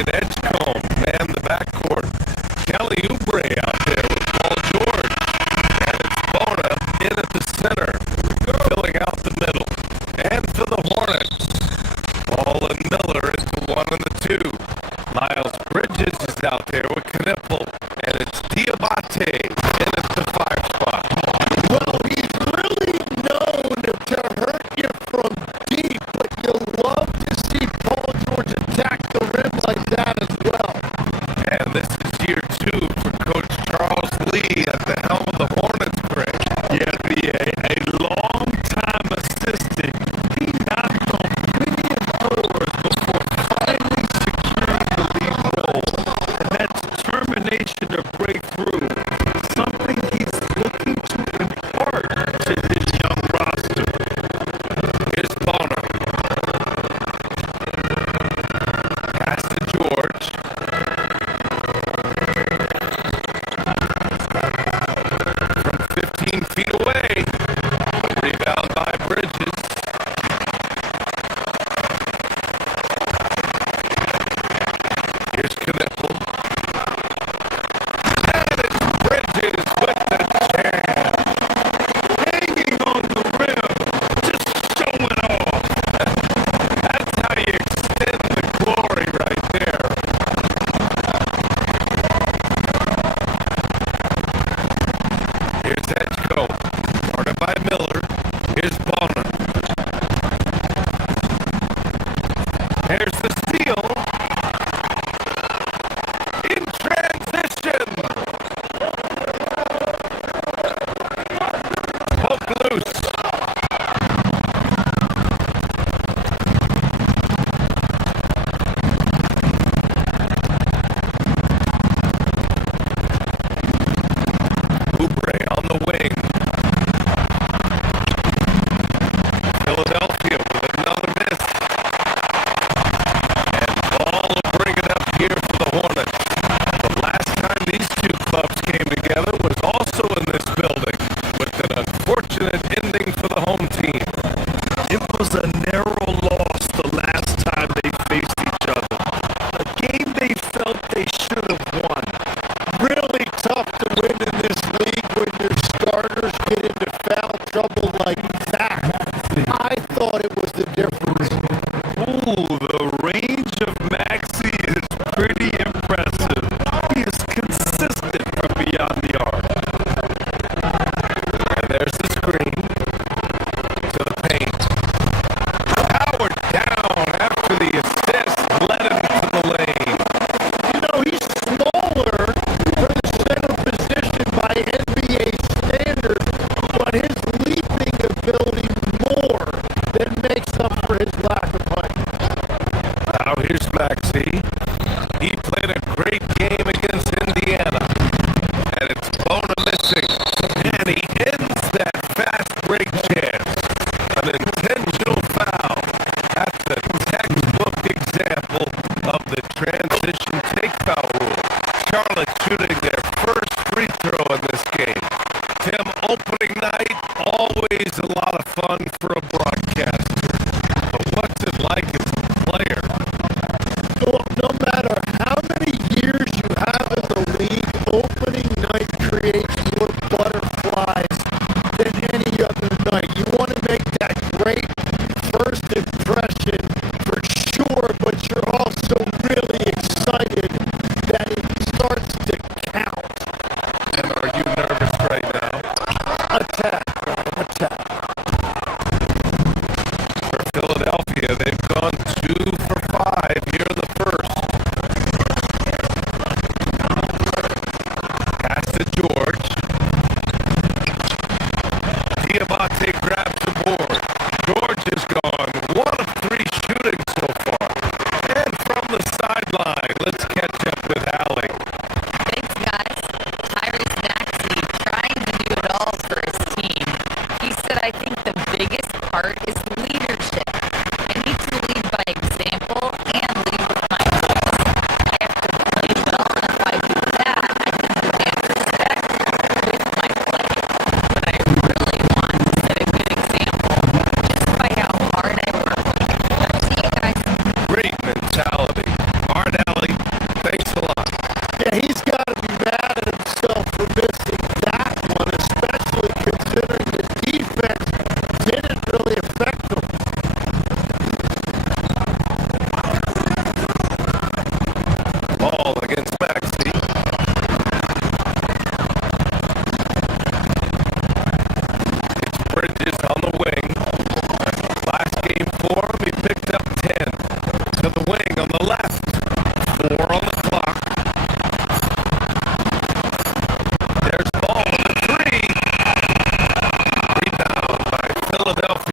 and Edgecombe man the backcourt. Kelly Oubre out there with Paul George. And it's Bona in at the center, filling out the middle. And for the Hornets, Ball and Miller is the 1 and the 2. Miles Bridges is out there with Knipple, and it's Diabate in at the 5 spot. Well, he's really known to hurt you from deep, but you love to see Paul George attack the rim like that as well. And this is year 2 for Coach Charles Lee at the helm of the Hornets, Greg. Yeah, a long-time assistant. He knocked on many doors before finally securing the lead role. And that determination to break through, something he's looking to impart to his young roster. Here's Bonner. Pass to George. From 15 feet away. Rebound by Bridges. Here's Knipple. And it's Bridges with the jam. Hanging on the rim, just showing off. That's how you extend the glory right there. Here's Edgecombe. Guarded by Miller. Here's Bonner. Here's the steal. In transition. Poke loose. Oubre on the wing. Philadelphia with another miss. And Ball will bring it up here for the Hornets. The last time these two clubs came together was also in this building, with an unfortunate ending for the home team. It was a narrow loss the last time they faced each other. A game they felt they should have won. Really tough to win in this league when your starters get into foul trouble like that. I thought it was the difference. Ooh, the range of Maxey is pretty impressive. He is consistent from beyond the arc. And there's the screen to the paint. Howard down after the assist, led him to the lane. You know, he's smaller for the center position by NBA standards, but his leaping ability more than makes up for his lack of height. Now here's Maxey. He played a great game against Indiana. And it's Bona missing. And he ends that fast break chance. An intentional foul. That's a textbook example of the transition take foul rule. Charlotte shooting their first free throw in this game. Tim, opening night, always a lot of fun for a broadcaster. But what's it like as a player? Well, no matter how many years you have in the league, opening night creates more butterflies than any other night. You want to make that great first impression for sure, but you're also really excited that it starts to count. And are you nervous right now? Attack, attack. For Philadelphia, they've gone 2 for 5 here in the first. Pass to George. Diabate grabs the board. George has gone 1 of 3 shooting so far. And from the sideline, let's catch up with Allie. Thanks, guys. Tyrese Maxey trying to do it all for his team. He said, I think the biggest part is leadership. I need to lead by example and lead with my voice. I have to play well, and if I do that, I can demand respect with my play. But I really want to set a good example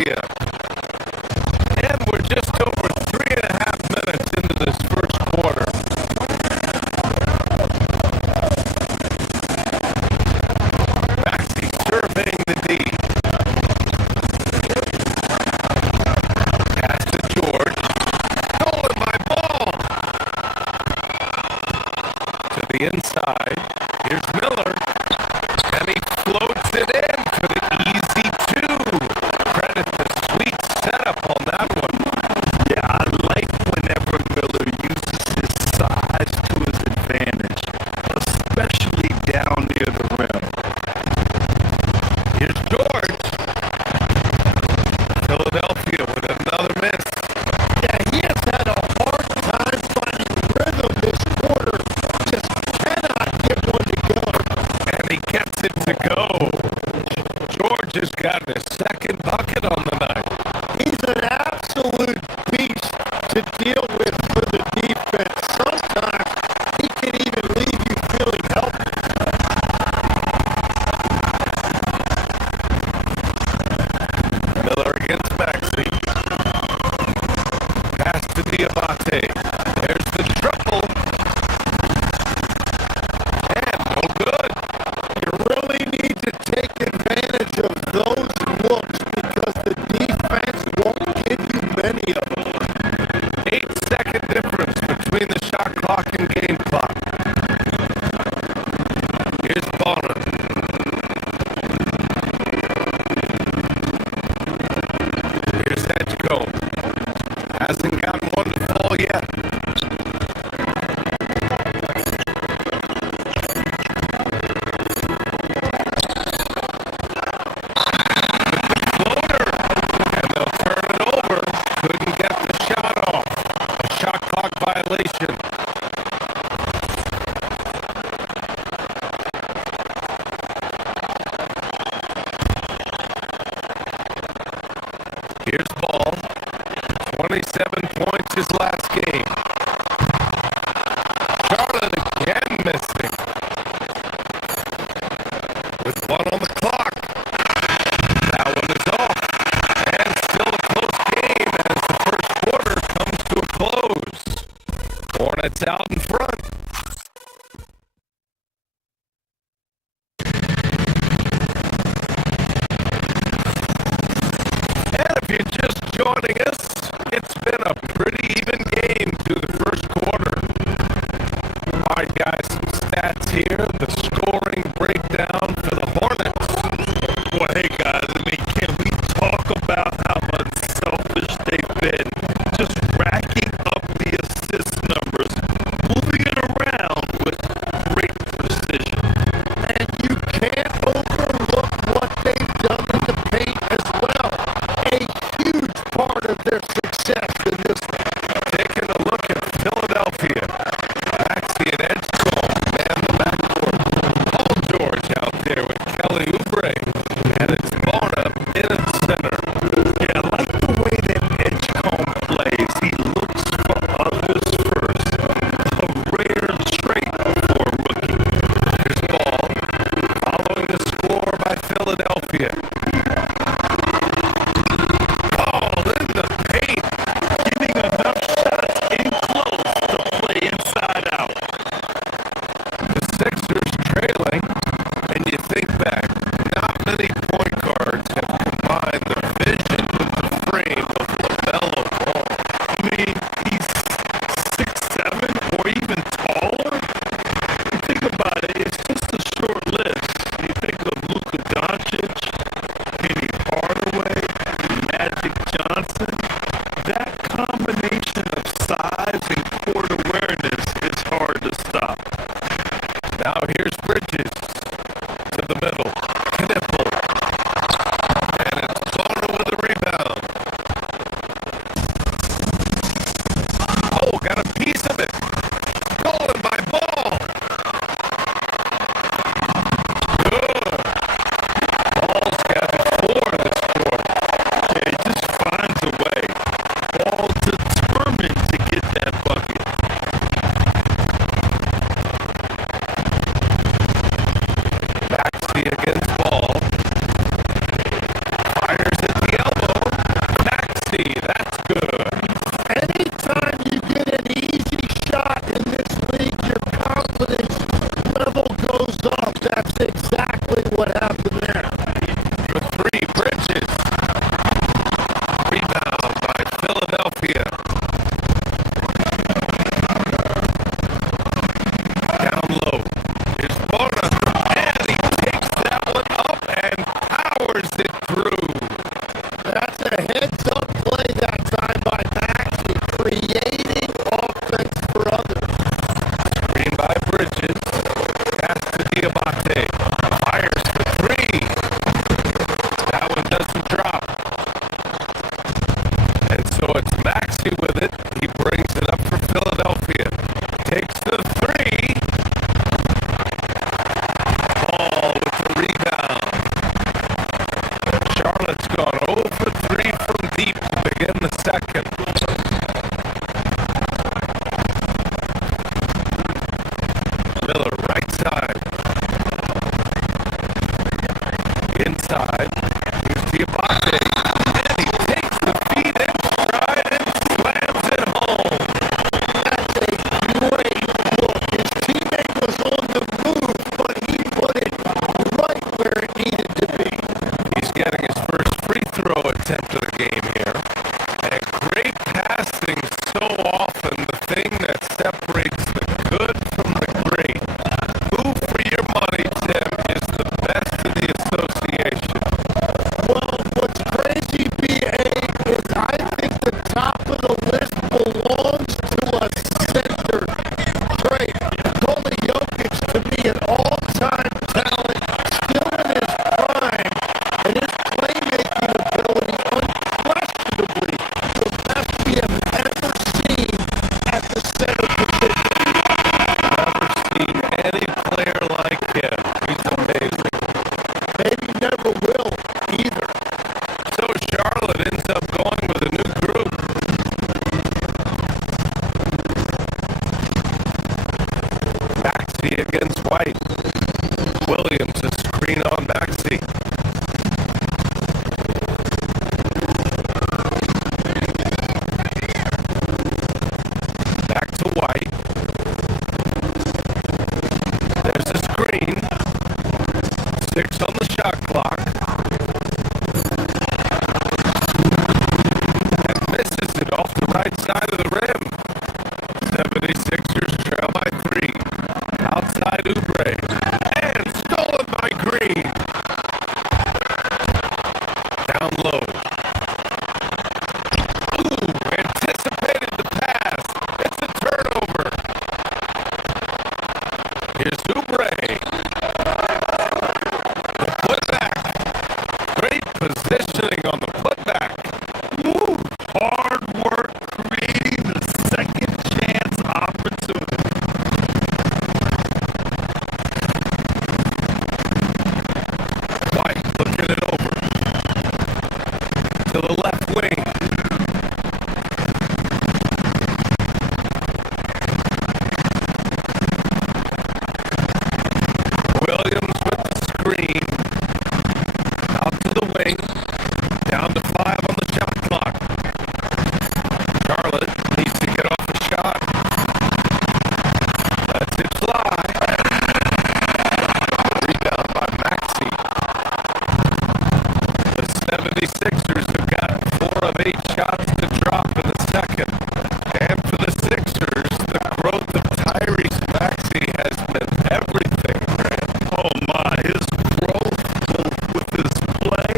Philadelphia. And we're just over 3.5 minutes into this first quarter. Maxey surveying the D. Pass to George. Stolen by Ball. To the inside. Here's Miller. And he floats it in for the easy two. Credit the sweet setup on that one. Yeah, I like whenever Miller uses his size to his advantage, especially down near the rim. Here's George. Philadelphia with another miss. Yeah, he has had a hard time finding rhythm this quarter. Just cannot get one to go. And he gets it to go. George has gotten his second bucket on the night. He's an absolute beast to deal with for the defense. Sometimes he can even leave you feeling helpless. Miller against Maxey. Pass to Diabate. There's the triple. And no good. You really need to take advantage of those looks because the defense won't give you many of them. 8-second difference between the shot clock and game clock. Here's Bonner. Here's Edgecombe. Hasn't gotten one to fall yet. Floater. And they'll turn it over. Couldn't get the shot off. A shot clock violation. Here's Ball. 27 points his last game. Charlotte again missing. With one on the clock. That one is off. And still a close game as the first quarter comes to a close. Hornets out in front. And if you're just joining us, it's been a pretty even game through the first quarter. All right, guys, some stats here. The scoring breakdown for the Hornets. Well, hey guys, I mean, can we talk about how unselfish they've been? Just racking up the assist numbers, moving it around with great precision. And you can't overlook what they've done in the paint as well. A huge part of their success in this one. Taking a look at Philadelphia. Maxey and Edgecombe man the backcourt. Paul George out there with Kelly Oubre. And it's Bonner in at center. Yeah, I like the way that Edgecombe plays. He looks for others first. A rare trait for a rookie. Here's Ball. Following the score by Philadelphia. begin the second. Miller, right side. Inside. Here's Diabate. And he takes the feet in stride and slams it home. That's a great look. His teammate was on the move, but he put it right where it needed to be. He's getting his first free throw attempt of the game here. And great passing, so often the thing that separates the good from the great. Move for your money, Tim, is the best in the association. Well, what's crazy, BA, is I think the top of the list belongs to a center. Trey, Nikola Jokic, to me, an all-time talent, still in his prime, and his playmaking ability unquestionably the best we have ever seen at the center position. Never seen any player like him. He's amazing. Maybe never will either. So Charlotte ends up going with a new group. Maxey against White. Williams a screen on Maxey. Back to White. There's a screen. 6 on the shot clock. And misses it off the right side of the rim. 76ers trail by 3. Outside Oubre. And stolen by Green. Down low. Ooh, anticipated the pass. It's a turnover. Here's Oubre. The putback. Great positioning on the putback. Ooh, hard work creating the second chance opportunity. White looking it over. To the left wing. Williams with the screen. Out to the wing. Down to 5 on the shot clock. Charlotte needs to get off the shot. Lets it fly. Rebound by Maxey. The 76ers have gotten 4 of 8 shots to drop in the second. And for the Sixers, the growth of Tyrese Maxey has been everything, Grant. Oh my, his growth both with his play,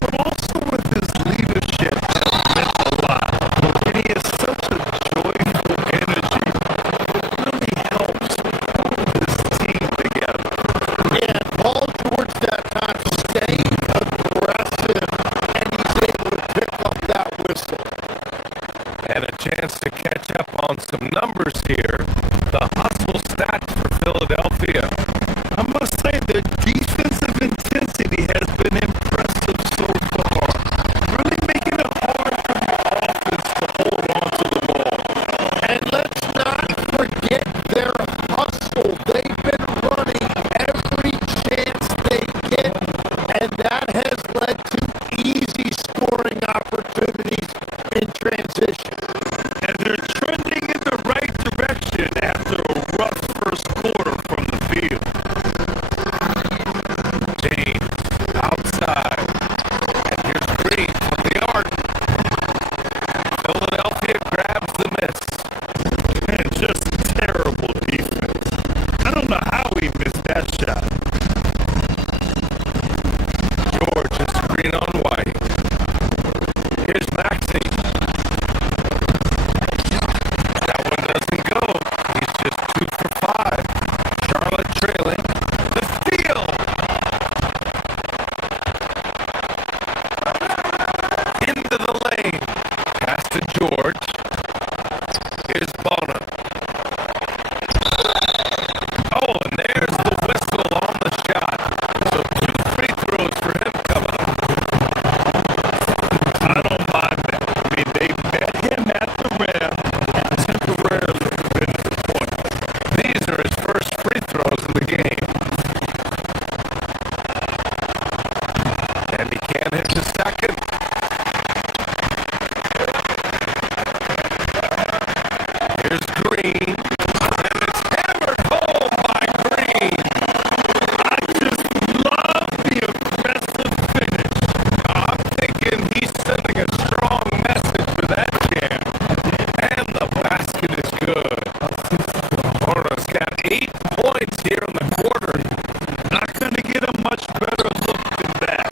but also with his leadership has meant a lot. And he has such a joyful energy. It really helps pull his team together. Yeah, Paul George that time staying aggressive, and he's able to pick up that whistle. And a chance to catch up on some numbers here. The hustle stats for Philadelphia. I must say their defensive intensity has been impressive so far. Really making it hard for the offense to hold on to the ball. And let's not forget their hustle. They've been running every chance they get, and that has led to easy scoring opportunities in transition. And they're trending in the right direction He's sending a strong message with that jam. And the basket is good. Hornets got 8 points here in the quarter. Not going to get a much better look than that.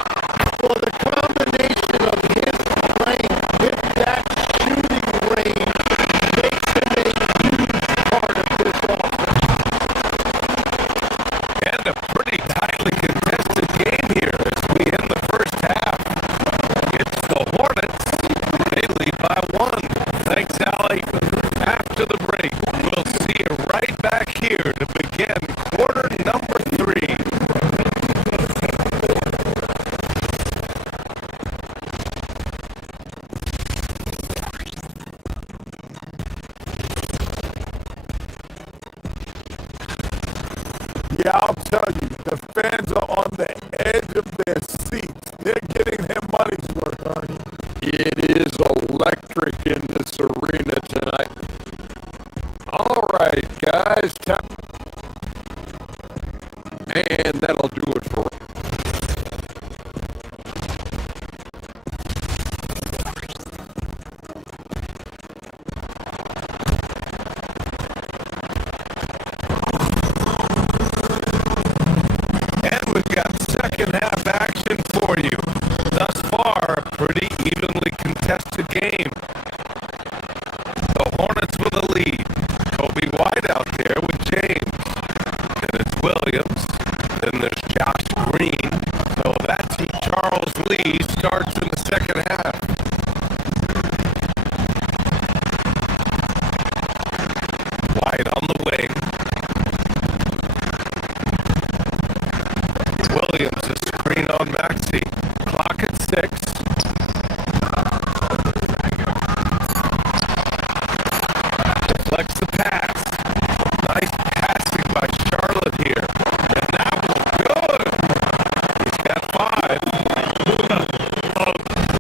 Well, the combination of his strength with that shooting range makes him a huge part of this offense. And a pretty tightly contested game here as we end the first half. It's the Hornets. They lead by 1. Thanks, Allie. After the break, we'll see you right back here to begin quarter number 3. Yeah, I'll tell you, the fans are on the edge of their seats. They're getting their money's worth, Ernie. It is electric in this arena tonight. All right, guys. And that'll do it for And we've got second half action for you. Thus far, a pretty evenly contested game. The Hornets with a lead. Kobe White out there with James. And it's Williams. Then there's Josh Green. So that's who Charles Lee starts in the second half. White on the wing. Williams is screen on Maxey. Clock at 6. Deflects the pass. Nice passing by Charlotte here. And that was good. He's got 5. A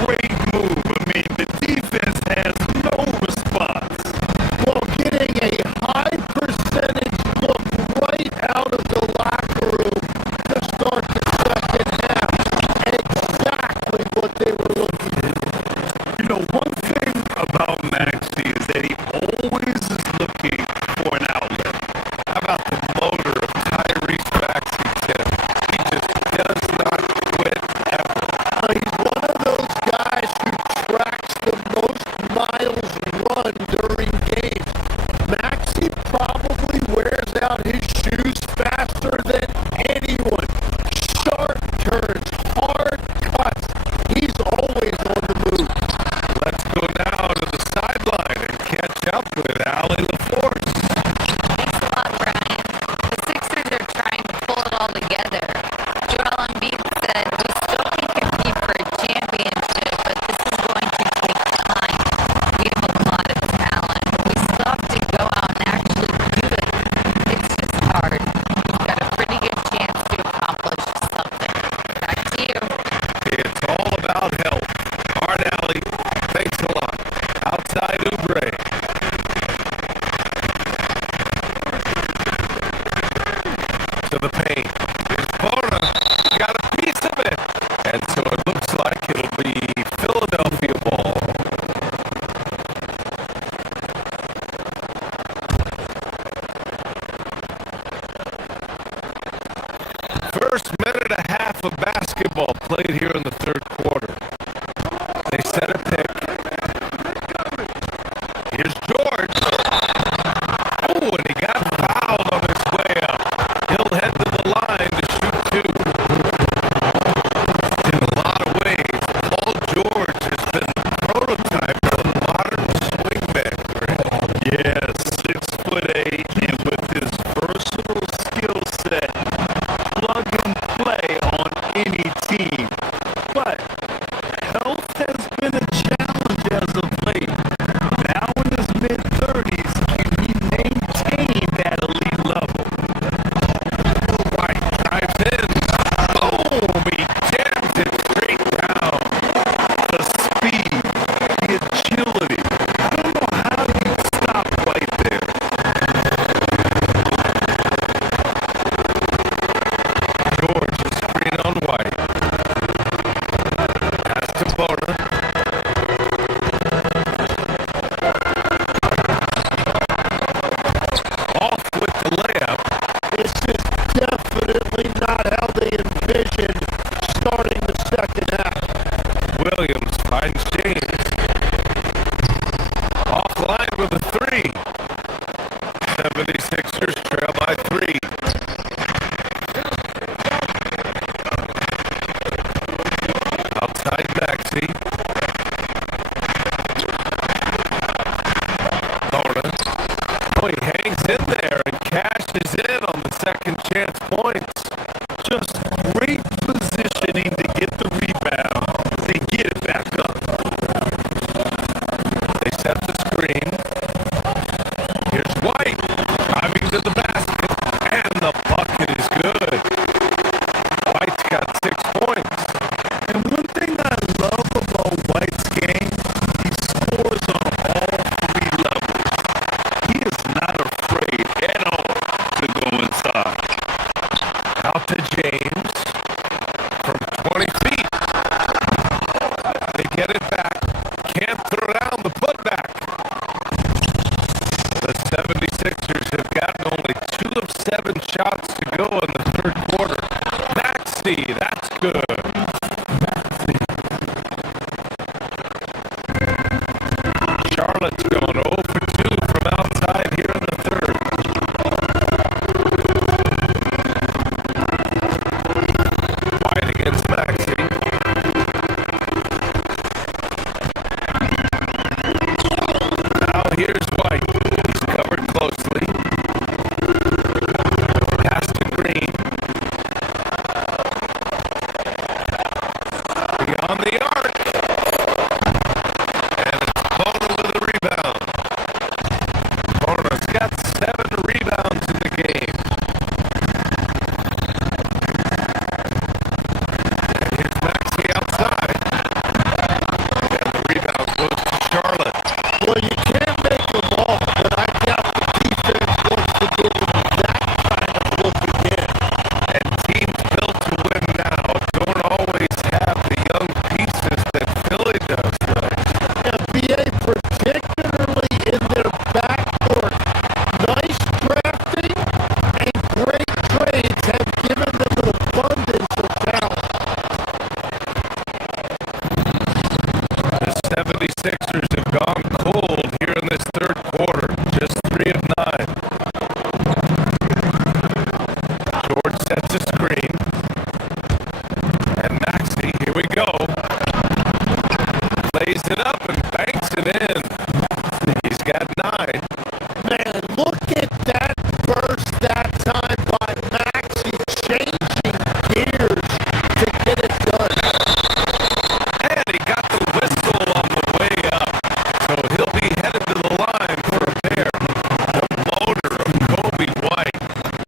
great move. I mean, the defense has no response. Well, getting a high percentage look right out of the locker room to start the second half. Exactly what they Williams finds James. Offline with a three. 76ers trail by three. Outside Maxey. Hornets. Oh, he hangs in there and cashes in on the second chance points. Just great positioning to get the rebound and get it back up. They set the screen. Here's White driving to the basket, and the bucket is good. White's got 6 points. And one thing I love about White's game, he scores on all three levels. He is not afraid at all to go inside. Out to James from 20 feet. They get it back. Can't throw down the putback. The 76ers have gotten only 2 of 7 shots to go in the third quarter. Maxey, that's good. Charlotte's going 0 for 2 from outside here in the third. White against Maxey. Now here's White. He's covered closely. Pass to Green. Beyond the arc. And it's Bona with a rebound. Bona's got 7 rebounds in the game. And here's Maxey outside. And the rebound goes to Charlotte. Well, you can't make them all, but I doubt the defense wants to give them that kind of look again. And teams built to win now don't always have the young pieces that Philly does, though. Yeah, BA particularly in their backcourt. Nice drafting and great trades have given them an abundance of talent. The 76ers have gone cold here in this third quarter. Just 3 of 9. George sets a screen. And Maxey, here we go. Lays it up and banks it in. He's got 9. Man, look at that burst that time by Maxey, changing gears to get it done. And he got the whistle on the way up. So he'll be headed to the line for a pair. The motor of Kobe White.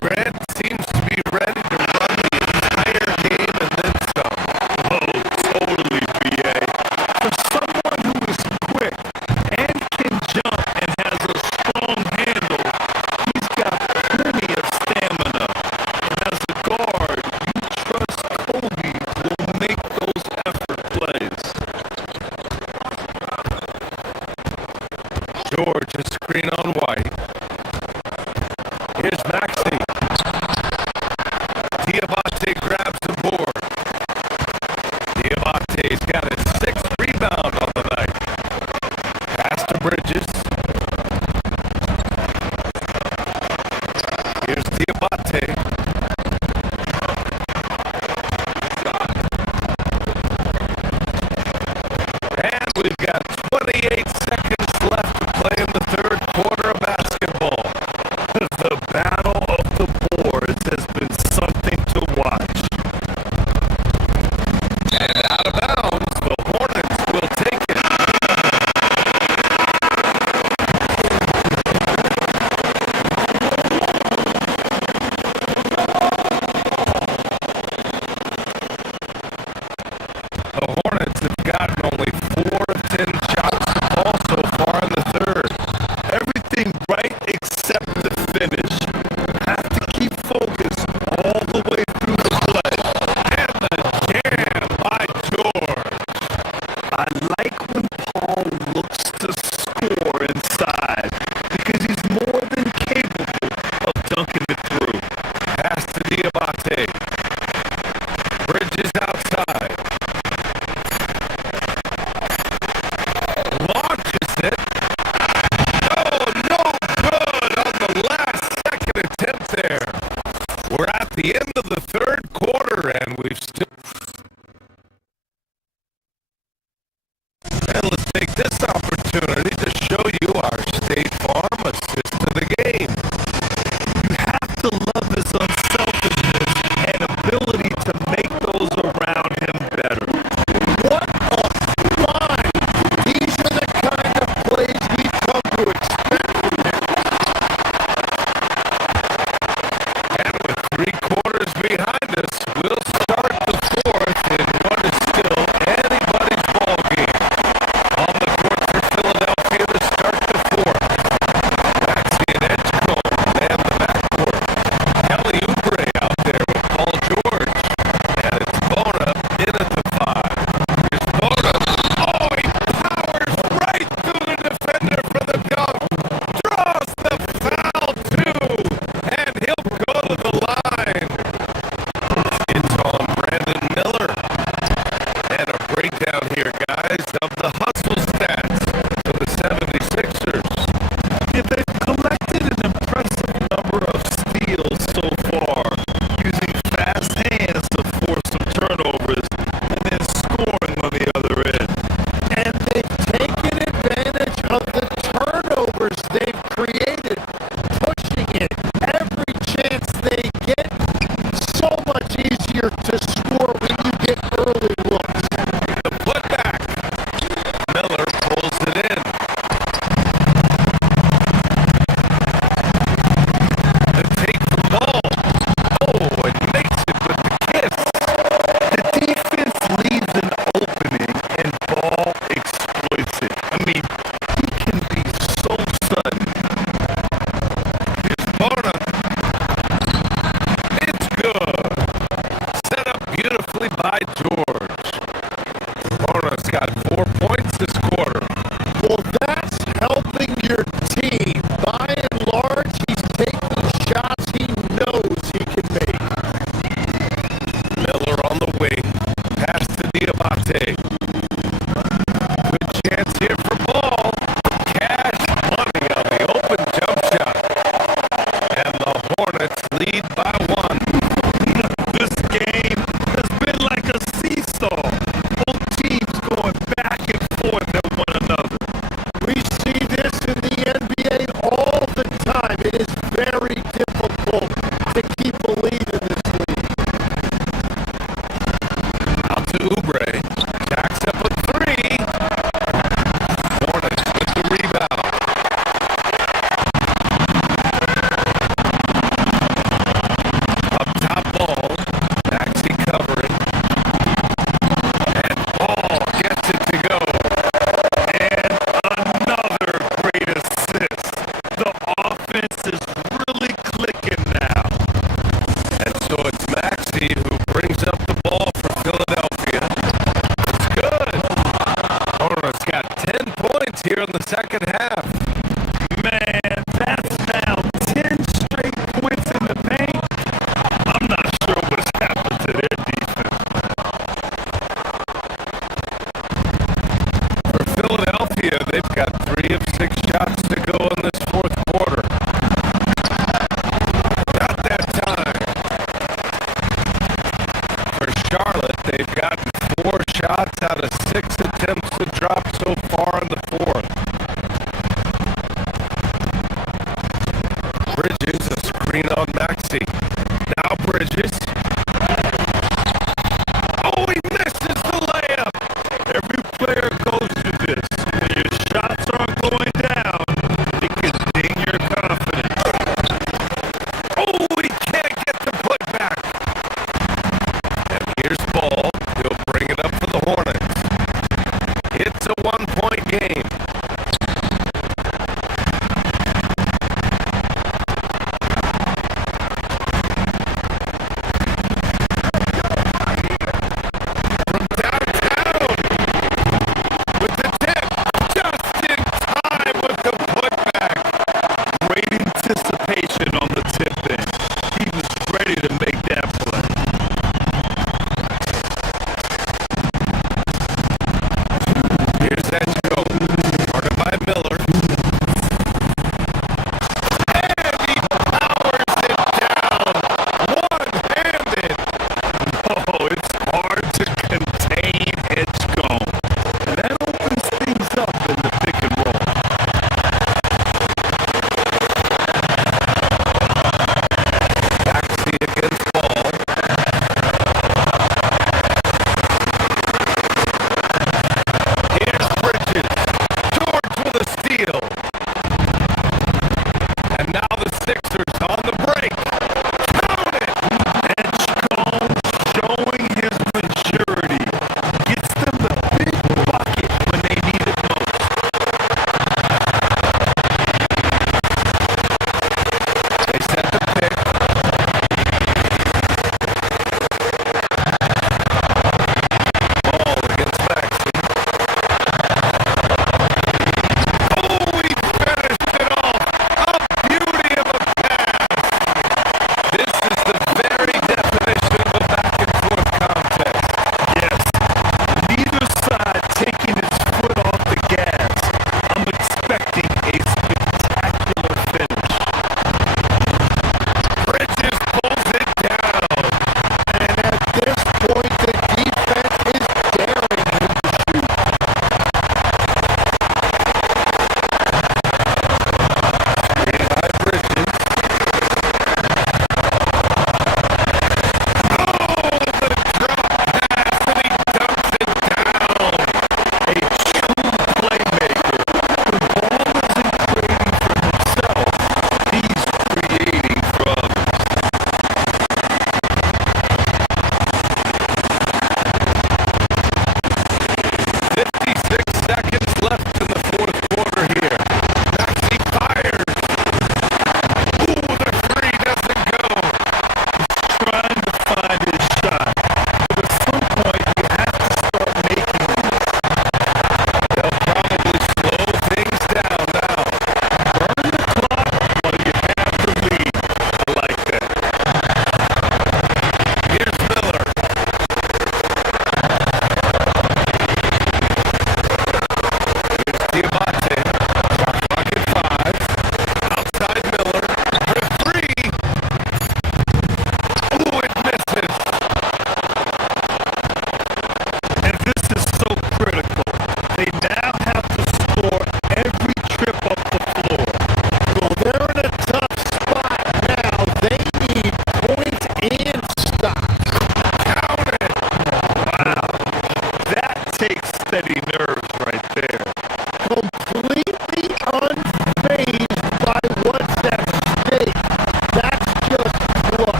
Grant seems to be ready to run the entire game and then some. Oh, totally, BA. For someone who is quick and can jump and has a strong handle, he's got plenty of stamina. And as a guard, you trust Kobe will make those effort plays. George, a screen on White. Here's Maxey. Diabate grabs the board. Diabate's got his 6th rebound on the night. Pass to Bridges. Here's Diabate. And we've got 28 seconds left to play in the third quarter of basketball. The battle of the boards has been something to watch. And out of bounds, the Hornets will take it. The Hornets have gotten only 4 of 10 shots to fall so far in the third. Everything right except the finish. Have to keep focused all the way through the play. And the jam by George. I like when Paul looks to score inside because he's more than capable of dunking it through. Pass to Diabate. Bridges outside. it. Oh, no good on the last second attempt there. We're at the end of the third quarter, and we've still... And let's take this opportunity to show you our State Farm assist to the game. You have to love his unselfishness and ability to make those around him better. What a find! These are the kind of plays we've come to expect from him. And with 3 quarters behind us, we'll start the fourth in what is still anybody's ball game. On the court for Philadelphia to start the fourth. Maxey and Edgecombe man the backcourt. Kelly Oubre out there with Paul George. And it's Bona in at the 5. Here's Bona. Oh, he powers right through the defender for the dunk. Draws the foul too. And he'll go to the line. It's on Brandon Miller. And a breakdown here, guys, of the hustle stats for the 76ers. Yeah, they've collected an impressive number of steals so far, using fast hands to force some turnovers and then scoring on the other end. And they've taken advantage of the turnovers they've created, pushing it every chance they get. So much easier to score when you get early looks. The putback. Miller pulls it in. The take the ball. Oh, and makes it with the kiss. The defense leaves an opening and ball exploits it. I mean, he can be so sudden. Here's Bona. It's good. Set up beautifully by George. Bona's got 4 points this quarter. Well, that's helping your team. By and large, he's taking shots he knows he can make. Miller on the wing. Pass to Diamante. Good chance here for Ball. Cash money on the open jump shot. And the Hornets lead by 1. This game has been like a seesaw. Both teams going back and forth at one another. We see this in the NBA all the time. It is very difficult to keep a lead in this league. Out to Oubre. Jacks up a 3. Hornets with the rebound. Up top Ball. Maxey covering. And Ball gets it to go. And another great assist. The offense is really clicking now. And so it's Maxey who brings up the ball for Philadelphia. It's good. Hornets got 10 points here in the second half. Man, that's now 10 straight points in the paint. I'm not sure what's happened to their defense. For Philadelphia, they've got 3 of 6 shots to go in this fourth quarter. Not that time. For Charlotte, they've gotten 4 shots out of 6 attempts to drop so far in the fourth. Bridges, a screen on Maxey. Now Bridges. Oh, he misses the layup. Every player goes through this. When your shots aren't going down, it can ding your confidence. Oh, he can't get the putback. And here's Ball. He'll bring it up for the Hornets. It's a 1-point game. From downtown with the tip. Just in time with the putback. Great anticipation on the tip in. He was ready to make that play. Here's Edgecombe.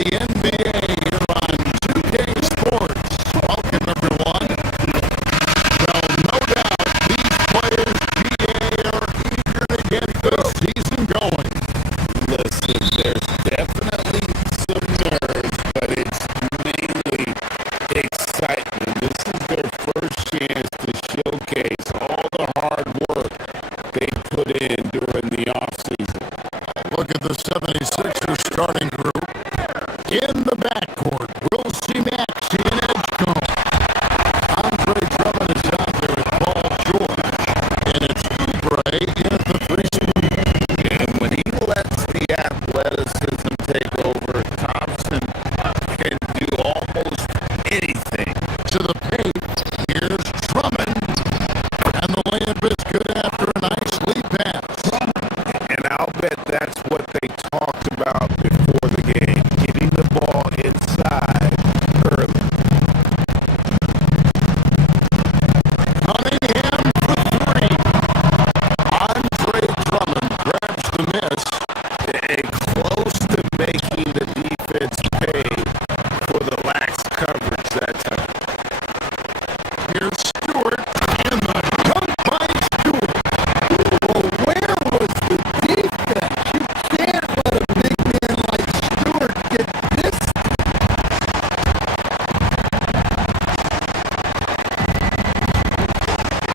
the NBA here on 2K Sports. Welcome, everyone. Well, no doubt, these players, GA, are eager to get this season going. Listen, there's definitely some nerves, but it's mainly excitement. This is their first chance to showcase all the hard work they put in during the offseason. Look at the 76ers starting group. In the backcourt, we'll see Maxey and Edgecombe. Andre Drummond is out there with Paul George. And it's Oubre in at the 3 spot. And when he lets the athleticism take over, Thompson can do almost anything. To the paint, here's Drummond. And the layup is good after a nice lead pass. And I'll bet that's what they talked about before the game, getting the ball inside early. Cunningham for 3. Andre Drummond grabs the miss. And close to making the defense pay for the lax coverage that time. Here's Stewart. And the dunk by Stewart. Well, where was the defense? You can't let a big man like Stewart get this.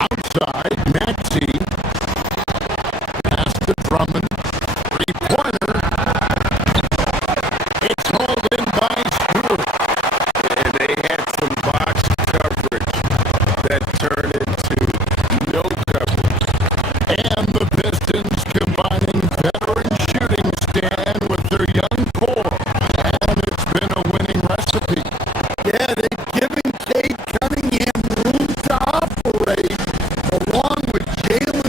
Outside, Maxey. Pass to Drummond. 3-pointer. It's hauled in by Stewart. And they had some box coverage that turned into no coverage. And the Pistons combining veteran shooting stand with their young core. And it's been a winning recipe. Yeah, they've given Cade Cunningham room to operate, along with Jalen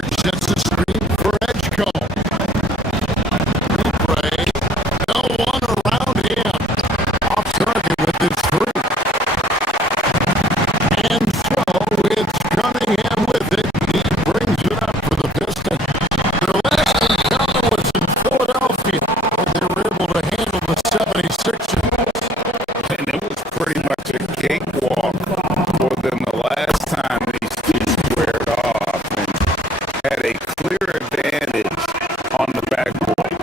George sets the screen for Edgecombe. Oubre, no one around him. Off target with his three. And so it's Cunningham with it. He brings it up for the Pistons. Their last encounter was in Philadelphia, where they were able to handle the 76ers. And it was pretty much a cakewalk for them the last time these two squared off and had a clear advantage on the backboard.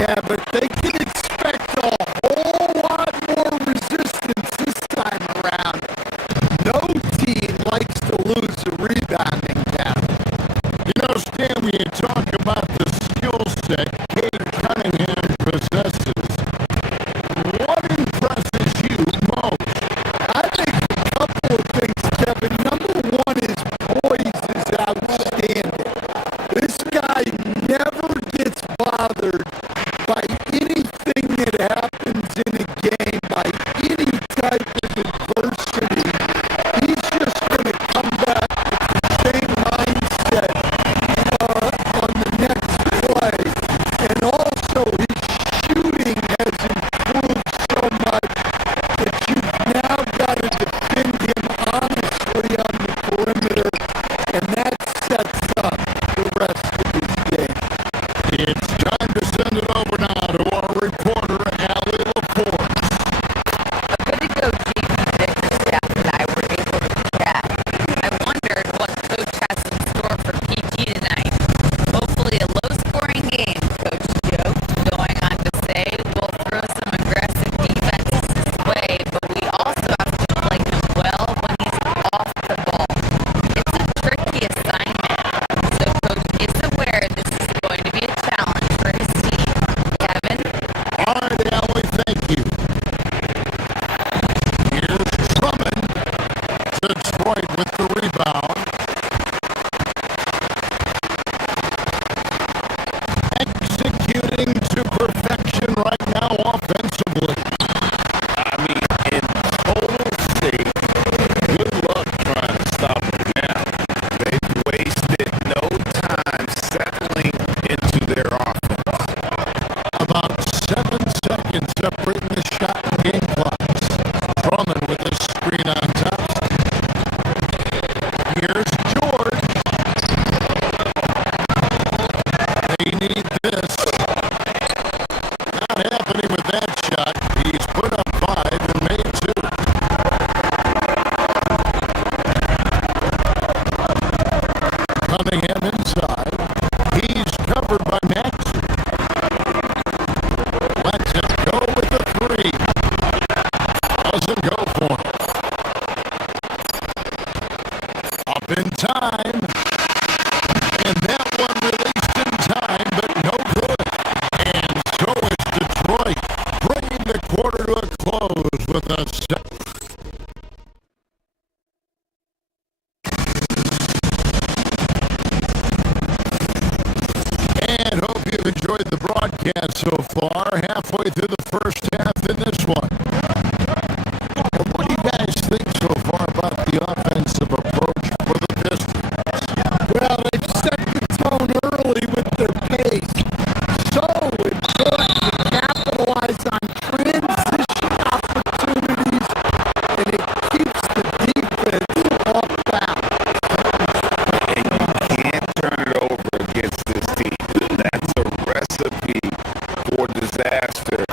Yeah, but they can expect a whole lot more resistance this time around. No team likes to lose a rebounding battle. You know, Stan, when you talk about the skill set Cade Cunningham possesses, what impresses you most? I think a couple of things, Kevin. Number one, his poise is outstanding. This guy never gets bothered by anything that happens in a game, by any type of adversity. He's just going to come back with the same mindset on the next play. And also, his shooting has improved so much that you've now got to defend him honestly on the perimeter, and that sets up the rest of his game. It's time to send it over now to our reporter, Allie Laporte. A bit ago, JP Bickerstaff and I were able to chat. I wondered what Coach has in store for PG tonight. Hopefully a low-scoring game, Coach joked, going on to say, we'll throw some aggressive defenses his way, but we also have to play him well when he's off the ball. It's a tricky assignment, so Coach is aware this is going to be a challenge for his team. Kevin? All right, Allie, thank you. Here's Drummond to Detroit with the rebound. Executing to perfection right now offensively. I mean, in total state, good luck trying to stop them now. They've wasted no time settling into their offense. About 7 seconds separating the shot and game clocks. Drummond with a screen on top. Here's George. They need this. Not happening with that shot. He's put up 5 and made 2. Cunningham inside. He's covered by Maxey. Lets it go with the 3. Doesn't go for him. Up in time. And that one released in time, but no good. And so it's Detroit bringing the quarter to a close with a set. And hope you've enjoyed the broadcast so far. Halfway through the first half in this one. What do you guys think so far about the offensive approach for the Pistons? Well, they've set the tone early with their pace. So important to capitalize on transition opportunities, and it keeps the defense off balance. And you can't turn it over against this team. That's a recipe for disaster.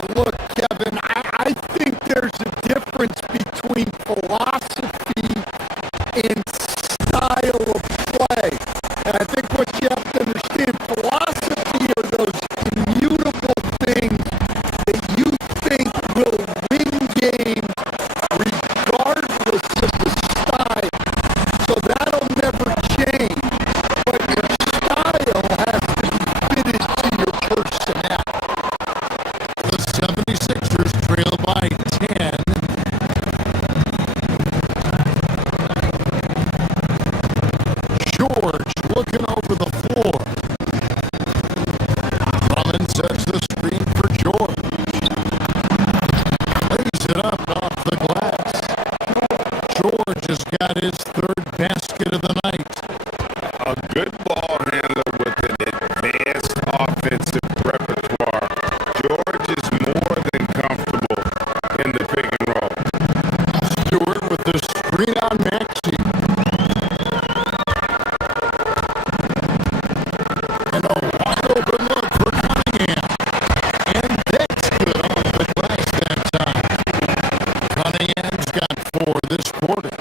Yeah, look, Kevin, I think there's a difference between philosophy and style of play. And I think what you have to understand, philosophy are those immutable things that you think will win games regardless of the style. So that'll never change. But your style has to be fitted to your personnel. The 76ers trail by 10. George looking over the floor. Drummond sets the screen for George. Lays it up off the glass. George has got his third basket of the night. A good ball handler with an advanced offensive repertoire. George is more than comfortable in the pick and roll. Stewart with the screen on Maxey. And a wide open look for Cunningham. And that's good off the glass that time. Cunningham's got 4 this quarter.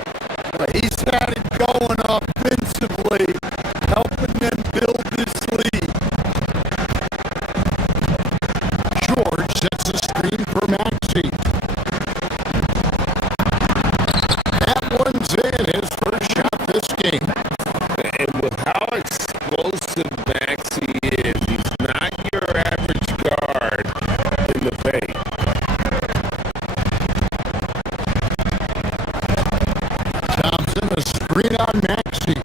He's had it going offensively, helping them build this lead. George sets the screen for Maxey. That one's in, his first shot this game. And with how explosive Maxey is, he's not your average guard in the paint. Thompson, a screen on Maxey.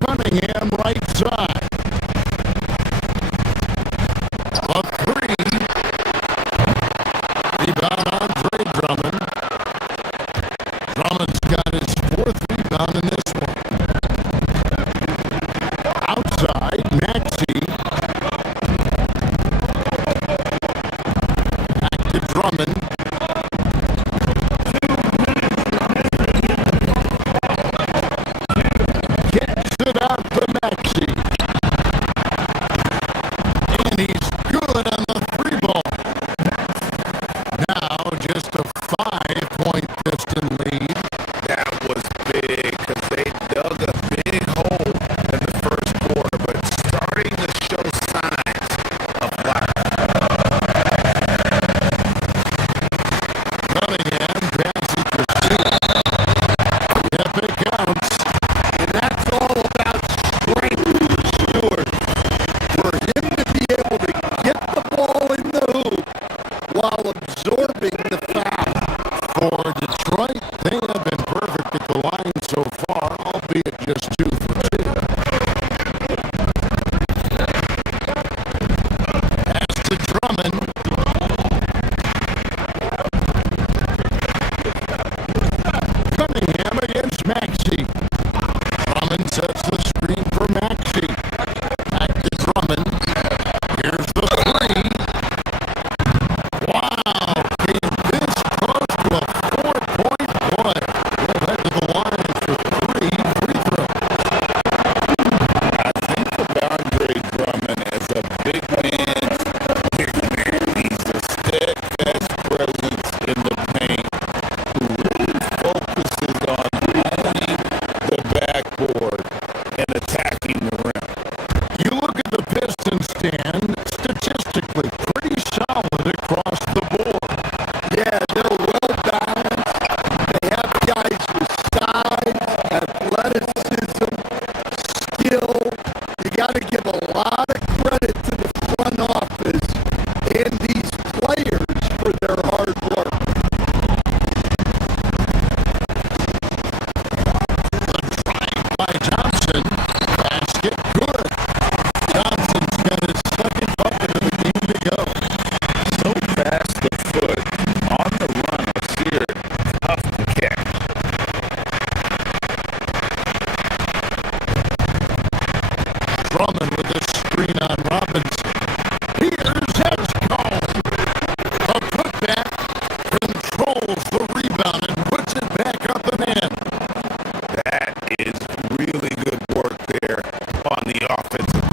Cunningham right side. A 3. Rebound Andre Drummond. Drummond's got his 4th rebound in this one. Outside, Maxey. Back to Drummond. Gets it out to Maxey. And he's good on the 3 ball. Now just a 5-point Piston lead. That was big because they dug a big hole in the first quarter, but it's starting to show signs of life. Cunningham passes to Stewart. Yep, it counts. And that's all about strength for Stewart. For him to be able to get the ball in the hoop while absorbing the foul. For Detroit, they have been perfect at the line so far, albeit just 2 for 2. Pass to Drummond. Cunningham against Maxey. Drummond sets the screen for Maxey. Back to Drummond. Here's the 3. Wow, came this close to a 4-point play. We'll head to the line for 3 free throws. I think of Andre Drummond as a big man. He's a steadfast presence in the paint who really focuses on owning the backboard and attacking the rim. You look at the Pistons stand, statistically pretty solid across the board. Yeah, they're well balanced. They have guys with size, athleticism, skill. You got to give a lot of credit to the front office and these players for their hard work. The drive by Thompson. Basket good. Thompson's got his 2nd bucket of the game to go. So fast the foot on the run of Sear. Tough to catch. Drummond with a screen on Robinson. Here's Edgecombe. A putback controls the rebound and puts it back up and in. That is really good work there on the offensive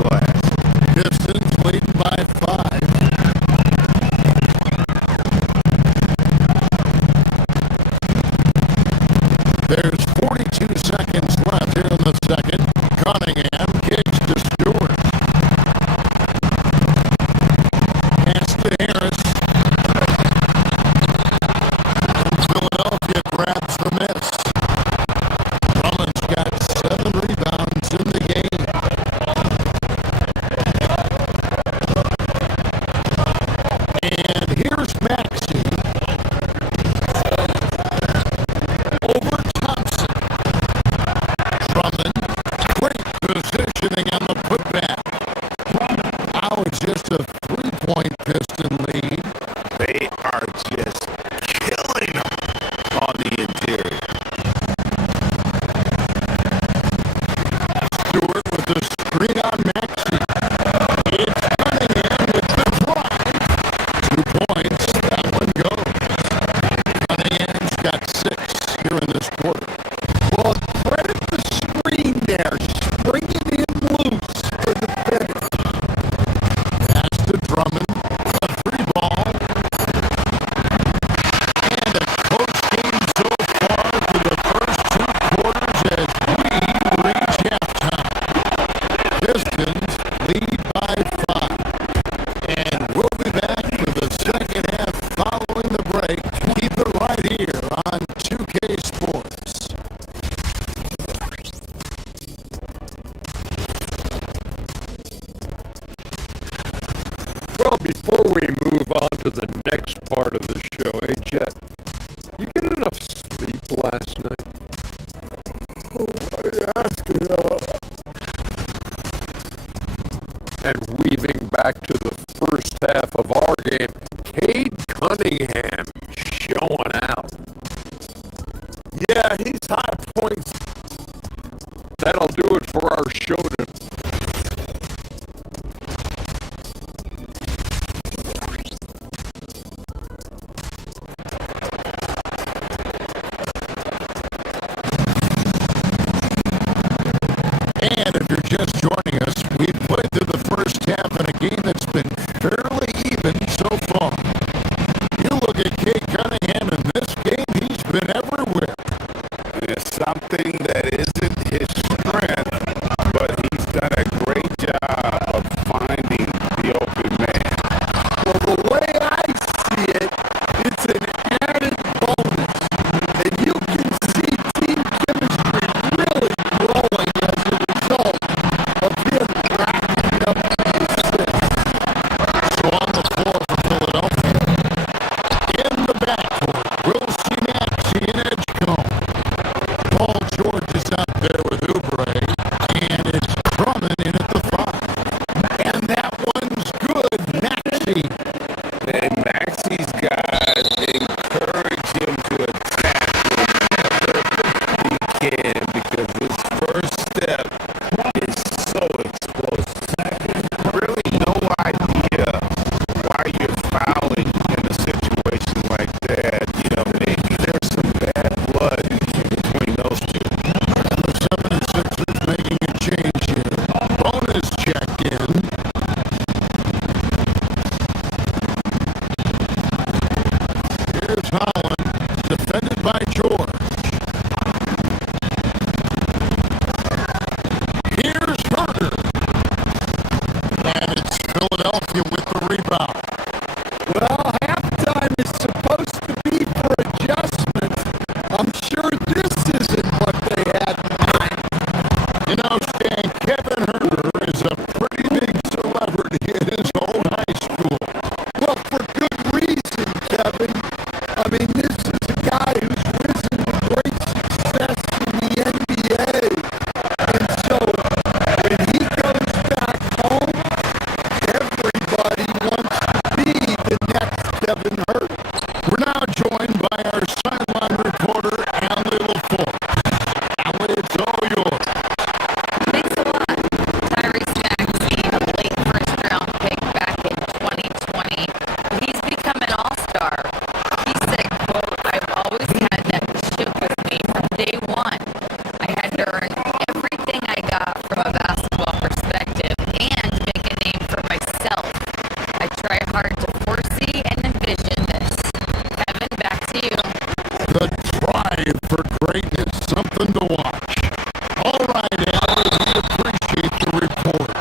Well, before we move on to the next part of the show, hey, Jet, you get enough sleep last night? And weaving back to the first half of our game, Cade Cunningham showing out. Yeah, he's high points. That'll do it for our show today. And if you're just joining us, we've played through the first half in a game that's been fairly even so far. You look at Cade Cunningham in this game, he's been everywhere. There's something that isn't his strength, but he's done a great job of finding the open man. Well, the way I see it, it's an added bonus. And you can see team chemistry really growing as a result of him racking up assists. So on the floor for Philadelphia, in the backcourt, we'll see Maxey and Edgecombe. Paul George is out there with Oubre, and it's Drummond in at the 5. And that one's good, Maxey. And Maxey's guys encourage him to attack whenever he can because his first step is so explosive. Really no idea why you're fouling in a situation like that. You know, maybe there's some bad blood between those two. The 76ers making a change here. Bonus check in. Here's Holland, defended by George. Here's Herter. And it's Philadelphia with the rebound. Well, halftime is supposed to be for adjustment. I'm sure this isn't what they had in mind. You know, Stan, Kevin Herter is a pretty big celebrity in his own high school. Well, for good reason, Kevin. I mean, this is a guy who's risen to great success in the NBA. And so, when he goes back home, everybody wants to be the next Kevin Herter. We're now joined by our sideline reporter, Allie LaForce. Allie, it's all yours. Thanks a lot. Tyrese Maxey, a late first-round pick back in 2020. He's become an all-star. He said, quote, "I've always had that chip with me from day one. I had to earn everything I got from a basketball perspective and make a name for myself. I try hard to foresee and envision this." Kevin, back to you. The drive for greatness, something to watch. All right, Allie, we appreciate the report.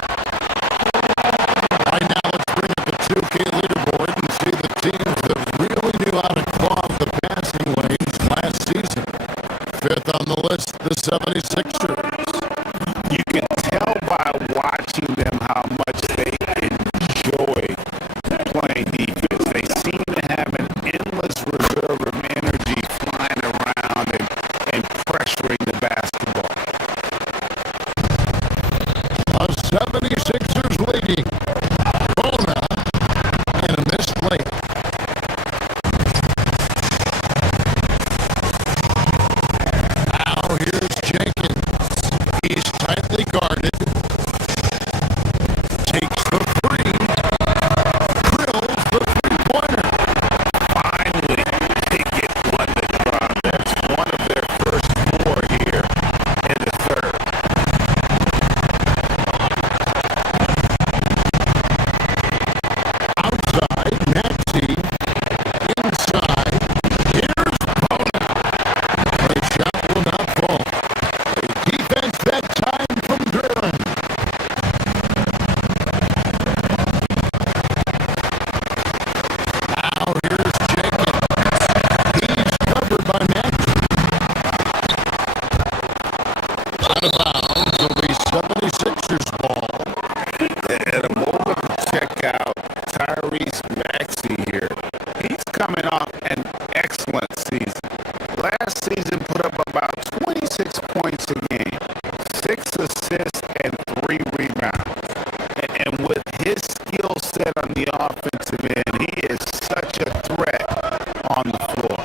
Right now, let's bring up the 2K leaderboard and see the teams that really knew how to clog the passing lanes last season. Fifth on the list, the 76ers. You can tell by watching them how much they enjoy playing defense. They seem to have an endless reserve of energy flying around and pressuring the basketball. The 76ers leading. Bona and a missed layup. Now here's Jenkins. He's tightly guarded. Takes the three. Drills the three-pointer. Finally, they get one to drop. That's one of their first 4 here in the third. Outside, Maxey. Inside. Here's Bona. The shot will not fall. A defense that time from Duran. Now here's Jenkins. He's covered by Maxey. Out of bounds will be 76ers ball. At a moment to check out Tyrese said on the offensive end, he is such a threat on the floor.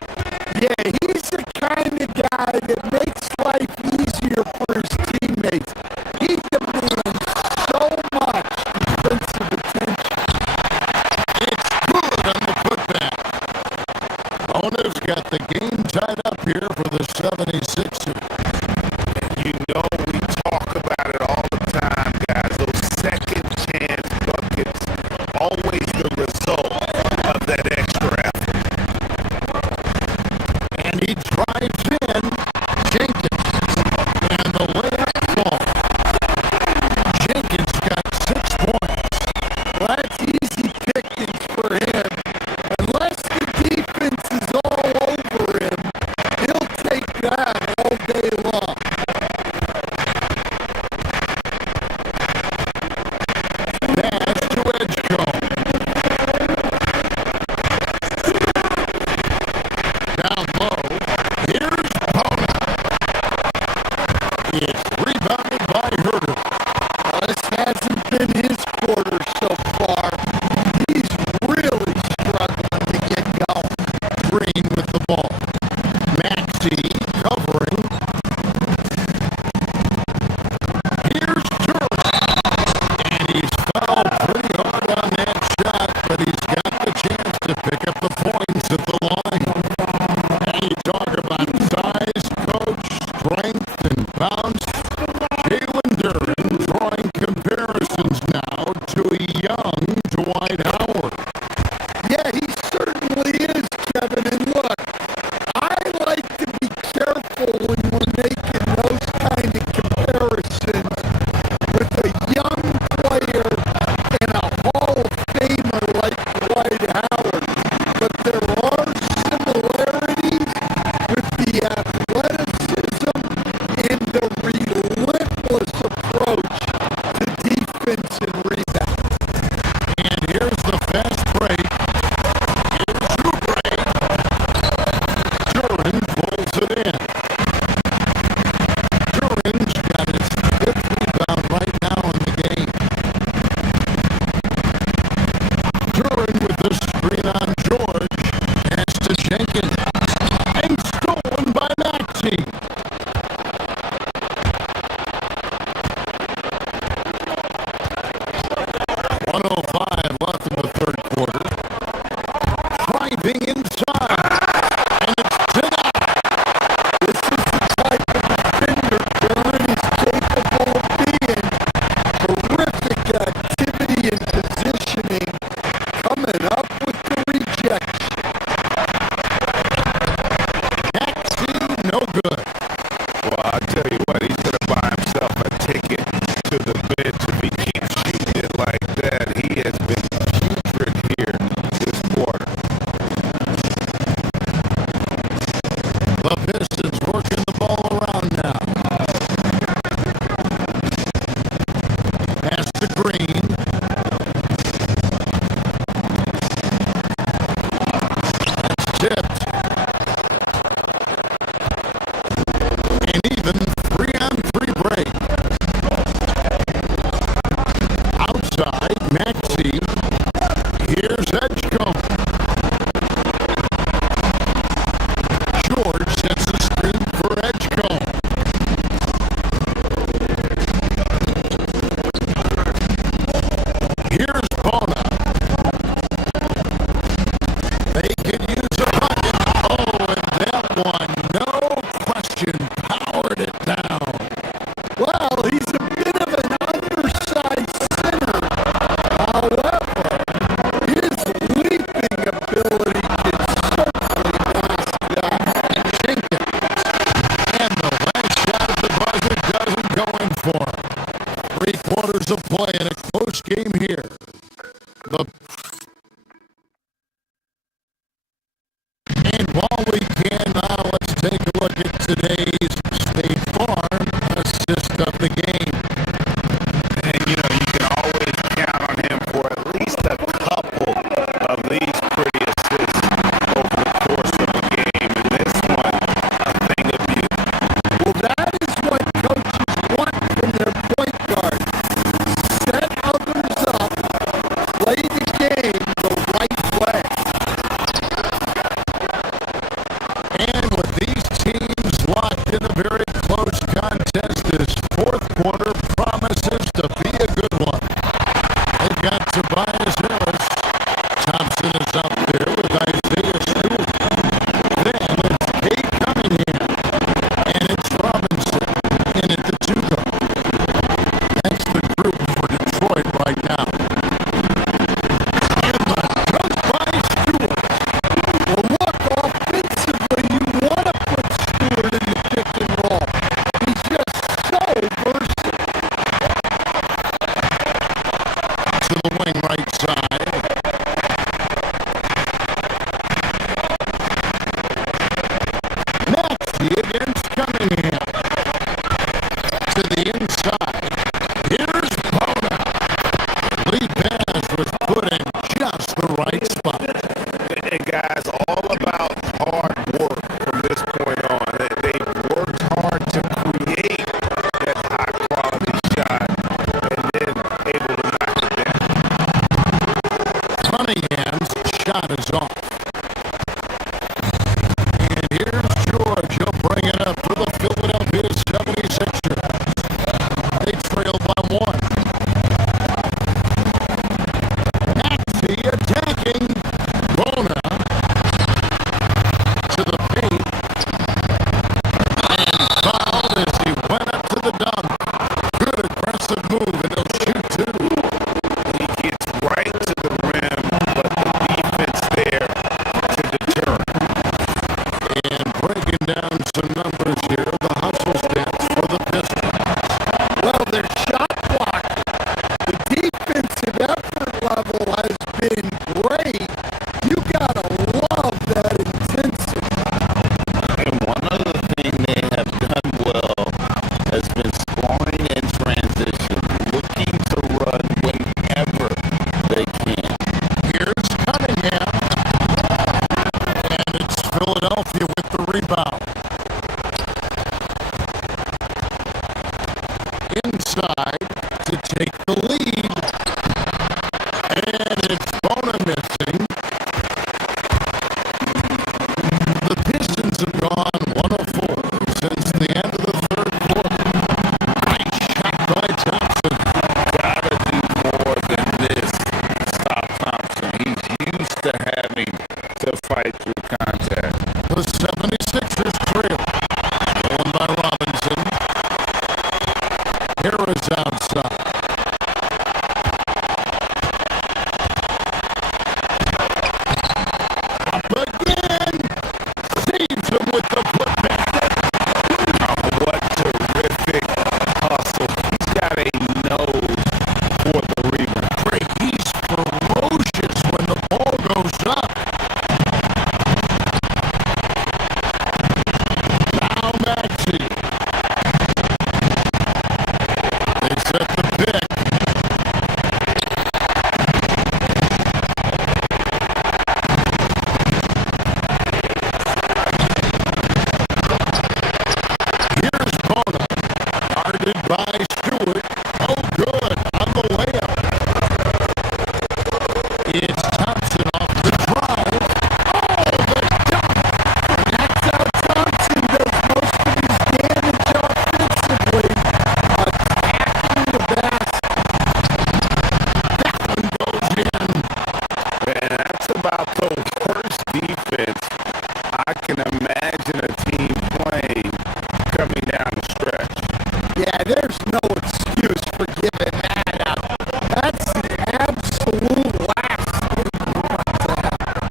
Yeah, he's the kind of guy that makes life easier for his teammates. He demands so much defensive attention. It's good on the putback. Hornets got the game tied up here for the 76ers. You know we talk about it all the time, guys. Those second chance buckets, always the result of that extra effort. And he drives in Jenkins. And the layup falls. Jenkins got 6 points. Well, that's easy pickings for him. Unless the defense is all over him, he'll take that all day long. Pass to Edgecombe. Down low. Here's Bona. It's rebounded by Herter. This hasn't been his quarter so far. He's really struggling to get going. Green with the ball. Maxey covering. Here's Turner. And he's fouled pretty hard on that shot, but he's got the chance to pick up the points at the line. And you talk about size, coach, strength, and bounce. Jalen Duren drawing comparisons now to a young Dwight Howard. Yeah, he certainly is, Kevin. And look, I like to be careful when we're making those kind of comparisons with a young player and a Hall of Famer like Dwight Howard. But there are similarities with the athleticism and the relentless approach to defense and rebound. And here's the fast break. Here's Oubre. Duren pulls it in. Duren's got his 5th rebound right now in the game. Duren with the screen on George. Pass to Jenkins. And stolen by Maxey. 1:05 left in the third quarter. Driving inside. And it's denied. This is the type of defender Duren is capable of being. Terrific activity and positioning, coming up with the rejection. Maxey, no good. Well, I'll tell you what, he's going to buy himself a ticket to the bench if he keeps shooting it like that. He has been putrid here this quarter. The Pistons working the ball around now. Pass to Green. That's tipped. And even 3-on-3 break. Outside, Maxey. Here's Edgecombe. George sets the screen for Edgecombe. Here's Bona. They can use a bucket. Oh, and that one, no question, powered it down. Well, he's a bit of an undersized center. However, his leaping ability can certainly mask that. Jenkins. And the last shot at the buzzer doesn't go in for him. 3 quarters of play in a close game here. And while we can now, let's take a look at today's State Farm assist of the game. And, you know, you can always count on him for at least a couple of these pretty assists over the course of a game. And this one, a thing of beauty. Well, that is what coaches want from their point guard. Set others up, play the right now. Goes by Stewart. Well, look, offensively, you want to put Stewart in the pick and roll. He's just so versatile. To the wing right side. Maxey against Cunningham. To the inside. Here's Bona. Lee Bass was put in just the right spot. And guys, all about hard work from this point on. They've worked hard to create that high quality shot and then able to knock it down. Cunningham's shot is off. And here's George. He'll bring it up for the Philadelphia 76ers. They trail by one. Maxey attacking. Bona to the paint. And fouled as he went up to the dunk. Good aggressive move, and he'll shoot two. He gets right to the rim, but the defense there to deter. And breaking down some numbers here, the hustle stats for the Pistons. Well, their shot blocking, the defensive effort level has been great. You gotta love that intensity. And one other thing they have done well has been scoring in transition, looking to run whenever they can. Here's Cunningham. And it's Philadelphia with the rebound. Inside to take the lead. And it's Bona missing. The Pistons have gone 1 of 4 since the end of the third quarter. Nice shot by Thompson. Gotta do more than this. Stop Thompson. He's used to having to fight through contact. The 76ers trail. Going by Robinson. Harris outside. Up again. Saves him with the putback. What terrific hustle. He's got a nose for the rebound. Great. He's ferocious when the ball goes up. Now Maxey. They set the pick. Here's Bona. Guarded by Stewart. Oh, good. On the layup. It's Thompson off the drive. Oh, the dunk. That's how Thompson does most of his damage offensively. Attacking the basket. That one goes in. Man, that's about the worst defense I can imagine a team playing coming down the stretch. Yeah, there's no excuse for giving that up. That's the absolute last thing you want to happen.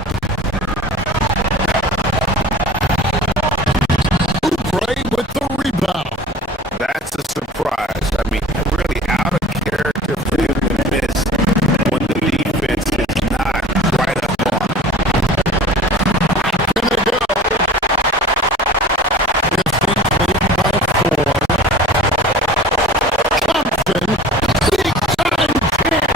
Oubre with the rebound. That's a surprise. I mean, really out of character for him to miss when the defense is not right up on him. Gonna go. Pistons leading by 4. Thompson, big time chance.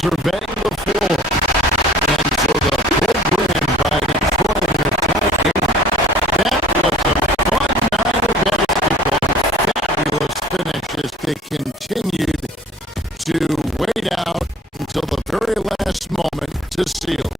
surveying the floor. And so the program by Detroit in the tie-game, that was a fun night of basketball. Fabulous finish as they continued to wait out until the very last moment to seal.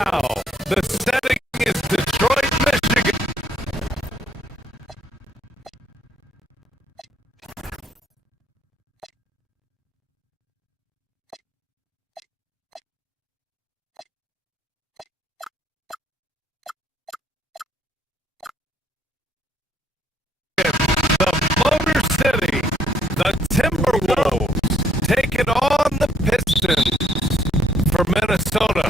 now. The setting is Detroit, Michigan. The Motor City, the Timberwolves, taking on the Pistons. For Minnesota,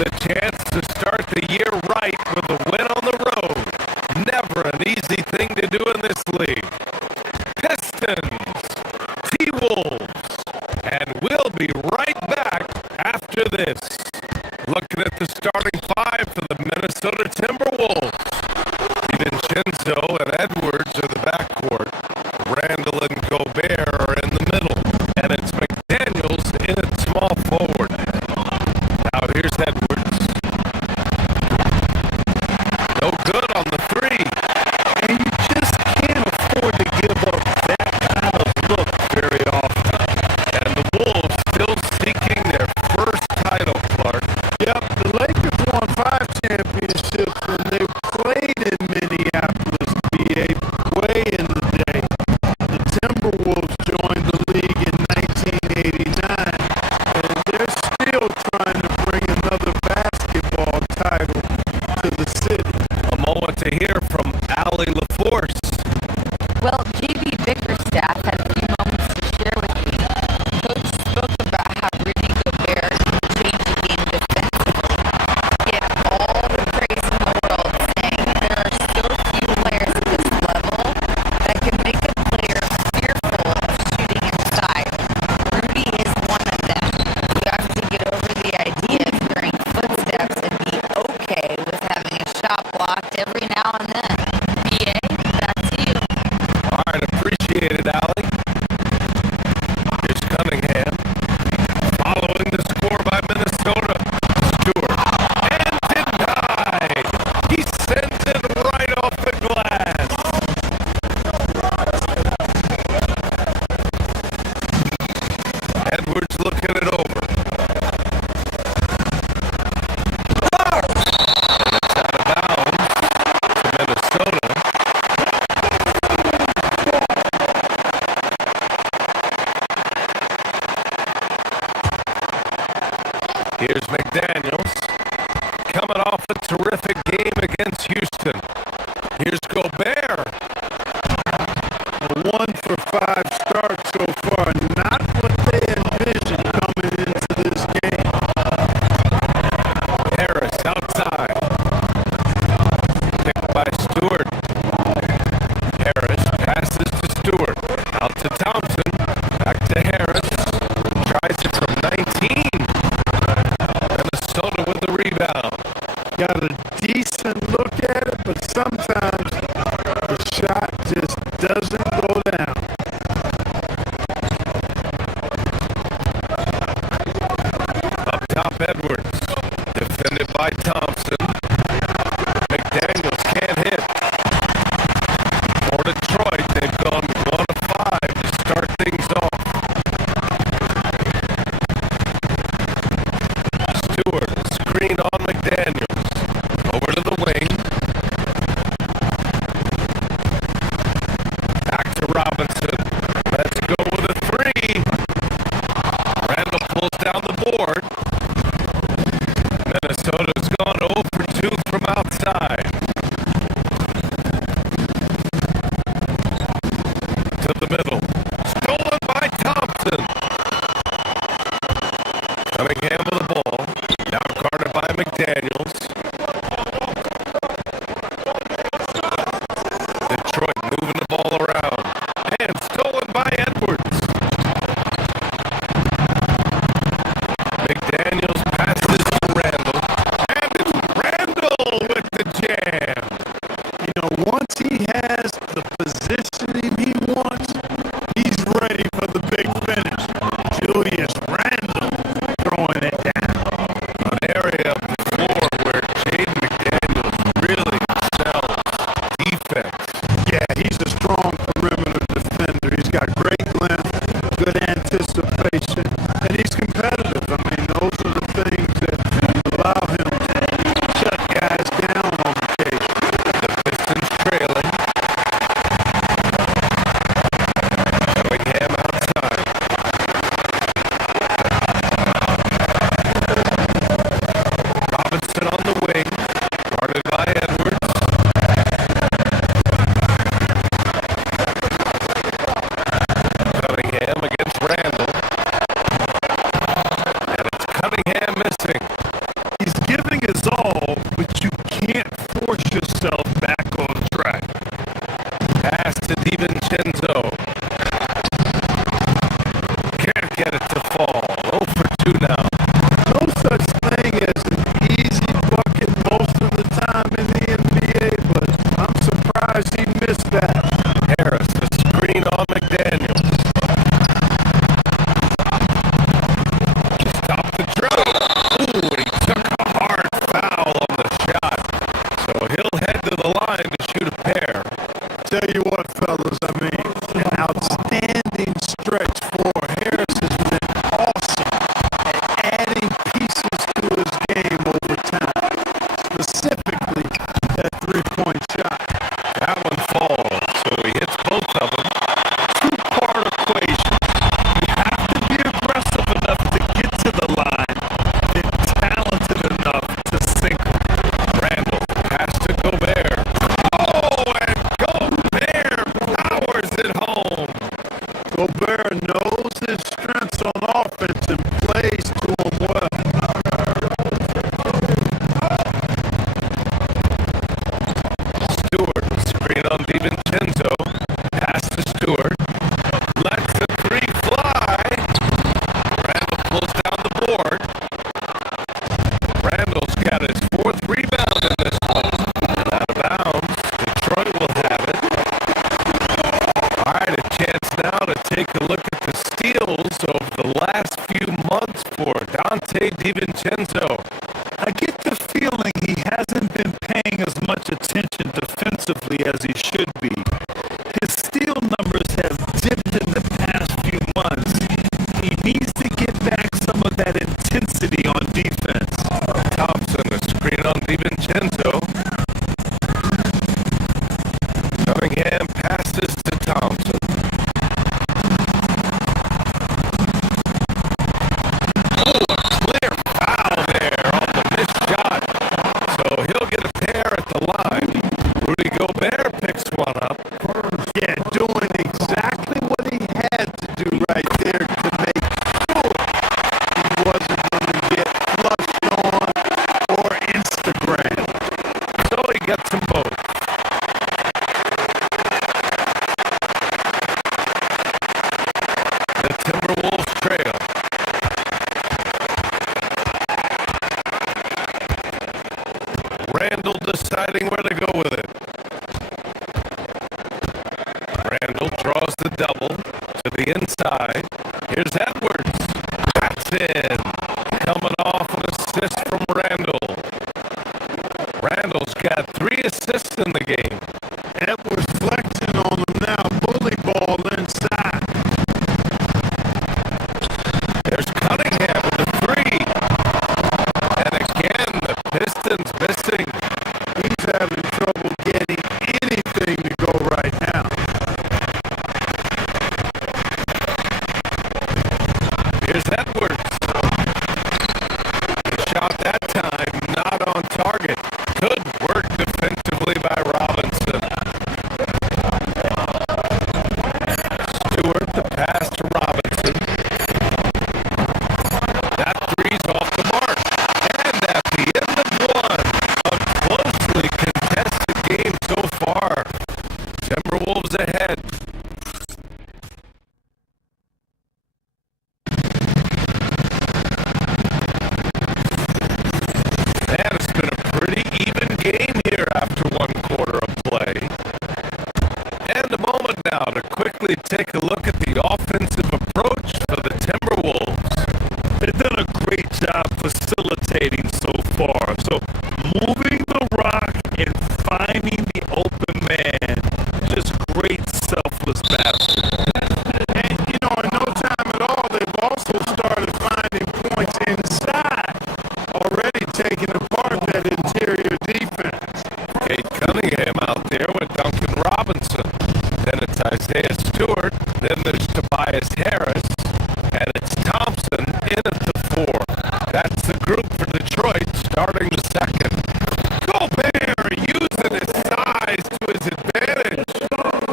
the chance to start the year right with a win on the road. Never an easy thing to do in this league. Pistons, T-Wolves, and we'll be right back after this. Looking at the starting five for the Minnesota Timberwolves. DiVincenzo and Edwards are the backcourt. Randall and Gobert are in the middle. And it's McDaniels in at small forward. Now here's Edwards. No good on the three. And you just can't afford to give up that kind of look very often. And the Wolves still seeking their first title, Clark. Yep, the Lakers won 5 championships when they played in Minneapolis, PA, way in the day. The Timberwolves joined the league in 1989, and they're still trying to bring another basketball title to the city. A moment to hear from Allie LaForce. Well, JB Bickerstaff had a few moments to share with me. Coach spoke about how Rudy Gobert can change the game defensively. He had all the praise in the world, saying there are so few players at this level that can make a player fearful of shooting inside. Rudy is one of them. You have to get over the idea of hearing footsteps and be okay with having a shot blocked every now and then. BA, back to you. All right, appreciate it, Allie. Here's Cunningham. Following the score by Minnesota. Stewart. And denied. He sends it right off the glass. Edwards looking it over. And it's out of bounds to Minnesota. Here's McDaniels, coming off a terrific game against Houston. Here's Gobert. A 1 for 5 start so far, not what they envisioned coming into this game. Harris outside. Picked by Stewart. Harris passes to Stewart. Out to Thompson. Back to Harris. Tries it from 19. Minnesota with the rebound. Got a decent look at it, but sometimes the shot just doesn't go down. Up top, Edwards. Defended by Thompson. McDaniels can't hit. For Detroit, they've gone 1 of 5 to start things off. Stewart, screen on McDaniels. Over to the wing. Back to Robinson. Let's go with a 3. Randall pulls down the board. Minnesota's gone 0 for 2 from outside. To the middle. Stolen by Thompson. Cunningham with the ball. Now guarded by McDaniels. Detroit moving the ball around. And stolen by Edwards. McDaniels passes to Randall. And it's Randall with the jam. You know, once he has the positioning he wants, he's ready for the big finish. Julius Randle throwing points for Dante DiVincenzo. I get the feeling he hasn't been paying as much attention defensively as he should be. His steal numbers have dipped in the past few months. He needs to get back some of that intensity on defense. Thompson, a screen on DiVincenzo. Cunningham passes to Thompson. Oh, a clear foul there on the missed shot. So he'll get a pair at the line. Rudy Gobert picks one up. Yeah, doing exactly what he had to do right there to make sure he wasn't going to get flushed on or Instagram. So he gets them both. The Timberwolves trail. Randall deciding where to go with it. Randall draws the double to the inside. Here's Edwards. That's in. Coming off an assist from Randall. Randall's got 3 assists in the game. Edwards flexing on him now. Bully ball inside. There's Cunningham with the 3. And again, the Pistons missing. He's having trouble getting anything to go right now. Here's Edwards. Shot that time, not on target. Good work defensively by Robinson. Stewart, the pass to Robinson. That 3's off the mark. And at the end of one, a closely contested game so far. Timberwolves ahead. Man, it's been a pretty even game here after one quarter of play. And a moment now to quickly take a look at the offensive approach for the Timberwolves. They've done a great job facilitating so far. So moving the rock and finding the open man. Just great selfless basketball. And, in no time at all, they've also started finding points inside. Already taking apart that interior defense. Kate Cunningham out there with Duncan Robinson. Then it's Isaiah Stewart. Then there's Tobias Harris. And it's Thompson in at the 4. That's the group for Detroit starting the second. Gobert using his size to his advantage.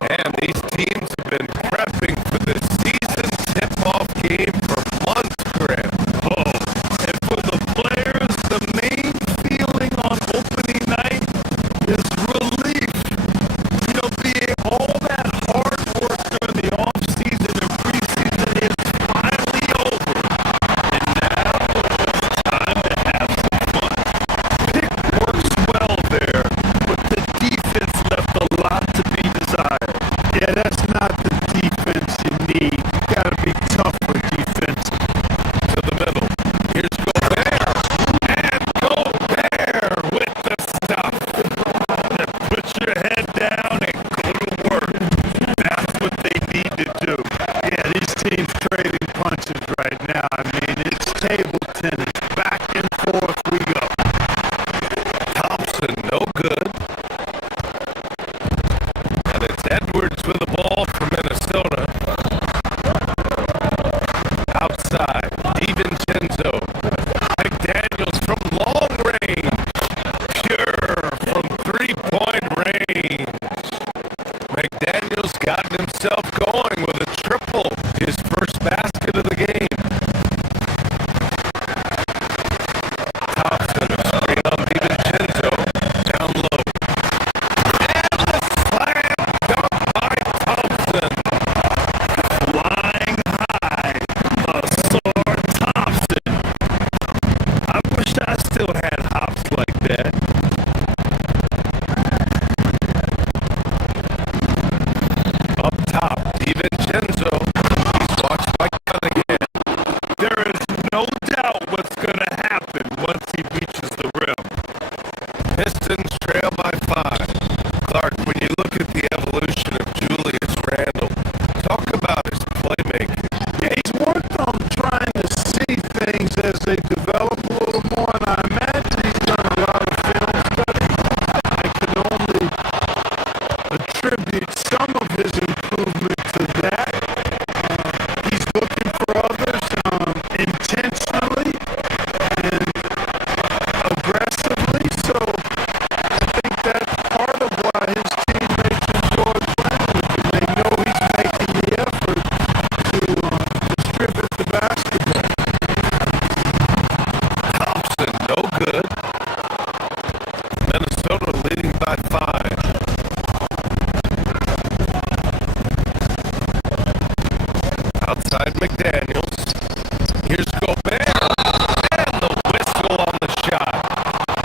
And these teams have been prepping for this season tip-off game for months, Graham. Oh, and for the players, the main feeling on opening night is relief. Being all that hard work during the offseason and preseason is finally over. And now it's time to have some fun. Pick works well there, but the defense left a lot to be desired. Yeah, that's not the defense you need. You got to be tougher defense. To the middle. Here's Gobert. And Gobert with the stuff. Put your head down and go to work. That's what they need to do. Yeah, these teams trading punches right now. I mean, it's table tennis. Back and forth we go. Thompson, no good. And it's Edwards with the ball for Minnesota. Outside, DiVincenzo. McDaniels from long range. Pure from 3-point range. McDaniels gotten himself going with a triple. His first basket of the game. Thompson, a screen on DiVincenzo. Down low. And the slam dunk by Thompson. Flying high, Asar Thompson. inside McDaniels. Here's Gobert. And the whistle on the shot.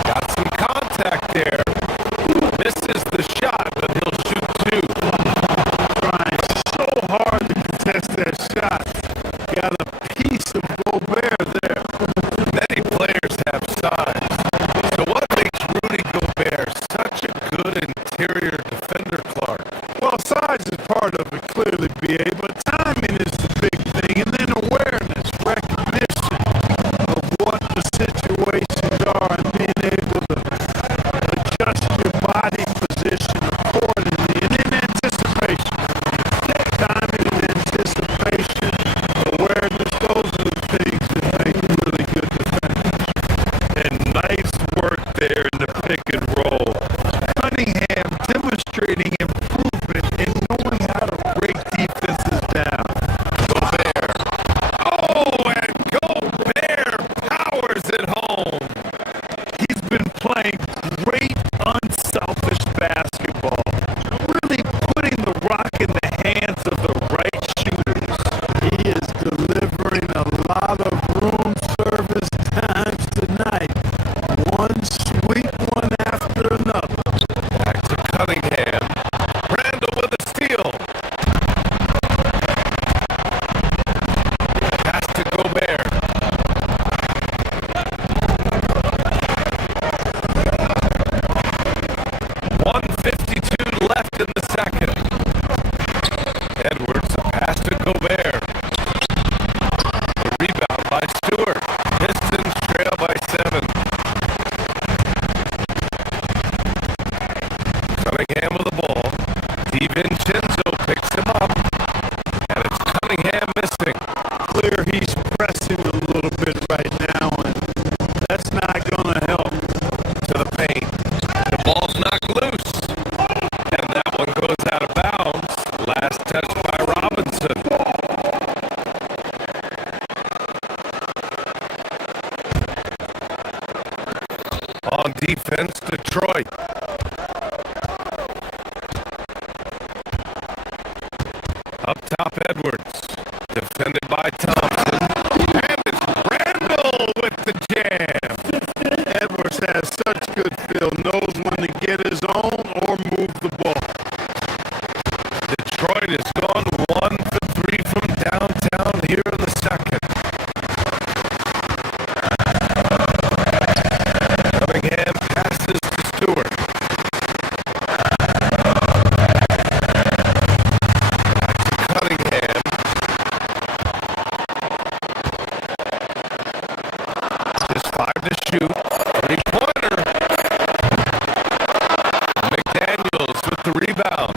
Got some contact there. Misses the shot, but he'll shoot two. Trying so hard to contest that shot. Got a piece of Gobert there. Many players have size. So what makes Rudy Gobert such a good interior defender, Clark? Well, size is part of it, clearly, B.A., but timing is the big thing, and then awareness, recognition of what the situations are, and being able to adjust your body position accordingly, and then anticipation. Timing and anticipation, awareness, those are the things that make really good defenders. And nice work there in the pick and roll. Cunningham demonstrating improvement in knowing how to break defenses down. Gobert. Oh, and Gobert powers it home. He's been playing great, unselfish basketball. Really putting the rock in the hands of the right shooters. He is delivering a lot of room service times tonight. One sweet one after another. Back to Cunningham. Randall with a steal. Pass to Gobert. .152 left in the second. Edwards, a pass to Gobert. The rebound by Stewart. Pistons trail by 7. Cunningham with the ball. DiVincenzo picks him up. And it's Cunningham missing. Clear he's pressing a little bit right now, and that's not going to help. To the paint. The ball's knocked loose. And that one goes out of bounds. Last touch by Robinson. On defense, Detroit. Up top, Edwards. Defended by Thompson. And it's Randall with the jam. Edwards has such good feel, knows when to get his own or move the ball. Detroit has gone 1 for 3 from downtown here in the second. Cunningham passes to Stewart. Cunningham. Just 5 to shoot. 3-pointer. McDaniels with the rebound.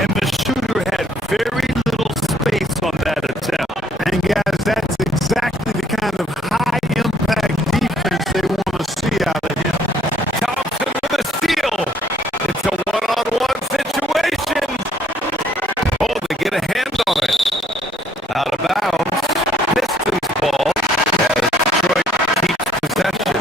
And the shooter had very little space on that attempt. And guys, that's exactly the kind of high-impact defense they want to see out of him. Thompson with a steal. It's a one-on-one situation. Oh, they get a hand on it. Out of bounds. Pistons ball as Detroit keeps possession.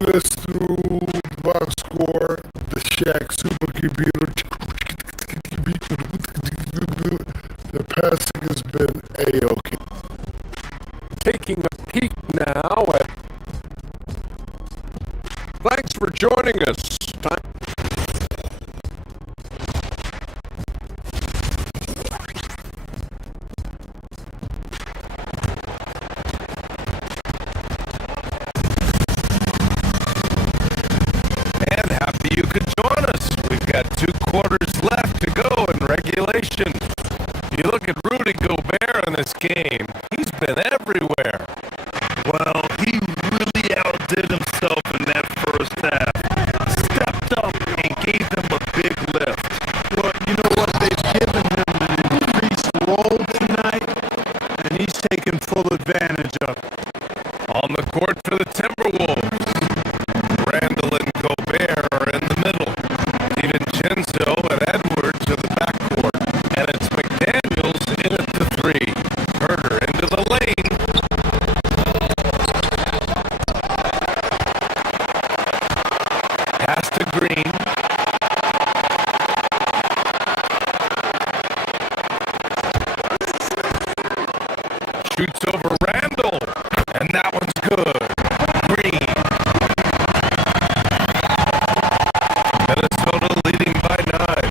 this through the box score, the Shaq supercomputer. The passing has been A-OK. Taking a peek now at... Thanks for joining us. And happy you could join us. We've got 2 quarters left to go in regulation. You look at Rudy Gobert in this game. He's been everywhere. Well, he really outdid himself in that first half. Stepped up and gave them a big lift. Well, you know what? They've given him an increased role tonight, and he's taken full advantage of it. On the court for the Timberwolves, Randall and Gobert are in the middle. DiVincenzo and Edwards are the backcourt. And it's McDaniels in at the 3. Herter into the lane. Pass to Green. Shoots over Randall. And that one's good. Green. Minnesota leading by 9.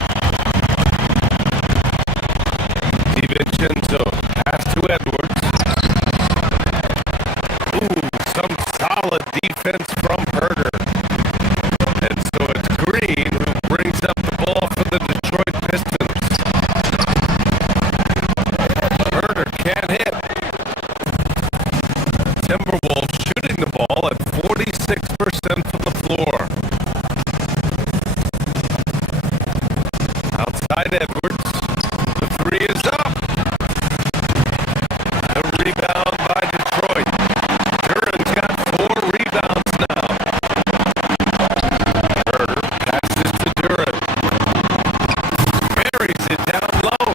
DiVincenzo. Pass to Edwards. Ooh, some solid defense from Herter. And so it's Green who brings up the ball for the Detroit Pistons. Herter can't hit. Timberwolves shooting the ball at 46% from the floor. Outside Edwards. The 3 is up. A rebound by Detroit. Duran's got 4 rebounds now. Herter passes to Duran. Buries it down low.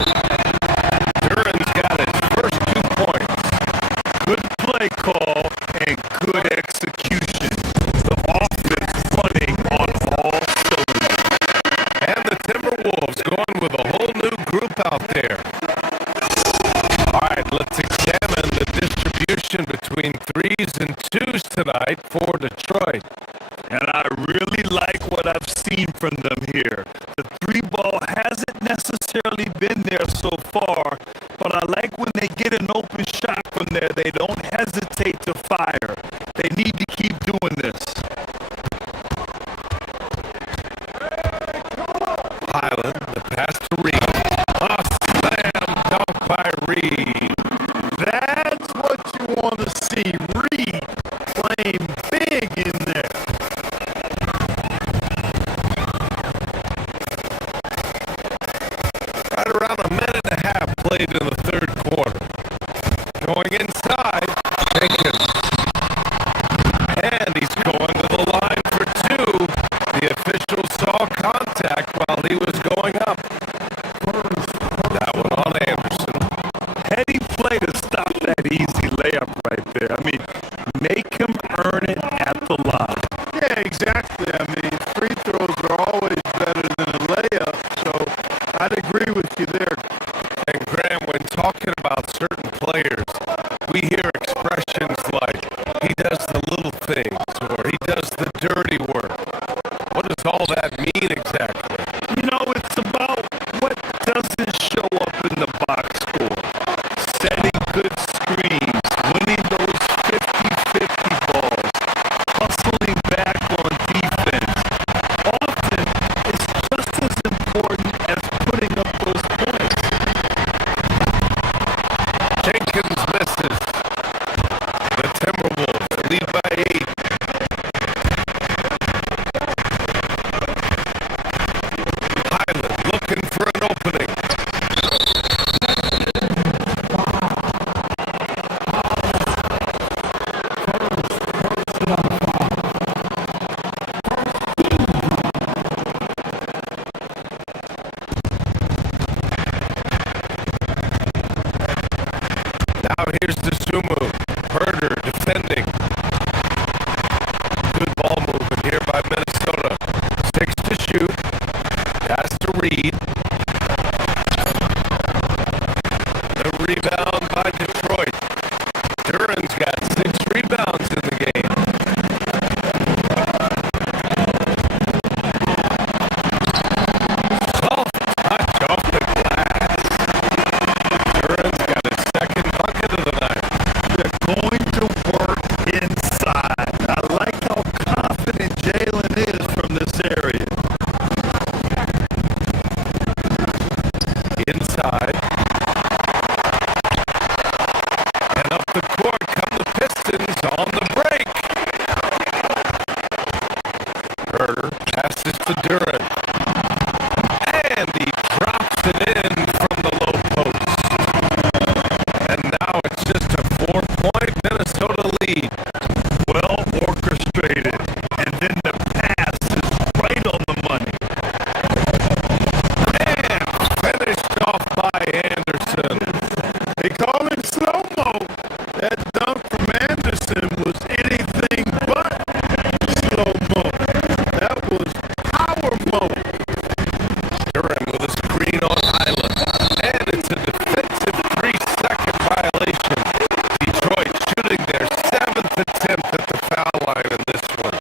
Duran's got his first 2 points. Good play call and good execution. The offense running on all cylinders. And the Timberwolves going with a whole new group out there. All right, let's examine the distribution between 3s and 2s tonight for Detroit. And I really like what I've seen from them here. The 3 ball hasn't necessarily been there so far, but I like when they get an open shot from there, they don't hesitate to fire. They need to keep doing this. Highland, the pass to Reed. A slam dunk by Reed. That's what you want to see. Reed playing big in there. Right around a minute and a half played in the 3rd quarter. Going inside, Jenkins. And he's going to the line for 2. The official saw contact while he was going up. That one on Anderson. Heady play to stop that easy layup right there. I mean, make him earn it at the line. Yeah, exactly. I mean, free throws are always better than a layup, so I'd agree with you there. And Graham, when talking about certain players, we hear expressions like, he does the little things, or he does the dirty work. What does all that mean exactly? You know, it's about what doesn't show up in the box score. Setting good screens, winning those 50-50 balls, hustling back on defense. Often, it's just as important as putting up those points. Jenkins misses. The Timberwolves lead by 8. Highland looking for an opening. Now here's the Sumu. Herter defending. Good ball rebound by Detroit. Duran's got 6 rebounds in the game. Soft touch off the glass. Duran's got his second bucket of the night. They're going to work inside. I like how confident Jalen is from this area. Inside. And up the court come the Pistons on the break. Herter passes to Duran. And he drops it in from the low post. And now it's just a 4-point Minnesota lead. Well orchestrated. And then the pass is right on the money. And finished off by Anderson. They call it slow-mo. That dunk from Anderson was anything but slow-mo. That was power mode. Duran with a screen on Highland. And it's a defensive 3-second violation. Detroit shooting their 7th attempt at the foul line in this one.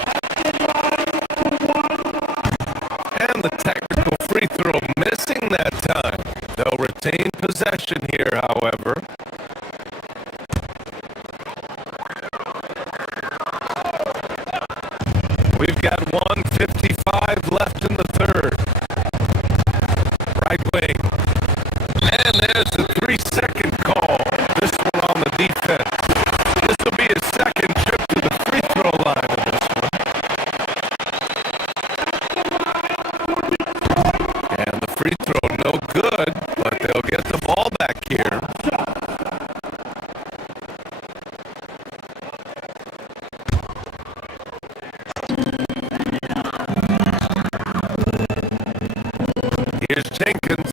And the technical free throw missing that time. They'll retain possession here, however. We've got 1:55 left in the third. Right wing. And there's a 3-second call. This one on the defense. This will be his second trip to the free throw line in this one. And the free throw no good, but they'll get the ball back here. Here's Jenkins.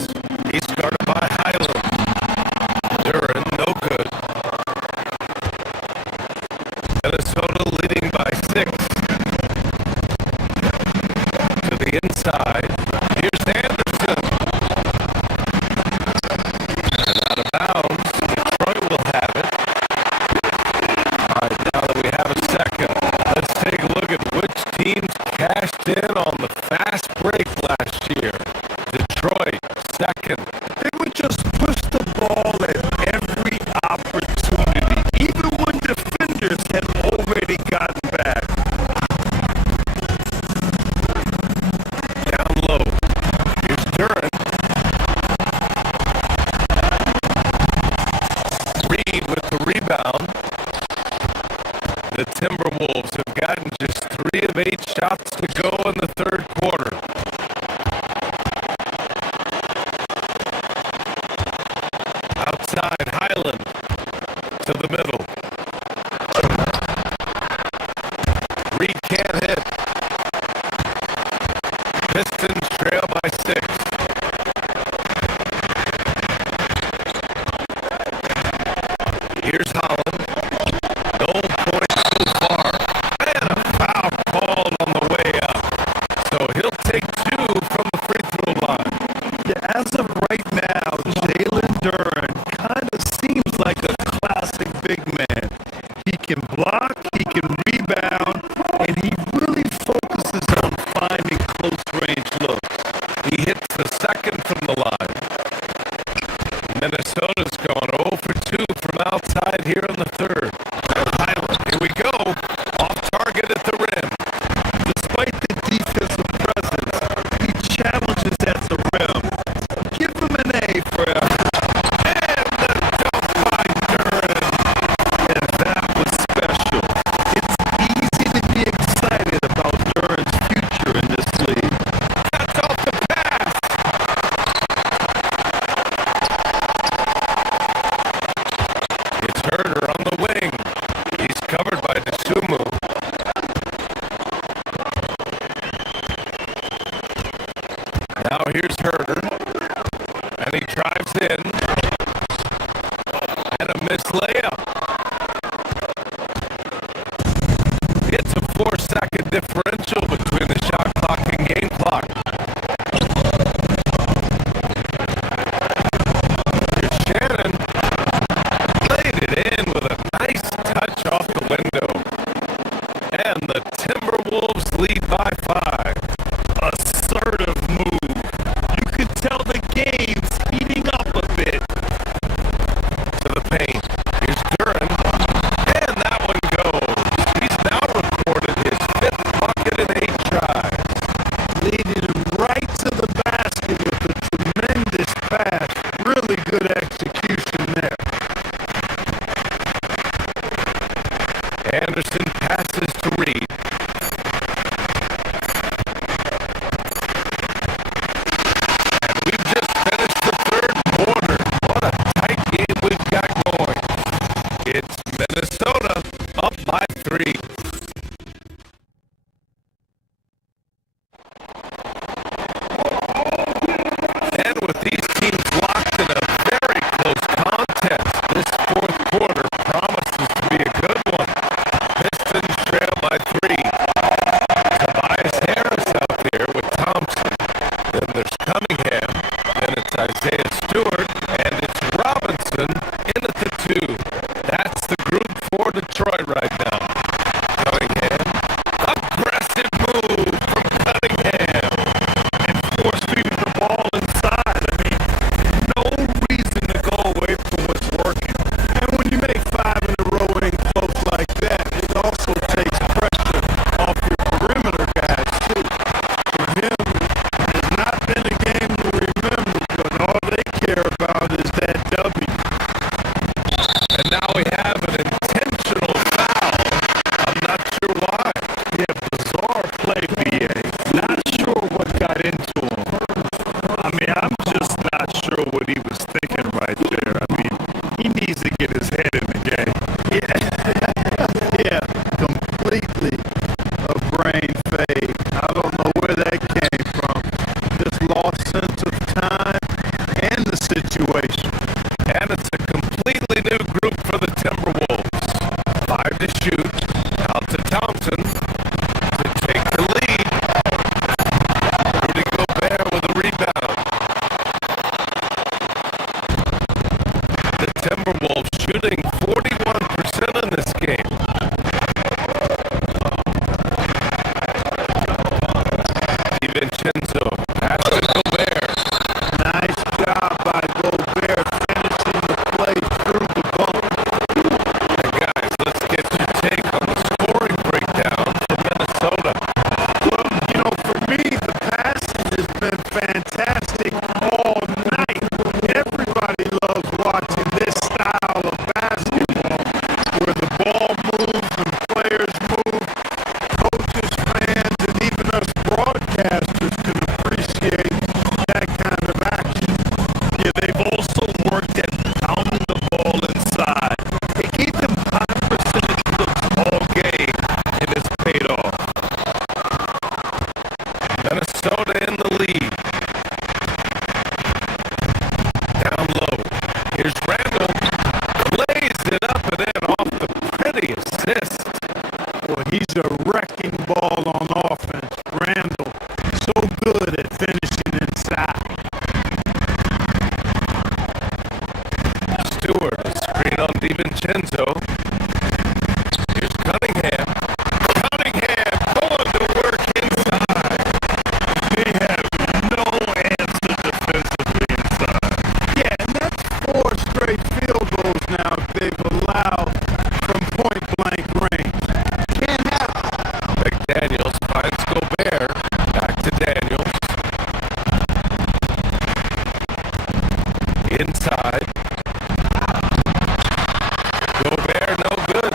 He's guarded by Highland. Duran, no good. Minnesota leading by 6. To the inside. Here's Anderson. And out of bounds. Detroit will have it. All right, now that we have a second, let's take a look at which teams cashed in on the fast break last year. Detroit, second. They would just push the ball at every opportunity, even when defenders had already gotten back. Down low. Here's Duran. Reed with the rebound. The Timberwolves have gotten just 3 of 8 shots to go in the third quarter. Outside, Highland to the middle. Reed can't hit. Pistons trail by 6. Here's Holland. No points so far. And a foul called on the way up. So he'll take 2 from the free throw line. Yeah, as of right now, Jalen Duran kind of seems like a classic big man. He can block, he can rebound, and he really focuses on finding close-range looks. He hits the second from the line. Minnesota's gone 0 for 2 from outside here in the third. Highland, here we go. Off target at the rim. Despite the defensive presence, he challenges at the rim. Give him an A for effort. And the dunk by Duran. And that was special. It's easy to be excited about Duran's future in this league. That's off the pass. It's Herter on the wing. He's covered by Desumu. Now here's Herter. And he drives in. And a missed layup. It's a 4-second differential between the shot clock and game clock. Here's Shannon. three. And with these teams locked in a very close contest, this fourth quarter promises to be a good one. Pistons trail by three. Tobias Harris out there with Thompson. Then there's Cunningham. Then it's Isaiah Stewart. And it's Robinson in at the two. That's the group for Detroit right now. Cunningham. Aggressive move from Cunningham. And force feeding the ball inside. I mean, no reason to go away from what's working. And when you make 5 in a row and close like that, it also takes pressure off your perimeter guys, too. For him, it's not been a game to remember, but all they care about is that W. And now we have an intentional foul. I'm not sure why. Yeah, bizarre play, BA. Not sure what got into him. I mean, I'm just not sure what he was thinking right there. I mean, he needs to get his head in the game. Yeah, completely a brain fade. I don't know where that came from. Just lost sense of time and the situation. And it's a completely new group for the Timberwolves. 5 to shoot. Out to Thompson to take the lead. Rudy Gobert with a rebound. The Timberwolves shooting 41% in this game. DiVincenzo pass to Gobert. Nice job by Gobert finishing the play through the bump. And guys, let's get your take on the scoring breakdown for Minnesota. Well, you know, for me, the passing has been fantastic all night. Everybody loves watching this style of basketball where the ball moves and players move. Coaches, fans, and even us broadcasters can appreciate that kind of action. Yeah, they've also worked at pounding the ball inside. They gave them high percentage looks all game, and it's paid off. Minnesota in the lead. Down low. Here's Randall. Lays it up and in off the pretty assist. Well, he's a wrecking ball on offense. Randall, so good at finishing inside. Stewart, a screen on DiVincenzo. Here's Cunningham. Cunningham going to work inside. They have no answer defensively inside. Yeah, and that's 4 straight field goals now they've allowed from point-blank range. Can't happen. McDaniels finds Gobert. Back to Daniels. Inside. Gobert, no good.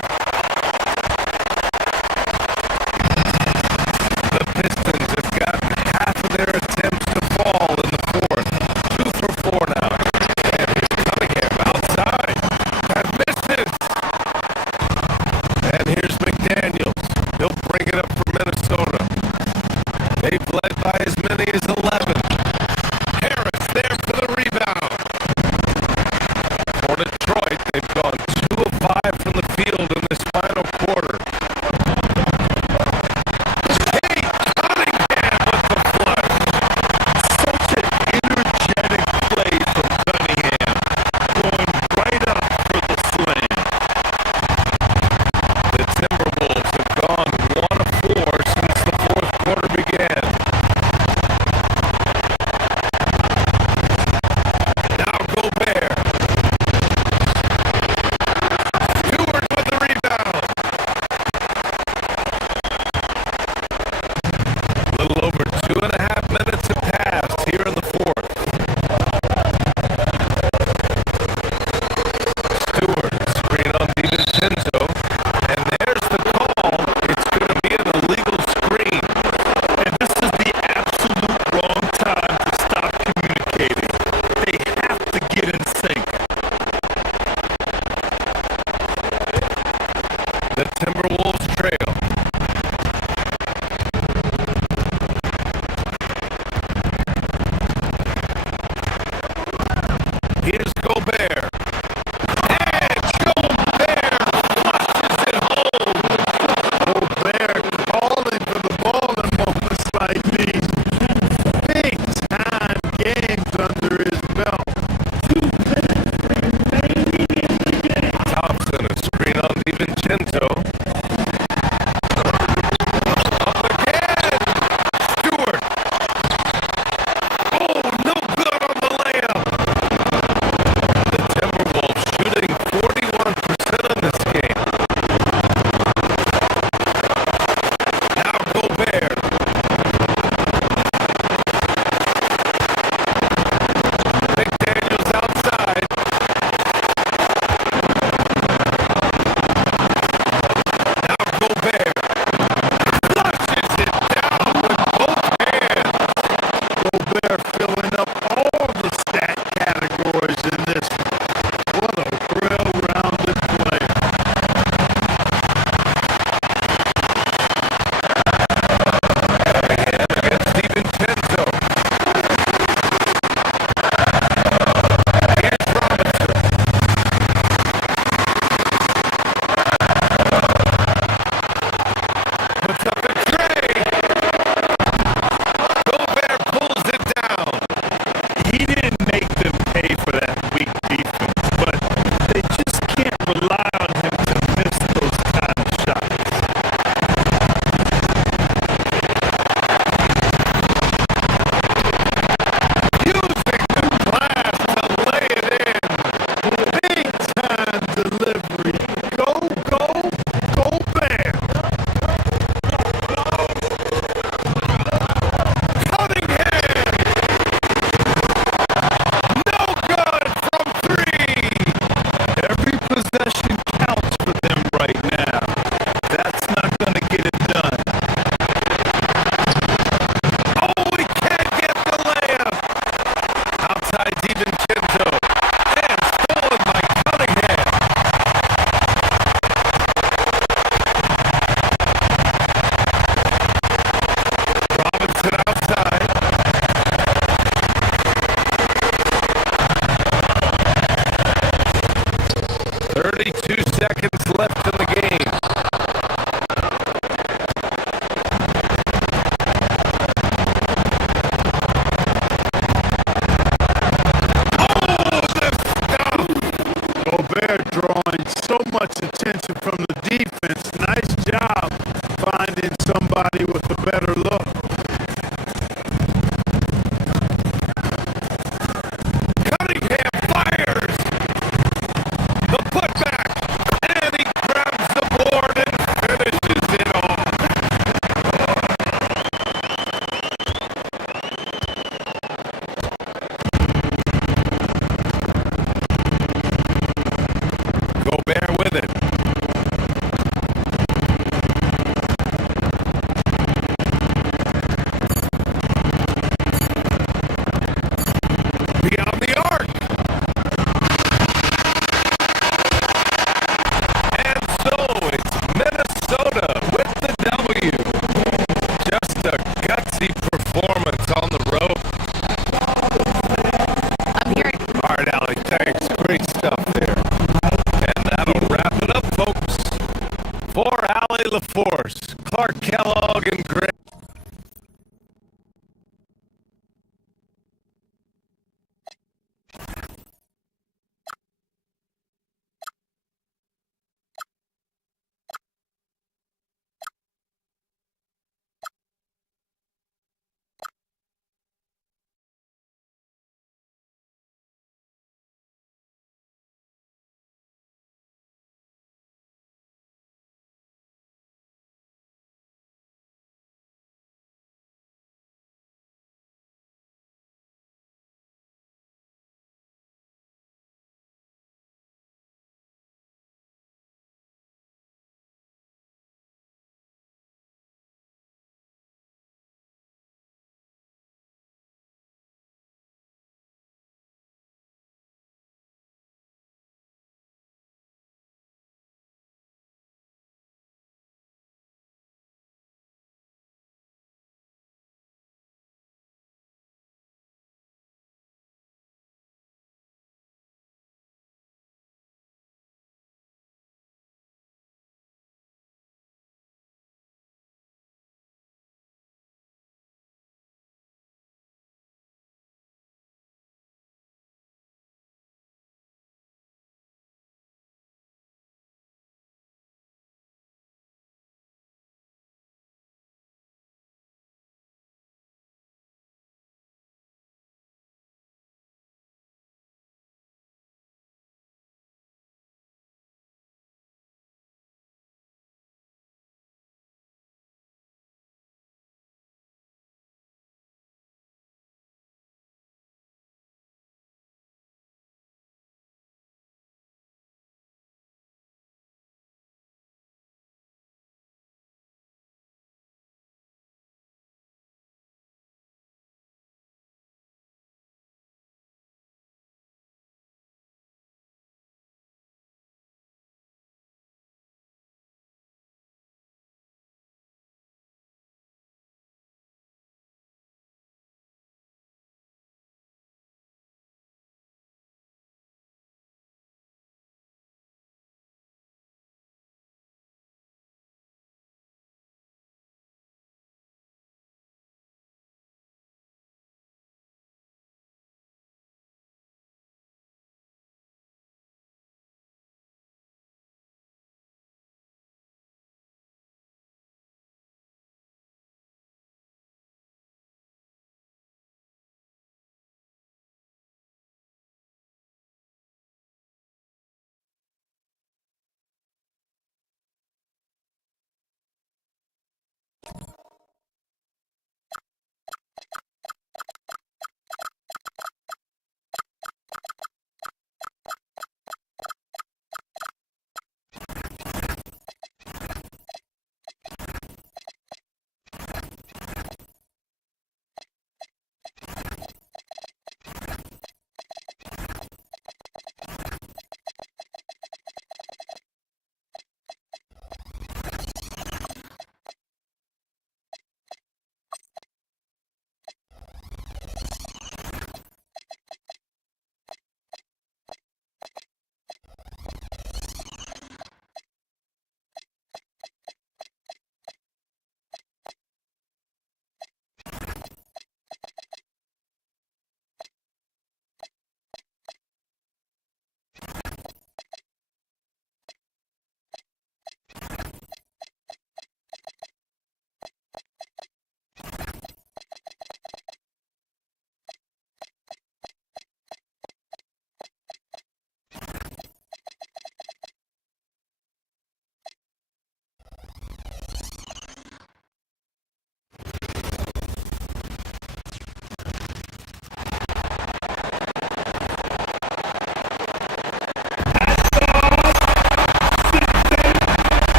The Pistons have gotten half of their attempts to fall in the fourth. 2 for 4 now. And here's Cunningham outside. That misses. And here's McDaniels. He'll bring it up for Minnesota. They've led by as many as 11. Harris there for the rebound. 32 seconds left in the game. Gobert drawing so much attention from the defense. Nice job finding somebody with a better look. Cunningham fires the putback, and he grabs the board and finishes it off. Gobert with it. Beyond the arc. And so it's Minnesota with the W. Just a gutsy performance on the road. I'm hearing. All right, Allie, thanks. Great stuff there. And that'll wrap it up, folks. For Allie LaForce, Clark Kellogg, and Greg.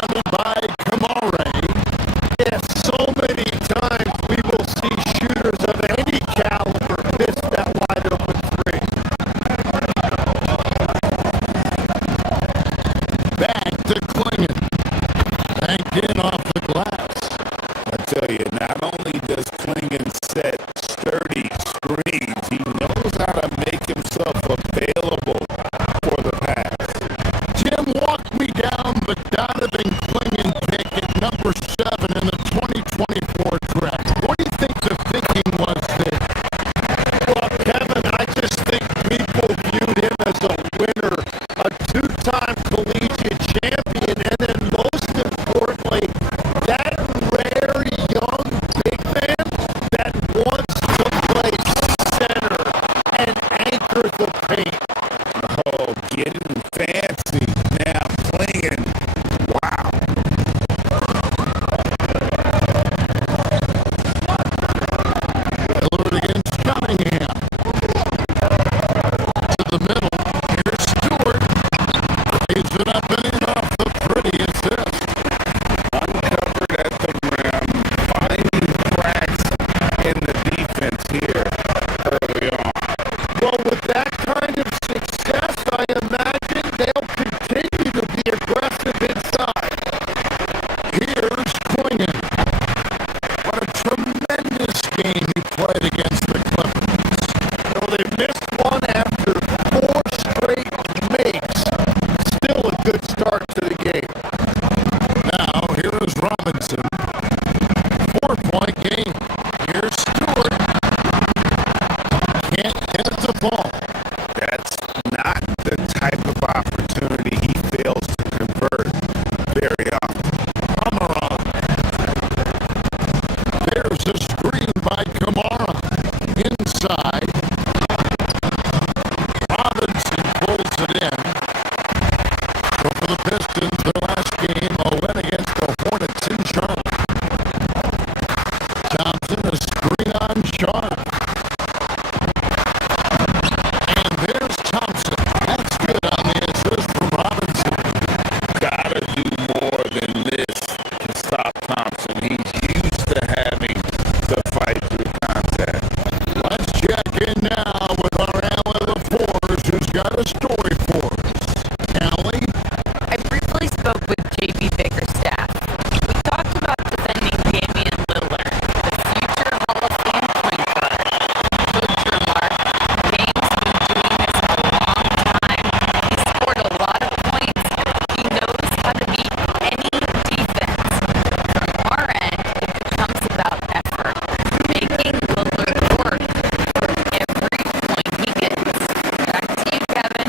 surrounded by Kamare. Yeah, so many times we will see shooters of any caliber miss that wide open three. Back to Klingon. Banked in off the glass. I tell you, not only does Klingon set sturdy screens, he knows how to make himself available for the pass. Jim walked me down the Donovan Klingon pick at number 7 in the 2024 draft. What do you think the thinking was there? Well, Kevin, I just think people viewed him as a winner, a two-time collegiate champion, and then most importantly, that rare young big man that wants to play center and anchor the paint. Oh, getting fancy now, Klingon. Wow. Lillard against Cunningham. To the middle. Here's Stewart. Lays it up and in off the pretty assist. Uncovered at the rim, finding cracks in the defense here early on. Well, with that kind of success, I imagine they'll continue to be aggressive inside. Here's Klingon. What a tremendous game he played against the Clippers. Well, they missed one after 4 straight makes. Still a good start to the game. Now, here is Robinson. 4-point game. Here's Stewart. Can't get it to fall. That's not the type of opportunity he fails to convert very often. Kamara. There's a screen by Kamara. Inside. Robinson pulls it in. So for the Pistons, their last game, a win against the Hornets in Charlotte. Thompson, a screen on Sharp. And there's Thompson. That's good on the assist from Robinson. Gotta do more than this to stop Thompson. He's used to having to fight through contact. Let's check in now with our Allie LaForce, who's got a story for us. Allie? I briefly spoke with JB Bickerstaff. We talked about defending Damian Lillard, the future Hall of Fame point guard. Coach remarked, Dame's been doing this a long time. He scored a lot of points. He knows how to beat any defense. From our end, it becomes about effort, making Lillard work for every point he gets. Back to you, Kevin.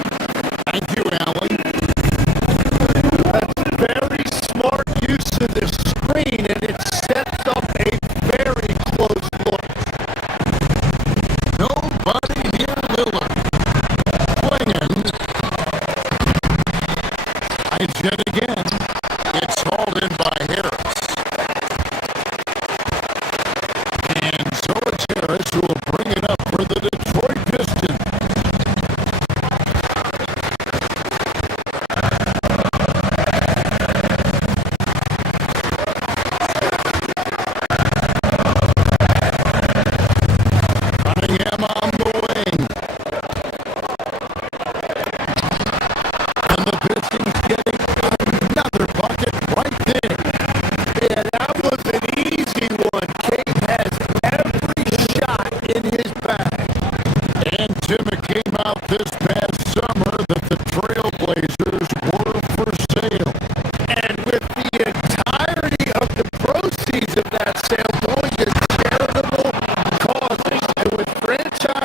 Thank you, Allie. That's very smart use of the screen, and it sets up a very close look. Nobody near Lillard. Klingon. Hides yet again. It's hauled in by Harris. And so it's Harris who will bring it up for the Detroit Pistons. Cunningham on the wing. And the Pistons getting another bucket right there. Yeah, that was an easy one. Cade has every shot in his bag. And Tim, it came out this past summer that the Trailblazers were for sale. And with the entirety of the proceeds of that sale going to charitable causes, and with franchise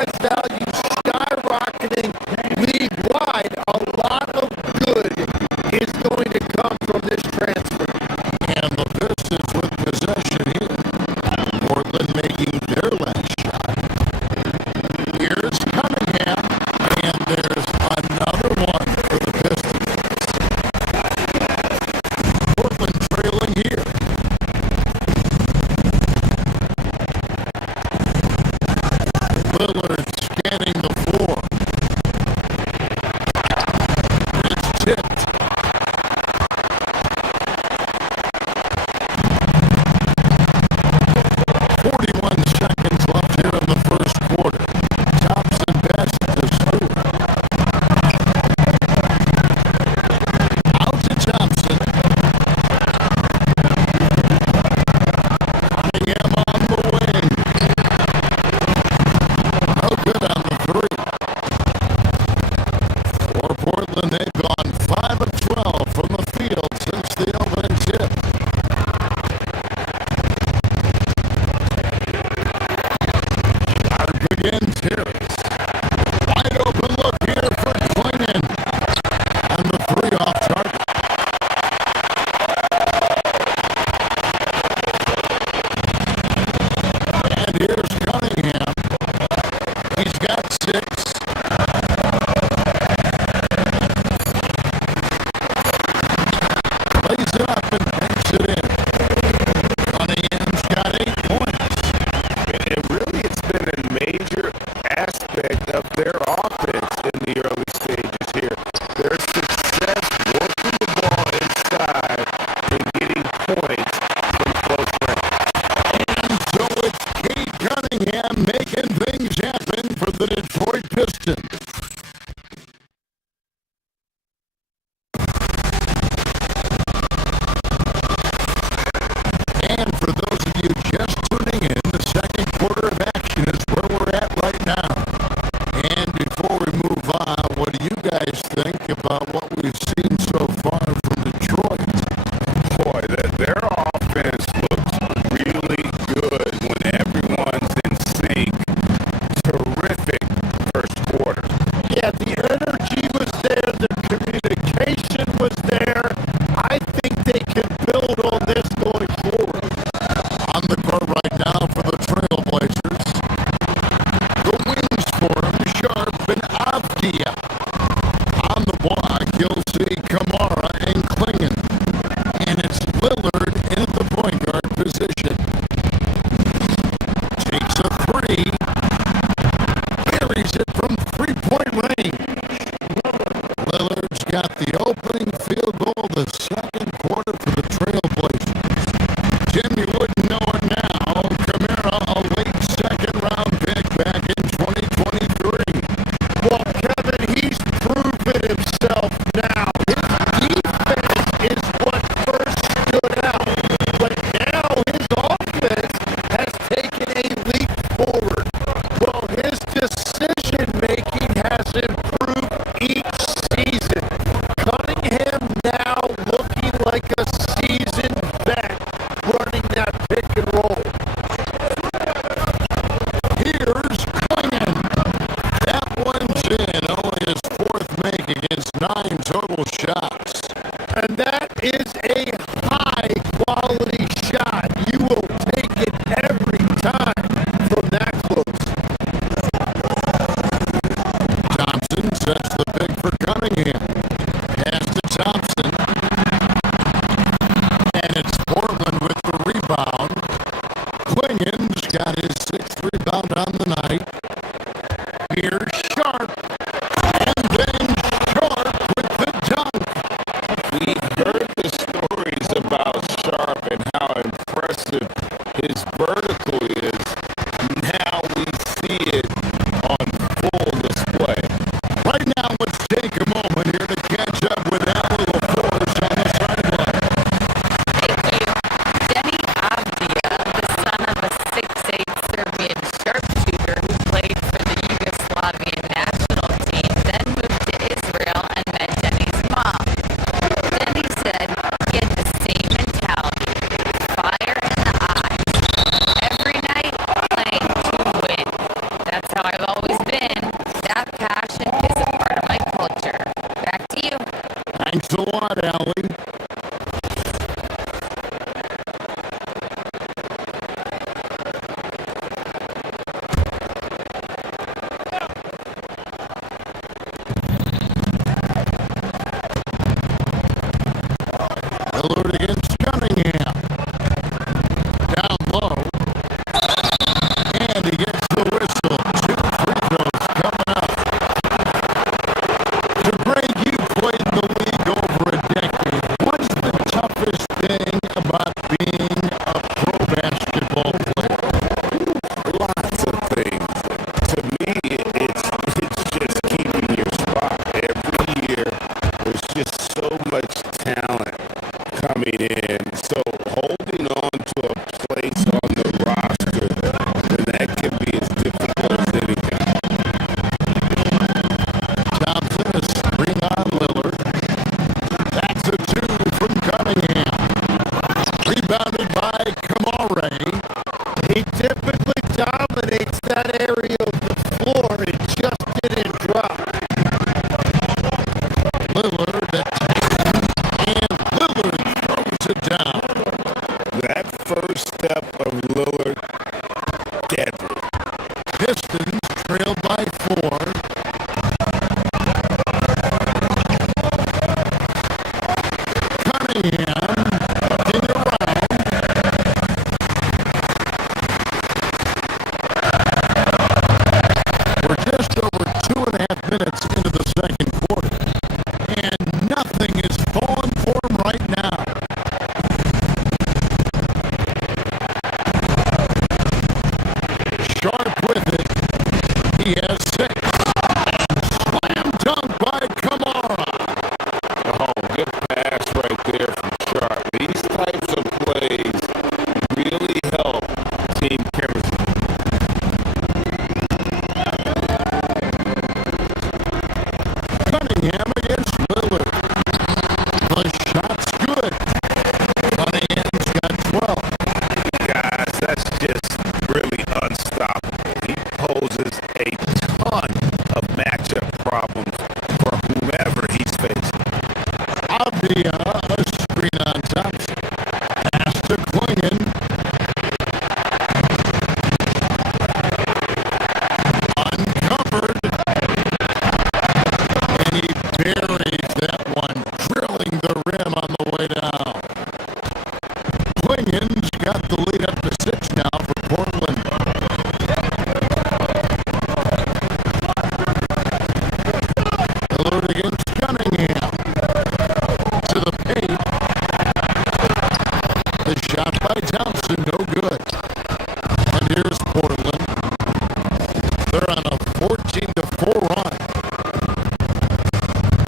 Thompson. And for those of you just tuning in, the second quarter of action is where we're at right now. And before we move on, what do you guys think about what we've seen so far from Detroit? Boy, their offense looks really good when everyone's in sync. Terrific first quarter. Yeah, the energy was there, the communication was there. I think they can build on this going forward. On the court right now for the Trailblazers. The wings for him, Sharp and Avdia. On the block, you'll see Kamara and Klingon. And it's Lillard in the point guard position. Takes a three. Buries it from three-point range. Lillard's got the opening field goal the second quarter for the Trailblazers. Jim, you wouldn't know it now. Kamara, a late second-round pick back in 2023. Well, Kevin, he's proven himself now. His defense is what first stood out. But now his offense has taken a leap forward. Well, his decision-making has improved each season. Cunningham now looking like a seasoned vet running that pick and roll. Here's Klingon. That one's in, only his fourth make against 9 total shots. And that is a high-quality shot. You will take it every time from that close. Thompson sets the pick for Cunningham. Pass to Thompson. And it's Portland with the rebound. Klingon's got his 6th rebound on the night. Here's Sharp. And then Sharp with the dunk. We heard the stories about Sharp and how impressive his vertical is. Now we see it on full display. Right now, let's take a moment here to catch up with Allie LaForce on the sideline. Thank you. Denny Avdia, the son of a 6'8" Serbian sharpshooter who played for the Yugoslavian national team, then moved to Israel and met Denny's mom. Denny said he had the same mentality, fire in the eyes. Every night, playing to win. That's how I've always been. That passion is a part of my culture. Back to you. Thanks a lot, Allie. Lillard against Cunningham. Down low. And he gets the whistle. 2 free throws coming up. So, Greg, you played in the league over a decade. What's the toughest thing about being a pro basketball player? Lots of things. To me, it's just keeping your spot. Every year, there's just so much talent coming in. So holding on to a place on the roster, that can be as difficult as anything. Thompson, a screen on Lillard. That's a 2 from Cunningham. Rebounded by Kamara. He typically dominates that area of the floor. It just didn't drop. Lillard attacks, and Lillard throws by Thompson, no good. And here's Portland. They're on a 14-4 run.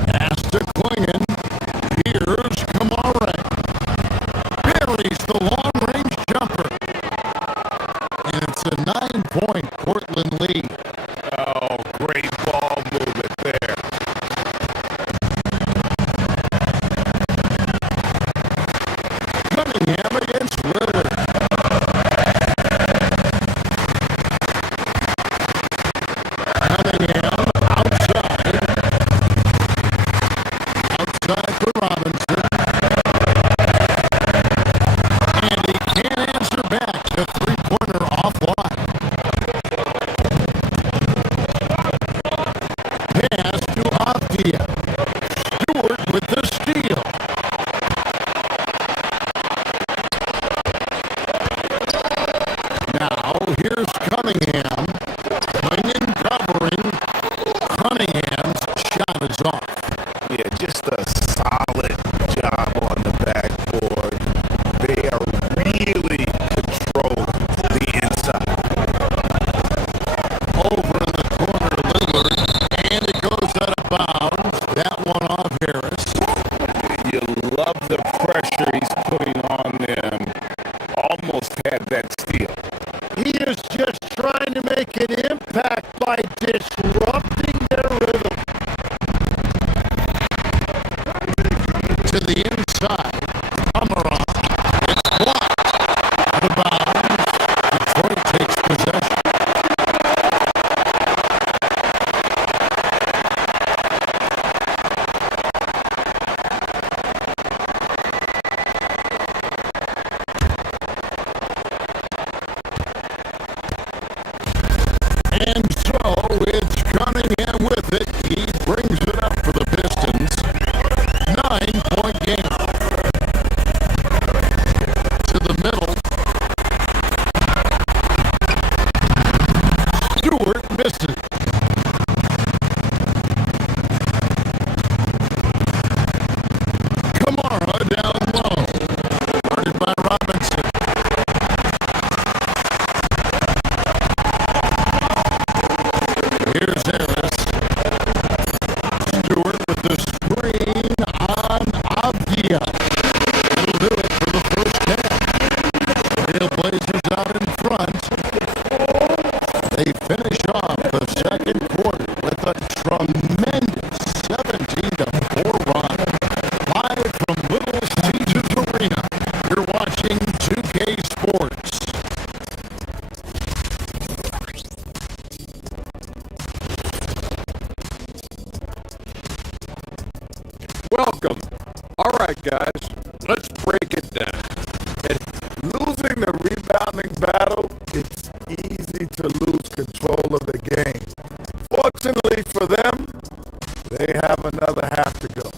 Pass to Klingon. Here's Kamara. Buries the long-range jumper. And it's a 9-point Portland lead. Oh, great ball movement there. Cunningham against Lillard. Cunningham outside. Outside for Robinson. And he can't answer back. The three-pointer offline. Pass to Avdia. Stewart with the steal. Now, here's Cunningham. Klingon covering. Cunningham's shot is off. Yeah, just a solid job on the backboard. They are really controlling the inside. Over in the corner, Lillard. And it goes out of bounds. That one off Harris. You love the pressure he's putting on them. Almost had that steal. He is just trying to make an impact by disrupting their rhythm. To the inside. Kamara. It's blocked. Out of bounds. Detroit takes possession. And so it's Cunningham with it. He brings it up for the Pistons. 9-point game. To the middle. Stewart misses. Kamara down low. Guarded by Robinson. Here's Harris. Stewart with the screen on Avdia. That'll do it for the first half. Trailblazers out in front. They finish off the second quarter with a tremendous 17-4 run. Live from Little Caesars Arena, you're watching 2K Sports. Welcome. All right, guys, let's break it down. Losing the rebounding battle, it's easy to lose control of the game. Fortunately for them, they have another half to go.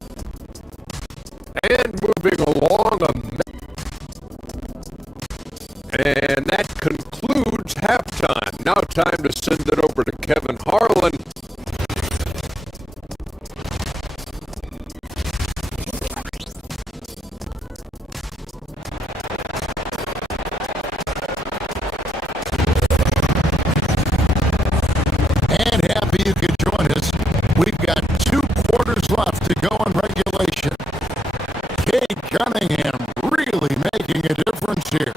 And moving along, and that concludes halftime. Now time to send it over to Kevin Harlan. And happy you could join us. We've got 2 quarters left to go in regulation. Cade Cunningham really making a difference here.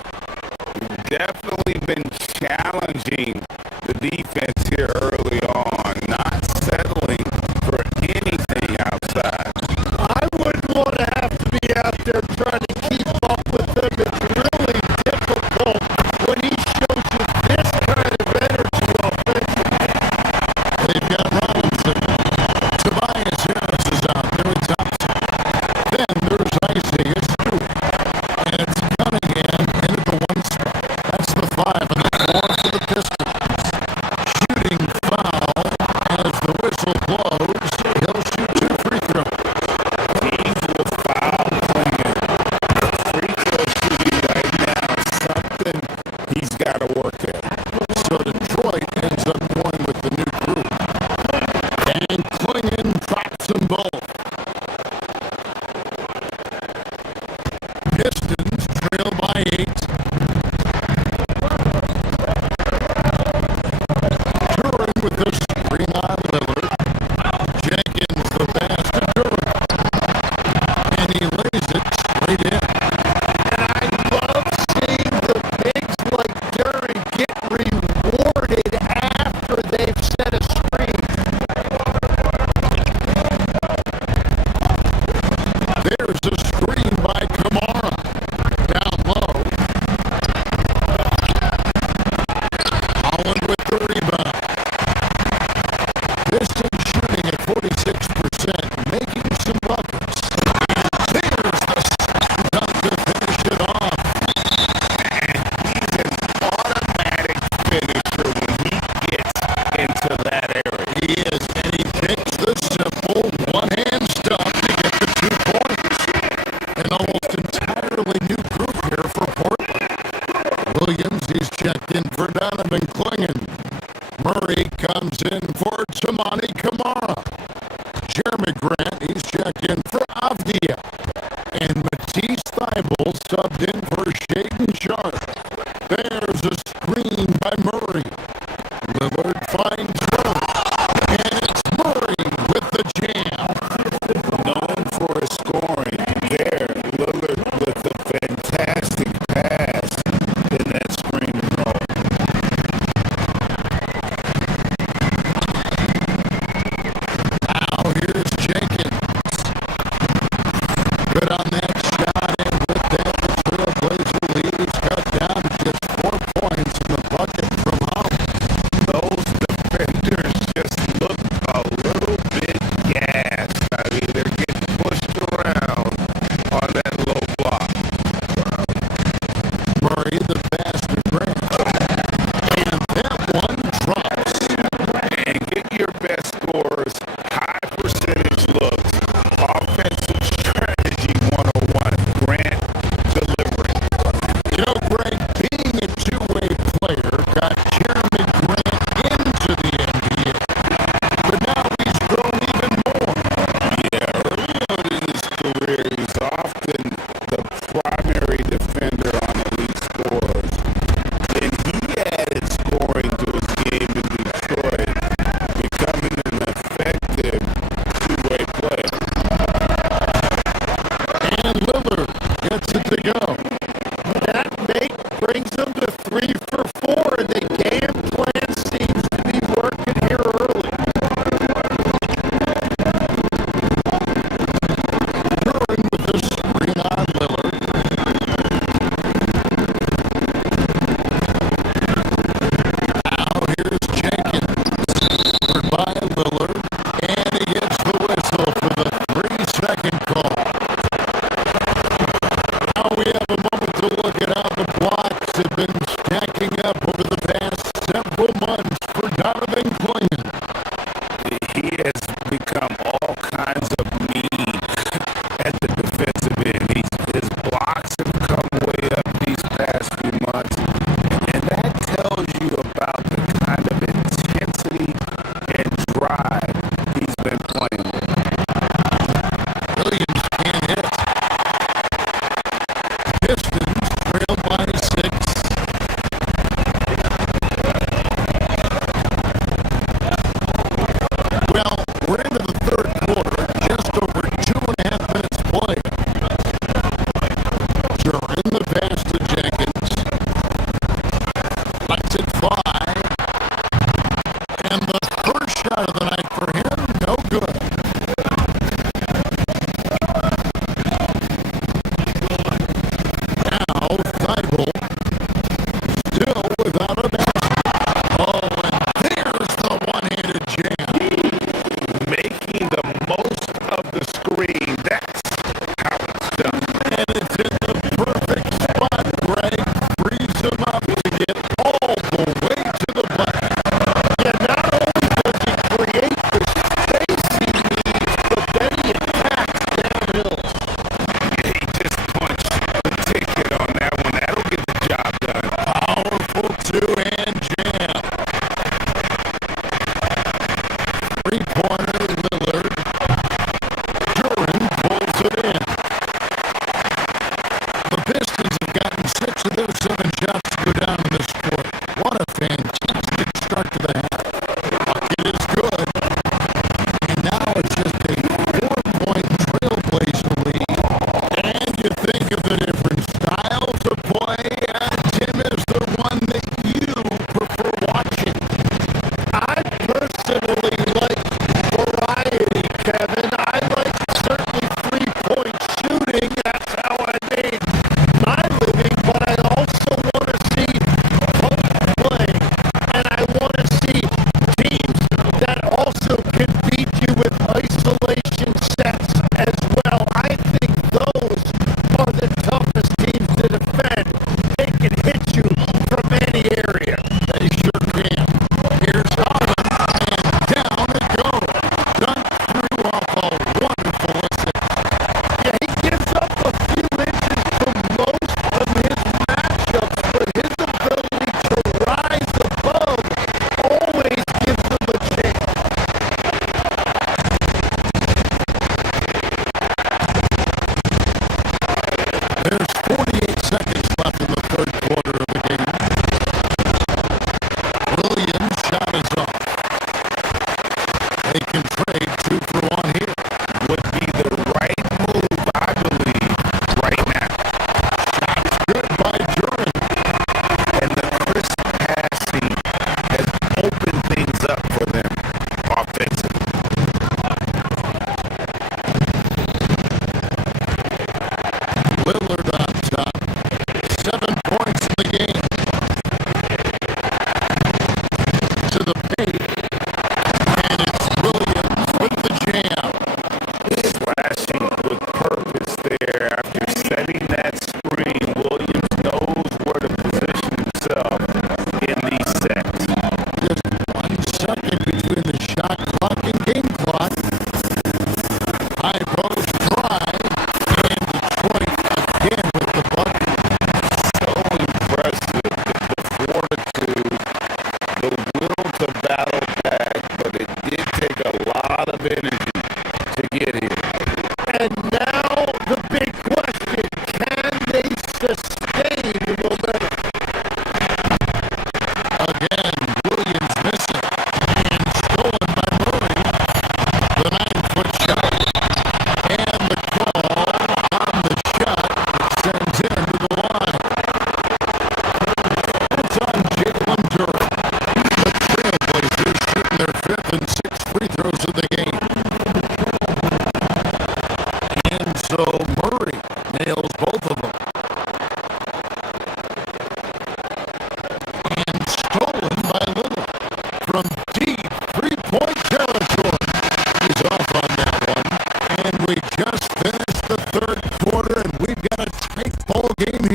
Definitely been challenging the defense here early on, not settling for anything outside. I wouldn't want to have to be out there trying to keep up with them. It's really difficult when he shows you this kind of energy offensively. They've got Robinson. Tobias Harris is out there with Thompson. Then there's Isaiah Stewart. And it's Cunningham into the 1 spot. That's the 5 and the 4 for the Pistons. Williams, he's checked in for Donovan Clingan. Murray comes in for Tamani Kamara. Jeremy Grant, he's checked in for Avdia. And Matisse Thybulle subbed in for Shaden Sharp. There's a screen by Murray. Lillard finds Murray. And it's Murray with the jam. Known for his scoring. There, Lillard with a fantastic pass in that screen and roll. Now here's Jenkins. Good on that shot, and with that, the Trailblazer lead is cut down to just 4 points in the bucket from out. Those defenders just look a little bit gassed. I mean, they're getting pushed around on that low block. Murray, the pass to Grant. And that one drops. And get your best scores, high percentage looks, offensive strategy 101. Grant delivering. You know, Greg, being a two-way player got Jeremy Grant into the NBA. But now he's grown even more. Yeah, early on in his career, he's often the primary defender on elite scores. Then he added scoring to his game in Detroit, becoming an effective two-way player. And Lillard gets it to go. That make brings them to 3 for 4, and the game plan seems to be working here early. Curran with the screen on Lillard. Now here's Jenkins. Covered by Lillard, and he gets the whistle for the 3-second call. Now we have a moment to look at how the blocks have been stacking up over the past several months for Donovan Clingan. He has become all kinds of mean at the defensive end. His blocks have come way up these past few months, and that tells you about the kind of intensity and drive he's been playing with. Williams can't hit. Pistons trail by 6. Well, we're into the third quarter, just over 2.5 minutes played. During the pass to Jenkins. Lights at 5. And the first shot of the night for him, no good. Now, Thybulle, still without a basket. Oh, and there's the one-handed jam. Making the most of the screen. That's how it's done. And it's in the perfect spot, Greg. Frees him up to get all the way to the bucket. Yeah, not only does he create the space he needs, but then he attacks downhill. He just punched the ticket on that one. That'll get the job done. Powerful two-hand jam. Three-pointer Lillard. Curran pulls it in. The Pistons have gotten 6 of their 7 shots to go down in this quarter. What a fantastic start to the half. Bucket is good. And now it's just a 4-point Trailblazer lead. And you think of the different styles of play, Tim is the one that you prefer watching. I personally like variety, Kevin. I like certainly 3-point shooting. That's how I made my living. But I also want to see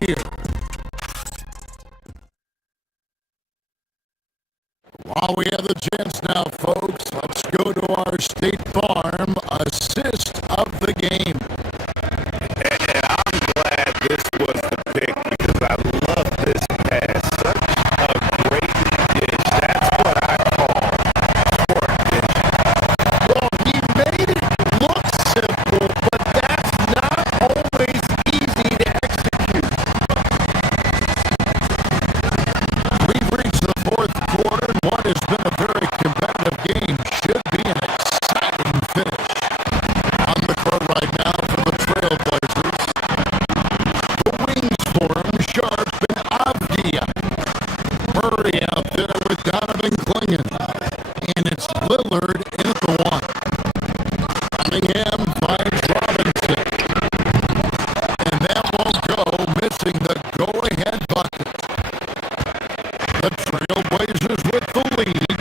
here. While we have the chance now, folks, let's go to our State Farm assist of the game. And I'm glad this was the pick because I love this pass. Such a great dish. That's what I call short dish. Well, he made it look simple, but that's not always easy to execute. We've reached the fourth quarter, and what has been a very competitive game should be an exciting finish. On the court right now for the Trailblazers. The wings for him, Sharp and Avdia. Murray out there with Donovan Clingan. And it's Lillard in at the one. Cunningham finds Robinson. And that won't go, missing the go-ahead bucket. The Trailblazers with the lead.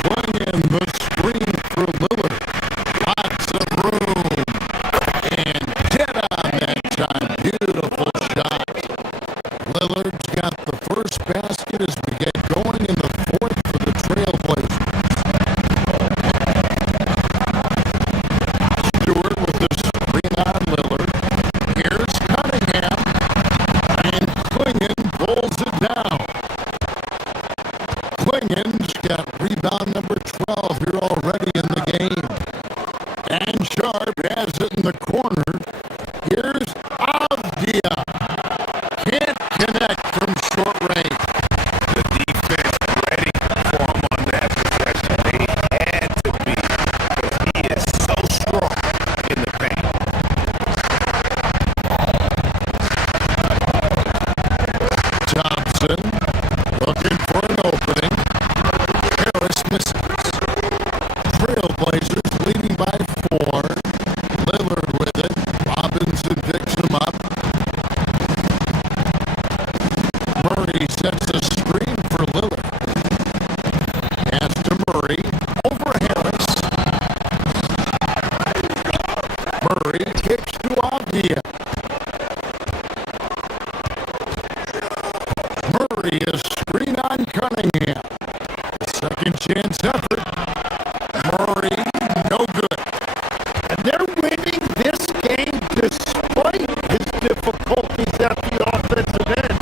Clingan the screen for Lillard. Lots of room. And dead on that time. Beautiful shot. Lillard's got the first basket as we get going in the fourth for the Trailblazers. Stewart with the screen on Lillard. Here's Cunningham. And Clingan pulls it down. Clingan's got rebound number 12 here already in the game. And Sharp has it in the corner. Here's Avdia. Can't connect from short range. The defense ready for him on that possession. They had to be because he is so strong in the paint. Thompson looking for an opening. Harris misses. Trailblazers leading by 4. Lillard with it. Robinson picks him up. Murray sets a screen for Lillard. Pass to Murray. Over Harris. Murray kicks to Avdia. Murray a screen on Cunningham. Second chance effort. Murray, no good. And they're winning this game despite his difficulties at the offensive end.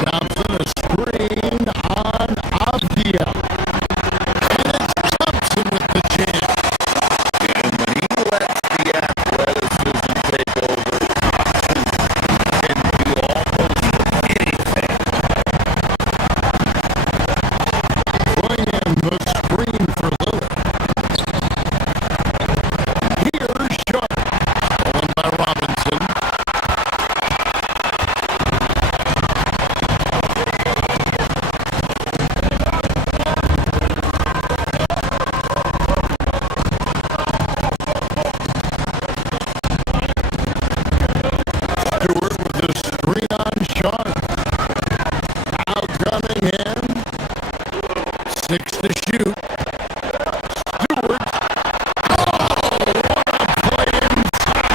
Thompson a screen on Avdia. And it's Thompson with the jam. And when he lets the athleticism take over, can do almost anything. Clingan the screen for Lillard. Here's Sharp. Stolen by Robinson. Stewart with the screen on Sharp. Now Cunningham. 6 to shoot. Stewart. Oh, what a play inside.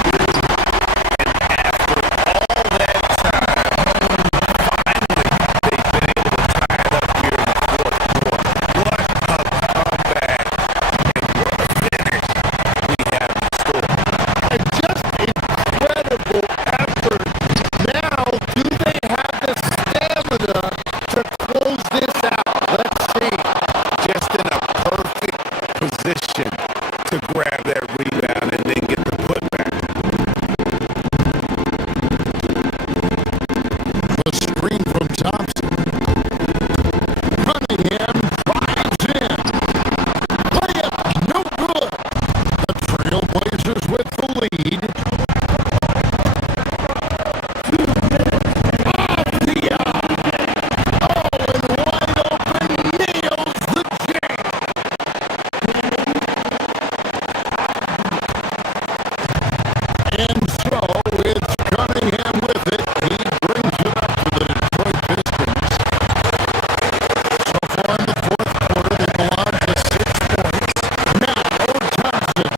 After all that time, finally they've been able to tie it up here in the fourth quarter. What a comeback and what a finish we have in store. And just incredible effort. Now, do they have the stamina to close this out? Let's see. Just in a perfect position to grab that rebound and then get the putback. The screen from Thompson. Cunningham drives in. Layup, no good. The Trailblazers with the lead. 2 minutes. Avdia. Oh, and wide open, nails the jam. And so it's Cunningham with it. He brings it up for the Detroit Pistons. So far in the fourth quarter, they go on to 6 points. Now Thompson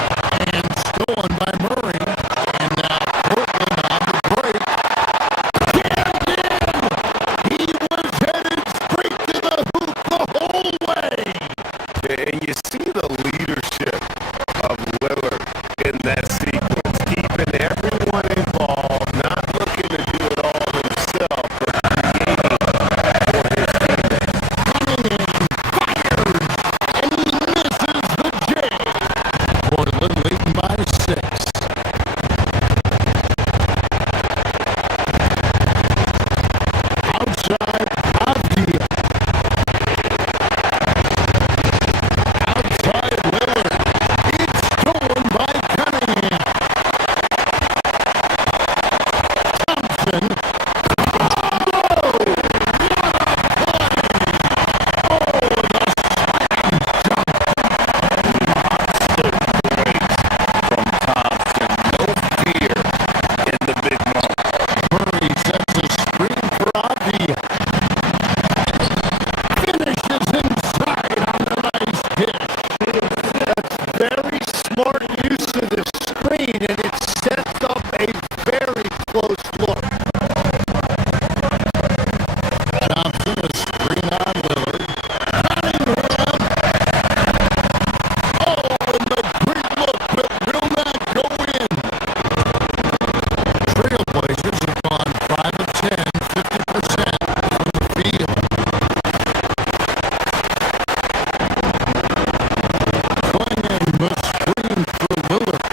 in that sequence, keeping everyone involved, not looking to do it all himself, but creating for his teammates. And he misses the J. Portland leading by 6. Outside Avdia. Outside Lillard. It's stolen by Cunningham. Thompson. From Thompson. No fear in the big moment. Murray sets a screen for Avdia. Finishes inside on the nice dish. That's very smart use of the screen, and it sets up a very close look. Thompson, a screen on Lillard. Cunningham. Oh, and the great look that will not go in. Trailblazers have gone 5 of 10, 50% from the field. Cunningham, the screen for Lillard.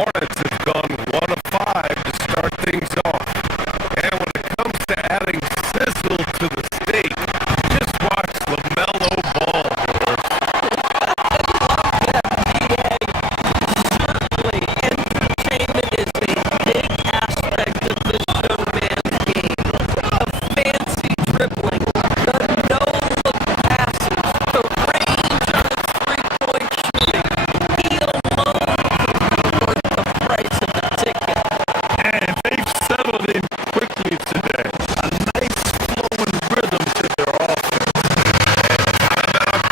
Hornets have gone 1 of 5 to start things off. And when it comes to adding sizzle to the steak, just watch LaMelo Ball. Certainly, entertainment is a big aspect of this young man's game. The fancy dribbling, the no-look passes, the range on his three-point shooting. He alone could be worth the price of the ticket. And they've settled in quickly today. A nice flowing rhythm to their offense.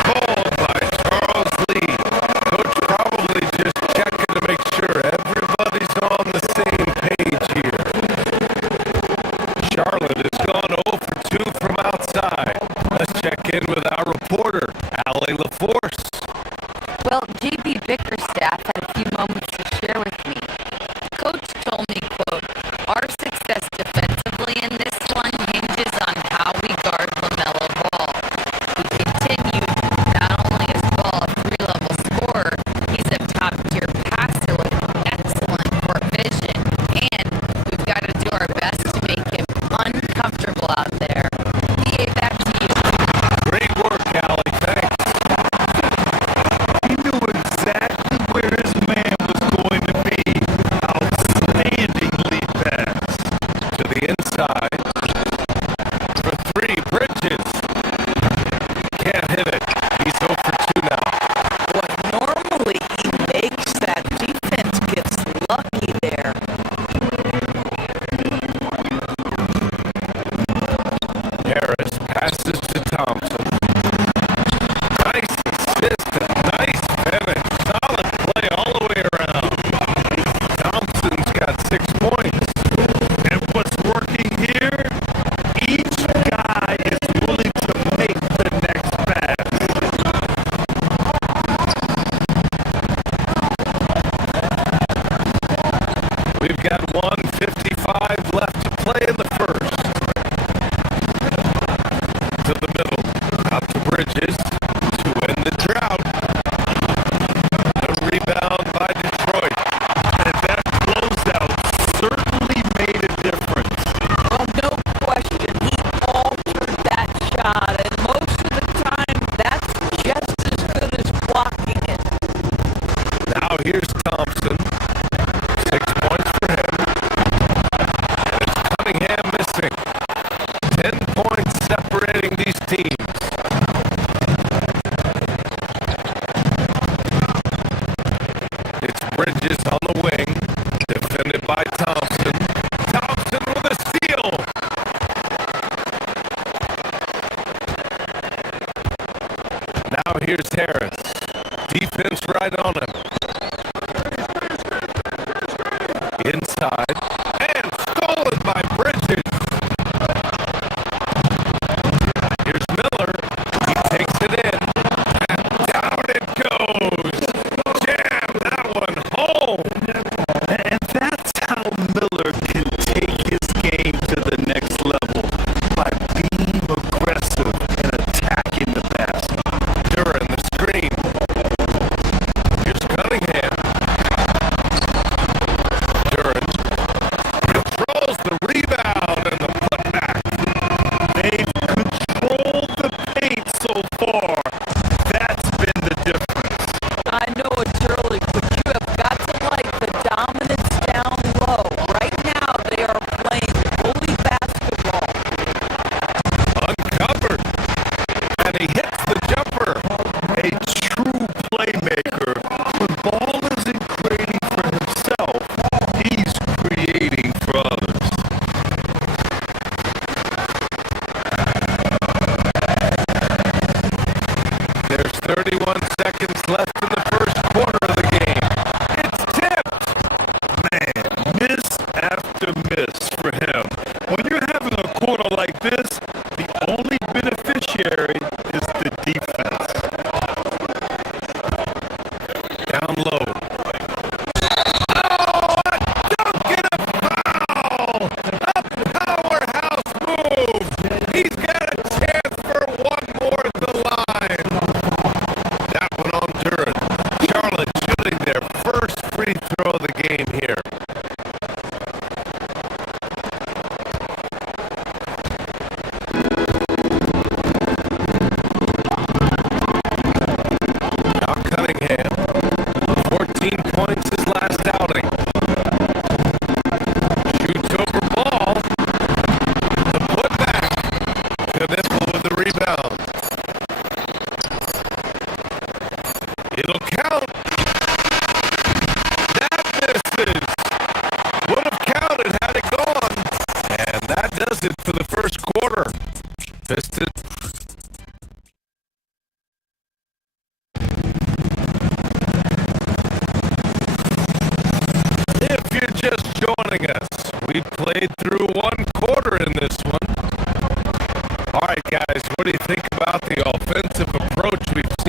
Called by Charles Lee. Coach probably just checking to make sure everybody's on the same page here. Charlotte has gone 0 for 2 from outside. Let's check in with our reporter, Allie LaForce. Well, JB Bickerstaff had a few moments to share with me. Coach told me, quote, our success defensively in this one hinges on how we guard LaMelo Ball. He continued, not only is Ball a three-level scorer, he's a top-tier passer with excellent court vision, and we've got to do our best to make him uncomfortable out there. EA, back to you. Great work, Allie. Thanks. He knew exactly where his man was going to be. Outstanding lead pass. To the inside. For 3, Bridges. Can't hit it. He's 0 for 2 now. What normally he makes, that defense gets lucky there. Harris passes to Thompson. Nice assist, a nice finish. Solid play all the way around. Thompson's got 6 points. And what's working here? Each guy is willing to make the next pass. We've got 1:55 left to play in the first. To the middle, out to Bridges to end the drought. A rebound by Detroit. And that closeout certainly made a difference. Well, no question, he altered that shot, and most of the time, that's just as good as blocking it. Now here's Thompson. 6 points for him. And it's Cunningham missing. 10 points separating these teams. It's Bridges on the wing, defended by Thompson. Thompson with a steal. Now here's Harris. Defense right on him. Inside. And stolen by Bridges. Here's Miller. He takes it in. And down it goes. Jam that one home. And that's how Miller can take his game to the next level, by being aggressive and attacking the basket. Duran the screen. Here's Cunningham. Duran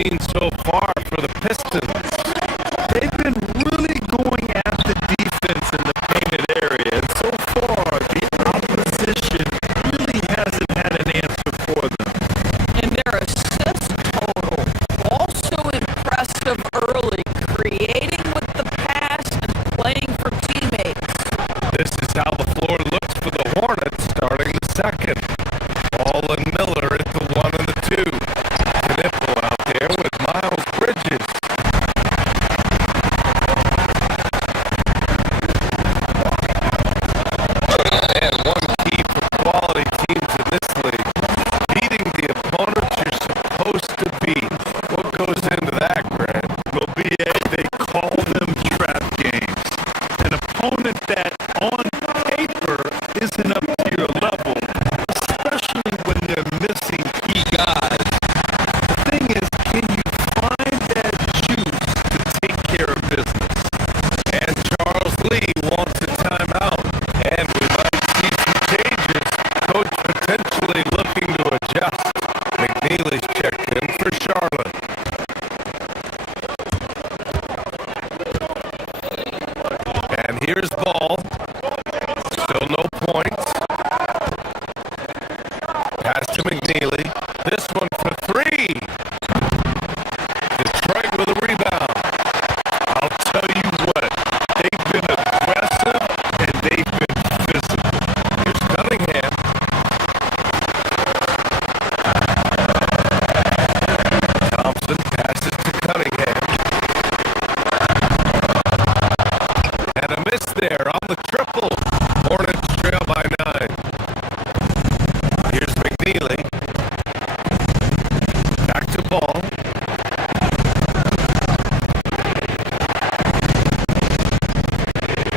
seen so far for the Pistons? They've been really going at the defense in the painted area, and so far the opposition really hasn't had an answer for them. And their assist total, also impressive early, creating with the pass and playing for teammates. This is how the floor looks for the Hornets starting the second. Ball and Miller at the 1 and the 2. Knipple out there with Miles Bridges. And one key for quality teams in this league, beating the opponents you're supposed to beat. What goes into that, Grant? Well, BA, they call them trap games. An opponent that on paper isn't up to your level, especially when they're missing key guys. The thing is, can you find that juice to take care of business? And Charles Lee wants a timeout. And we might see some changes. Coach potentially looking to adjust. McNeely's checked in for Charlotte. And here's Ball. Still no points. Pass to McNeely. This one for 3. Detroit with a rebound. I'll tell you what, they've been aggressive and they've been physical. Here's Cunningham. Thompson passes to Cunningham. And a miss there on the triple. Hornets trail by 9. Here's McNeely. Back to Ball.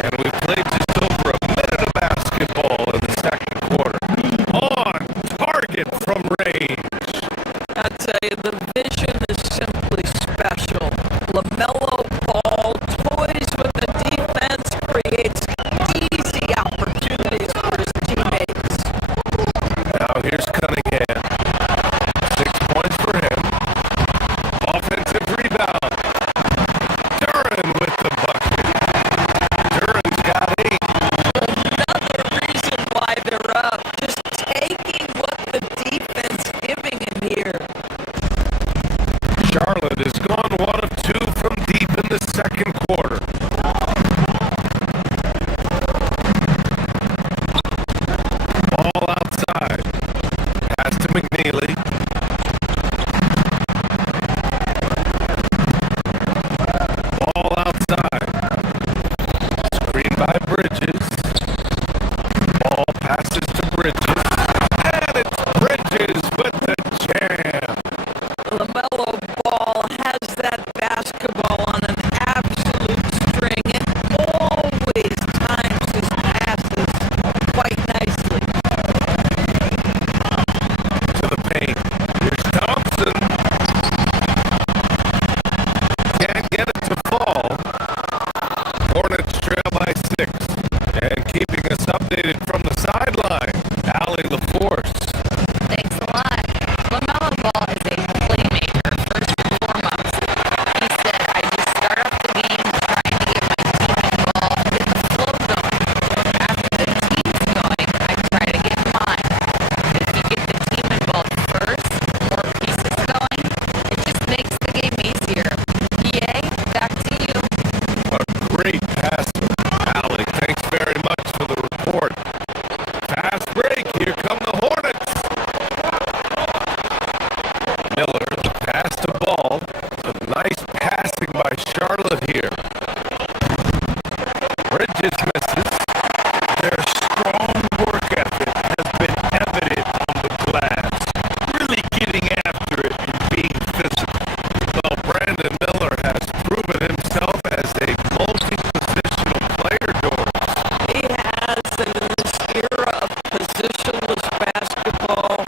And we played just over a minute of basketball in the second quarter. On target from range. I tell you, the vision is simply special. LaMelo Ball toys with the defense, creates easy opportunities for his teammates. Now here's Cunningham. 6 points for him. Offensive rebound. Duran with the bucket. Duran's got 8. Another reason why they're up, just taking what the defense giving him here. Charlotte has gone 1 of 2 from deep in the second quarter. Ball outside. Pass to McNeely. Ball outside. Screen by Bridges. Ball passes to Bridges. And it's Bridges with the jam. LaMelo Ball has that basketball on an absolute string and always times his passes quite nicely. To the paint. Here's Thompson. Can't get it to fall. Hornets trail by 6. And keeping us updated from the sideline, Allie LaForce. Thanks a lot. LaMelo Ball is a playmaker, first and foremost. He said, I just start off the game trying to get my team involved, get the flow going. After the team's going, I try to get mine. If you get the team involved first, more pieces going, it just makes the game easier. EA, back to you. A great passer. Allie, thanks very much for the report. Fast break. Here come the Hornets. Miller, the pass to Ball. Some nice passing by Charlotte here. Bridges misses. Their strong work ethic has been evident on the glass, really getting after it and being physical. Well, Brandon Miller has proven himself as a multi-positional player, Doris. He has, and in this era of positionless basketball,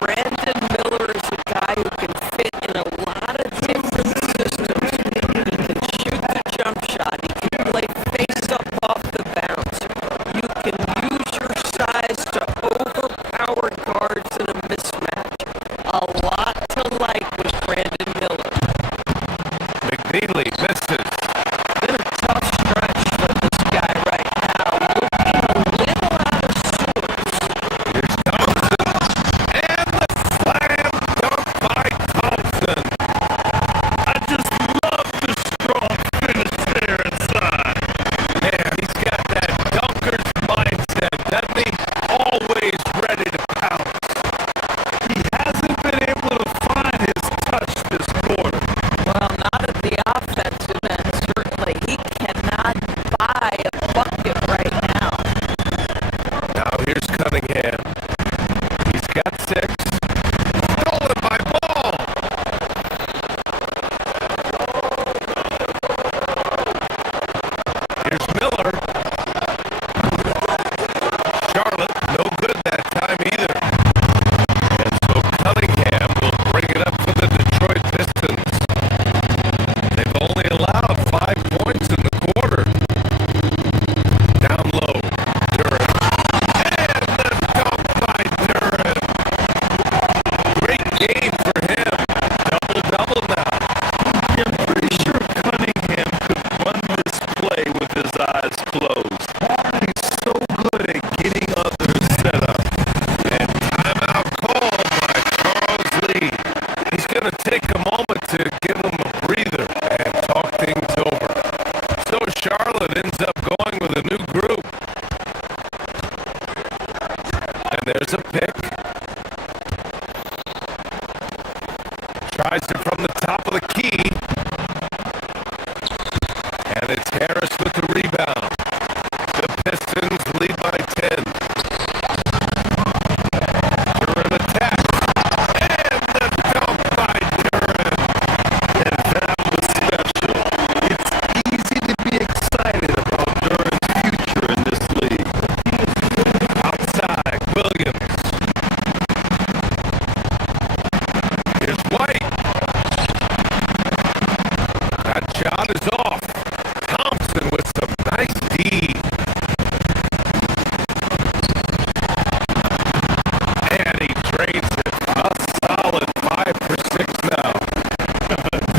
Brandon Miller is a guy who can fit in a lot of different systems. He can shoot the jump shot. He can play face up off the flows. He's so good at getting others set up. And timeout called by Charles Lee. He's going to take a moment to give him a breather and talk things over. So Charlotte ends up going with a new group. And there's a pick. Tries it from the top of the key. And it's Harris with the rebound. The Pistons lead by 10. Duran attacks. And the dunk by Duran. And that was special. It's easy to be excited about Duran's future in this league. Outside, Williams. Here's White. That shot is off. Thompson with some nice D. And he drains it. A solid 5 for 6 now.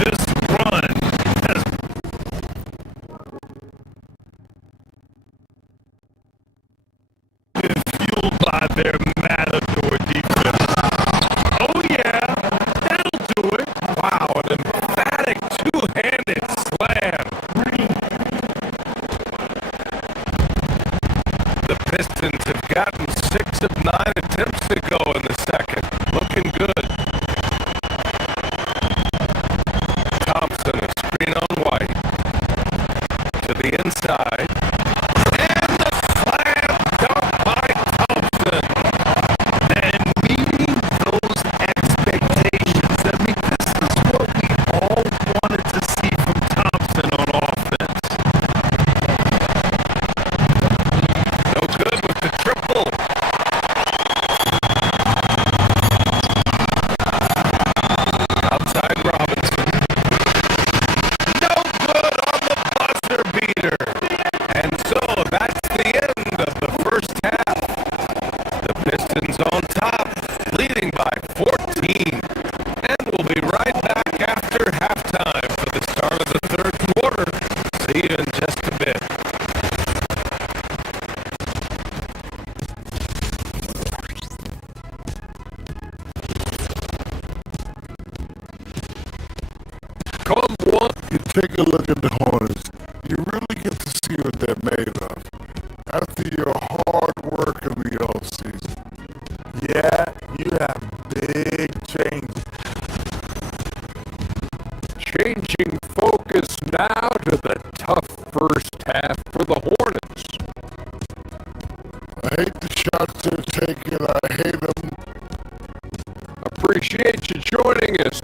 This run has been fueled by their matador defense. Oh yeah, that'll do it. Wow, an emphatic two-handed slam. The Pistons have gotten 6 of 9 attempts to go in the second. Looking good. Thompson, a screen on White. To the inside. And the slam dunk by Thompson. And meeting those expectations. I mean, this is what we all wanted to see from Thompson on offense. No good with the triple. Outside Robinson. No good on the buzzer beater. And so that's the end of the first half. The Pistons on top, leading by 14. And we'll be right back after halftime for the start of the third quarter. See you in just a bit. Come on, you take a look at the Hornets. You really get to see what they're made of. After your hard work in the offseason, yeah, you have big changes. Changing focus now to the tough first half for the Hornets. I hate the shots they're taking. I hate them. Appreciate you joining us.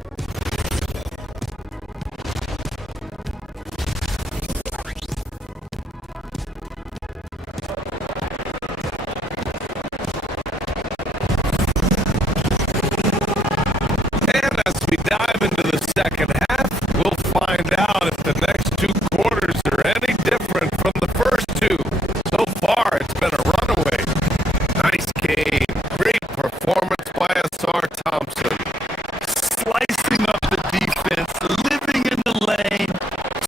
And as we dive into the second half, we'll find out if the next 2 quarters are any different from the first 2. So far, it's been a runaway. Nice game. Great performance by Asar Thompson. Slicing up the defense, living in the lane.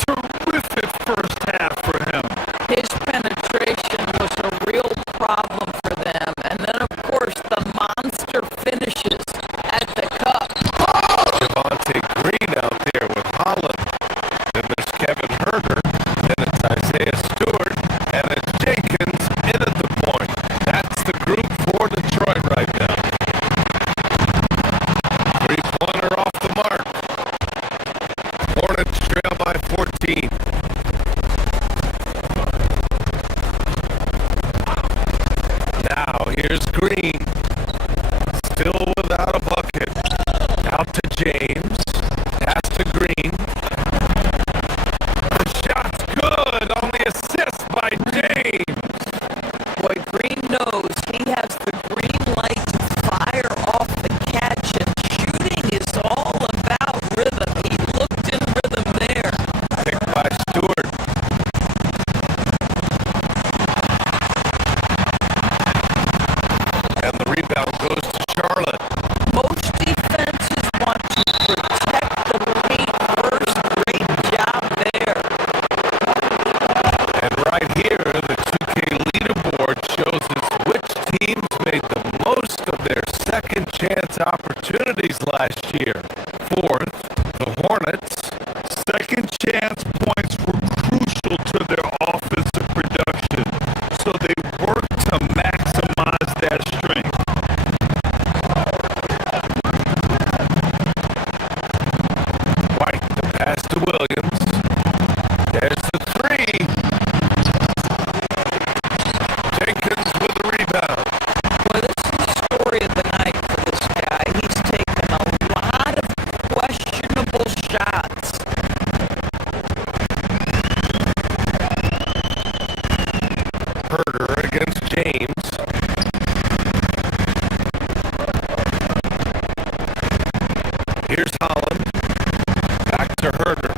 Terrific first half for him. His penetration was a real problem for them. And then, of course, the monster finishes at the cup. Javante Green out there with Holland. Then there's Kevin Herter. Then it's Isaiah Stewart. And it's Jenkins in at the point. That's the group for Detroit right now. 3-pointer off the mark. Hornets trail by 14. Now here's Green. Still without a bucket. Out to James. Pass to Green. The shot's good on the assist by James. Boy, Green knows he has the green light to fire off the catch, and shooting is all about rhythm. He looked in rhythm there. Picked by Stewart. And the rebound goes to Charlotte. Most defenses want to opportunities last year. Fourth, the Hornets. Second chance points were crucial to their offensive production, so they worked to maximize that strength. White, the pass to Williams. There's the three. Jenkins with the rebound. Well, this is the story of the night for this guy. He's taken a lot of questionable shots. Herder against James. Here's Holland. Back to Herder.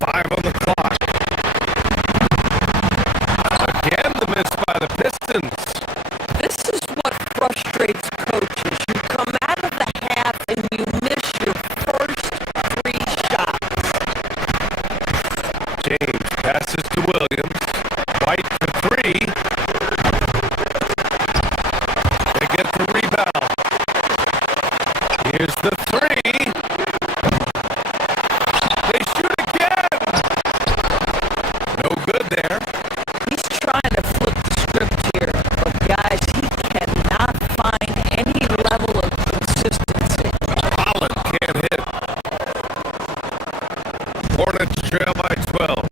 5 on the clock. Again, the miss by the Pistons. This is what frustrates coaches. You come out of the half and you miss your first 3 shots. James passes to Williams. White for 3. They get the rebound. Here's the 3. They shoot again. No good there. He's trying to flip the script here, but guys, he cannot find any level of consistency. Holland can't hit. Hornets trail by 12.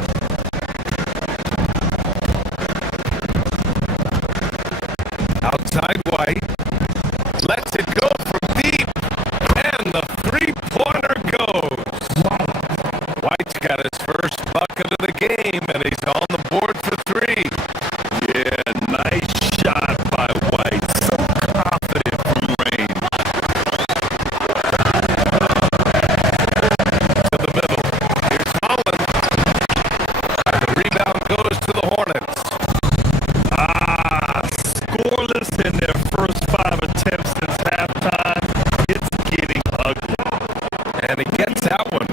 Outside White. Lets it go from deep. And the three-pointer goes. White's got his first bucket of the game, and he's on the board for 3. Yeah, nice shot by White. So confident from range. To the middle. Here's Holland. And the rebound goes to the Hornets. Scoreless in their first 5 attempts since halftime. It's getting ugly. And he gets that one.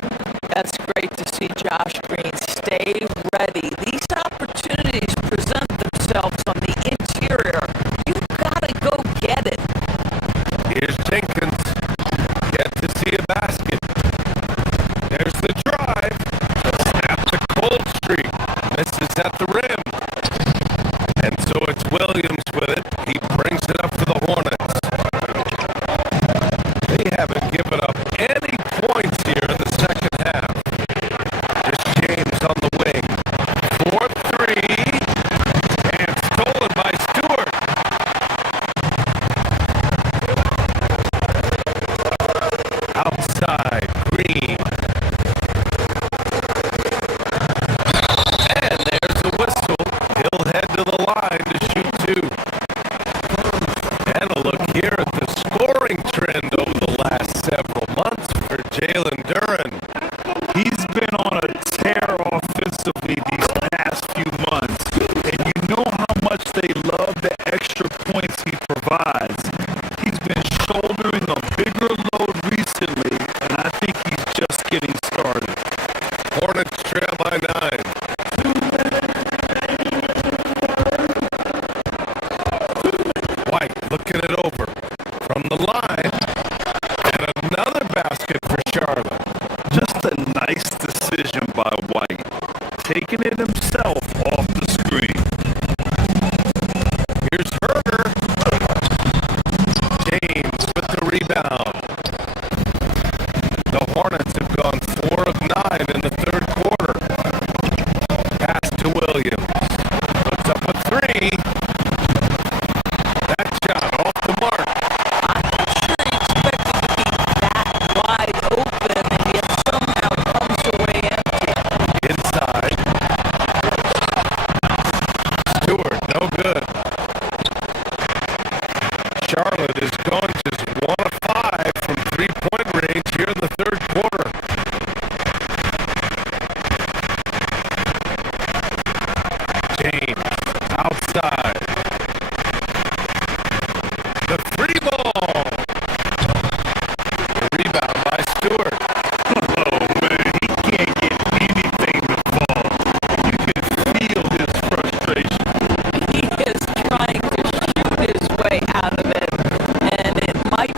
That's great to see Josh Green stay ready. These opportunities present themselves on the interior. You've got to go get it. Here's Jenkins. Yet to see a basket. There's the drive. Snap to cold streak. Misses at the rim. And so it's Williams with it. He brings it up for the Hornets. They haven't given up any points here in the second half. Here's James on the wing. 4-3. And stolen by Stewart. Outside, Green. And there's a whistle. He'll head to the line to shoot 2. And a look here at the scoring trend over the last several months for Jalen Duren. He's been on a tear offensively these past few months, and you know how much they love the extra points he provides. He's been shouldering a bigger load recently, and I think he's just getting started. Hornets trail by 9. White looking it over from the line. And another basket for Charlotte. Just a nice decision by White, taking it himself off the screen. Here's Herder. James with the rebound. The Hornets have gone 4 of 9 in the third quarter. Pass to Williams. Puts up a 3. That shot off the mark. I'm not sure he expected to be that wide open, and yet somehow comes away empty. Inside. Stewart, no good. Charlotte is gone just 1 of 5 from 3-point range here in the third quarter. James outside. The free ball. The rebound by Stewart. Oh man, he can't get anything to fall. You can feel his frustration. He is trying to shoot his way out of it, and it might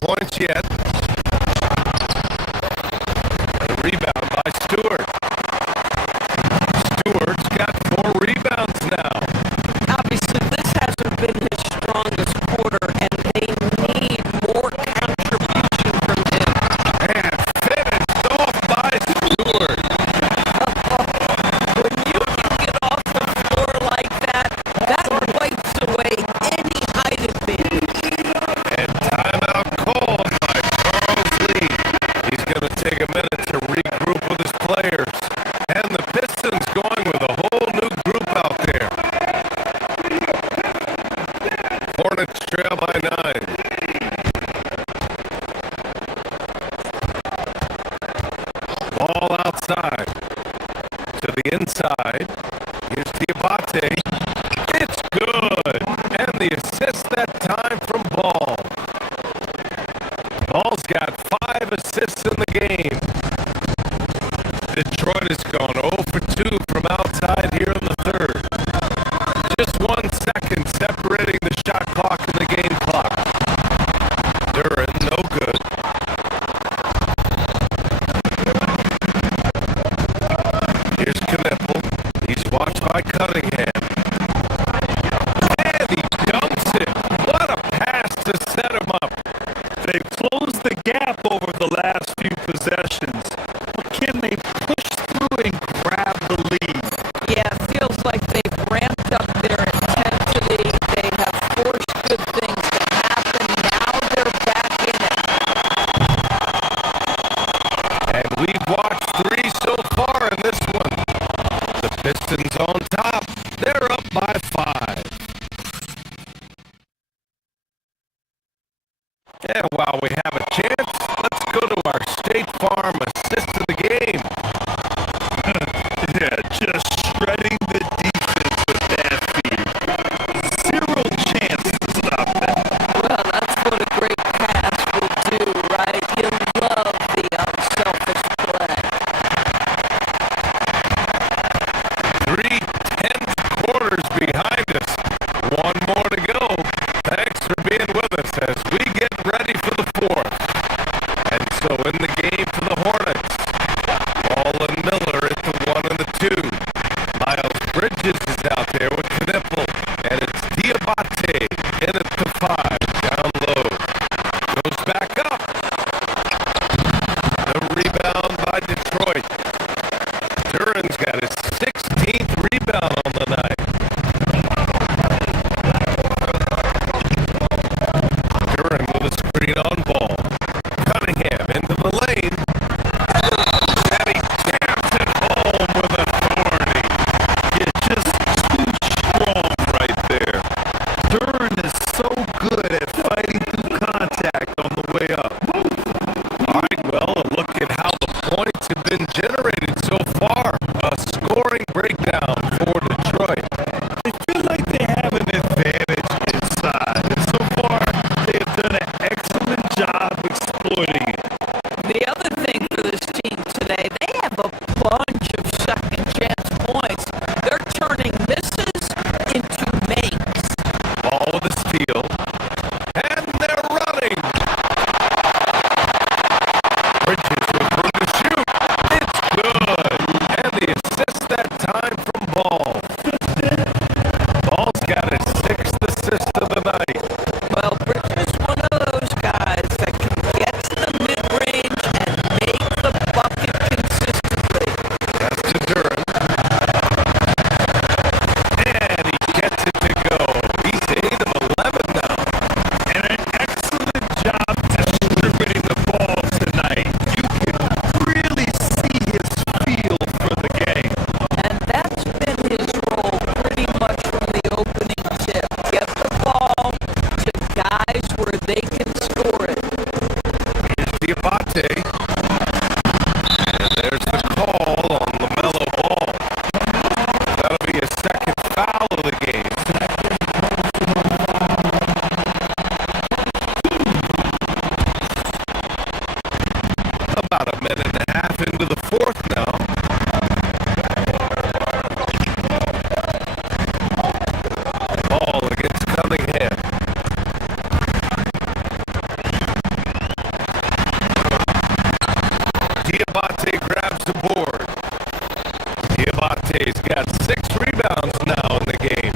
points yet. A rebound by Stewart. Stewart's got 4 rebounds now. Obviously, this hasn't been his strongest quarter, and they need more contribution from him. And finished off by Stewart. When you can get off the floor like that, that wipes away any height advantage. And timeout called by Charles Lee. He's going to take a minute to regroup with his players. And the Pistons going with a whole new group out there. Hornets trail by 9. Ball outside. To the inside. Here's Diabate. It's good. And the assist that time from Ball. Ball's got 5 assists in the game. Detroit has gone 0 for 2 from outside here in the third. Just 1 second separating the shot clock and the game clock. Duran, no good. Here's Knipple. He's watched by Cunningham. And he dumps it. What a pass to set him up. They've closed the gap over the last few possessions. But can they push through and grab the lead? Yeah, it feels like they've ramped up their intensity. They have forced good things to happen. Now they're back in it. And we've watched 3 so far in this one. The Pistons on top. They're up by 5. And while we have a chance, let's go to our State Farm assist of the game. Yeah, just shredding the defense with that feed. 0 chance to stop that. Well, that's what a great pass will do, right? You love the unselfish play. 3 tenth quarters behind us. 1 more to go. Thanks for being with us as we get ready for the 4th. And so in the game for the Hornets, Ball and Miller at the 1 and the 2. Miles Bridges is out there with Knipple. And it's Diabate in at the 5. Down low. Goes back up. The rebound by Detroit. Duran's got his 16th rebound on the night. Duran with a screen on Ball. Cunningham into the lane. And he jams it home with authority. Yeah, just too strong right there. Duran is so good at fighting through contact on the way up. All right, well, a look at how the points have been generated so far. A scoring breakdown for Detroit. They feel like they have an advantage inside. And so far, they have done an excellent job exploiting it. The other thing for this team today, they have a bunch of second chance points. They're turning misses into makes. Ball with a steal. And they're running. Bridges with room to shoot. It's good. And the assist that time from Ball. Ball's got his 6th assist of the night. Well, Bridges is one of those guys that can get to the mid-range and make the bucket consistently. That's to Duran. And he gets it to go. He's 8 of 11 now. And an excellent job distributing the ball tonight. You can really see his feel for the game. And that's been his role pretty much from the opening tip. Get the ball to guys where they can score it. Here's Diabate. And there's the call on LaMelo Ball. That'll be his 2nd foul of the game. About a minute and a half into the 4th now. Ball against Cunningham. Diabate grabs the board. Diabate's got 6 rebounds now in the game.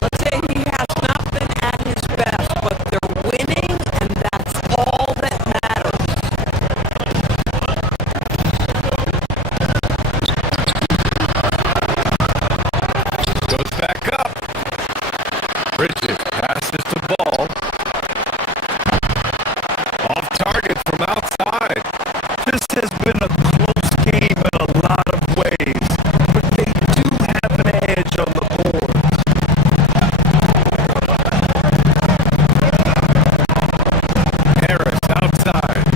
Let's say he has not been at his best, but they're winning, and that's all that matters. Goes back up. Bridges passes the ball. Off target from outside. This has been a close game in a lot of ways, but they do have an edge on the board. Harris outside.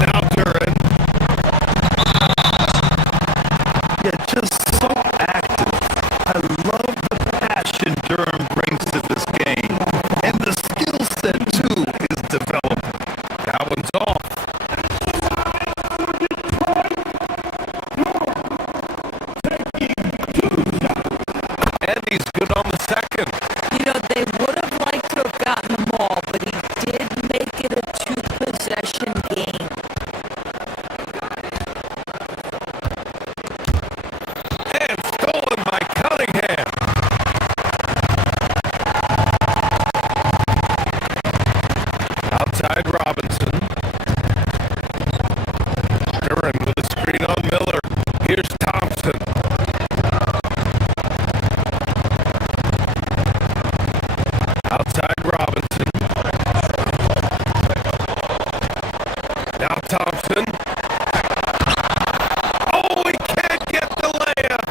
Now Duran. Yeah, just so active. I love the passion Durham brings to this game, and the skill set too is developing. That one's off. And he's good on the second. You know, they would have liked to have gotten them all, but he did make it a 2-possession game. And stolen by Cunningham. Outside Robinson. Duran with a screen on Miller. Here's Thompson. Outside Robinson. Now Thompson. Oh, he can't get the layup.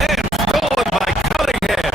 And stolen by Cunningham.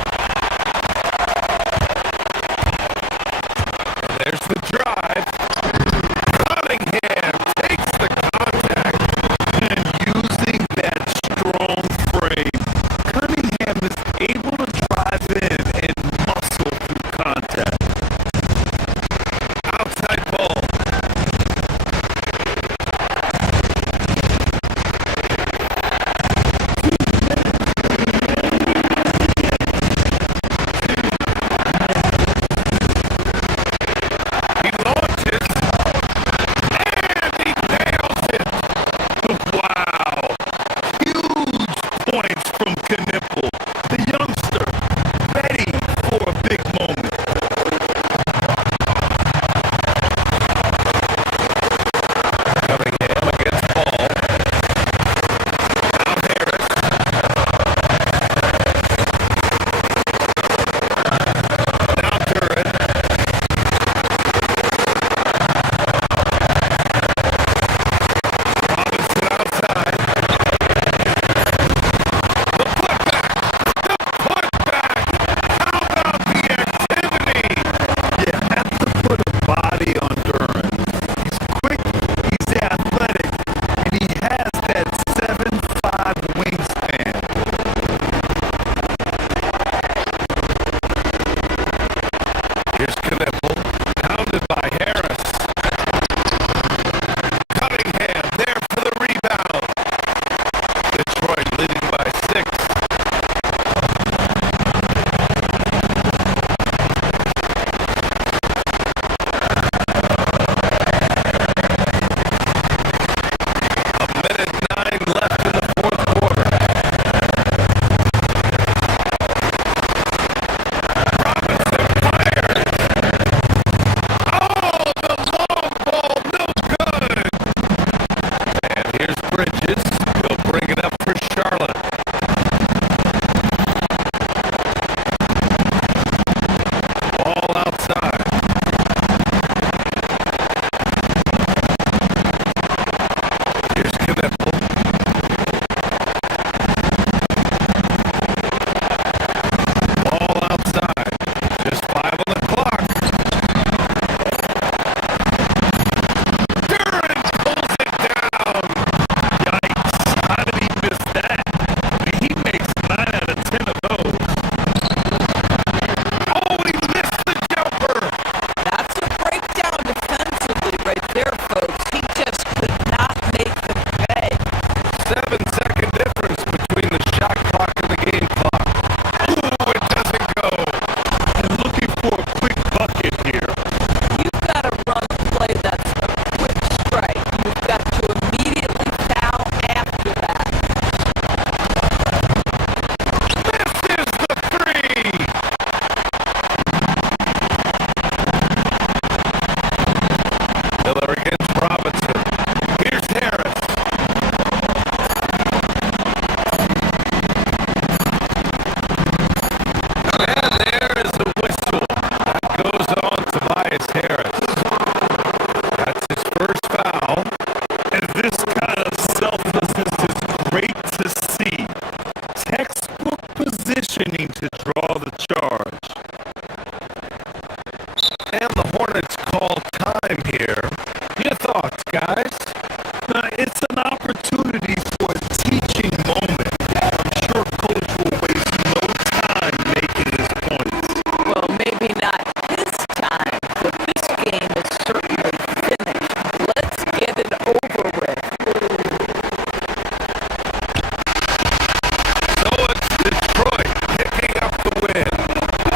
to draw the charge. And the Hornets call time here. Your thoughts, guys? Now, it's an opportunity for a teaching moment. I'm sure Coach will waste no time making his points. Well, maybe not his time, but this game is certainly finished. Let's get it over with. So it's Detroit picking up the win.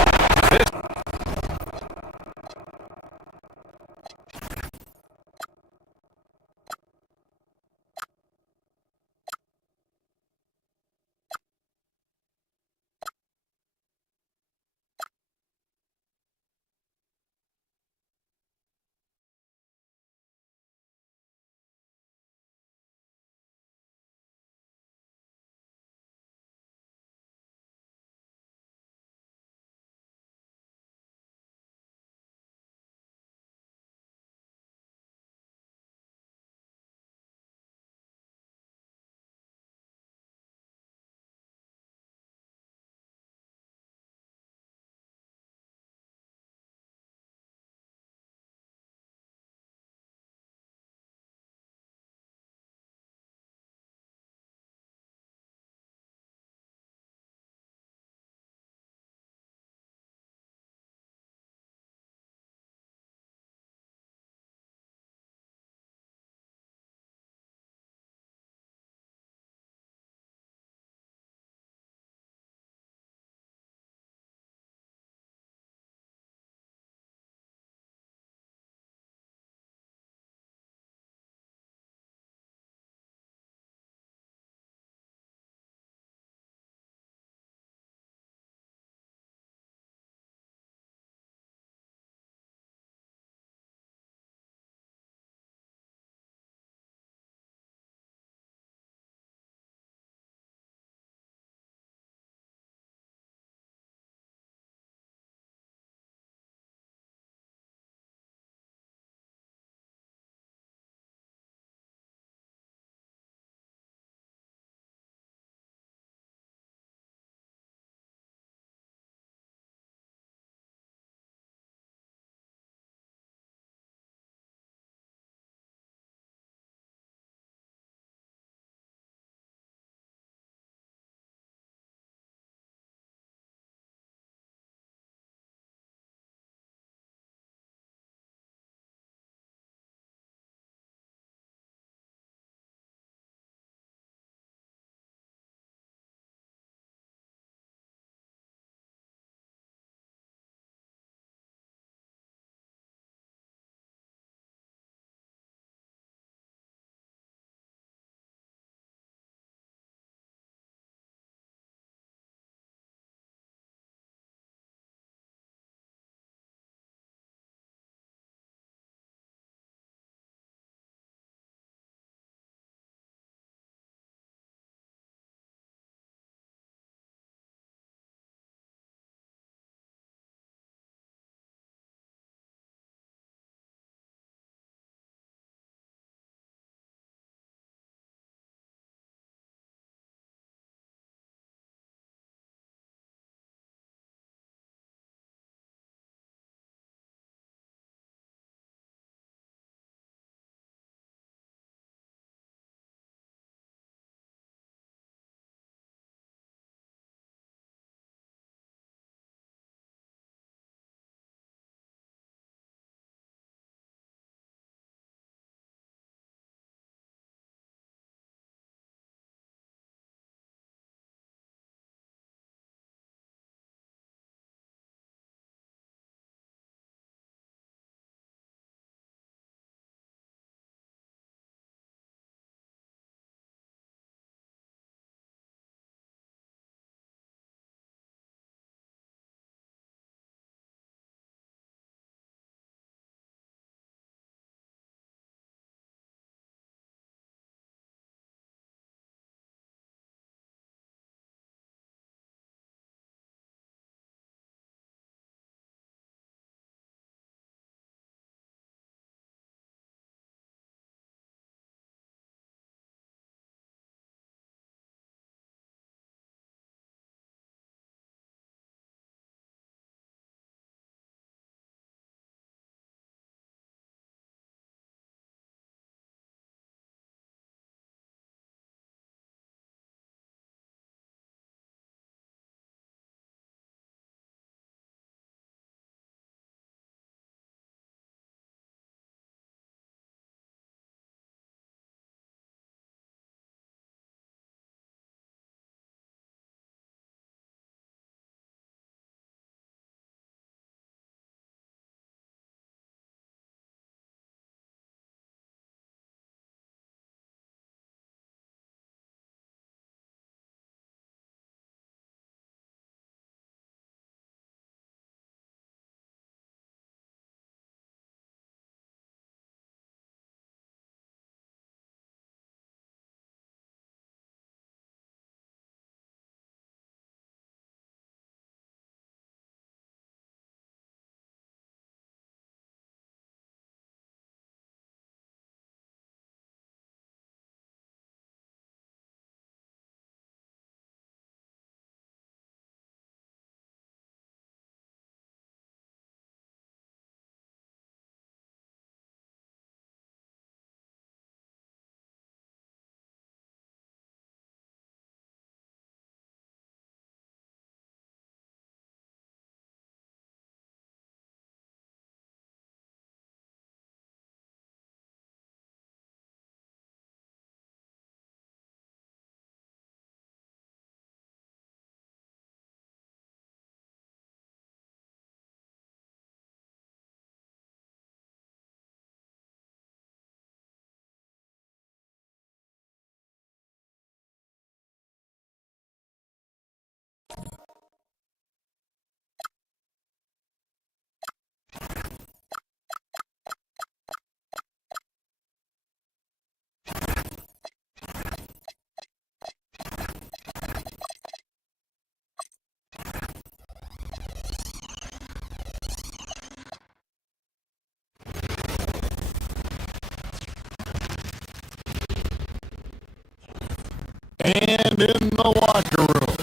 and in the locker room.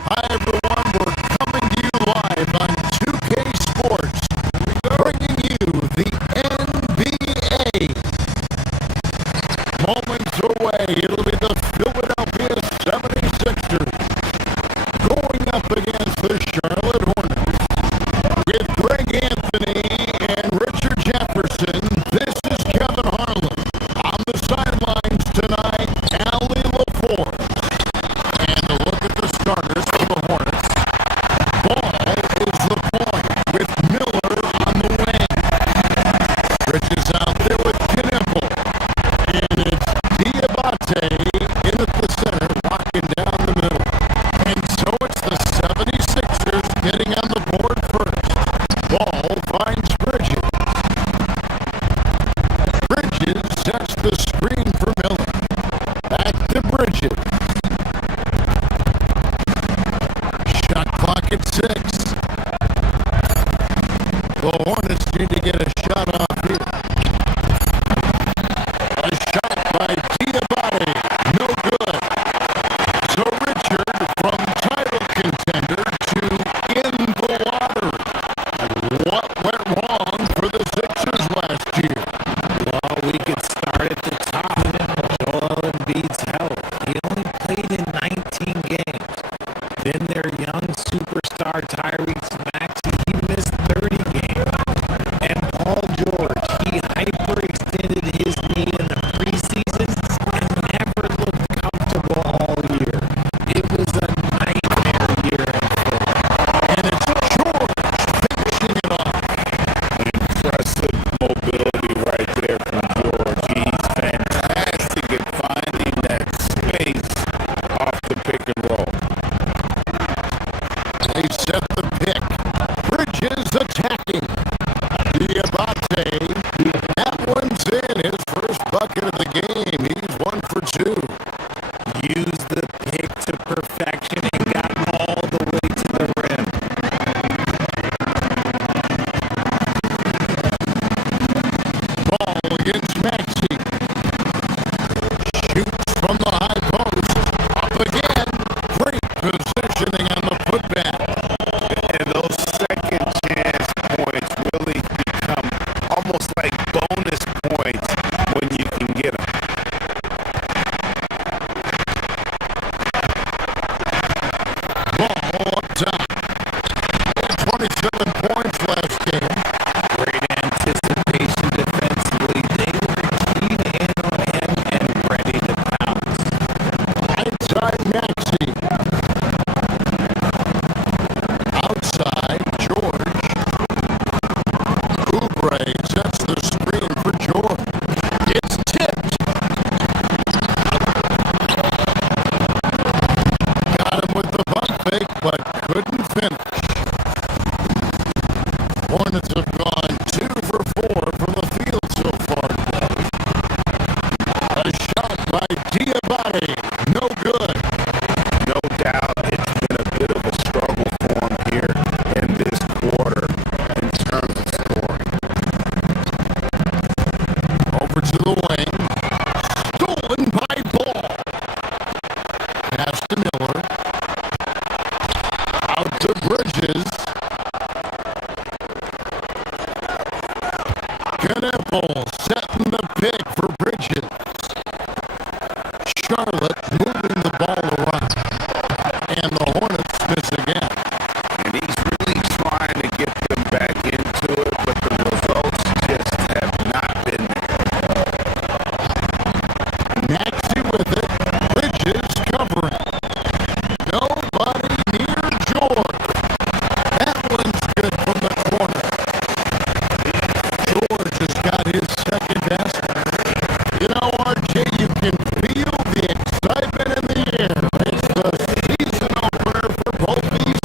Hi, everyone. We're coming to you live on 2K Sports, bringing you the NBA. Moments away, it'll be the Philadelphia 76ers going up against the Charlotte Hornets. With Greg Anthony and Richard Jefferson, this is Kevin Harlan. On the sidelines tonight, Allie LaForce. And a look at the starters for the Hornets. Ball is the point with Miller on the wing. Bridges out there with Knievel. And it's Diabate in at the center, walking down the middle. And so it's the 76ers getting on the board first. Ball finds Bridges. Bridges sets the screen for Miller. Back to Bridges. Shot clock at 6. The Hornets need to get a shot off here. A shot by Diabate. No good. So Richard from title contender to in the lottery. What went wrong for the Sixers last year? Well, we could start at the top. Joel Embiid's health. He only played in 19 games. Then their young superstar Tyrese Maxey, he missed 30 games. And Paul George, he hyperextended his knee in the preseason and never looked comfortable all year. It was a nightmare year in Philly. And it's George finishing it off. Impressive mobility right there from George. He's fantastic at finding that space off the pick and roll. They set the pick. Bridges attacking. Diabate. That one's in. His first bucket of the game. He's 1 for 2. Used the pick to perfection and got all the way to the rim. Ball against Maxey. Shoots from the high post. Up again. Great positioning on the putback. And those second chance points really become almost like bonus points when you can get them. Ball up top. 27 points last game. Great anticipation defensively. They were keyed in on him and ready to pounce. Inside Maxey. Outside George. Oubre sets the screen for George. It's tipped. Got him with the pump fake, but couldn't finish. Hornets have gone 2 for 4 from the field so far today. A shot by Diabate. No good. No doubt it's been a bit of a struggle for him here in this quarter in terms of scoring. Over to the wing. Stolen by Ball. Pass to Miller. Out to Bridges. Knievel setting the pick for Bridges. Charlotte moving the ball around. And the Hornets miss again. And he's really trying to get them back into it, but the results just have not been there. Maxey with it. Bridges covering. Nobody near George. That one's good from the corner. George has got his second basket. You know, RJ, you can feel the excitement in the air. It's the season opener for both these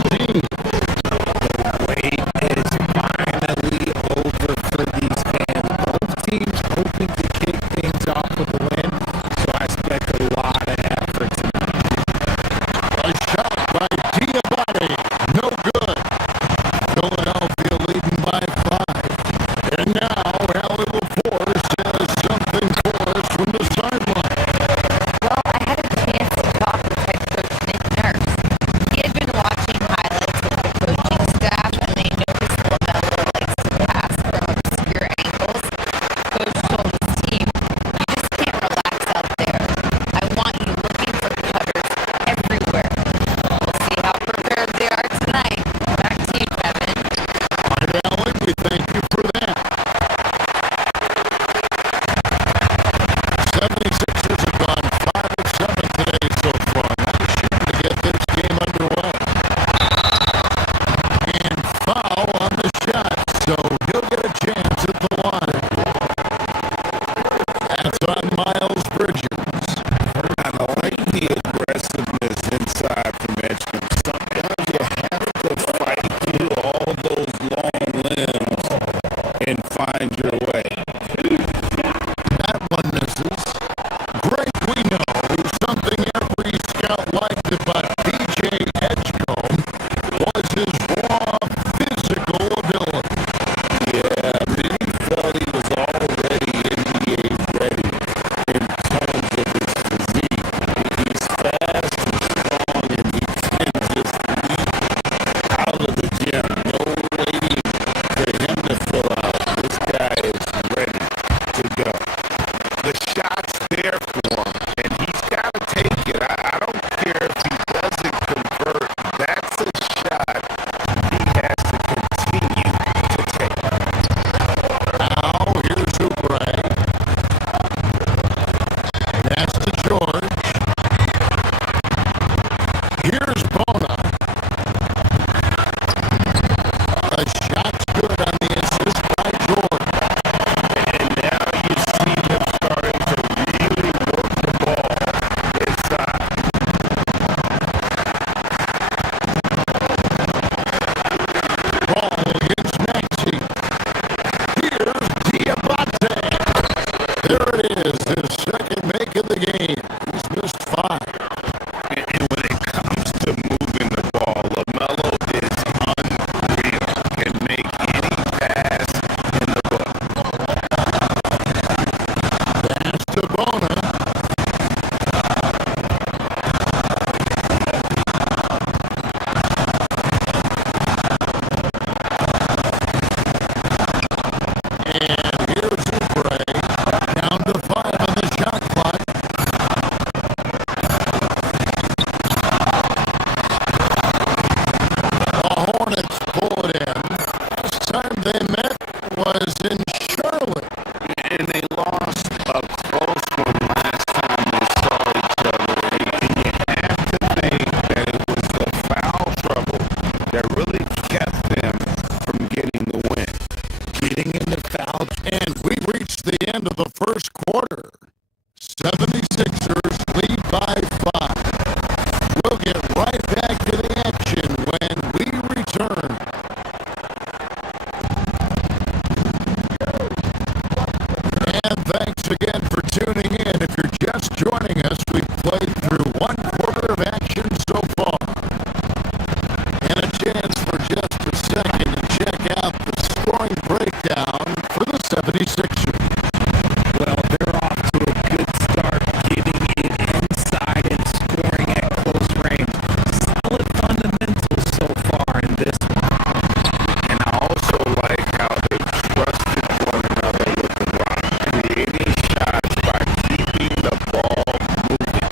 The shot's good on the assist by George. And now you see them starting to really work the ball inside. Ball against Maxey. Here's Diabate. There it is, his second make of the game. He's missed 5. And when it comes to moving the ball, LaMelo is unreal. Can make any pass in the book. Pass to Bona. And here's Oubre. Down to 5 on the shot clock. The Hornets pull it in. Last time they met was in Charlotte. And they lost a close one last time they saw each other. And you have to think that it was the foul trouble that really kept them from getting the win. Getting into foul. And we reached the end of the first quarter. 76ers lead by 5. We'll get right back to the action when we return. And thanks again for tuning in. If you're just joining us, we've played through 1 quarter of action so far. And a chance for just a second to check out the scoring breakdown for the 76ers. Well, they're off to a good start, getting it inside and scoring at close range. Solid fundamentals so far in this one. And I also like how they trusted one another with the rock, creating shots by keeping the ball moving.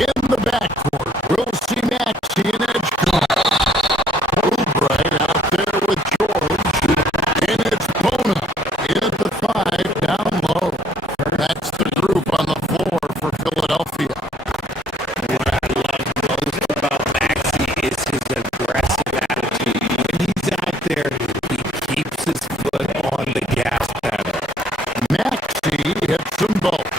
In the backcourt, we'll see Maxey and Edgecombe. Oubre out there with George. And it's Bona in the 5 down low. That's the group on the floor for Philadelphia. What I love most about Maxey is his aggressive attitude. When he's out there, he keeps his foot on the gas pedal. Maxey hits them both.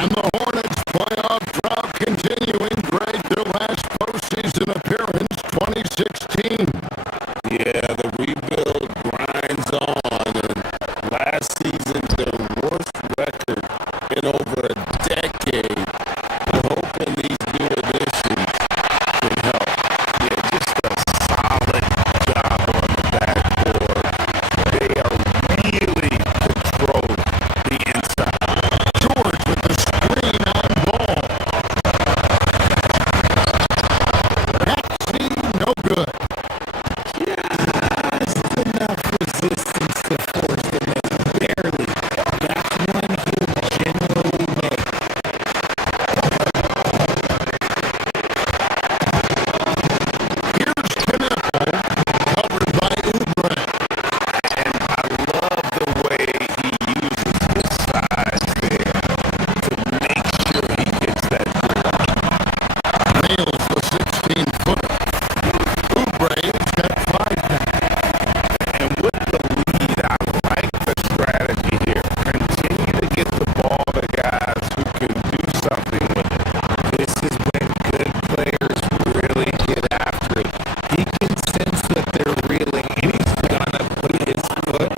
And the Hornets playoff drought continuing. Greg, their last postseason appearance, 2016. Yeah, the rebuild grinds on, and last season their worst record in over a decade. We're hoping these new additions can help. Yeah, just a solid job on the backboard. They are really controlling the inside. George with the screen on ball. Maxey, no good. Just enough resistance to force the miss. Barely. That's one he'll generally make. Here's Knipple, covered by Oubre. And I love the way he uses his size there to make sure he gets that dribble. Nails the 16-footer. Oubre's got 5 now. And with the lead, I like the strategy here. Continue to get the ball to guys who can do something with it. This is when good players really get after it. He can sense that they're reeling, and he's gonna put his foot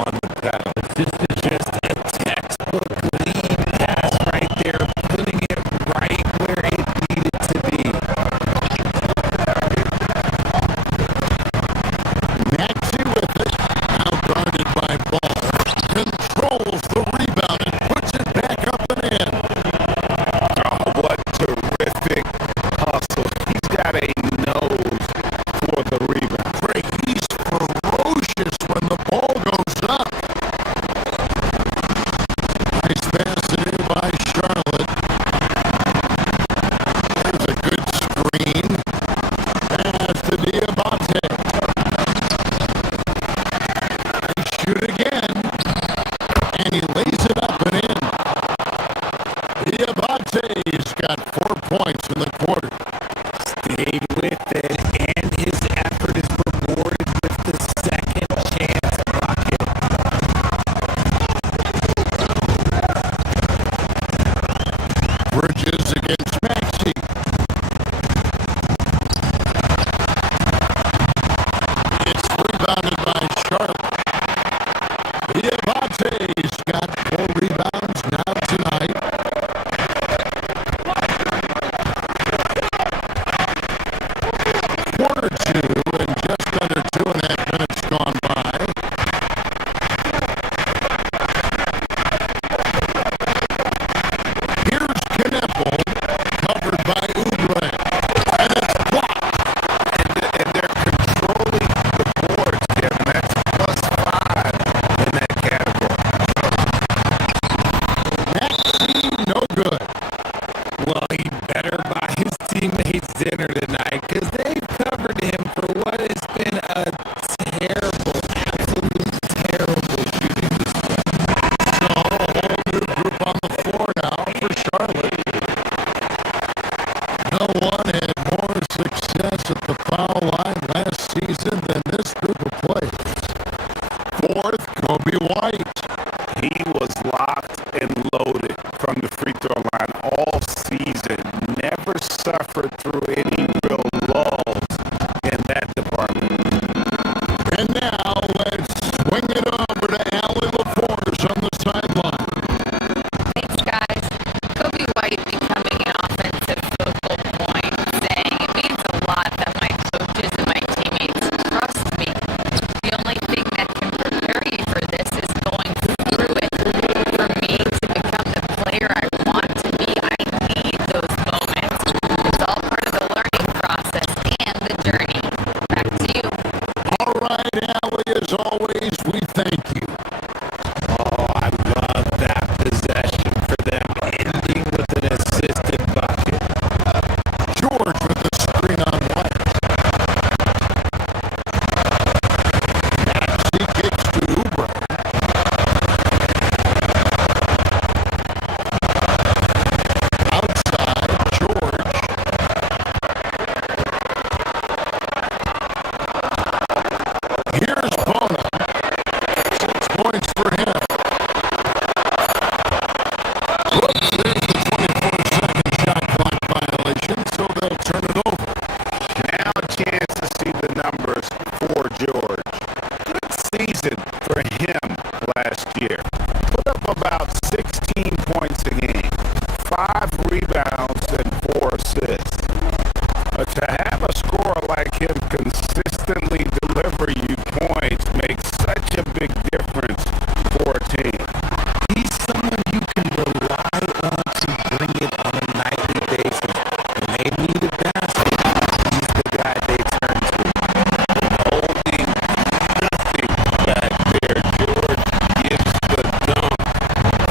on the pedal. This is just a textbook lead pass right there, putting it right where it needed to be. Maxey with it. Now guarded by Ball. Controls the rebound and puts it back up and in. Oh, what terrific hustle. He's got a nose for the rebound. Greg, he's ferocious when the ball goes up. Nice pass in by Charlotte. There's a good screen. Pass to Diabate. They shoot again. And he lays it up and in. Diabate's got 4 points in the quarter. Stayed with it, and his effort is rewarded with the dinner tonight because they've covered him for what has been a terrible, absolute terrible shooting display. So, a whole new group on the floor now for Charlotte. No one had more success at the foul line last season than this group of players. Fourth, Kobe White. He was locked and loaded from the free throw line all season. Never suffered through any real lulls in that department. And now let's swing it over to Allie LaForge on the sideline. Thanks, guys. Kobe White becoming an offensive focal point, saying it means a lot that my coaches and my teammates trust me. The only thing that can prepare you for this is going through it. For me to become the player I want to be, I need those moments. It's all part of the learning process and the journey. Back to you. All right, Allie, as always, we thank you. Oh, I love that possession for them, ending with an assisted bucket. George with the screen on White. Maxey kicks to Oubre. Outside, George. Here's Bona. 6 points for him. Whoops, there's the 24-second shot clock violation, so they'll turn it over. Now a chance to see the numbers for George. Good season for him last year. Put up about 16 points a game, 5 rebounds, and 4 assists. But to have a scorer like him consistently deliver you points makes such a big difference for a team. He's someone you can rely on to bring it on a nightly basis. When they need a basket, he's the guy they turn to. Holding nothing back there. George gives the dunk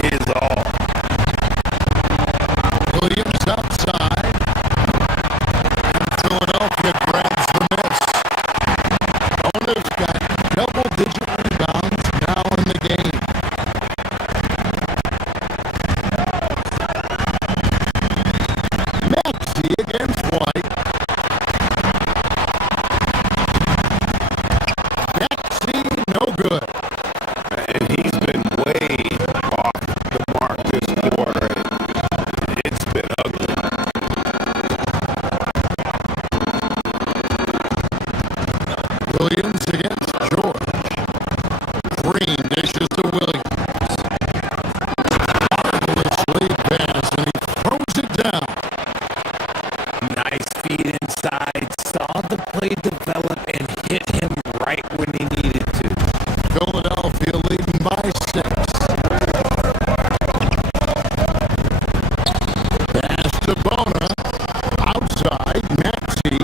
his all. Williams outside. And Philadelphia grabs the miss. Bona's got double-digit rebounds now in the game. Maxey against White. Maxey, no good. And he's been way off the mark this quarter. It's been ugly. Williams against George. Green dishes to Williams. Marvelous lead pass, and he throws it down. Nice feed inside, saw the play develop and hit him right when he needed to. Philadelphia leading by 6. Pass to Bona. Outside, Maxey.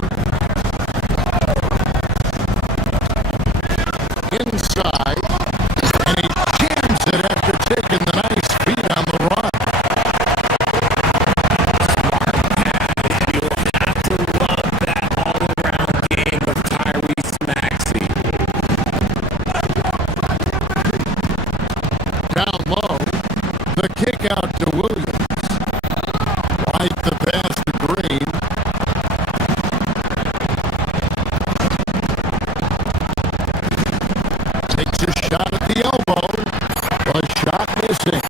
Inside. And he jams it after taking the nice feed on the run. You'll have to love that all-around game of Tyrese Maxey. Down low. The kick out to Williams. White the pass to Green. Takes a shot at the elbow. The shot missing.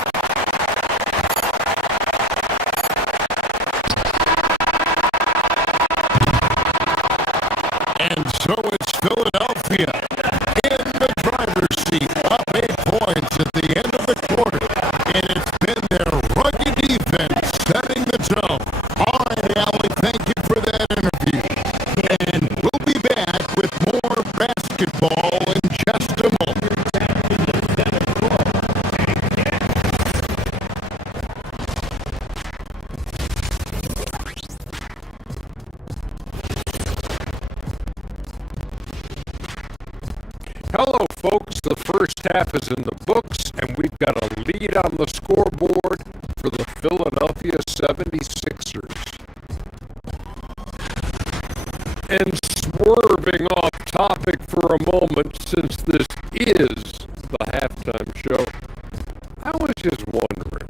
And so it's Philadelphia in the driver's seat, up 8 points at the end of the quarter. And it's been their rugged defense setting the tone. All right, Allie, thank you for that interview. And we'll be back with more basketball in just a moment. Hello, folks. The first half is in the books, and we've got a lead on the scoreboard for the Philadelphia 76ers. And swerving off topic for a moment, since this is the halftime show, I was just wondering,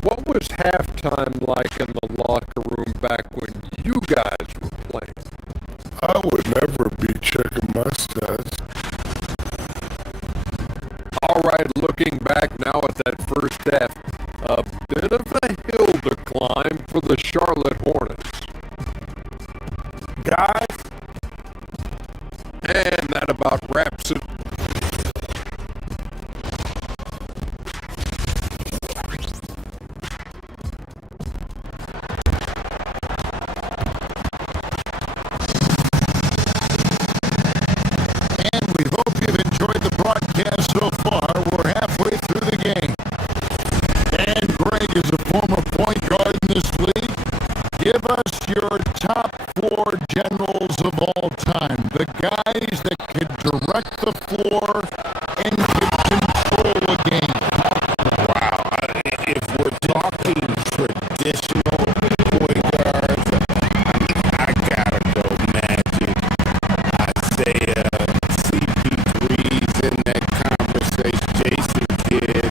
what was halftime like in the locker room back when you guys were playing? I would never be checking my stats. All right, looking back now at that first half, a bit of a hill to climb for the Charlotte Hornets. Guys, And that about wraps it. And we hope you've enjoyed the broadcast so far. We're halfway through the game. Dan Gregg is a former point guard in this league. Give us your top 4 generals of all time. The guys that could direct the floor and could control a game. wow, if we're talking traditional point guards, I gotta go Magic. Isaiah, CP3's in that conversation, Jason Kidd.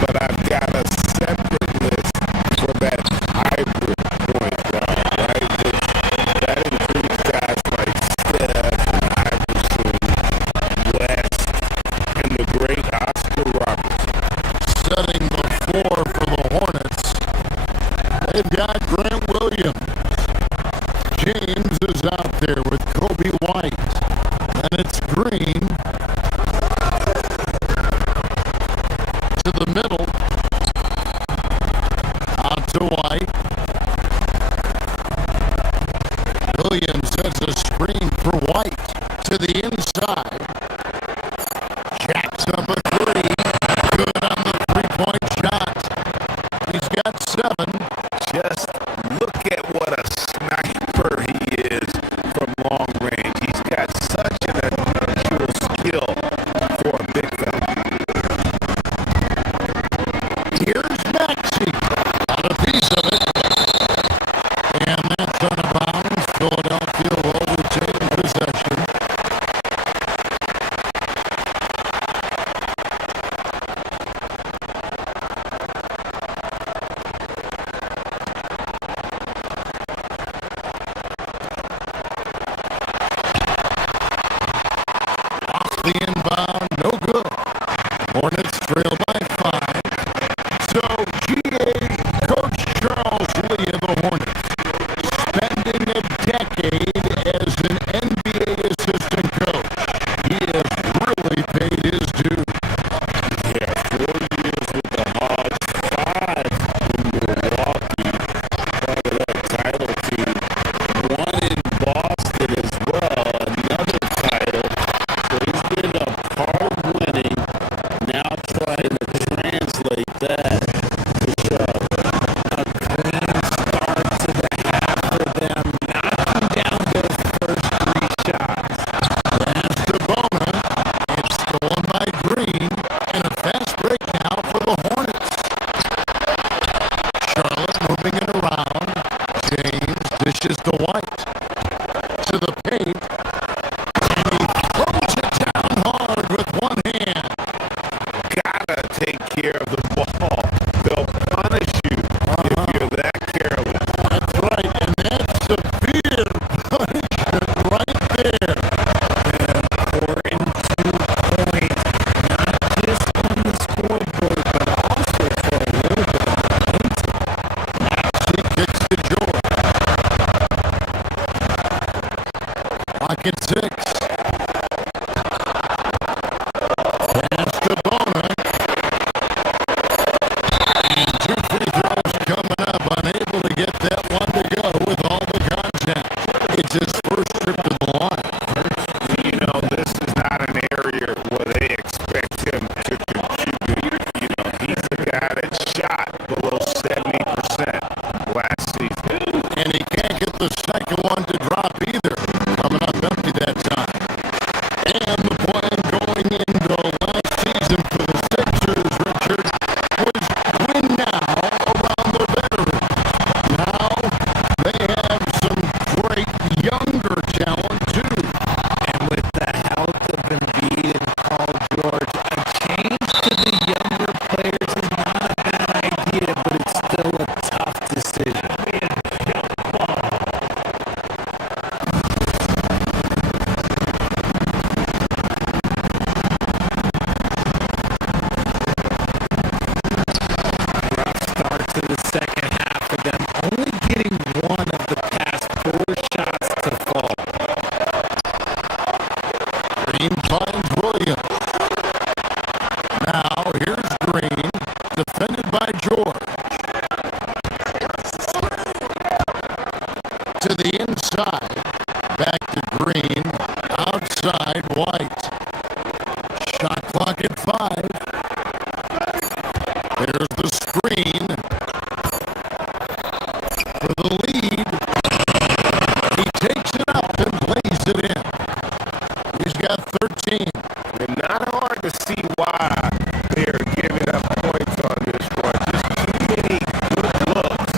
But I've got a separate list for that hybrid point guard, right? That includes guys like Steph, Iverson, West, and the great Oscar Robertson. Setting the floor for the Hornets. They've got Grant Williams. James is out there with Kobe White. And it's Green to the middle. Out to White. Williams sets a screen for White to the inside. Jacks up a 3. Good on the 3-point shot. He's got 7. Just look at what a sniper he is from long range. He's got such an unusual skill for a big fella. Here's Maxey. Got a piece of it. And that's out of bounds. Philadelphia will retain possession. Off the inbound, no good. Hornets trail by 5. So, GA Coach Charles Lee of the Hornets, spending a decade as an NBA assistant coach. He has really paid his dues. Yeah, 4 years with the Hogs, 5 in Milwaukee, part of that title team. 1 in Boston as well, another title. So he's been a part of winning, now trying to translate that to Charlotte. A clean start to the half for them, knocking down their first 3 shots. Pass to Bona. It's stolen by Green. And a fast break now for the Hornets. Charlotte moving it around. James dishes to White. To the paint. And he throws it down hard with one hand. Gotta take care of the ball. They'll punish you if you're that careless. That's right. And that's severe punishment right there. Pouring 2 points, not just on the scoreboard, but also for a little bit of momentum. Maxey kicks to George. Clock at 6. Pass to Bona. And 2 free throws coming up. Unable to get that one to go with all the contact. It's his first trip to the line. You know, this is not an area where they expect him to contribute. You know, he's a guy that shot below 70% last season. And he can't get the second one to drop either. Coming up empty that time. inside, White. Shot clock at 5. There's the screen for the lead. He takes it up and lays it in. He's got 13. And not hard to see why they're giving up points on this one. Just too many good looks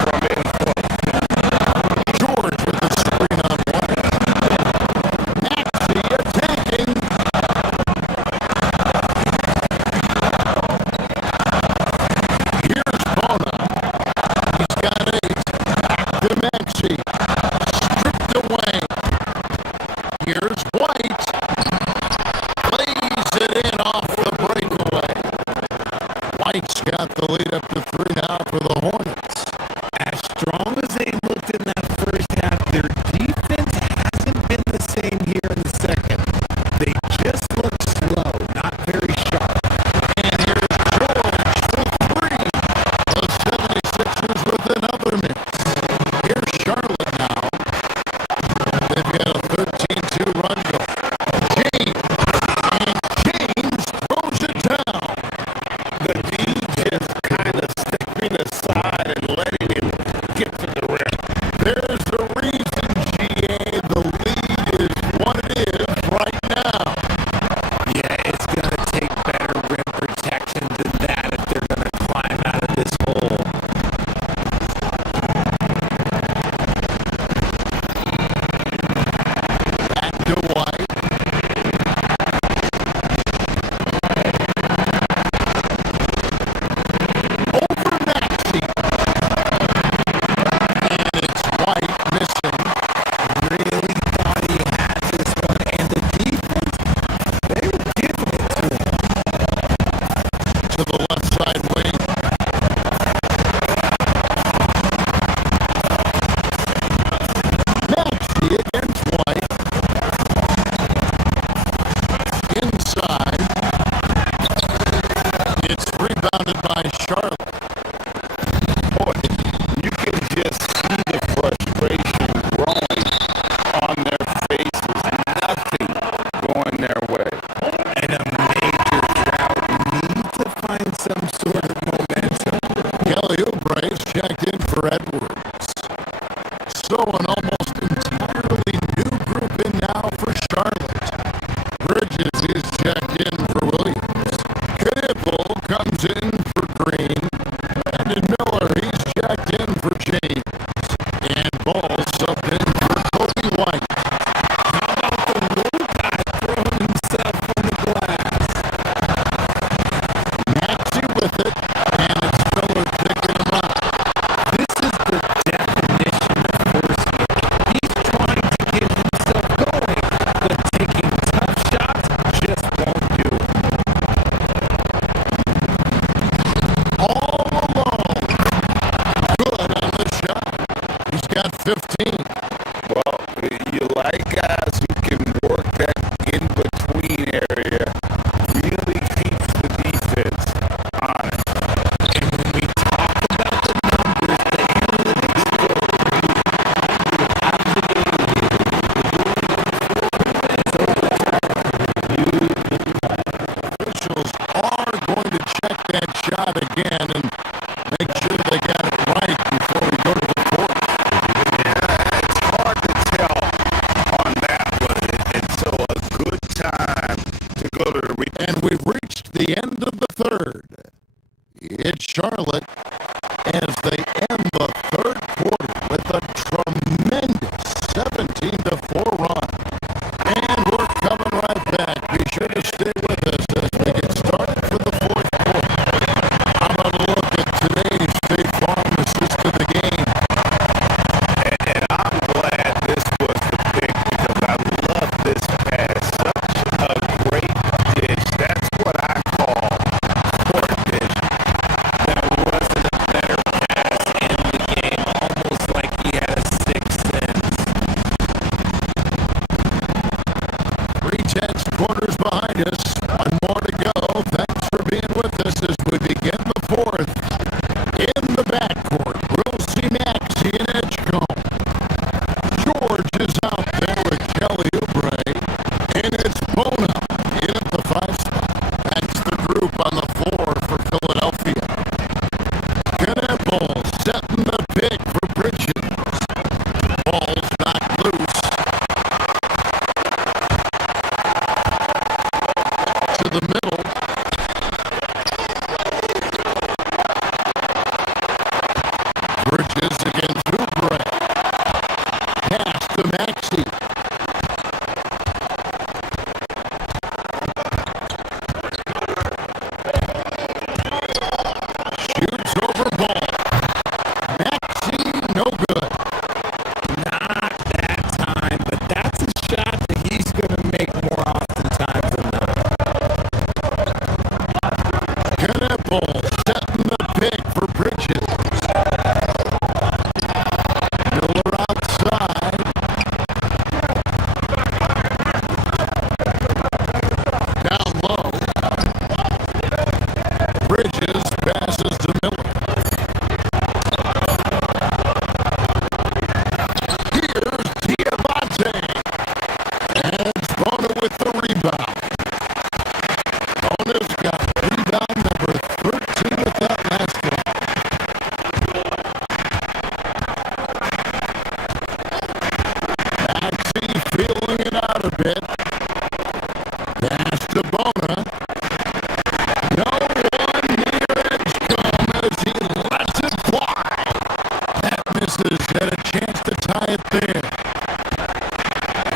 from in front. George with the screen on White. Maxey attacking. Here's Bona. He's got 8. Back to Maxey. Stripped away. Here's White. Lays it in off the breakaway. White's got the lead up to 3 now for the Hornets. As strong as they looked in that first half, their defense hasn't been the same here in the second. They just look slow, not very sharp. And here's George for 3. The 76ers with another miss. Here's Charlotte now. They've got a 13-2 run going. James. And James throws it down. The D just kind of stepping aside and letting him get to the rim. There's the reason, GA. The lead is what it is right now. Yeah, it's going to take better rim protection than that if they're going to climb out of this hole. Back to White. Over Maxey. And it's White missing. Really thought he had this one, and the defense, they were giving it to him. To the left side wing. Maxey against White. Inside. It's rebounded by Charlotte. Boy, you can just see the frustration growing on their faces. Nothing going their way. And a major drought needs to find some sort of momentum. Kelly Oubre's checked in for Edwards. So an almost entirely new group in now for Charlotte. Bridges is checked in for Williams. Knievel comes in for Green. Brandon Miller, he's checked in for James. And Ball subbed in for Kobe White. How about the little guy throwing himself on the glass? Maxey with it, and it's Miller picking him up. This is the definition of force here. He's trying to get himself going, but taking tough shots just won't do it. All alone. Good on the shot. He's got 15. Well, you like guys who can work that in-between area. Really keeps the defense honest. And when we talk about the numbers, the analytics go Officials are going to check that shot again and make sure they got it right before we go to the fourth. Yeah, it's hard to tell on that one. It's so a good time to go to the And we've reached the end of the third. It's Charlotte as they end the third quarter with a tremendous 17-4 run. And we're coming right back. Be sure to stay with us as we get started for the fourth quarter. How about a look at today's State Farm assist to the game? And I'm glad this was the pick because I love this pass. Such a great dish. That's what I call court vision. There wasn't a better pass in the game, almost like he had a sixth sense. 3/10 quarters behind us. One more to go. Thanks for being with us as we begin the fourth. In the backcourt, we'll see Maxey and Edgecombe. George is out there with Kelly Oubre. the middle. Bridges against Oubre. Pass to Maxey. Shoots over ball. Maxey, no good. Not that time, but that's a shot that he's going to make more oftentimes than not. Cannonball setting the pick for Bridges. Miller outside. Down low. Bridges passes to Miller. Here's Diamante. And Bona with the rebound. Bona's got rebound number 13 with that last one. Maxey feeling it out a bit. Pass to Bona. No one near Edgecombe as he lets it fly. That misses. Had a chance to tie it there.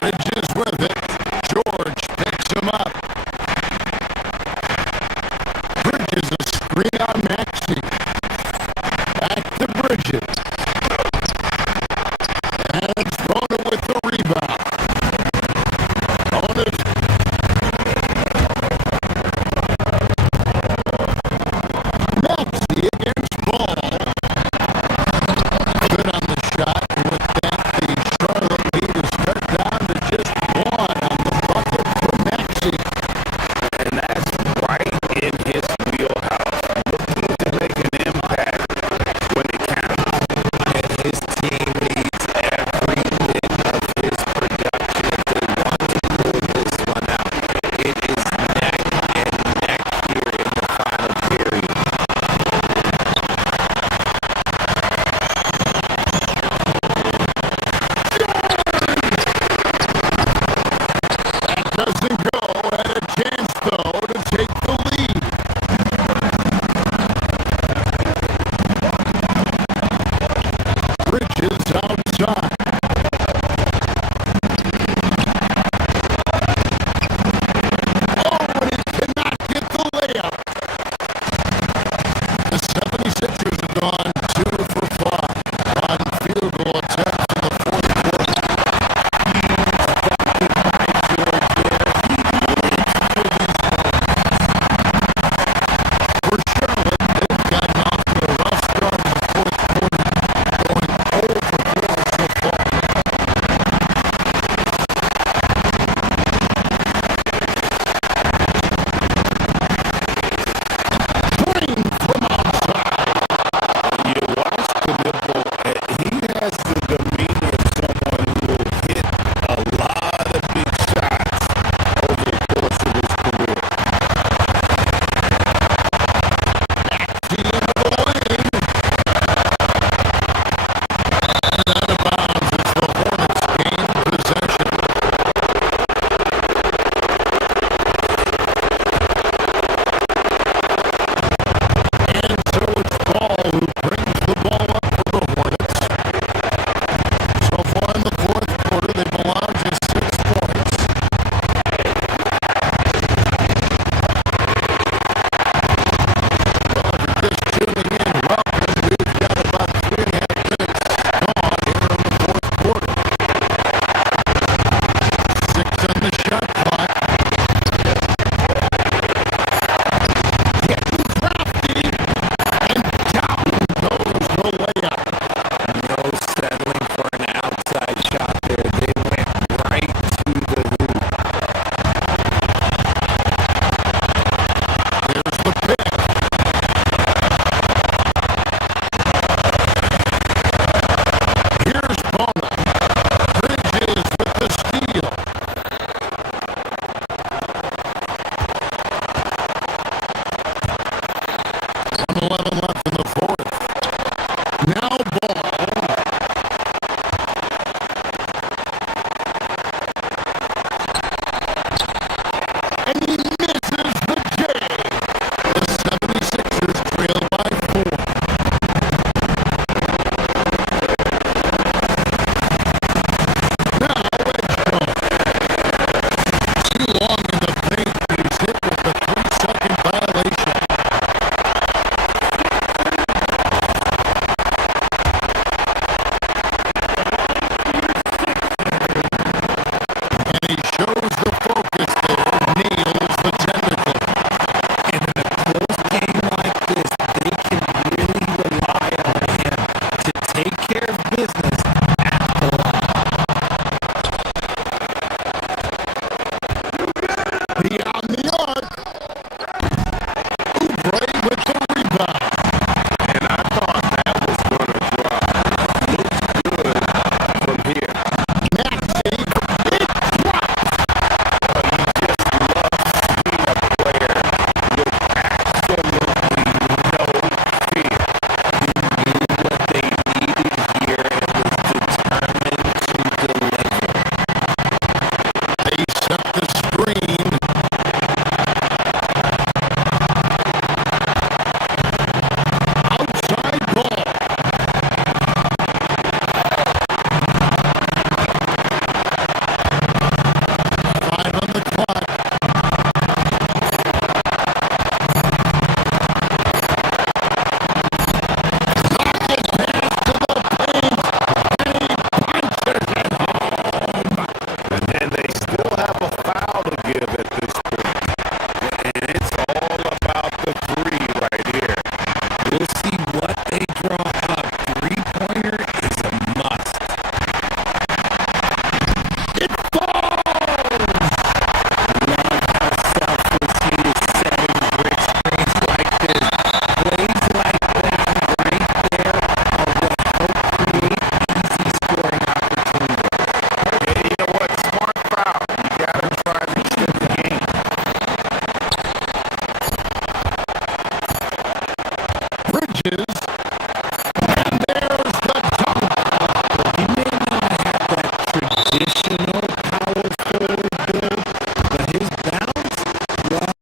Bridges with it. George picks him up. Bridges a screen on Maxey. Back to Bridges. And Bona with the rebound. Bona's Maxey against Ball. Good on the shot. And with that, the Charlotte lead is cut down to just one on the bucket for Maxey. And that's right in his wheelhouse. Looking to make an impact when it counts. And his team needs every bit of his production if they want to pull this one out. It is neck and neck here in the final period. That doesn't go. Had a chance, though, to take the lead. Bridges outside. Oh, and he cannot get the layup. The 76ers have gone 2 for 5 on field goal attempts in the fourth quarter. For Charlotte, they've gotten off to a rough start in the fourth quarter, going 0 for 4 so far. Green from outside. You watch the nipple, and he has the demeanor of someone who will hit a lot of big shots over the course of his career. Maxey into the lane. And out of bounds as the Hornets gain possession. And so it's Ball who brings the ball up for the Hornets. So far in the fourth quarter, they've allowed just 6 points. Well, if you're just tuning in, welcome. We've got about 3.5 minutes gone here in the fourth quarter. 6 on the shot clock. Getting crafty. And down goes the layup. No settling for an outside shot there. They went right to the hoop. Here's the pick. Here's Bona. Bridges with the steal. 1:11 left in the fourth. Now Ball. And he misses the give at this point. And it's all about the three right here. We'll see what they draw up. Three-pointer is a must. It falls! Love how selfless he is setting brick screens like this. Plays like this right there are what help create easy scoring opportunities. And you know what? Smart foul. You gotta try to extend the game. Bridges. And there's the dunk. He may not have that traditional power forward build, but his bounce, well,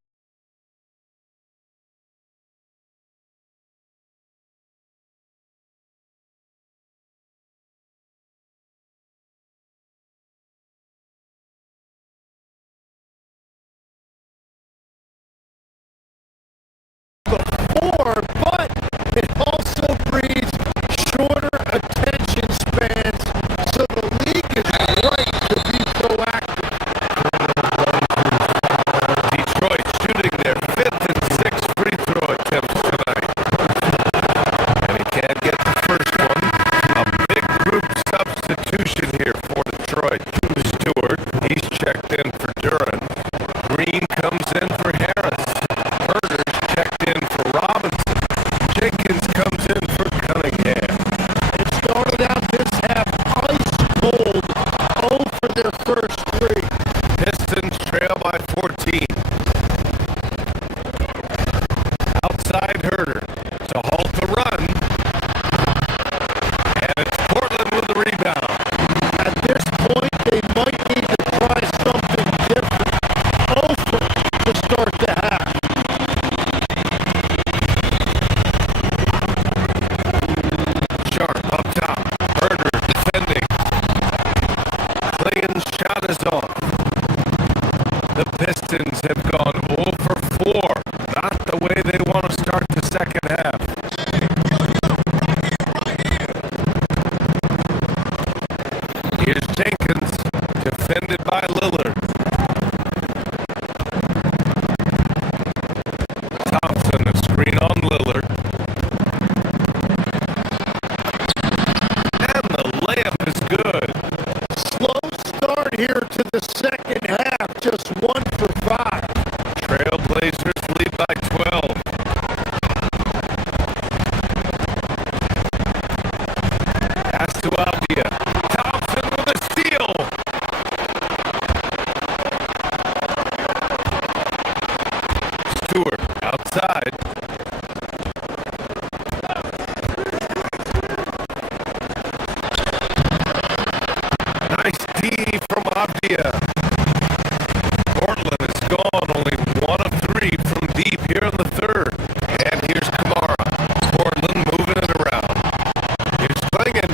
Four, but it also breeds shorter attention spans, so the league is right to be proactive. Detroit shooting their 5th and 6th free throw attempts tonight. And he can't get the first one. A big group substitution here for Detroit. Stewart, he's checked in for Duran. Green comes in for Harris. Herder's checked in for Robinson. Jenkins comes in for Cunningham. It started out this half ice cold, 0 for their first three. Pistons trail by 14. Outside Herder to halt the run. And it's Portland with the rebound. At this point, they might need to try something different. 0 to start the half. Sharp up top. Herder defending. Clayton's shot is off. The Pistons have gone 0 for 4. Not the way they want to start the second half. Here's Jenkins, defended by Lillard. Thompson, a screen on Lillard. And the layup is good. Slow start here to the second half, just 1 for 5. Trailblazers lead by 12. Pass to Aldia. Thompson with a steal. Stewart outside. Nice D from Avdia. Portland is gone, only 1 of 3 from deep here in the third. And here's Kamara. Portland moving it around. Here's Klingon.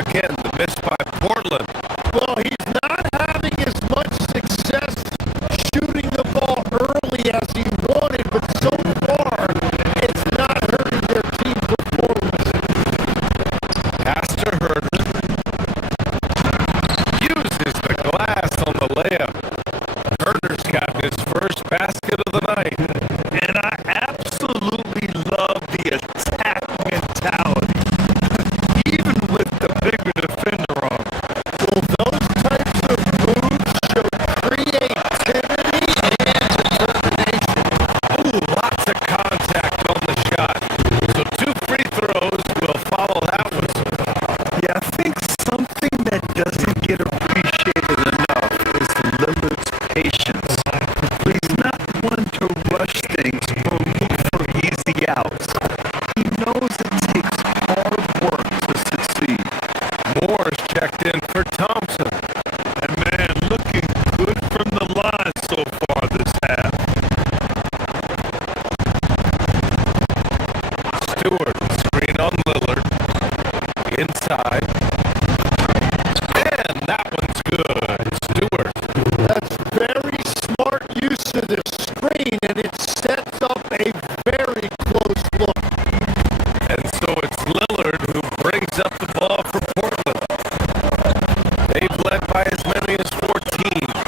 Again, the miss by Portland. Well, he's not having as much success shooting the ball early as he wanted, but so far, it's not hurting their team performance. Pass to Herder. Uses the glass on the layup. Herder's got his first basket of the night. And I absolutely love the attack mentality, even with the bigger defender on. Well, those types of moves show creativity and determination. Ooh, lots of contact on the shot. So 2 free throws will follow that whistle. Yeah, I think something that doesn't get appreciated enough is Lillard's patience. He's not one to rush things or look for easy outs. He knows it takes hard work to succeed. Moore's checked in for Thompson. And man, looking good from the line so far this half. Stewart, screen on Lillard. Inside. And that one's good. Stewart. That's very smart use of the screen, and it sets up a very close look. And so it's Lillard who brings up the ball for Portland. They've led by as many as 14.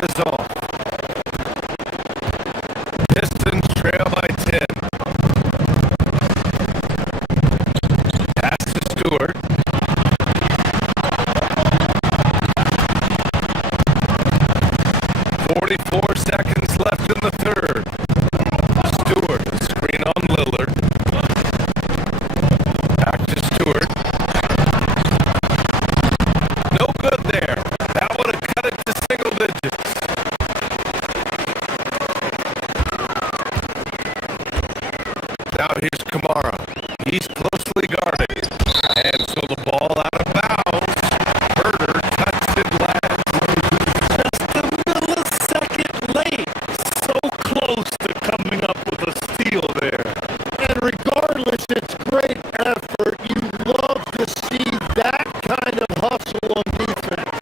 shot is off. Pistons trail by 10. Pass to Stewart. "44 seconds left in the third." Stewart, screen on Lillard. Back to Stewart. No good there. That would have cut it to single digits. Now here's Kamara. He's closely guarded. And so the ball out of bounds. Herder touched it last. Just a millisecond late. So close to coming up with a steal there. And regardless, it's great effort. You love to see that kind of hustle on defense.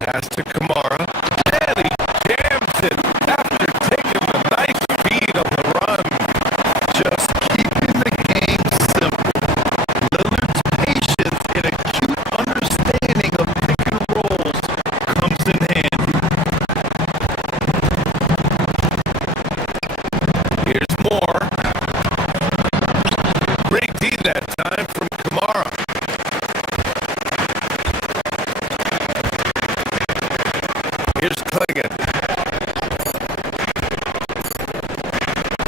Pass to Kamara. And he jams it after taking the nice feed on the run. Just keeping the game simple. Lillard's patience and acute understanding of pick and rolls comes in handy. Here's more. Great D that time from Kamara. Here's Clingan.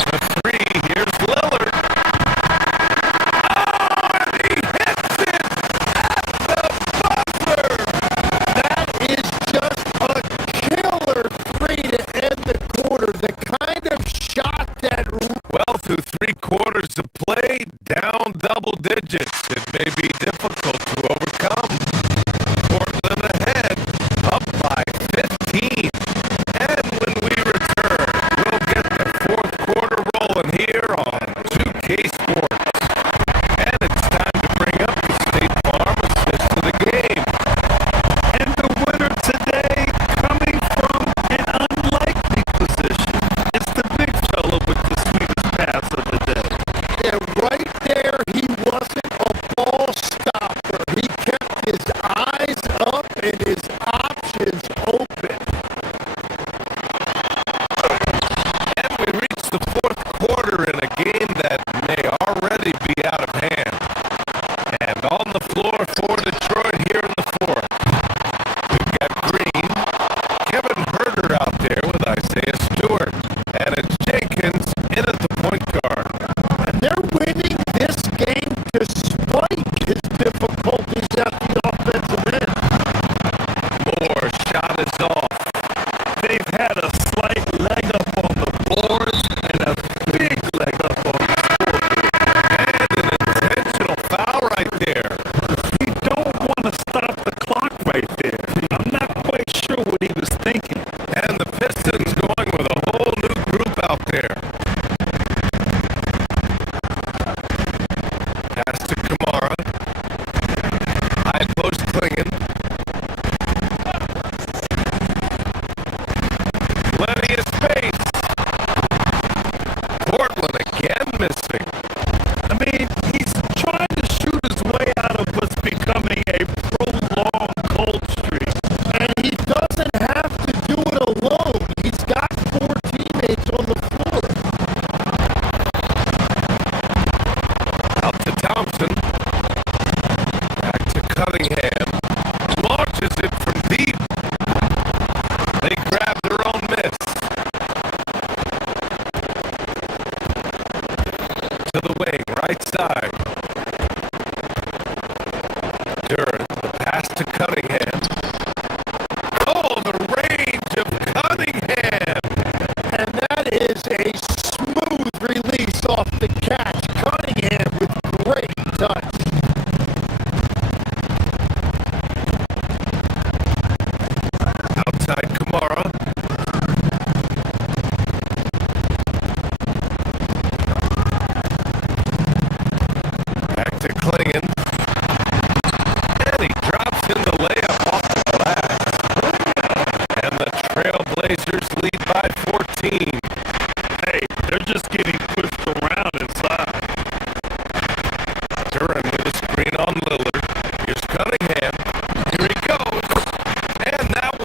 The three. Here's Lillard. Oh, and he hits it at the buzzer. That is just a killer three to end the quarter. The kind of shot that Well, through 3 quarters of play, down double digits. It may be difficult to overcome. Portland ahead, up by 15. And when we return, we'll get the 4th quarter rolling here on 2K Sports. And it's time to bring up the State Farm assist of the game. And the winner today, coming from an unlikely position, is the big fellow with the sweetest pass of the day. Yeah, right there, he wasn't a ball stopper. He kept his eyes up and his options open. And we reach the 4th quarter in a game that may already be out of hand. And on the floor for Detroit here in the 4th, we've got Green, Kevin Herder out there with Isaiah Stewart, and it's Jenkins in at the point guard. And they're winning this game despite his difficulties at the offensive end. Moore shot is off. They've had a slight leg up on the boards and a big leg up on the scoreboard. And an intentional foul right there. You don't want to stop the clock right there. I'm not quite sure what he was thinking. And the Pistons going with a whole new group out there. Pass to Kamara. High post Clingan. Plenty of space. Portland again missing. I mean, he's trying to shoot his way out of what's becoming a prolonged cold streak. And he doesn't have to do it alone. He's got 4 teammates on the floor. Out to Thompson. Back to Cunningham. Launches it from deep. They grab their own miss. To the wing, right side. Duran, the pass to Cunningham. Oh, the range of Cunningham! And that is a smooth release off the catch. Cunningham with great touch. Outside Kamara. Back to Clingan. And he drops in the layup off the glass. And the Trailblazers lead by 14. Hey, they're just getting pushed around inside. Duran with a screen on Lillard. Here's Cunningham. Here he goes. And that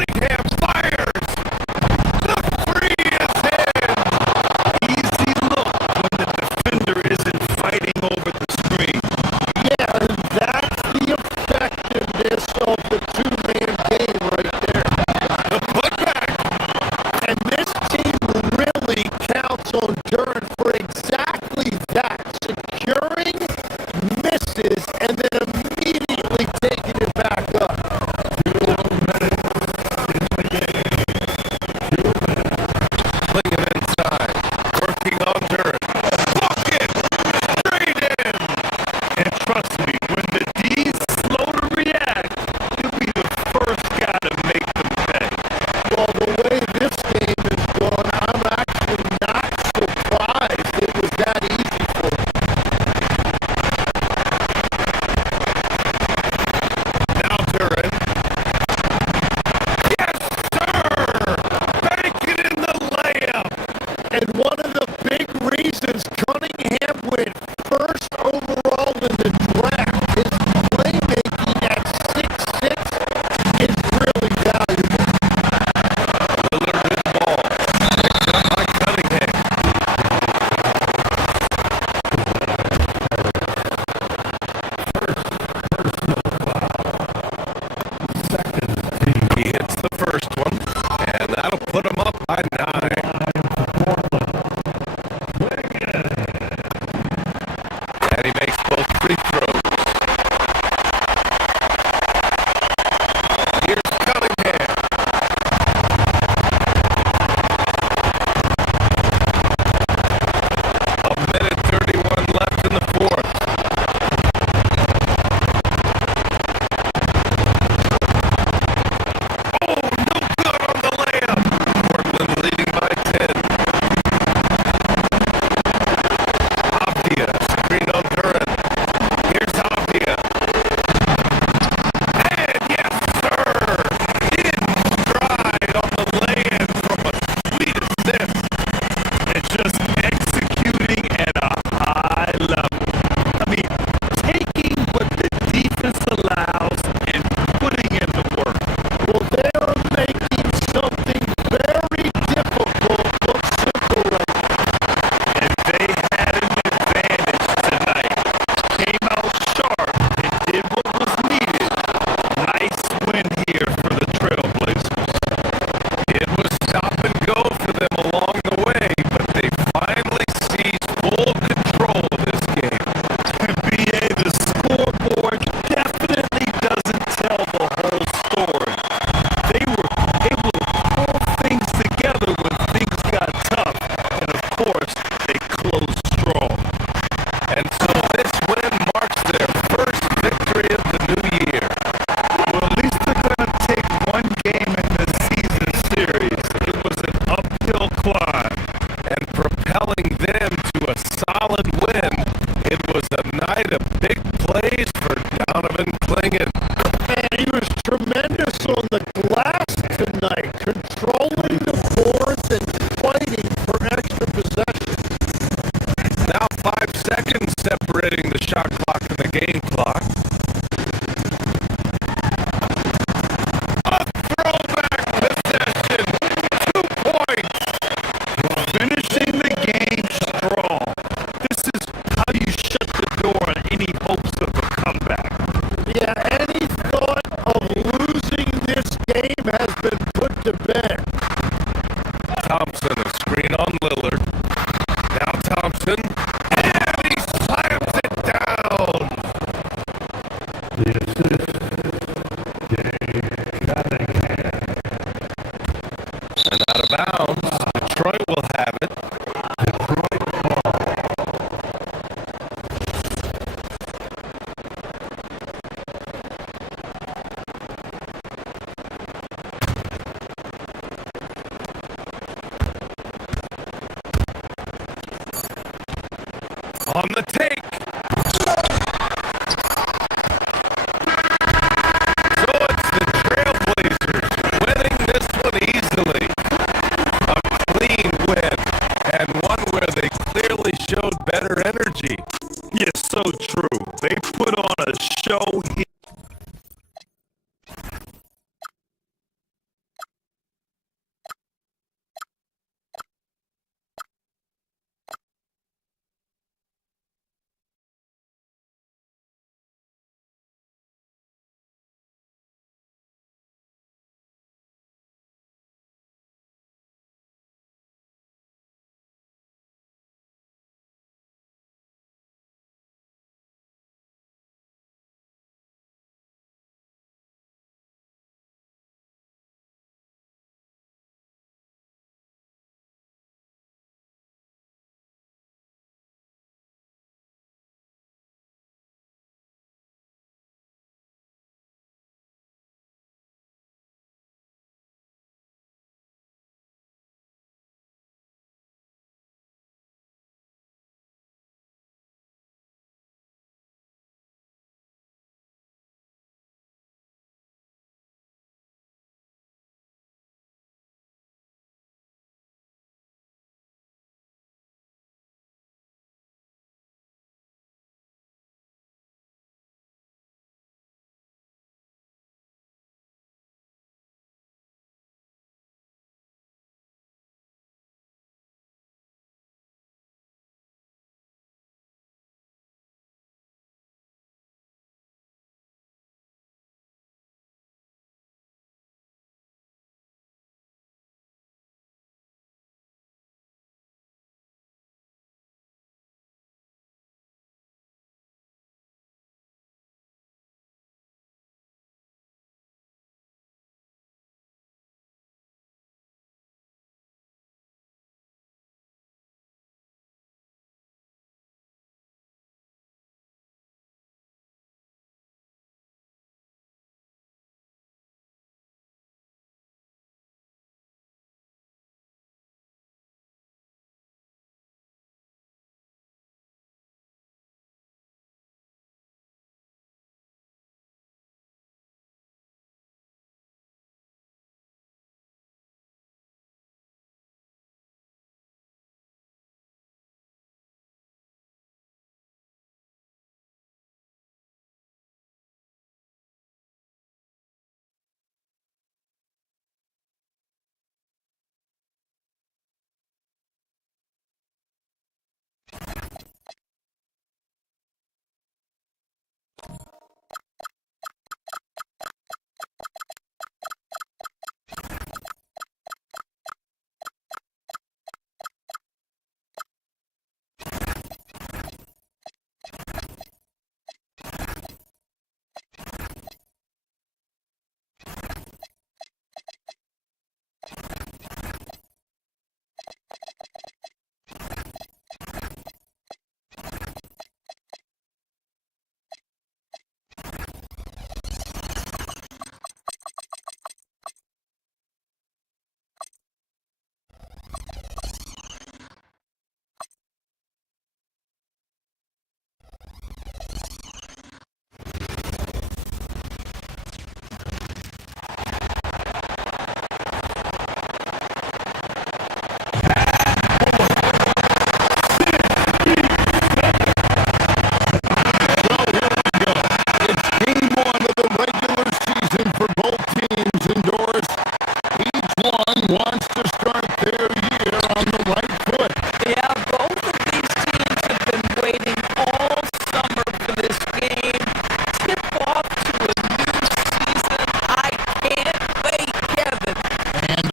Cunningham fires. The three is in. Easy look when the defender isn't fighting over the screen. Yeah, and that's the effectiveness of the two-man game right there. The putback. And this team really counts on Durant for exactly that. Securing misses and then immediately taking it back up. Flinging inside. Working on Durant. Bucket. Straight in. And trust me, when the D's slow to react, he'll be the first guy to make them pay. Well, the way this game is going, I'm actually not surprised it was that easy for them. Now Durant. Yes, sir! Banking in the layup. And one of the big reasons Cunningham went first overall in the draft, his playmaking at 6'6" is really valuable. Lillard with the ball. Picked up by Cunningham. He hits the first one, and that'll put him up by 9. And he makes both free throws. Here's Cunningham. A minute 31 left in the fourth. Oh, no good on the layup. Portland leading by 10. Avdia, screen on Durant. Here's Avdia. And yes, sir! In stride on the lay-in from a sweet assist. And just executing at a high level. I mean, taking what the defense allows and putting in the work. Well, they are making something very difficult look simple right now. And they had an advantage tonight. Came out sharp and did what was needed. Nice win here for the Trailblazers. It was stop and go for them along the way, but they finally seized full control of this game. BA, the scoreboard definitely doesn't tell the whole story. They were able to pull things together when things got tough. And of course, they closed strong. And so this win marks their first victory of the new year. Well, at least they're going to take one game in the season series. It was an uphill climb. And propelling them to a solid win. It was a night of big plays for Donovan Clingan. Man, he was tremendous on the glass tonight, controlling the boards and fighting for extra possessions. Now 5 seconds separating the shot clock and the game clock. A throwback possession. 2 points. Finishing the game strong. This is how you shut the door on any hopes of a comeback. Yeah, any thought of losing this game has been put to bed. Thompson, a screen on Lillard. Now Thompson. And he slams it down. And out of bounds. Detroit will have it. On the take. So it's the Trailblazers winning this one easily. A clean win, and one where they clearly showed better energy. Yes, so true. They put on a show here.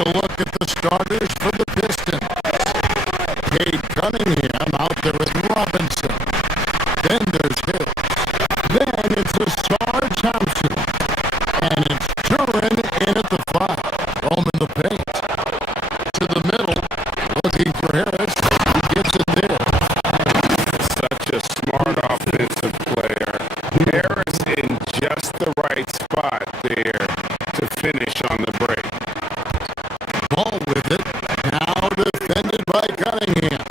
a look at the starters for the Pistons. Cade Cunningham out there with Robinson. Then there's Hill. Then it's Asar Thompson. And it's Turin in at the 5. Roaming the paint. To the middle. Looking for Harris. He gets it there. Such a smart offensive player. Harris in just the right spot there to finish on the break. Ball with it. Now defended by Cunningham.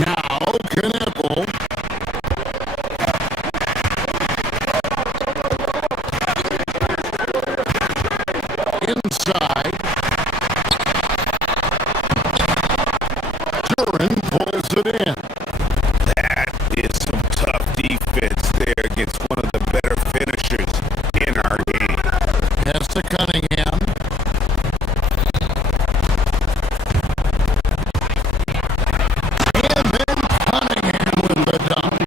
Now Knievel. Inside. Turin pulls it in. That is some tough defense there against one of the better finishers in our game. Pass to Cunningham. And then Cunningham with the dunk.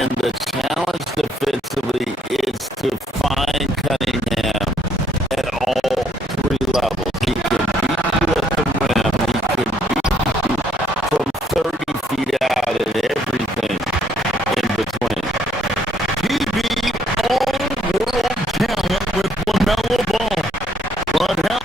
And the challenge defensively is to find Cunningham at all 3 levels. He can beat you at the rim. He can beat you from 30 feet out and everything in between. TB all-world talent with LaMelo Ball. But hell,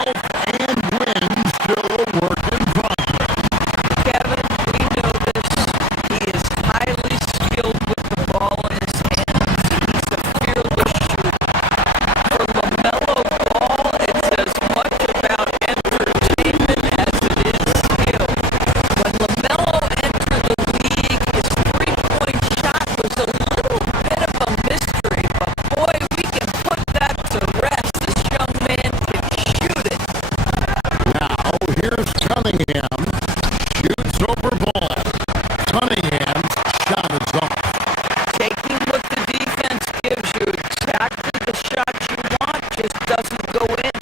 and win still a work in progress. Kevin, we know this. He is highly skilled with the ball in his hands. He's a fearless shooter. For LaMelo Ball, it's as much about entertainment as it is skill. When LaMelo entered the league, his three-point shot was a little bit of a mystery, but boy, we can put that to rest. This young man can shoot it. Now, here's Cunningham. Shoots over Ball. Cunningham's shot is off. Taking what the defense gives you, exactly the shot you want, just doesn't go in.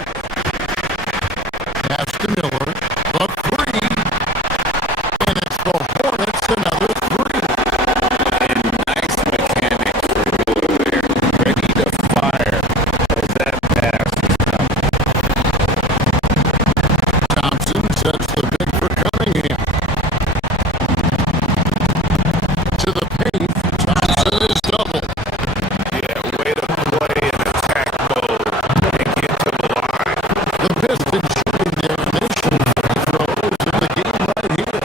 Pass to Miller. The 3. And it's the Hornets another 3. And nice mechanics for Miller there. Ready to fire as that pass is coming. Thompson sets the pick for Cunningham. To the paint. Thompson is doubled. Yeah, way to play in attack mode and get to the line. The Pistons shooting their initial free throws in the game right here.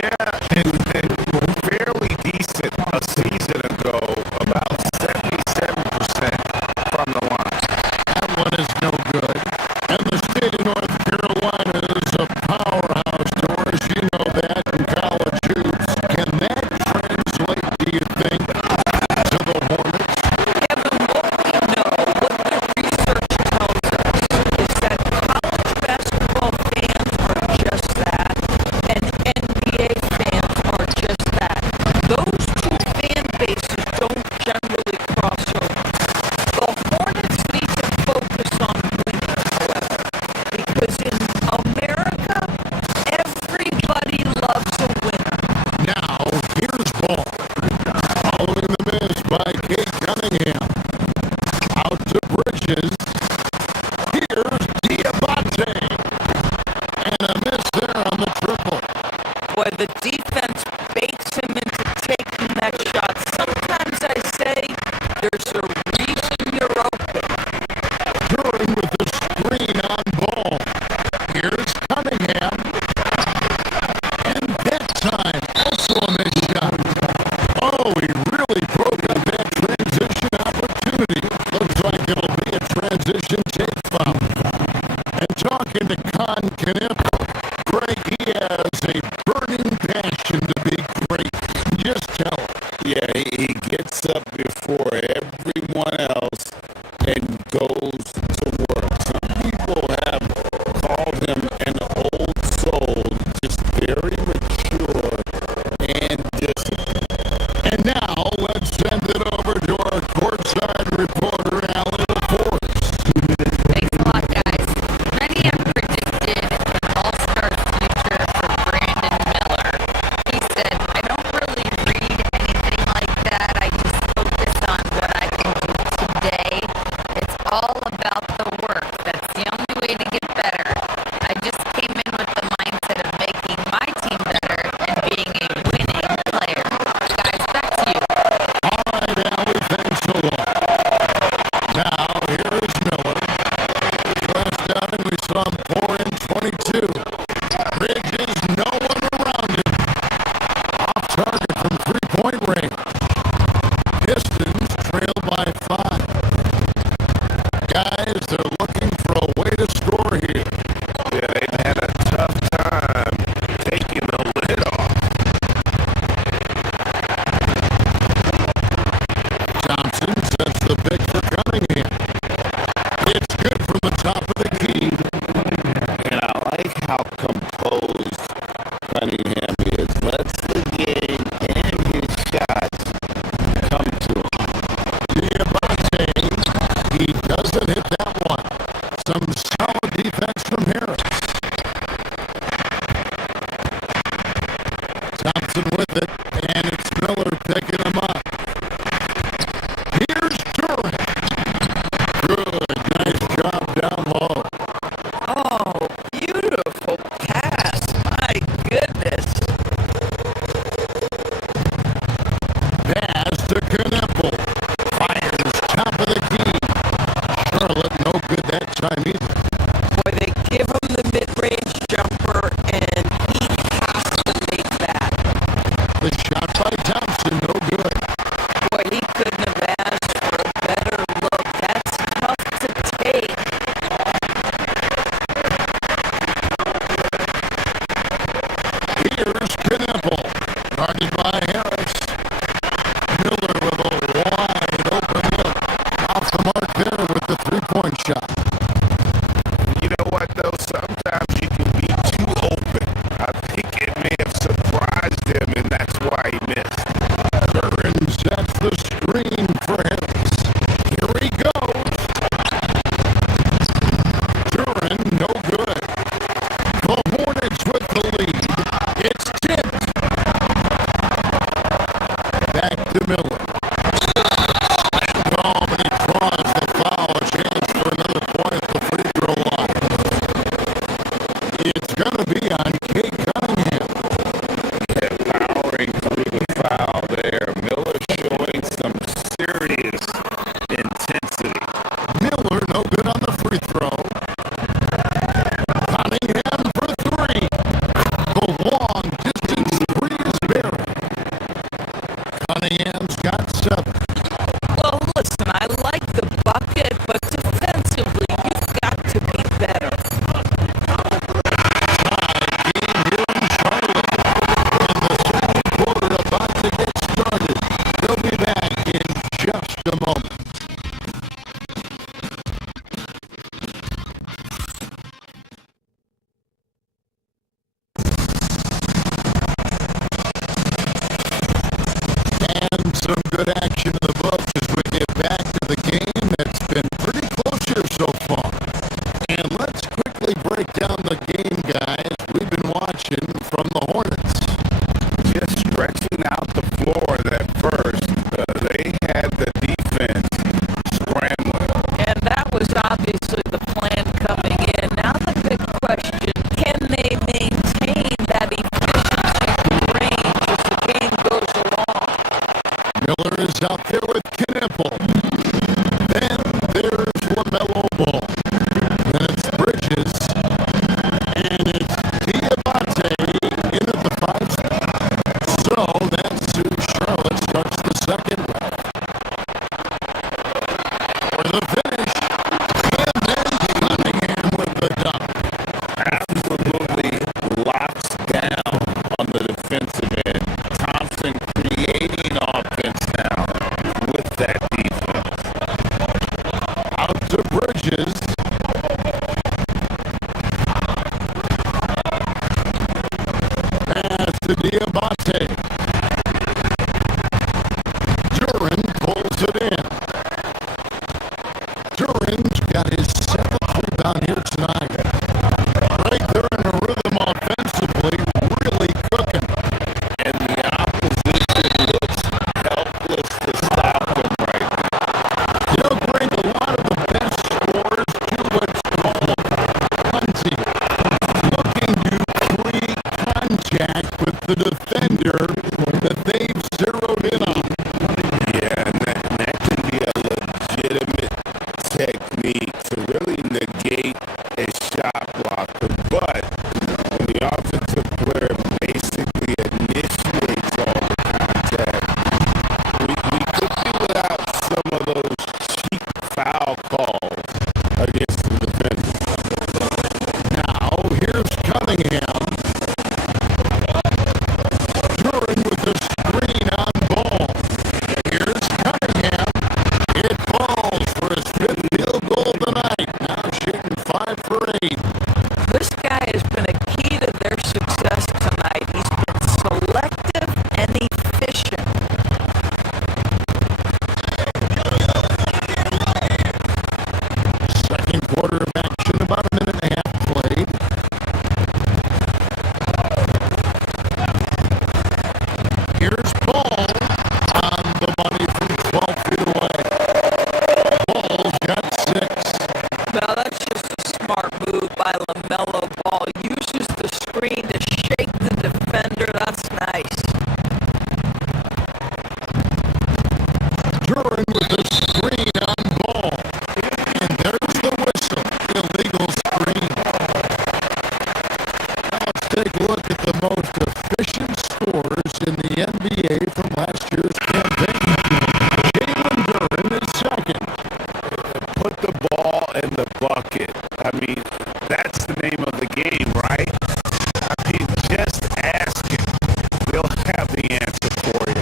Yeah, and fairly decent a season ago, about 77% from the line. That one is no good. And the state of North Carolina is a powerhouse, Doris. You know that in college hoops. Can that translate, do you think, to the Hornets? Kevin, what we know, what the research tells us, is that college basketball fans are just that, and NBA fans are just that. Those two fan bases don't generally cross over. The Hornets need to focus on winning, however, because in America, everybody loves a winner. Now, here's Ball. Following the miss by Cade Cunningham. Out to Bridges. Here's Diabate. And a miss there on the triple. Boy, the defense baits him into taking that shot. Sometimes I say there's a reason you're open. Turin with the screen on Ball. Here's Cunningham. And that time, also a missed shot. Oh, he really broke up that transition opportunity. Looks like it'll be a transition take foul. And talking to Knievel, Greg, he has a burning passion to be great. Just tell him. Yeah, he gets up before everyone else and goes to work. Some people have called him an old soul, just very Johnson with it, and it's Miller picking him up. Here's Durant. Good, nice job down low. Oh, beautiful pass. My goodness. Pass to Knievel. Fires top of the key. Charlotte, no good that time either. Boy, they give him the mid-range jumper, and he has to make that. The shot by Thompson, no good. Boy, he couldn't have asked for a better look. That's tough to take. Here's Knievel. Guarded by Harris. Miller with a wide open look. Off the mark there with the three-point shot. You know what, though? Sometimes you can be too open. I think it may have surprised him, and that's why he missed. Curran sets the screen for Harris. Here he goes. Curran, no good. The Hornets with the lead. It's tipped. Back to Miller. Oh, but he draws the foul. A chance for another point at the free throw line. It's going to be on Kate Cunningham. Powering through the foul there. Miller showing some serious intensity. Miller, no good on the free throw. Cunningham for three. The long distance three is buried. Cunningham's got 7. Well, listen, I like the bucket, but defensively, you've got to be better. Tie game here in Charlotte. And the second quarter about to get started. They'll be back in just a moment. And some good action in the books as we get back to the game that's been pretty close here so far. And let's quickly break down the game, guys. We've been watching from the Hornets. Just stretching out the floor at first. They had the defense scrambling. And that was obviously the plan coming in. Now the big question, can they maintain that efficiency range as the game goes along? Miller is out there with Knievel. Then there's LaMelo Ball. Then it's Bridges. And it's Diabate in at the 5 spot. So that's who Charlotte starts the second with. For the finish, and then Cunningham with the dunk. Absolutely locks down on the defensive end. Thompson creating offense now with that defense. Out to Bridges. Pass to Diabate. Duran pulls it in. Duran's got his 7th rebound here tonight. Right there in a rhythm offensively, really cooking. And the opposition looks helpless to stop him right now. He'll bring a lot of the best scorers to what's called punting. Looking to create contact with the defender that they've zeroed in on. Yeah, and that can be a legitimate technique to really negate a shot blocker. But when the offensive player basically initiates all the contact, we could do without some of those cheap foul calls against the defender. Now, here's Cunningham. Duran with the screen NBA from last year's campaign. Jalen Duren is second. Put the ball in the bucket. I mean, that's the name of the game, right? I mean, just ask him. They'll have the answer for you.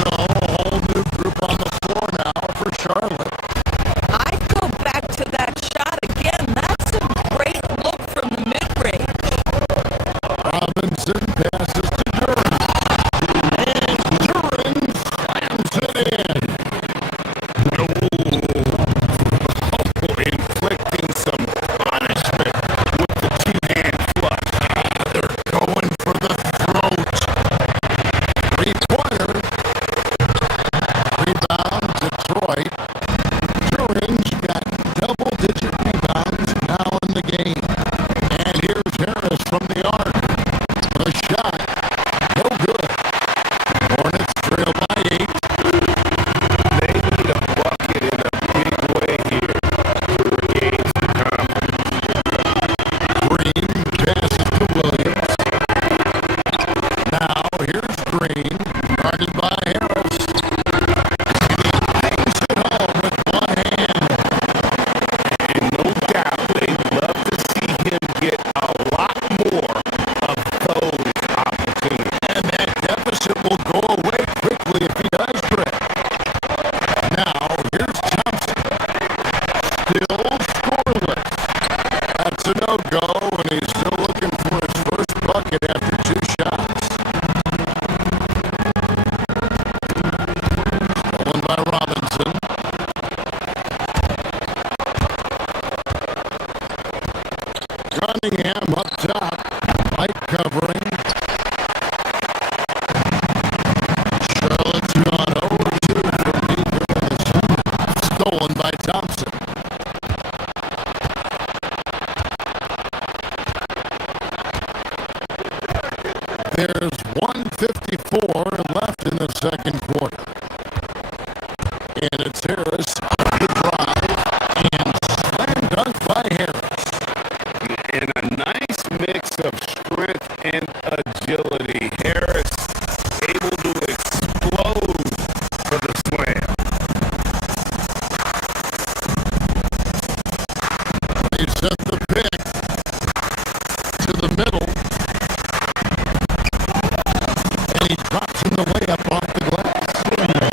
So, a whole new group on the floor now for Charlotte. I'd go back to that shot again. That's a great look from the mid-range. Robinson passes to Duren. And Duren slams it in. Inflicting some punishment with the two-hand flush. They're going for the throat. Three-pointer. Rebound, Detroit. Duren's got double-digit rebounds now in the game. And here's Harris from the arc. The shot, no good. Hornets trail by 8. They need a bucket in a big way here to regain some confidence. Green passes to Williams. Now here's Green, guarded by Harris. He hangs it home with one hand. And no doubt they'd love to see him get a lot more of those opportunities. And that deficit will go away quickly if he does grab. Now here's Thompson. Still scoreless. That's a no-go, and he's still looking for his first bucket after 2 shots. Stolen by Robinson. Cunningham up top. Light covering. Charlotte's gone 0-2 from deep into the zone. Stolen by Thompson. There's 1:54 left in the second quarter. And it's Harris up the drive and slam dunk by Harris. And a nice mix of strength and agility. Harris able to explode for the slam. They set the pick to the middle. And he drops in the layup off the glass.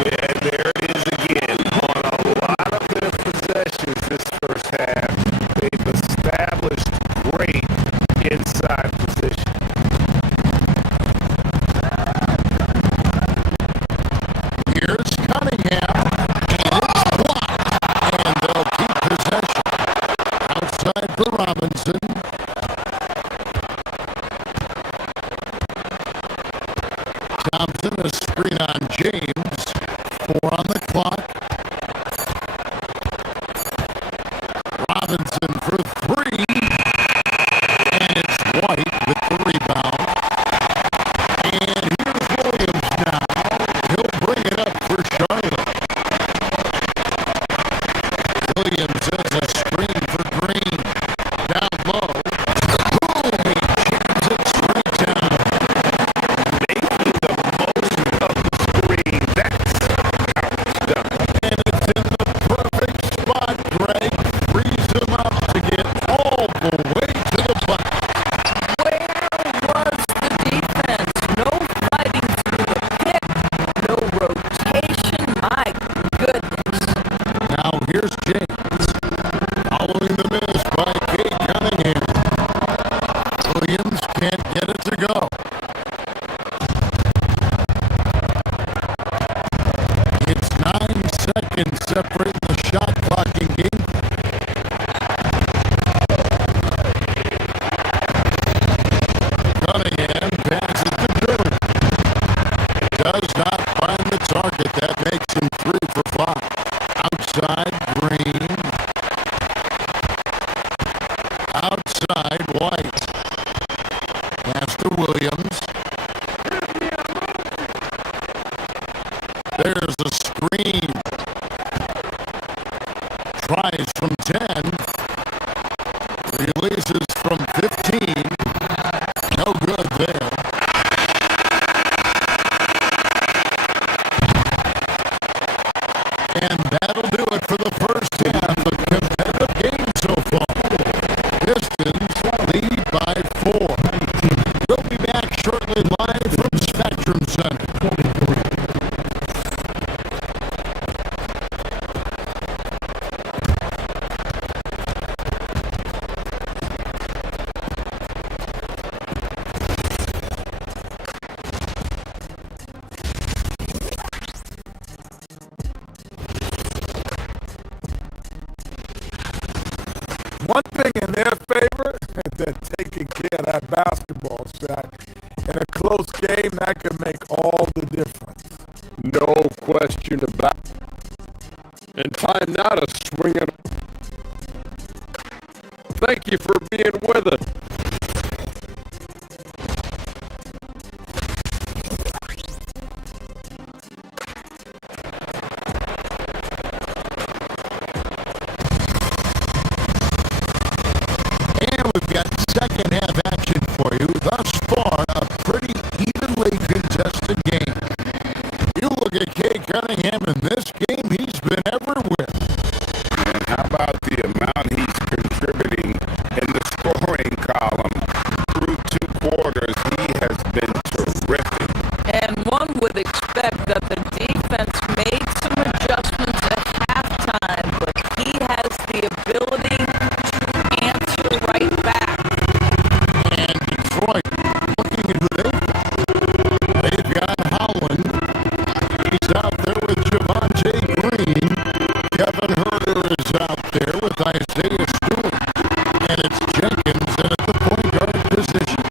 Yeah, there it is again. On a lot of their possessions this first half, they've established great inside position. Here's Cunningham. And it's blocked. And they'll keep possession. Outside for Robinson. Thompson, a screen on James. 4 on the clock. Robinson for 3. And it's White with the rebound. And here's Williams now. He'll bring it up for Charlotte. Williams has a screen for Green. Down low. Boom! He jams it straight down. Making the most of the screen. That's how it's done. And it's in the perfect spot. Greg frees him up to get all the way to the bucket. Where was the defense? No fighting through the pick. No rotation. My goodness. Now here's James. Following the miss by Kate Cunningham. Williams can't get it to go. It's 9 seconds separating the shot clock and game. Cunningham passes to Duren. Does not find the target. That makes him 3 for 5. Outside Green. Outside White. Pass to Williams. There's a screen. Tries from 10. Releases from 15. No good there. to the first half. A competitive game so far. Pistons lead by 4. We'll be back shortly live from Spectrum Center. One thing in their favor, they're taking care of that basketball shot. In a close game, that can make all the difference. No question about it. And time now to swing it. Thank you for being with us. And we've got second half action for you. Thus far, a pretty evenly contested game. You look at Kay Cunningham in this game, he's been everywhere. And how about the amount he's contributing in the scoring column? Through 2 quarters, he has been terrific. And one would expect that the defense made some adjustments at halftime, but he has the ability to answer right back. And Detroit, looking at who they've got Holland. He's out there with Javonte Green. Kevin Herter is out there with Isaiah Stewart. And it's Jenkins in at the point guard position.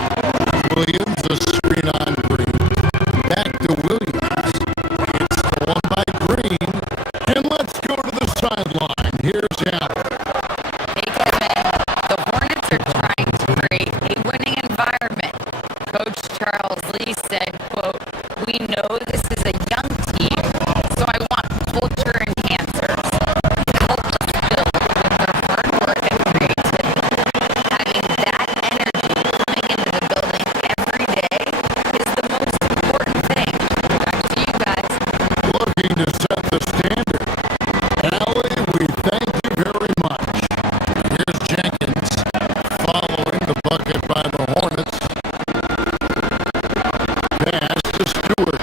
Williams, a screen on Green. Back to Williams. It's stolen by Green. And let's go to the sideline. Here's Allen. Hey Kevin, the Hornets are trying to create a winning environment. Coach Charles Lee said, quote, "We know this is a young team, so I want culture enhancers to help us build with their hard work and creativity. Having that energy coming into the building every day is the most important thing." Back to you guys. Looking to set the standard. Allie, we thank you very much. Here's Jenkins following the bucket by the Hornets. Pass to Stewart.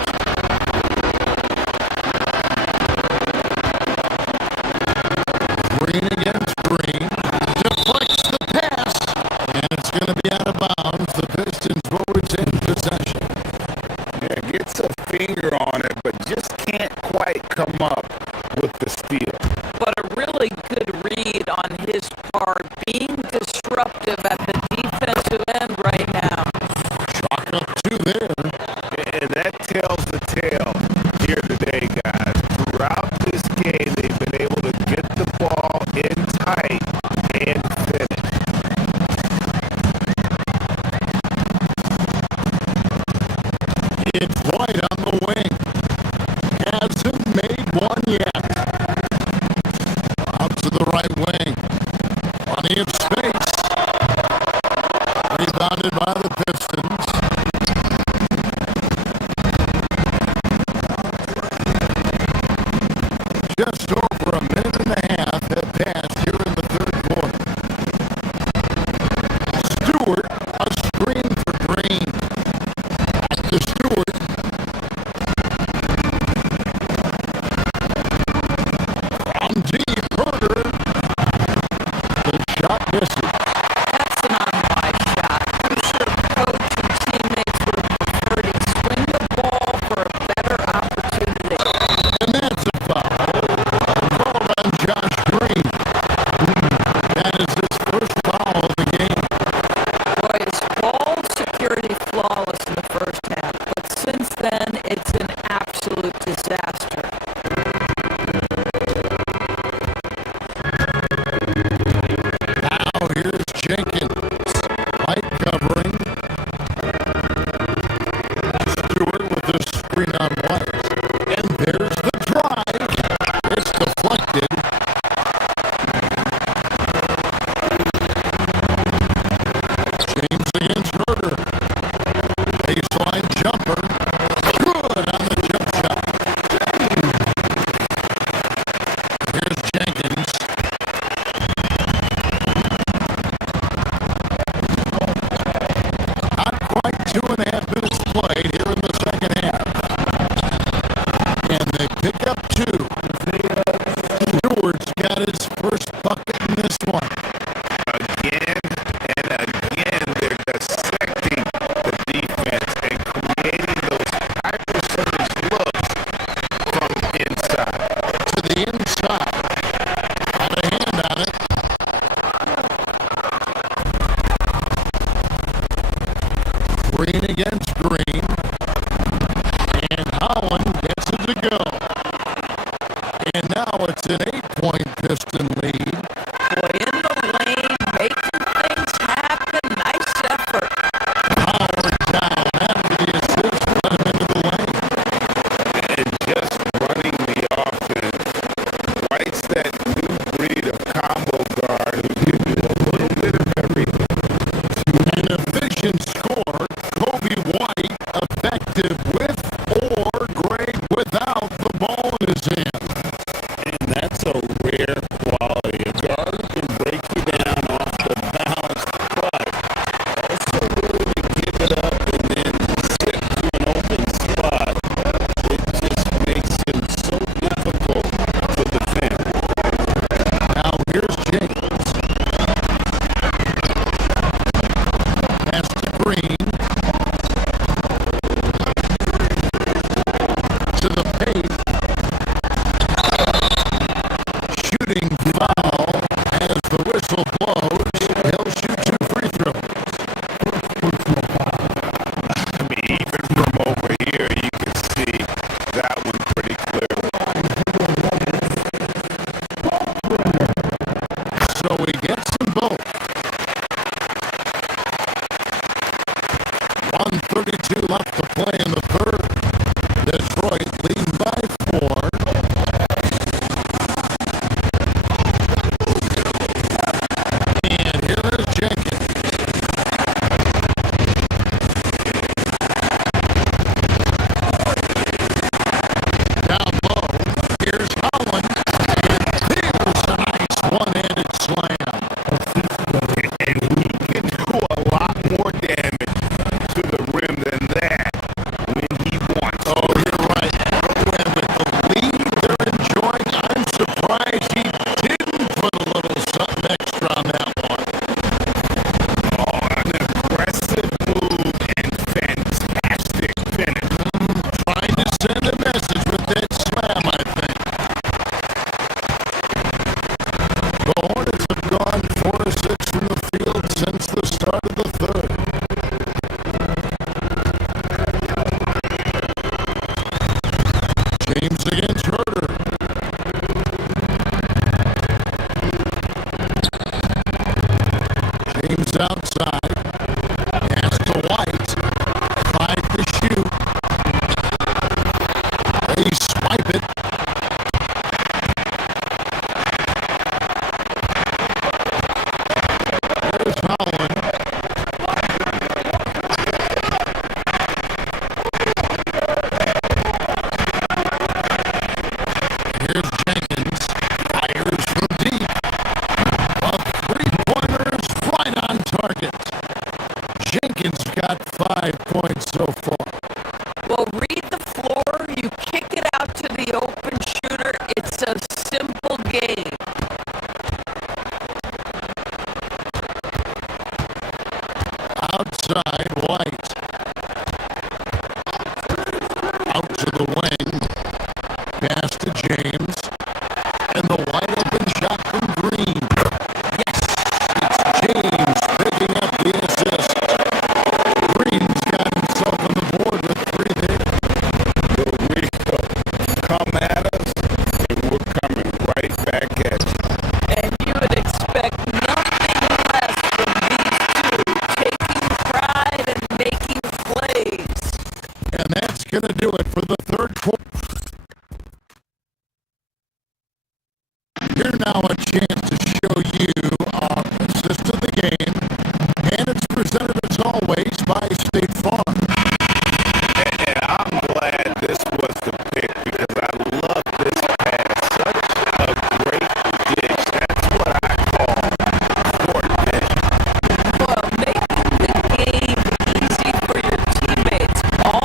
Green against Green. Deflects the pass. And it's going to be out of bounds. The Pistons will retain possession. Yeah, gets a finger on it, but just can't quite come up with the steal. But a really good read on his part, being disruptive at the defensive end right now. Chalk up 2 there. And that tells the tale here today, guys. Throughout this game, they've been able to get the ball in tight and finish. It's White on the wing. Hasn't made one yet. Out to the right wing. Plenty of space. Rebounded by the Pistons. Just over a minute and a half have passed here in the third quarter. Stewart, a screen for Green. Back to Stewart. From deep, Herter. The shot misses. That's an unwise shot. I'm sure coach and teammates would have preferred he swing the ball for a better opportunity. And that's a foul. Called on Josh Green. That is his first foul of the game. Boy, his ball security flawless in the first half, but since then, it's an absolute disaster. Now here's Jenkins. White covering. Stewart with the screen on White. And there's the drive. It's deflected. James against Herter. Baseline jumper. Good played here in the second half. And they pick up two. Stewart's got his first bucket in this one. Again and again, they're dissecting the defense and creating those high percentage looks from inside. To the inside. Got a hand on it. Green against Green. And Holland gets it to go. And now it's an 8-point Piston lead. Boy, in the lane, making things happen. Nice effort. Howard down after the assist, let him into the lane. And just running the offense. White's that new breed of combo guard who gives you a little bit of everything. An efficient score, Kobe White effective with or great without the ball in his hand. And that's a rare quality. A guard who can break you down off the bounce, but also willing to give it up and then zip to an open spot. It just makes him so difficult to defend. Now here's James. Pass to Green. To the paint. Shooting foul as the whistle blows. He'll shoot 2 free throws. I mean, even from over here, you can see that one pretty clearly. So he gets them both. 1:32 left to play in the third. Detroit leading by 4. And here is Jenkins. Down low. Here's Holland. And there's a nice one-handed slam. And he can do a lot more damage to the rim than that when he wants. Oh, you're right. And with the lead they're enjoying, I'm surprised he didn't put a little something extra on that one. Oh, an aggressive move and fantastic finish. Trying to send a message with that slam, I think. The Hornets have gone 4-6 from the field since the start of the third. James against Herter. James outside. Pass to White. 5 to shoot. They swipe it. There's Holland. Here's Jenkins. Fires from deep. A three-pointer's right on target. Jenkins got 5 points so far. Well, read the floor. You kick it out to the open shooter. It's a simple game. Outside, White. Out to the wing. Pass to James. And the wide open shot from Green. Yes! It's James picking up the assist. Green's got himself on the board with 3 there. Here we go. Come at us, and we're coming right back at you. And you would expect nothing less from these two, taking pride and making plays. And that's going to do it for the third quarter. Here now a chance to show you our assist of the game. And it's presented as always by State Farm. And I'm glad this was the pick because I love this pass. Such a great dish. That's what I call court dish. Well, making the game easy for your teammates. All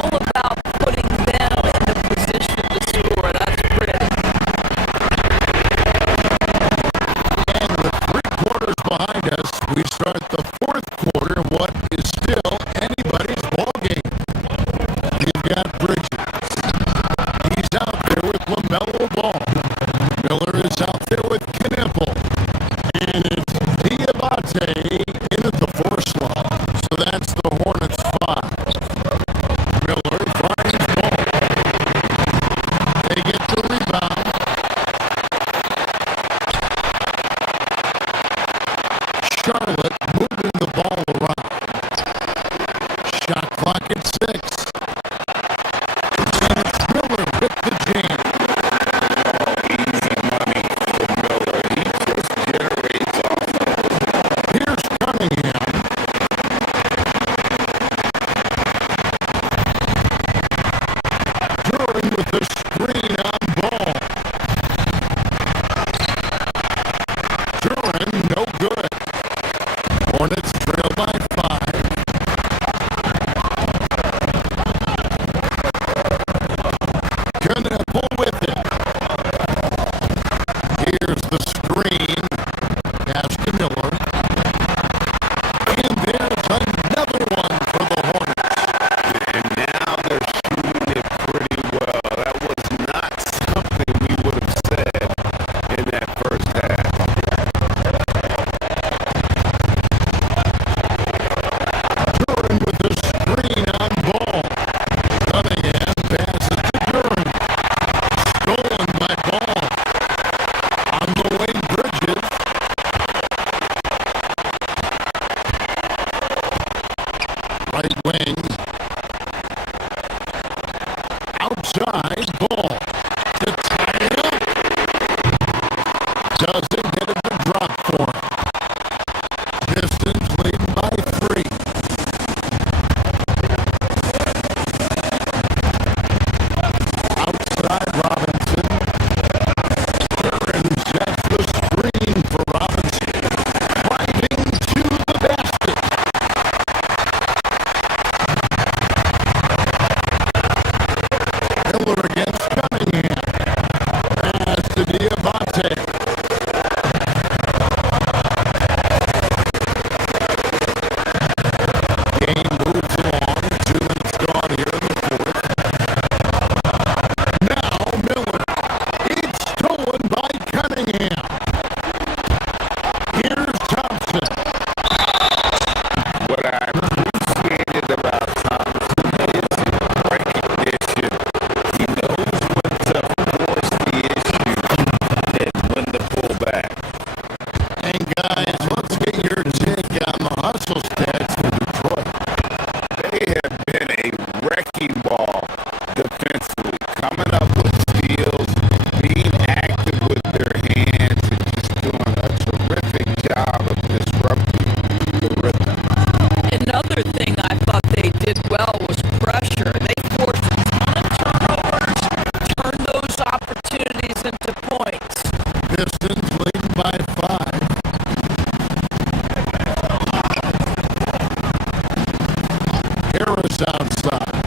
with the screen on ball. Duran, no good. Hornets trail by 5. Knievel with it. Here's the screen. Pass to Miller. And there's another one for the Hornets. And now they're shooting it pretty well. That was not something we would have said in that first half. Duran with the screen on ball. Cunningham passes to Duran. Stolen by Ball. On the way, Bridges. Right wing. Outside Ball. To tie it up. Doesn't get it to drop for him. Pistons leading by 3. Outside Robinson. Duran sets the screen for Robinson. Driving to the basket. Miller against Cunningham. Pass to Diabate. Game moves along. 2 minutes gone here in the fourth. Now Miller. It's stolen by Cunningham. Here's Thompson. What I appreciated about Thompson is his recognition. He knows when to force the issue and when to pull back. And guys, let's get your take on the hustle stats for Detroit. They have been a wrecking ball defensively, coming up with steals, being active with their hands, and just doing a terrific job of disrupting the rhythm. Another thing I thought they did well was pressure. They forced a ton of turnovers, turned those opportunities into points. Pistons leading by 5. Harris outside.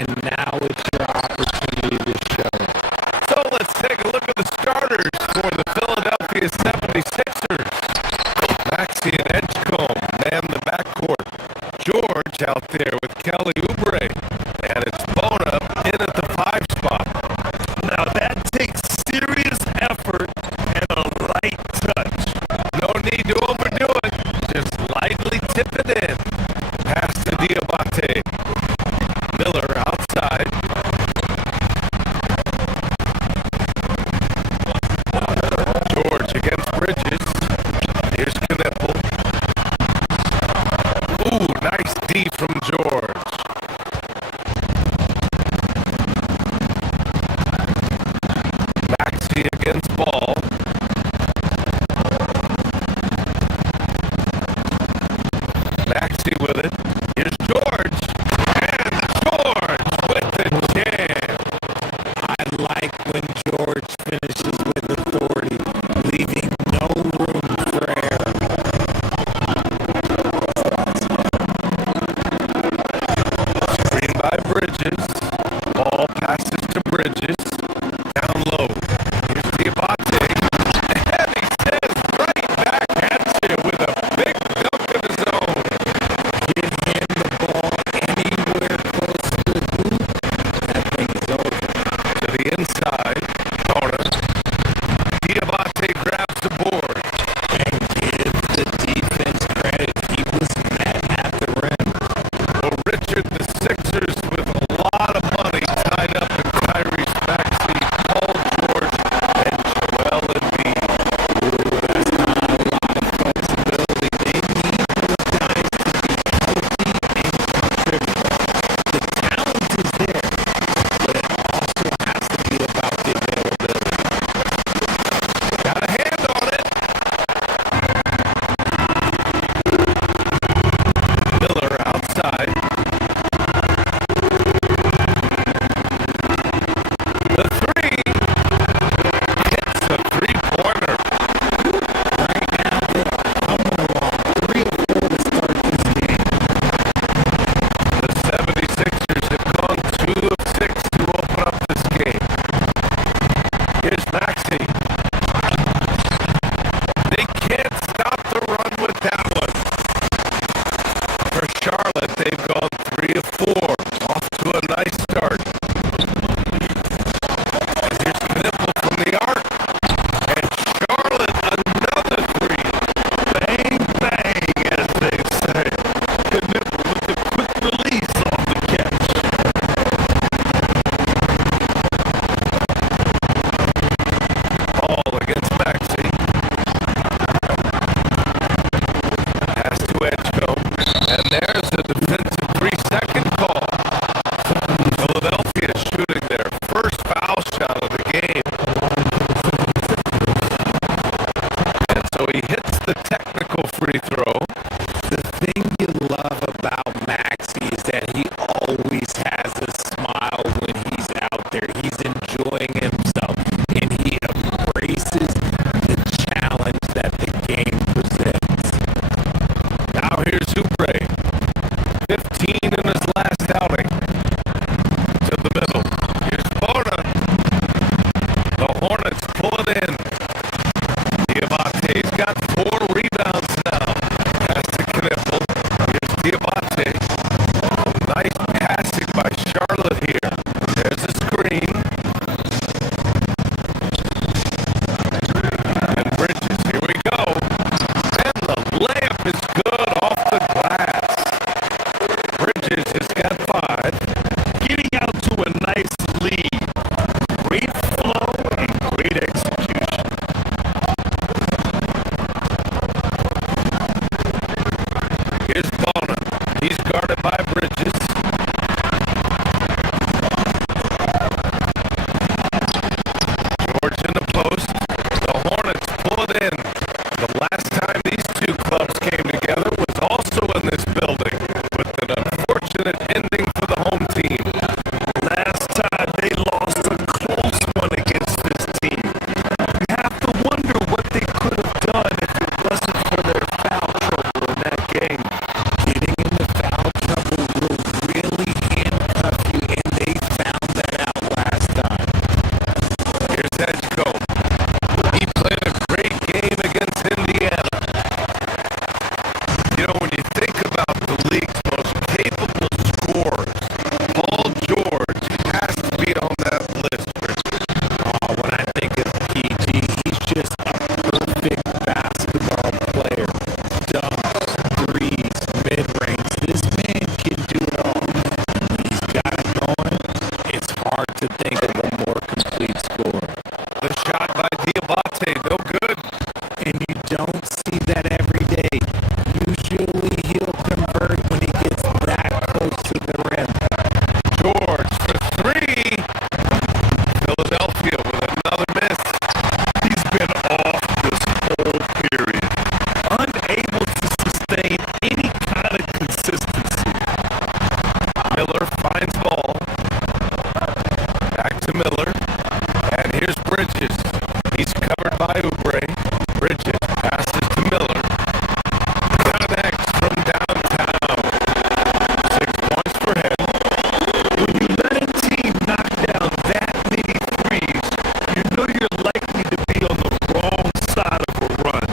and now it's your opportunity to show it. So let's take a look at the starters for the Philadelphia 76ers. Maxey and Edgecombe man the backcourt. George out there with Kelly Oubre. And it's Bona in at the 5 spot. Now that takes serious effort and a light touch. No need to overdo it. Just lightly tip it in. Pass to Diabate. Miller outside. George against Bridges. Here's Knipple. Ooh, nice D from George. Maxey against Ball. Maxey with it. Here's George. And George with the jam. I like when George finishes with authority, leaving no room for error. Screen by Bridges. Ball passes to Bridges. Down low. Here's Diabate. And he says right back at you with a big dunk of his own. Give him the ball anywhere close to the hoop, that thing's over. To the inside. Corner. Diabate grabs the board. And give the defense credit. He was met at the rim. Well, Richard, the Sixers with a lot of money tied up in Tyrese Maxey, Paul George, and Joel Embiid. That's not a lot of flexibility. They need those guys to be healthy and contribute. The talent is there, but it also has to be about the availability. Got a hand on it. Miller outside. The three. Hits the three-pointer. Right now, they're coming along 3 or 4 to start this game. The 76ers have gone 2 of 6 to open up this game. Here's Maxey. They can't stop the run with that one. For Charlotte, they've gone 3 of 4. Off to a nice start. And here's Knipple from the arc. And Charlotte, another 3. Bang, bang, as they say. Knipple with the quick release off the catch. Ball against Maxey. Pass to Edgecombe. And there's the defensive 3-second call. Philadelphia shooting their first foul shot of the game. And so he hits the technical free throw. The thing you love about Maxey is that he always has a smile when he's out there. He's enjoying himself, and he embraces the challenge that the game presents. Now here's Oubre. 15 in his last outing. To the middle. Here's Bona. The Hornets pull it in. Diabate's got 4 rebounds now. Pass to Knipple. Here's Diabate. Nice passing by Charlotte here. There's a screen. And Bridges, here we go. And the layup is good off the glass. Bridges has got 5. Getting out to a nice lead. Great flow and great execution. Here's Bona. He's guarded by Bridges. to think of a more complete score. The shot by Diabate, no good. And you don't see that every day. Usually he'll convert when he gets that close to the rim. George for three. Philadelphia with another miss. He's been off this whole period, unable to sustain any kind of consistency. Miller finds ball. Back to Miller. And here's Bridges. He's covered by Oubre. Bridges passes to Miller. Connects from downtown. 6 points for him. When you let a team knock down that many threes, you know you're likely to be on the wrong side of a run.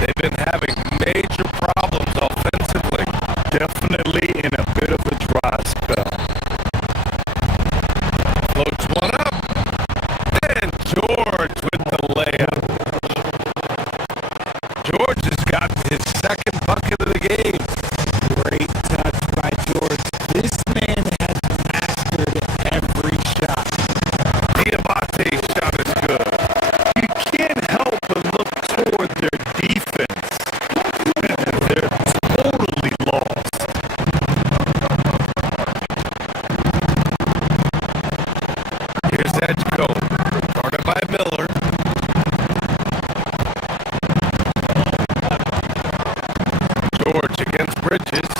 They've been having major problems offensively. Definitely in a bit of a dry spell. Floats one up. And George with the layup. George has got his second bucket of the game. Great touch by George. This man has mastered every shot. Diabate's shot is good. You can't help but look toward their defense. They're totally lost. Here's Edgecombe. Guarded by Miller. George against Bridges.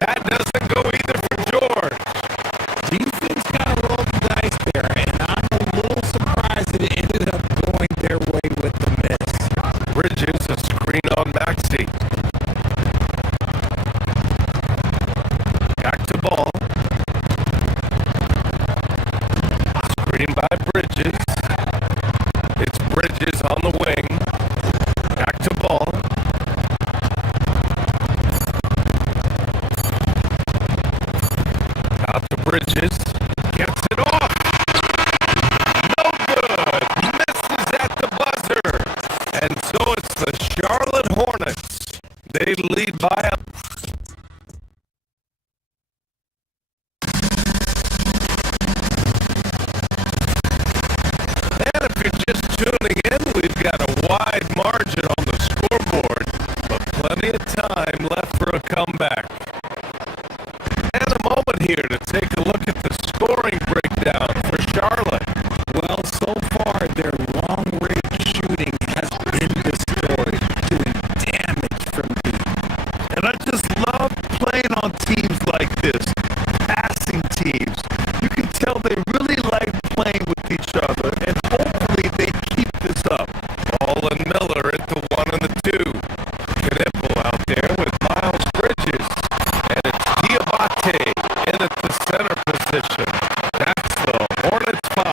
That doesn't go either for George. Defense kind of rolled the dice there, and I'm a little surprised it ended up going their way with the miss. Bridges, a screen on Maxey. Back to ball. Screen by Bridges. It's Bridges on the wing. Back to ball. Out to Bridges. Gets it off. No good. Misses at the buzzer. And so it's the Charlotte Hornets. They lead by a And if you're just tuning in, we've got a wide margin on the scoreboard, but plenty of time left for a comeback. And a moment here to take a look at the scoring breakdown for Charlotte. Well, so far, their long-range shooting has been destroyed, doing damage from deep. And I just love playing on teams like this, passing teams. You can tell they really like playing with each other, and hopefully they keep this up. Ball and Miller at the 1 and the 2. Knipple out there with Miles Bridges. And it's Diabate in at the center position. That's the Hornets 5.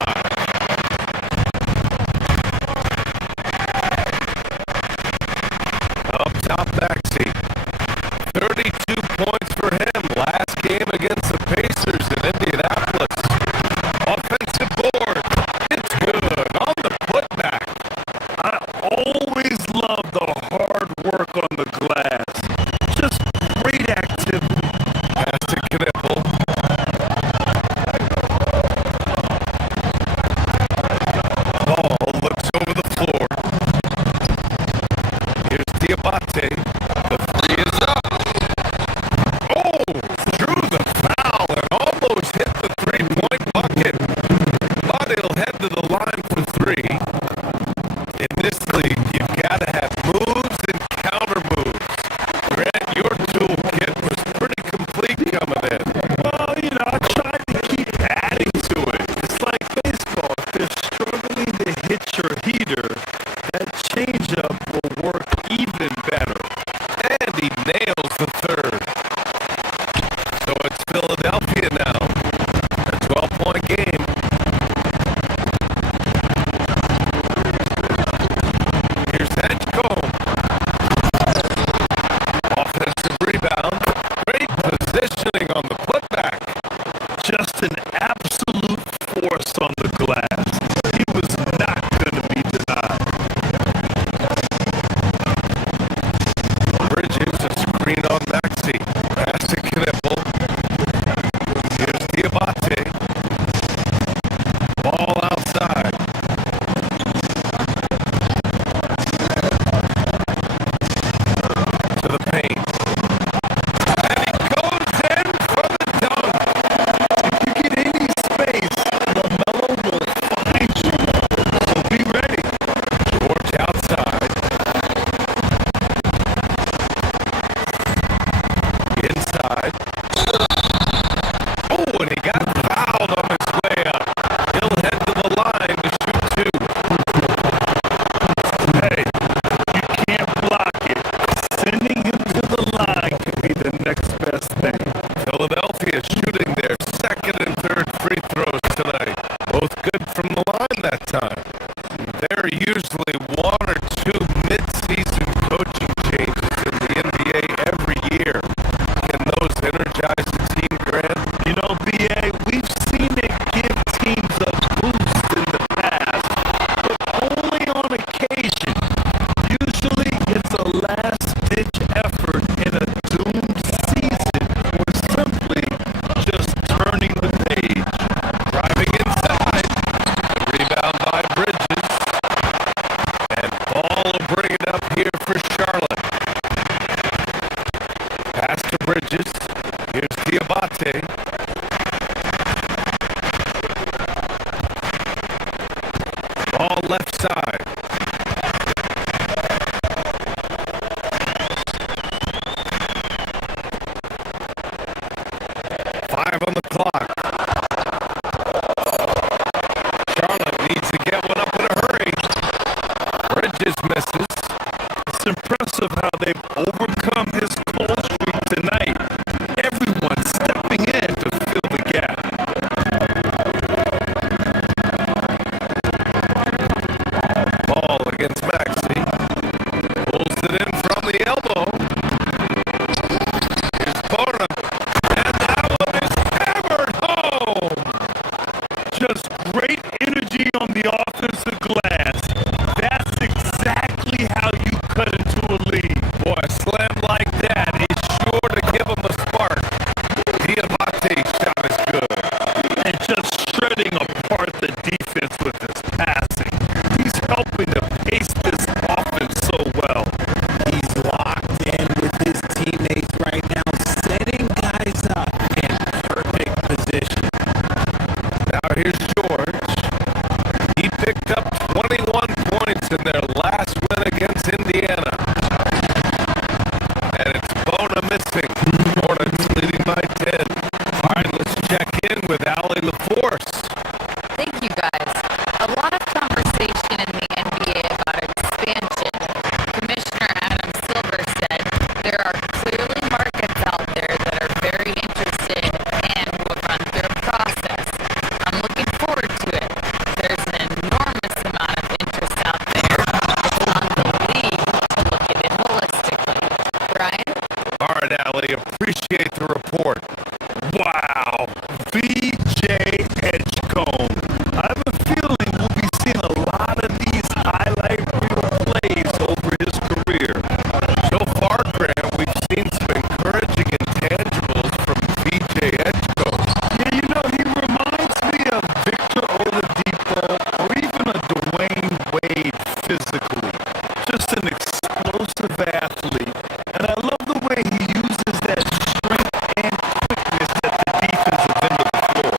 Up top, Maxey. 32 points for him. Last game against the Pacers in Indianapolis. Offensive board. It's good on the putback. I always love the hard work on the glass. Just great activity. Pass to Knipple. Ball looks over the floor. Here's Diabate. The three is up. Oh, drew the foul and almost hit the three-point bucket. But he'll head to the line for three. In this league, you've got to have moves and counter moves. Grant, your toolkit was pretty complete coming in. Well, I tried to keep adding to it. It's like baseball. If they're struggling to hit your heater, that changeup will work even better. And he nails the third. So it's Philadelphia now. A 12-point game. Here's Edgecombe. Offensive rebound. Great positioning on the putback. Just an absolute force on the glass. He was not going to be denied. Bridges, a screen on Maxey. Pass to Knipple. Diabate. Ball left side. Five on the clock. Charlotte needs to get one up in a hurry. Bridges misses. It's impressive how they've overcome his cold streak tonight. Everyone stepping in to fill the gap. Ball against Maxey. Pulls it in from the elbow. Here's Bona. And that one is hammered home. Just great energy on the offensive glass. That's exactly how you cut into a lead. Boy, a slam like that is sure to give him a spark. Diabate's shot is good. And just shredding apart the defense with his passing. He's helping to pace this offense so well. He's locked in with his teammates right now, setting guys up in perfect position. Now here's George. He picked up 21 points in their last win against Indiana. And it's Bona missing. Hornets leading by 10. All right, let's check in with Allie LaForce. Thank you, guys. A lot of conversation in the NBA about expansion. Commissioner Adam Silver said there are clearly markets out there that are very interested and will run through a process. I'm looking forward to it. There's an enormous amount of interest out there. It's on the league to look at it holistically. Brian? All right, Allie, appreciate the report. Wow. VJ Edgecombe. I have a feeling we'll be seeing a lot of these highlight reel plays over his career. So far, Graham, we've seen some encouraging intangibles from VJ Edgecombe. Yeah, you know, he reminds me of Victor Oladipo or even a Dwayne Wade physically. Just an explosive athlete. And I love the way he uses that strength and quickness at the defensive end of the floor.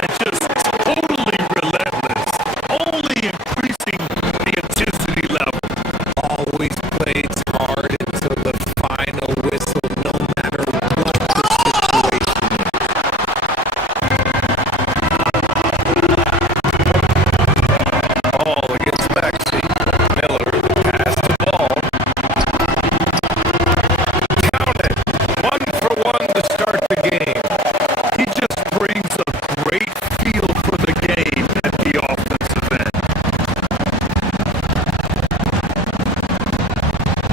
And just totally relentless, only increasing the intensity level. Always plays hard until the final whistle, no matter what the situation is. Ball against Maxey. Miller passed the ball. Count it. 1-for-1 to start the game. He just brings a great feel for the game at the offensive end.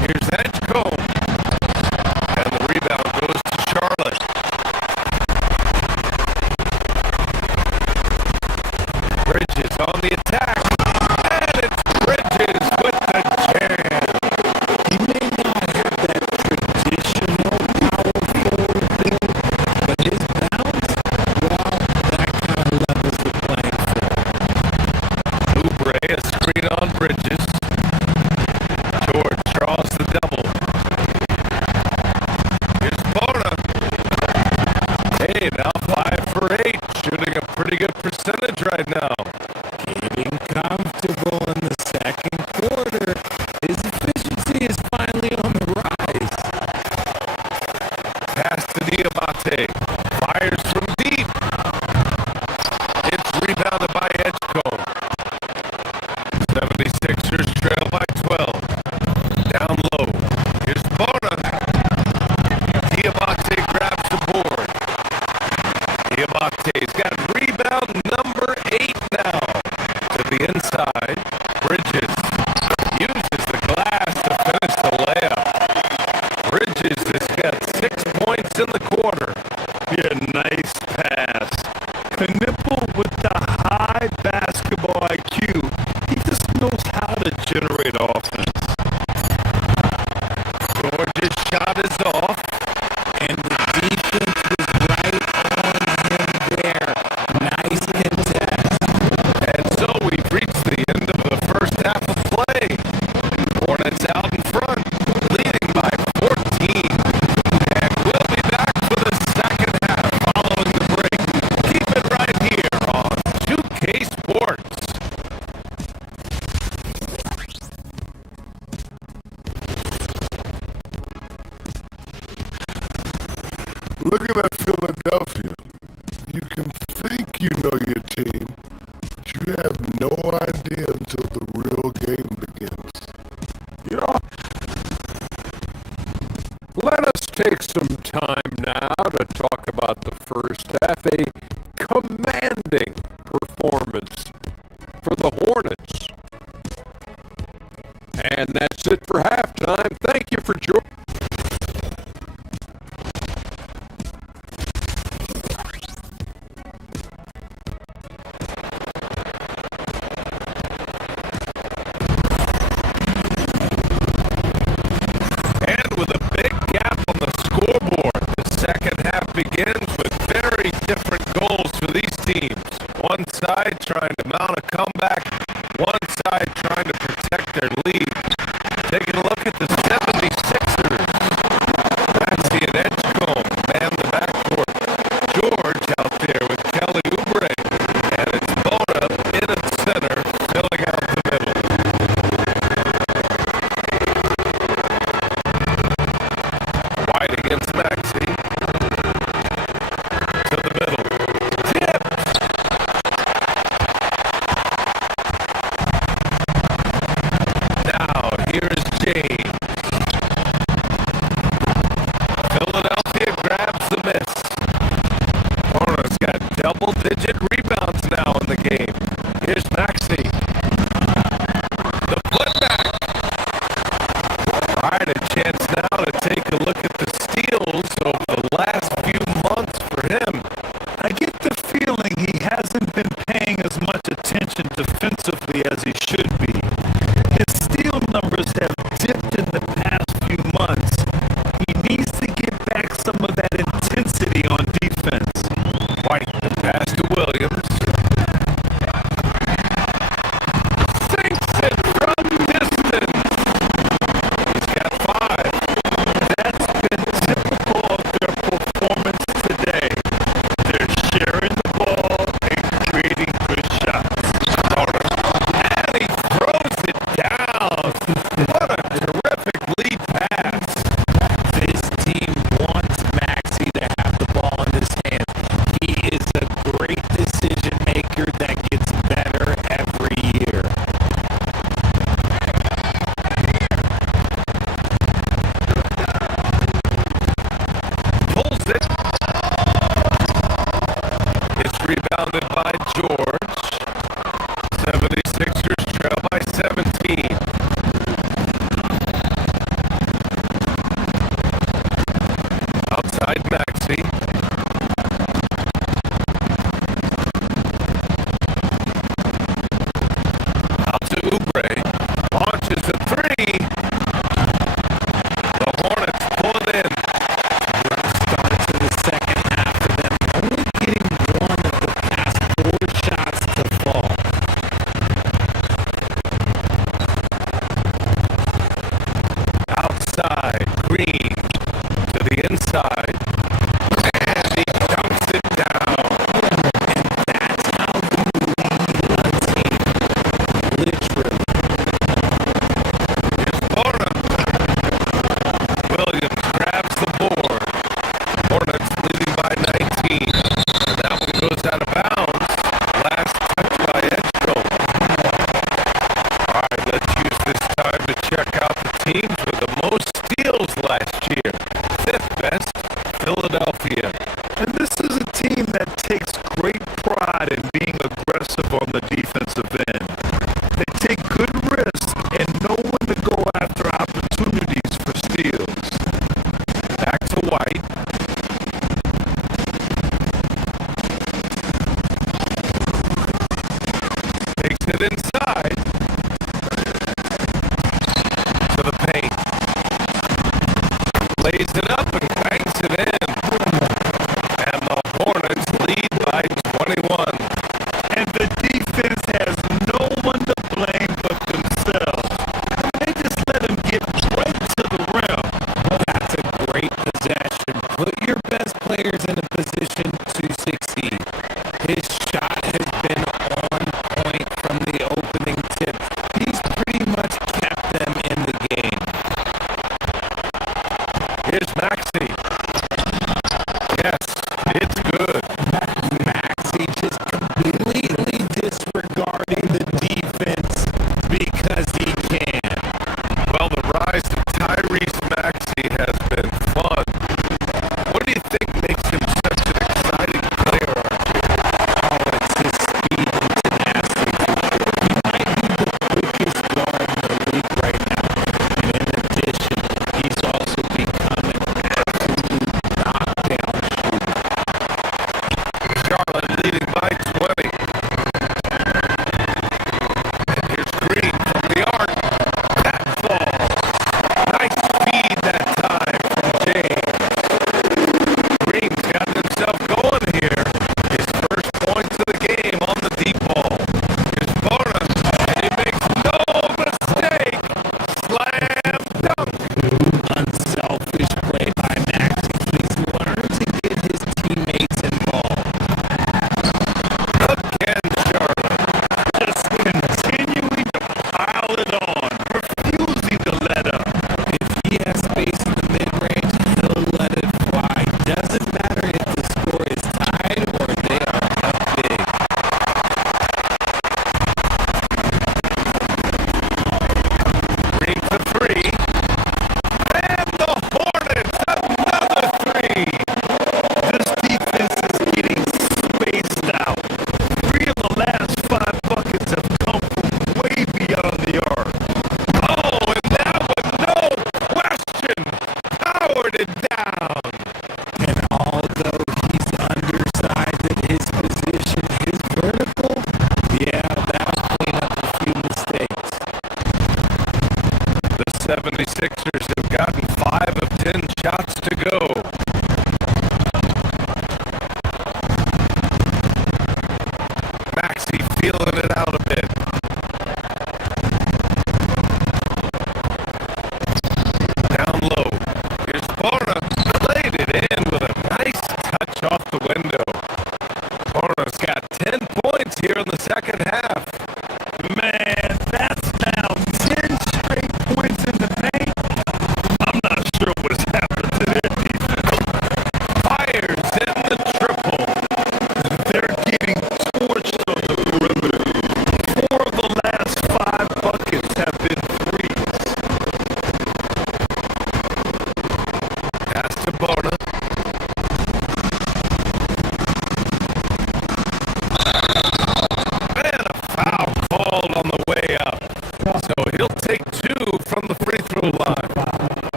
Here's Edgecombe. And the rebound goes to Charlotte. Bridges on the attack. And it's Bridges with the jam. He may not have that traditional power forward build, but his bounce, well, that kind of levels the playing field. Oubre, a screen on Bridges. George draws the double. Here's Bona. Hey, now 5 for 8. Shooting a pretty good percentage right now. Getting comfortable in the second quarter. His efficiency is finally on the rise. Pass to Diabate. Fires from deep. It's rebounded by Edgecombe. 76ers trail by 12. Down low. Here's Bona. Diabate grabs the board. Diabate's got rebound number 8 now. To the inside. Bridges uses the glass to finish the layup. Bridges has got 6 points in the quarter. Yeah, nice pass. Knipple with the high basketball IQ. He just knows how to generate offense. George's shot is off. And the defense was right on him there. Nice contest. And so we've reached the end of the first half of play. Hornets out in front, leading by 14. And we'll be back for the second Philadelphia, you can think you know your team, but you have no idea until the real game begins. You know, let us take some time now to talk about the first half. A commanding performance for the Hornets. And that's it for halftime. Thank you for joining. And with a big gap on the scoreboard, the second half begins with very different goals for these teams. One side trying to mount a comeback, one side trying to protect their lead. Taking a look at the 76ers. Maxey and Edgecombe man the backcourt. George out there with Kelly Oubre. And it's Bona in at center, filling out the middle. White against Maxey. To the middle. Tipped. Now, here's James. Philadelphia grabs the miss. Hornets got double-digit rebounds now in the game. Here's Maxey. The putback. All right, a chance now to take a look at the steals over the last few months for him. I get the feeling he hasn't been paying as much attention defensively as he should be. His steal numbers have dipped in the past few months. He needs to get back some of that intensity on defense. White, the pass to Williams. Sinks it from distance. He's got 5. That's been typical of their performance today. They're sharing the ball and creating good shots. And he throws it down. What a terrific lead pass. This team wants Maxey to have the ball in his hands. He is a great decision maker that gets better every year. Pulls it. It's rebounded by George. 76ers trail by 17. Outside Maxey. Out to Oubre. Launches a 3. The Hornets pull it in. Start to the second half for them, only getting one of the past 4 shots to fall. Outside, Green to the inside, and he dunks it down. That's how you lead a team. Literally. Here's Bona. Williams grabs the board. Hornets leading by 19. And that one goes out of bounds. Last touch by Edgecombe. All right, let's use this time to check out the teams with the most steals last year. 5th best, Philadelphia. And this is a team that takes great pride in being aggressive on the defensive end. They take good risks and know when to go after opportunities for steals. Back to White. Takes it inside. To the paint. Lays it up and banks it in. And the Hornets lead by 21. And the defense has no one to blame but themselves. They just let him get right to the rim. That's a great possession. Put your best players in a position to succeed. His shot has been on point from the opening tip. He's pretty much kept them in the game. Here's Maxey. Yes.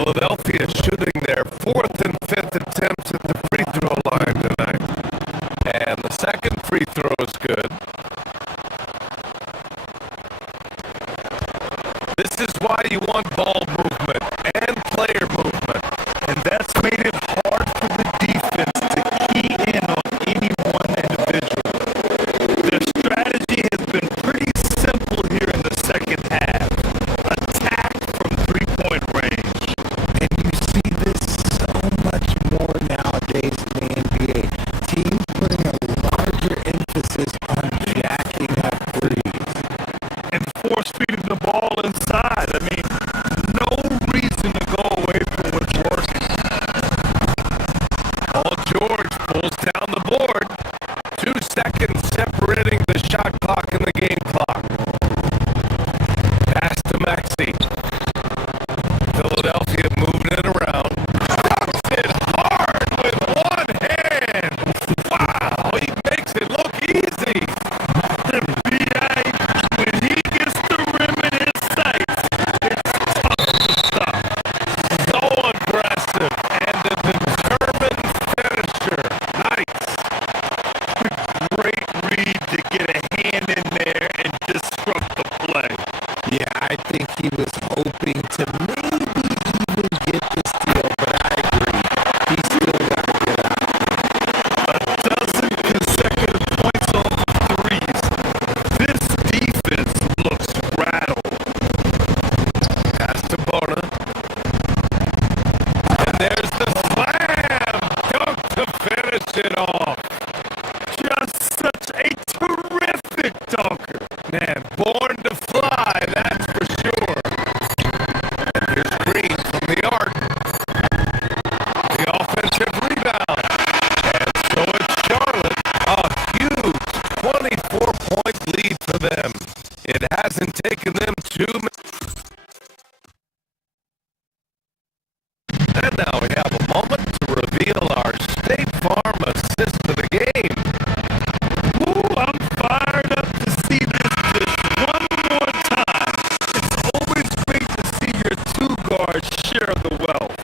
Philadelphia shooting their fourth and fifth attempts at the free throw line tonight. And the second free throw is good. This is why you want ball movement and player movement. And that's made it hard for the defense to key in on any one individual. Their strategy has been pretty simple here in the second half. Attack from three-point range. And you see this so much more nowadays in the NBA. Teams putting a larger emphasis on jacking up threes. And force-feeding the ball inside. I mean, no reason to go away from what's working. Paul George pulls down the board. 2 seconds separating the shot clock and the game clock. Pass to Maxey. Philadelphia moving it around. Drops it hard with one hand. Wow, he makes it look easy. The B.I., when he gets the rim in his sights, it's tough to stop. So aggressive and a determined finisher. Nice. Great read to get a hand in there and disrupt the play. Yeah, I think he was hoping to maybe even get the steal, but I agree. He still got to get out. A dozen consecutive points on threes. This defense looks rattled. Pass to Bona. And there's the slam. Dunk to finish it off. Just such a terrific dunker. Man, born to fly, that's for sure. And here's Green from the arc. The offensive rebound. And so it's Charlotte. A huge 24-point lead for them. It hasn't taken them 2 minutes. And now we have a moment to reveal our State Farm assist of the game. Ooh, I'm fired up to see this just one more time. It's always great to see your two guards share the wealth.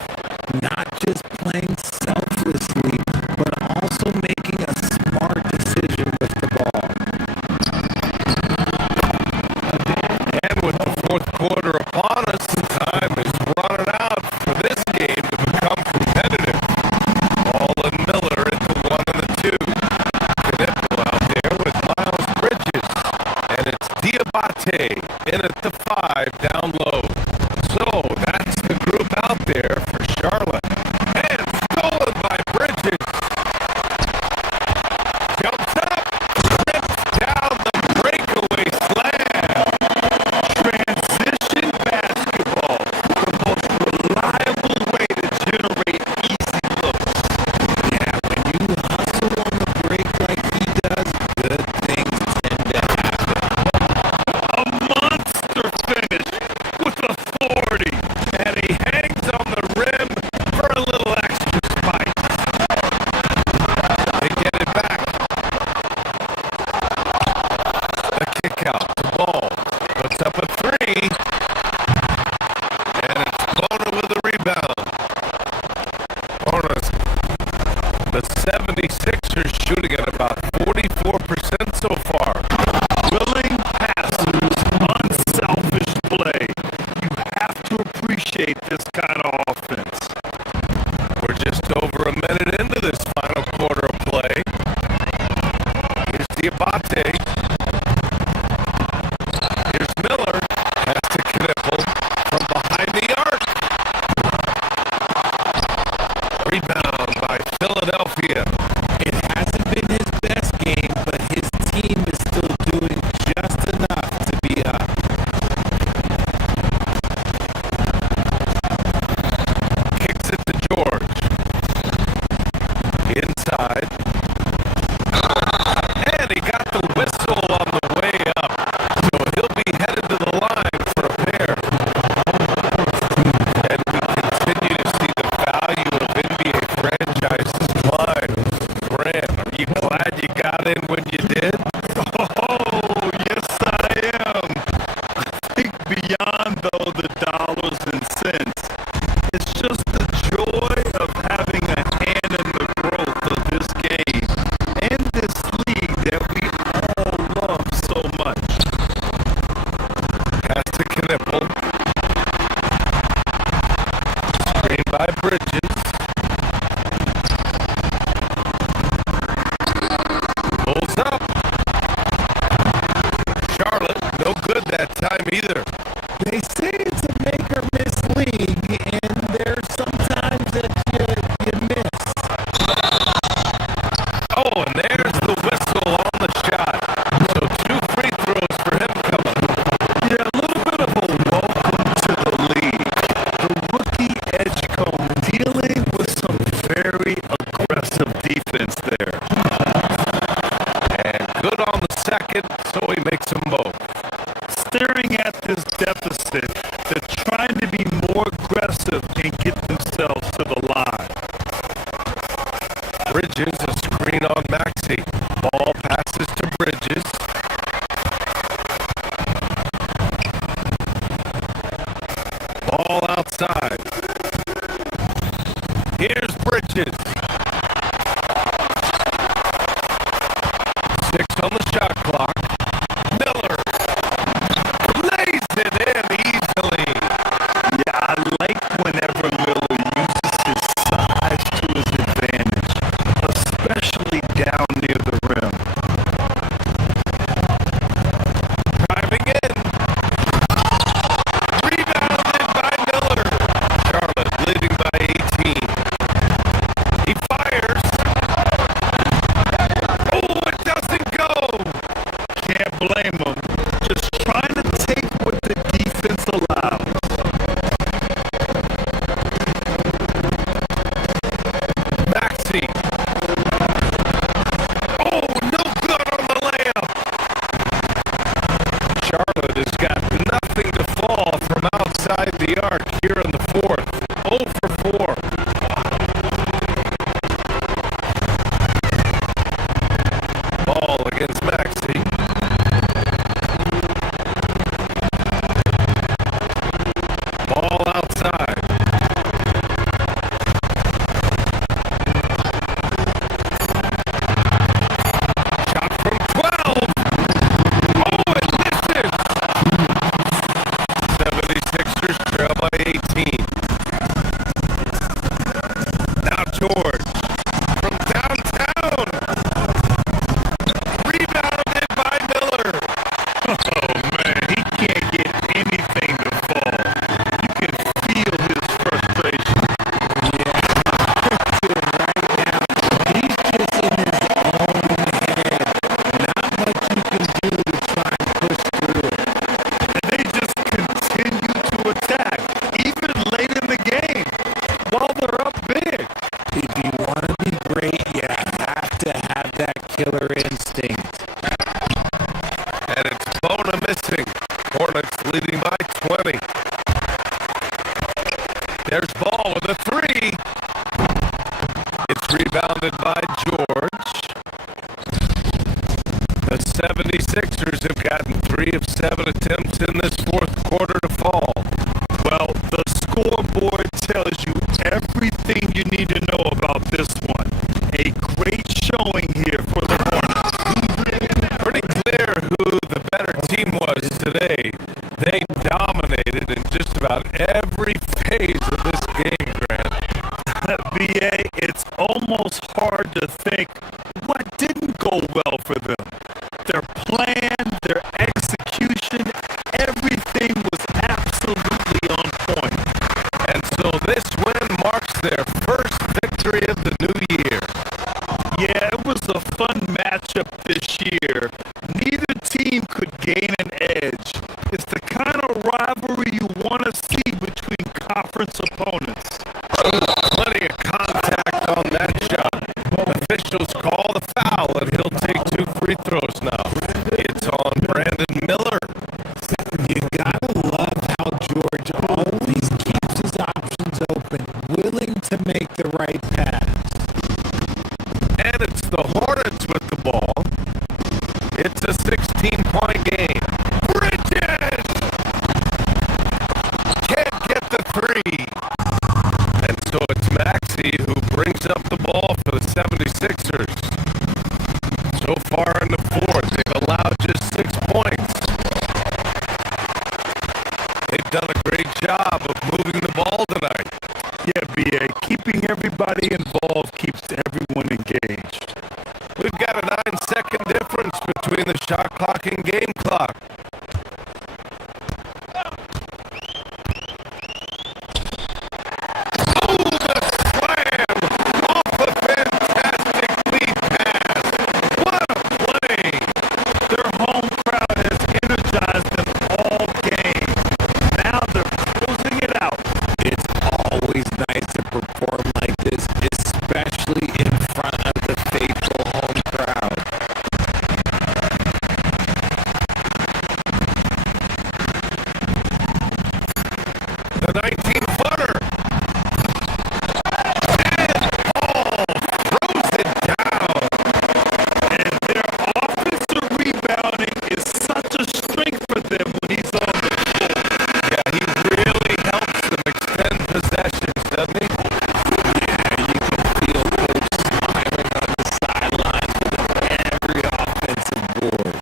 Not just playing selflessly, but also making a smart decision with the ball. And with the fourth quarter upon us, time is running out for this game to become competitive. Ball and Miller into 1 and the 2. Knipple out there with Miles Bridges. And it's Diabate in at the 5 down low. So that's the group out there for Charlotte. And stolen by Bridges. Jumps up. Rips down the breakaway slam. Transition basketball, the most reliable way to generate easy looks. Yeah, when you hustle on the break like he does, good things tend to happen. A monster finish with authority. And he hangs on the rim for a little extra spice. They get it back. A kick out to Ball. Puts up a 3. And it's Bona with the rebound. Bona's the 76ers shooting at about 44% so far. Willing passers, unselfish play. You have to appreciate this kind of offense. We're just over a minute into this final quarter of play. Here's Diabate. Here's Miller. Has to Knipple from behind the arc. Rebound by Philadelphia. It hasn't been his best game, but his team is still doing just enough to be up. Kicks it to George. Inside. And he got the whistle on the way up. So he'll be headed to the line for a pair. And we continue to see the value of NBA franchises climb. Grant, are you glad you got in when you did? Oh, yes I am. I think beyond though the dollars and cents, it's by Bridges. Pulls up. Charlotte, no good that time either. They say it's a make or miss league, and there's sometimes that you miss. Oh, and there's the whistle on the shot. So 2 free throws for him coming. Yeah, a little bit of a welcome to the league. The rookie Edgecombe dealing with some very aggressive defense there. And good on the second, so he makes them both. Staring at this deficit, they're trying to be more aggressive and get themselves to the line. Bridges, a screen on Maxey. Ball passes to Bridges. Ball outside. Here's Bridges. 6 on the shot clock. Miller lays it in easily. Yeah, I like whenever Miller uses his size to his advantage, especially down near the rim. Driving in. Rebounded by Miller. Charlotte leading by 18. He fires. Oh, it doesn't go. Can't blame him. Just trying to take what the defense allows. Maxey. Oh, no good on the layup. Charlotte has got nothing to fall from outside the arc here in the fourth. 0 for 4. Ball against Maxey. Ball outside. Shot from 12. Oh, it misses. 76ers trail by 18. Now George from downtown. Rebounded by Miller. Oh man, he can't get anything to fall. You can feel his frustration. Right now, he's just in his own head. Not much you can do to try and push through it. And they just continue to attack, even late in the game, while they're up big. If you want to be great, you have to have that killer instinct. And it's Bona missing. Hornets leading by 20. There's Ball with a 3. It's rebounded by George. The 76ers have gotten 3 of 7 attempts in this fourth quarter to fall. Well, the scoreboard tells you everything you need to know about this one. A great showing here for the Hornets. Pretty clear who the better team was today. They dominated in just about every phase of this game, Grant. BA, it's almost hard to think what didn't go well for them. Their plan, their execution, everything was absolutely on point. And so this win marks their first victory of the new year. Yeah, it was a fun matchup this year. Neither team could gain an edge. It's the kind of rivalry you want to see between conference opponents. Plenty of contact on that shot. Officials call the foul, and he'll take 2 free throws now. It's on Brandon Miller. You gotta love how George always keeps his options open, willing to make the right pass. And it's the Hornets with the ball. It's a 16-point game. Bridges! Can't get the 3. And so it's Maxey who brings up the ball for the 76ers. So far in the fourth, they've allowed just 6 points. They've done a great job of moving the ball tonight. Yeah, BA. Keeping everybody involved keeps everyone engaged. We've got a 9-second difference between the shot clock and game clock. Oh, the slam off a fantastic lead pass. What a play. Their home crowd has energized them all game. Now they're closing it out. It's always nice to perform like this, especially in front of the faithful home crowd. The 19-footer. And Paul throws it down. And their offensive rebounding is such a strength for them when he's on the floor. Yeah, he really helps them extend possessions, doesn't he? Yeah, you can feel Coach smiling on the sideline with every offensive board.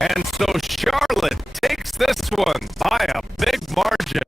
And so Charlotte takes this one by a big margin.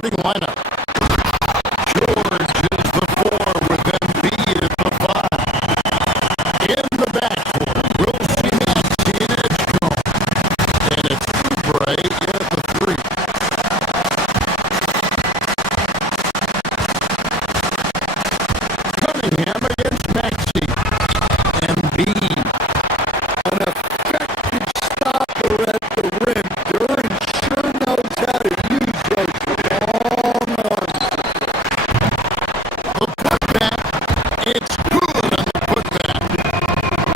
starting lineup. George is the 4 with Embiid at the 5. In the backcourt, Wilson is in Edgecombe. And it's Oubre at the 3. Cunningham against Maxey. Embiid. An effective stopper at the rim. Duran sure knows how to use those long arms. The putback, it's good on the putback.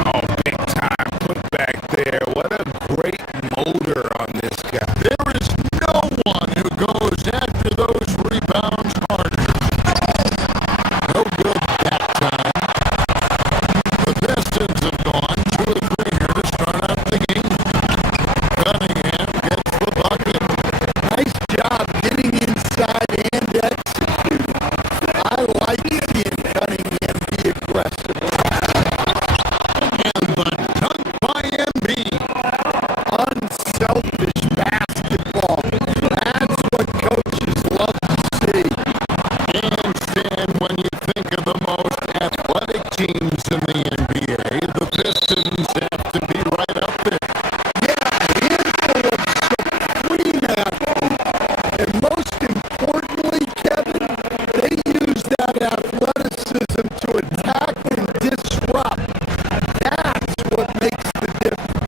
Oh, big time putback there. What a great motor on this guy. There is no one who goes after those rebounds harder. No good that time. The Pistons have gone 2 or 3 here to start out the game. Cunningham gets the bucket. Nice job getting inside and executing. I like seeing Cunningham be aggressive. And the dunk by Embiid. Unselfish basketball. That's what coaches love to see. And Stan, when you think of the most athletic teams in the NBA, the Pistons have to be right up there. Yeah, a handful of supreme athletes. And most importantly, Kevin, they use that athleticism to attack and disrupt. That's what makes the difference.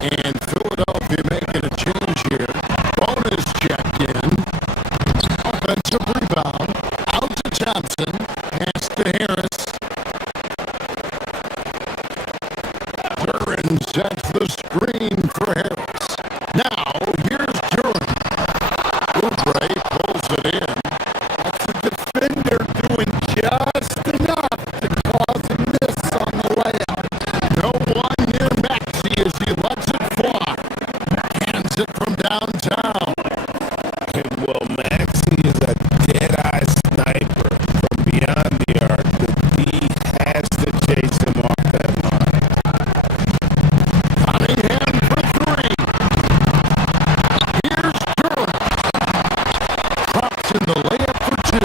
And Philadelphia making a change here. Bonus checked in. Offensive rebound. Out to Thompson. Pass to Harris. Duran sets the screen for Harris. Now, here's Duran. Oubre pulls it in. That's the defender doing just enough to cause a miss on the layup. No one near Maxey as he lets it fly. Hands it from downtown. And well, Maxey is a dead-eye sniper from beyond the arc. The D has to chase him off that line. Cunningham for 3. Here's Duran. Drops in the layup for 2.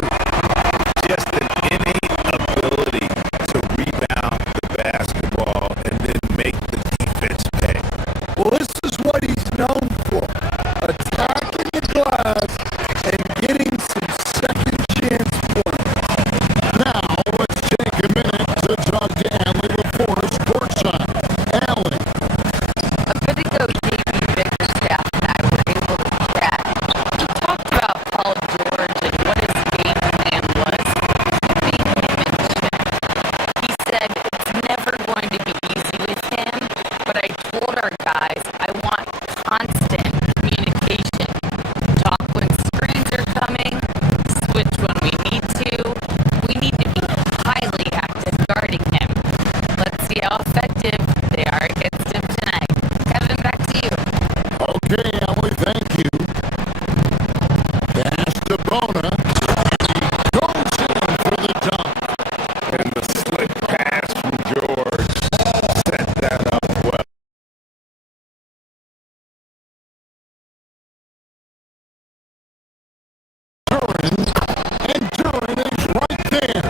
Just an innate ability to rebound the basketball and then make the defense pay. Well, this is what he's known for. Attacking the glass and getting some second chance points. Now, let's take a minute to talk to Allie LaForest courtside. Allie, A bit ago, JB Bickerstaff and I were able to chat. He talked about Paul George and what his game plan was. Keeping him in check. He said it's never going to be easy with him, but I told our guys I want constant communication. Talk when screens are coming, switch when we need to. We need to be highly active guarding him. Let's see how effective they are against him tonight. Kevin, back to you. okay, Allie, thank you. Pass to Bona. Goes in for the dunk. And the slick pass from George set that up well. Duran, and Duran is right there.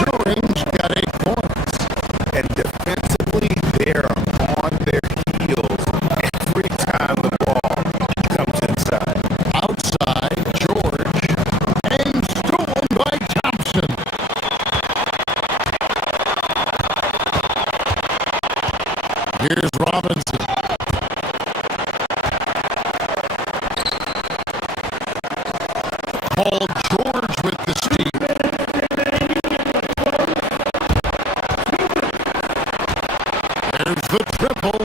Duran's got 8 points. And defensively, they're on their heels every time the ball comes inside. Outside, George, and stolen by Thompson. Here's Robinson. Paul George with the steal. There's the triple.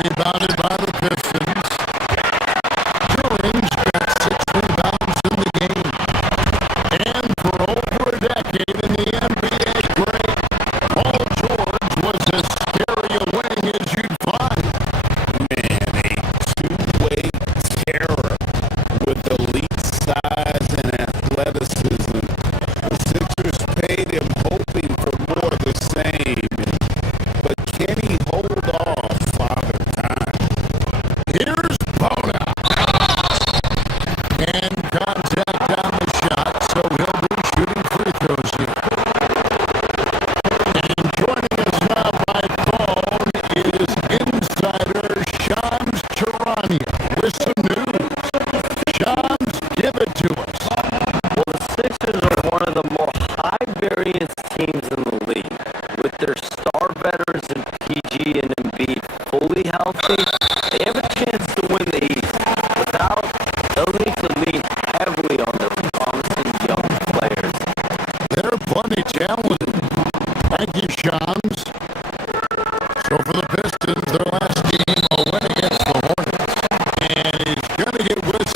Rebounded by the Pistons. Duran's got 6 rebounds in the game. And for over a decade in the NBA great, Paul George was as scary a wing as you'd find. Man, a two-way terror with elite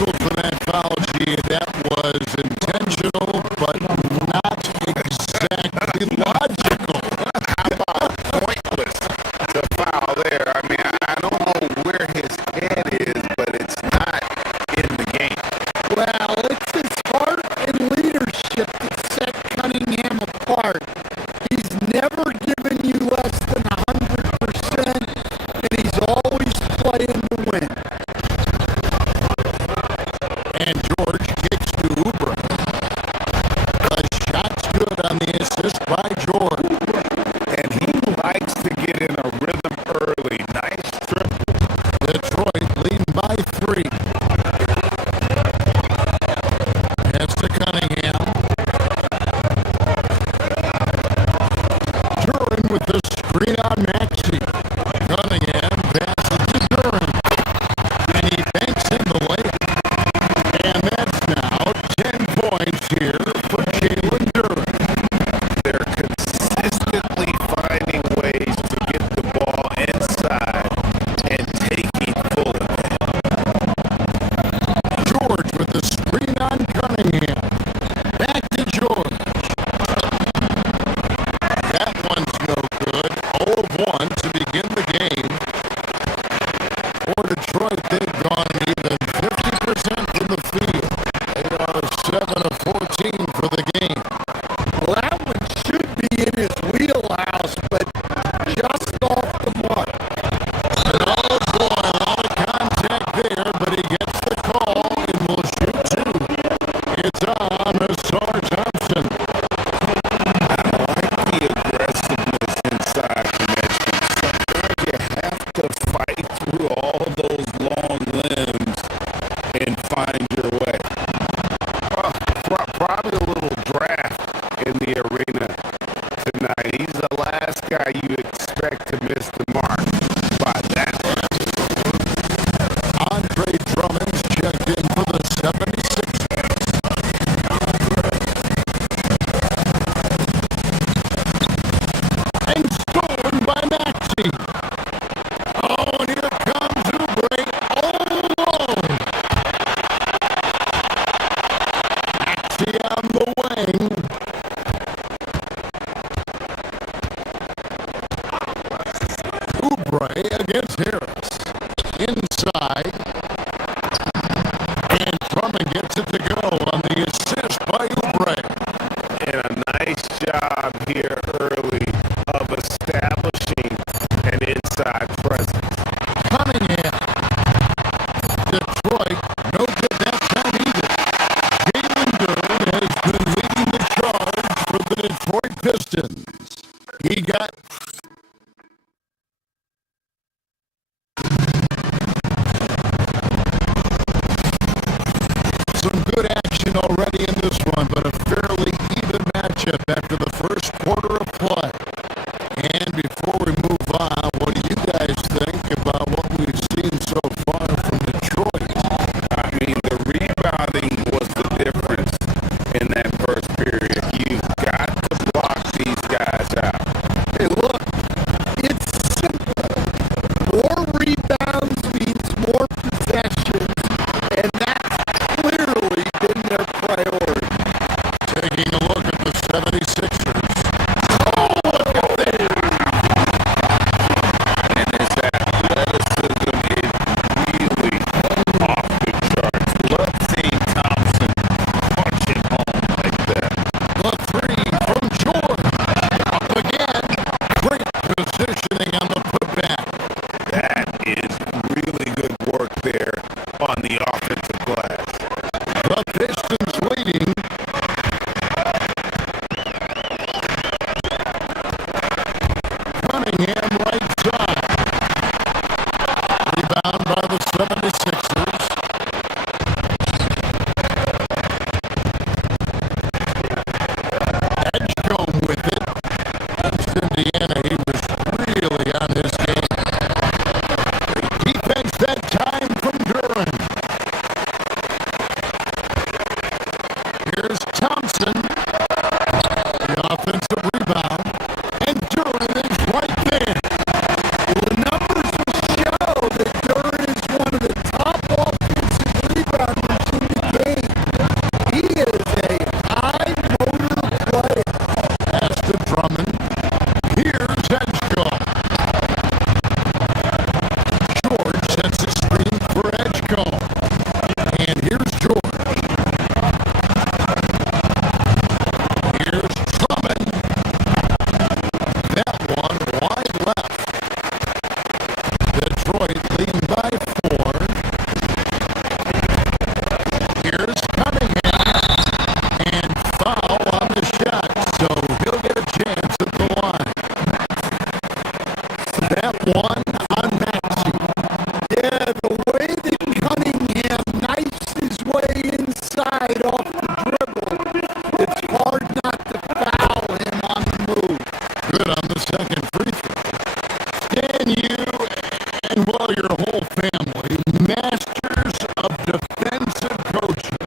whistled for that foul, G. That was intentional, but not exactly logical. How about pointless to foul there? I mean, I don't know where his head is, but it's not in the game. Well, it's his heart and leadership that set Cunningham apart. He's never given you less than 100%, and he's always playing to win. And George kicks to Oubre. The shot's good on the assist by George. And he likes to get in a rhythm early. Nice triple. Detroit leading by 3. Pass to Cunningham. Duran with the screen on Maxey. Cunningham passes to Duran. And he banks in the layup. And that's now 10 points here for Jalen Duran. They're consistently finding ways to get the ball inside and taking full advantage. George with the screen on Cunningham. Back to George. That one's no good. 0 of 1 to begin the game. For Detroit, they've gone even 50% from the field. They are 7 of 14 for the game. Well, that one should be in his wheelhouse, but just off the mark. And oh boy, a lot of contact there, but he gets the call and will shoot 2. It's on Asar Thompson. I like the aggressiveness inside connection. Sometimes you have to fight through all those long limbs and find your way. Probably a little draft in the arena tonight. He's the last guy you expect to miss the mark by that much. Andre Drummond's checked in for the 76ers. And stolen by Maxey. Oh, and here comes Oubre all alone. Maxey on the wing. Oubre against Harris. Inside. And Drummond gets it to go on the assist by Oubre. And a nice job here early of establishing an inside presence. Cunningham. Detroit, no good that time either. Jalen Duran has been leading the charge for the Detroit Pistons. He got some good action already in this one, but a fairly even matchup after the first quarter of play. And before we move on, what do you guys think about what we've seen so far from Detroit? I mean, the rebounding was the difference in that first period. You've got to block these guys out. Hey, look, it's simple. More rebounds means more possessions, and that's clearly been their priority. inside off the dribble, it's hard not to foul him on the move. Good on the second free throw. Stan, you and, well, your whole family, masters of defensive coaching.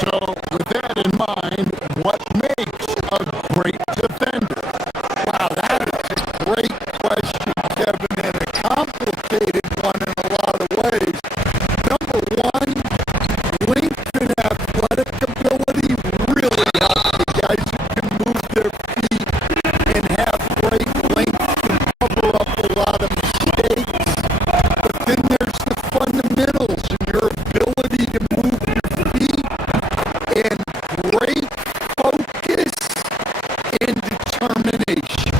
So, with that in mind, what makes a great defender? Wow, that is a great question, Kevin, and a complicated one in a lot of ways. Number one, length and athletic ability really help the guys who can move their feet and have great length and cover up a lot of mistakes. But then there's the fundamentals and your ability to move your feet and great focus and determination.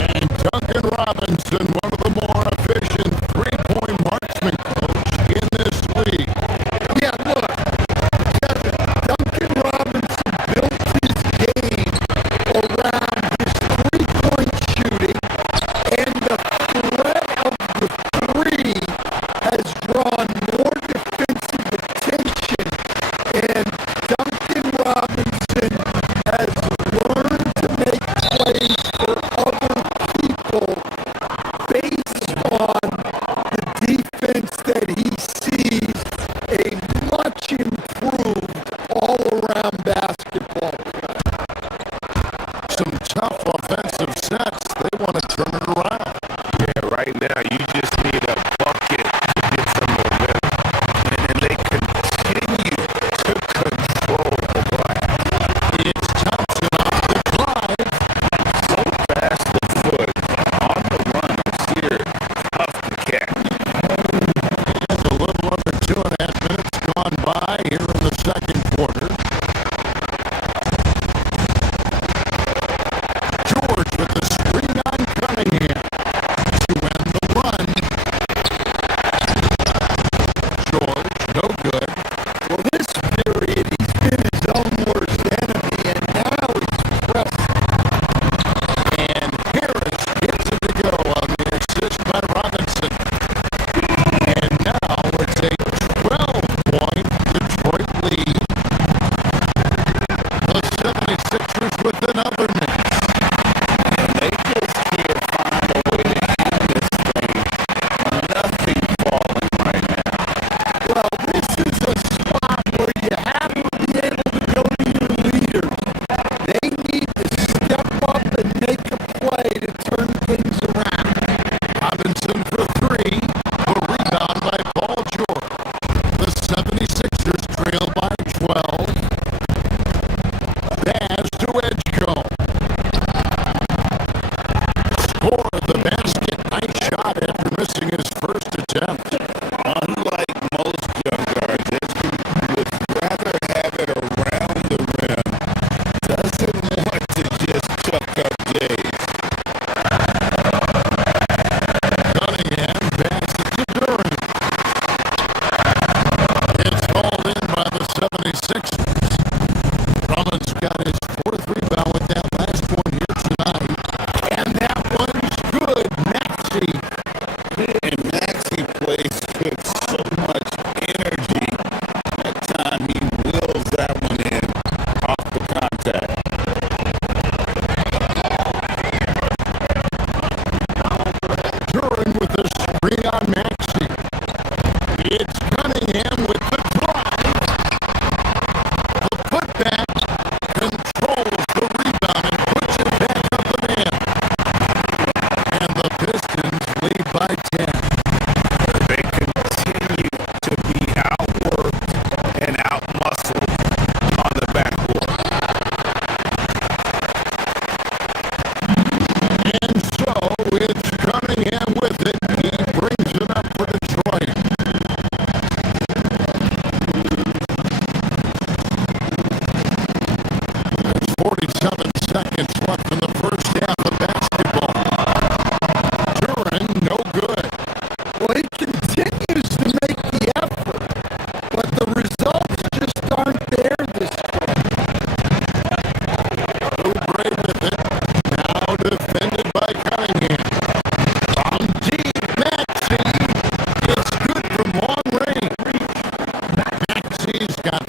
And Duncan Robinson, one of the more efficient three-point marksman coach in this league. Yeah, look, Kevin, Duncan Robinson built his game around his three-point shooting, and the threat of the three has drawn more defensive attention, and Duncan Robinson has learned to make plays for other people based on the defense that he sees a much improved all-around basketball player. Some tough offensive sets. They want to turn it around. Yeah, right now you just need a bucket to get some momentum. And they continue to control the glass. It's Thompson off the drive. So fast the foot on the run is here. Tough to catch. And a little under 2.5 minutes gone by here in the second quarter. George with the screen on Cunningham to end the run. George, no good. Well, this period, he's been his own worst enemy, and now he's pressing. And Harris gets it to go on the assist by Robinson. And now it's a 12-point Detroit lead.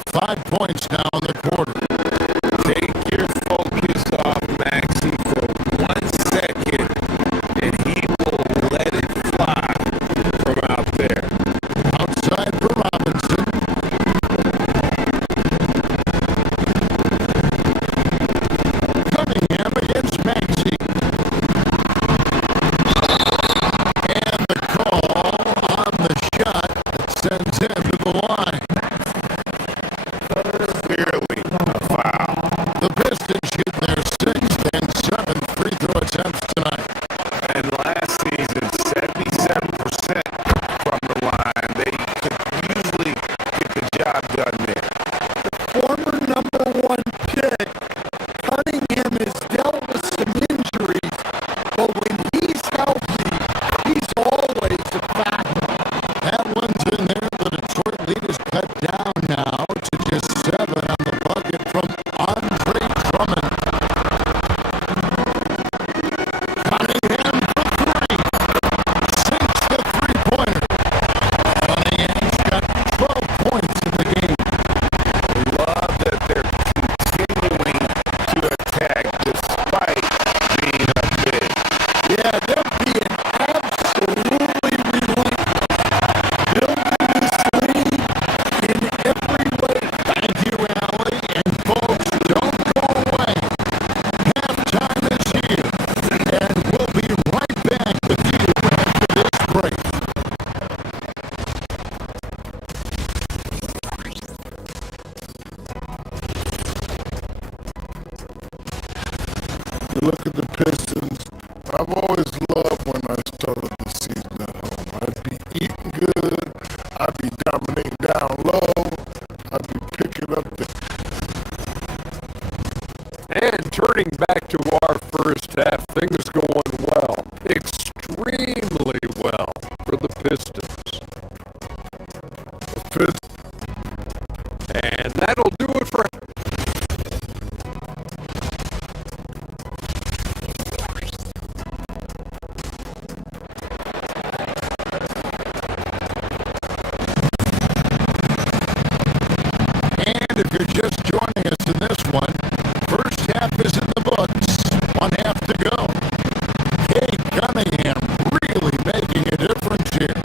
5 points now in the quarter. Take your focus off Maxey for 1 second, and he will let it fly from out there. Outside for Robinson. Cunningham against Maxey. And the call on the shot sends him to the line. Clearly a foul. The Pistons shoot their 6th and 7th free throw attempts tonight. And last season, 77% from the line. They could usually get the job done there. Former number 1 pick, Cunningham has dealt with some injuries, but when he's healthy, he's always a factor. That one's in there. The Detroit lead is cut down now to just 7 on the bucket from Andre Drummond. Cunningham for 3. Sinks the three-pointer. Cunningham's got 12 points in the game. Love that they're continuing to attack despite being up big. Yeah, they're being absolutely relentless. Building this lead in every way. Thank you, Allie. And folks, don't go away. Halftime is here. And we'll be right back with you after this break. You look at the Pistons. I've always loved when I started the season at home. I'd be eating good. I'd be dominating down low. I'd be picking up the... And turning back to our first half, things going well. Extremely well for the Pistons. And that'll do it for... And if you're just joining us in this one, first half is in the books. 1 half to go. Kate Cunningham really making a difference here.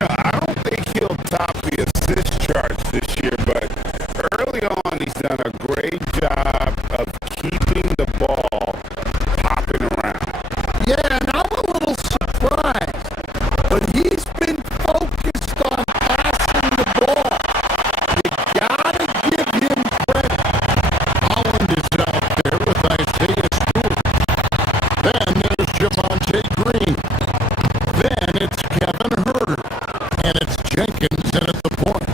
I don't think he'll top the assist charts this year, but early on he's done a great job of keeping the ball popping around. Yeah, and I'm a little surprised, but he's been focused on passing the ball. You gotta give him credit. Holland is out there with Isaiah Stewart. Then there's Javonte Green. Then it's Kevin Herter. And it's Jenkins in at the point.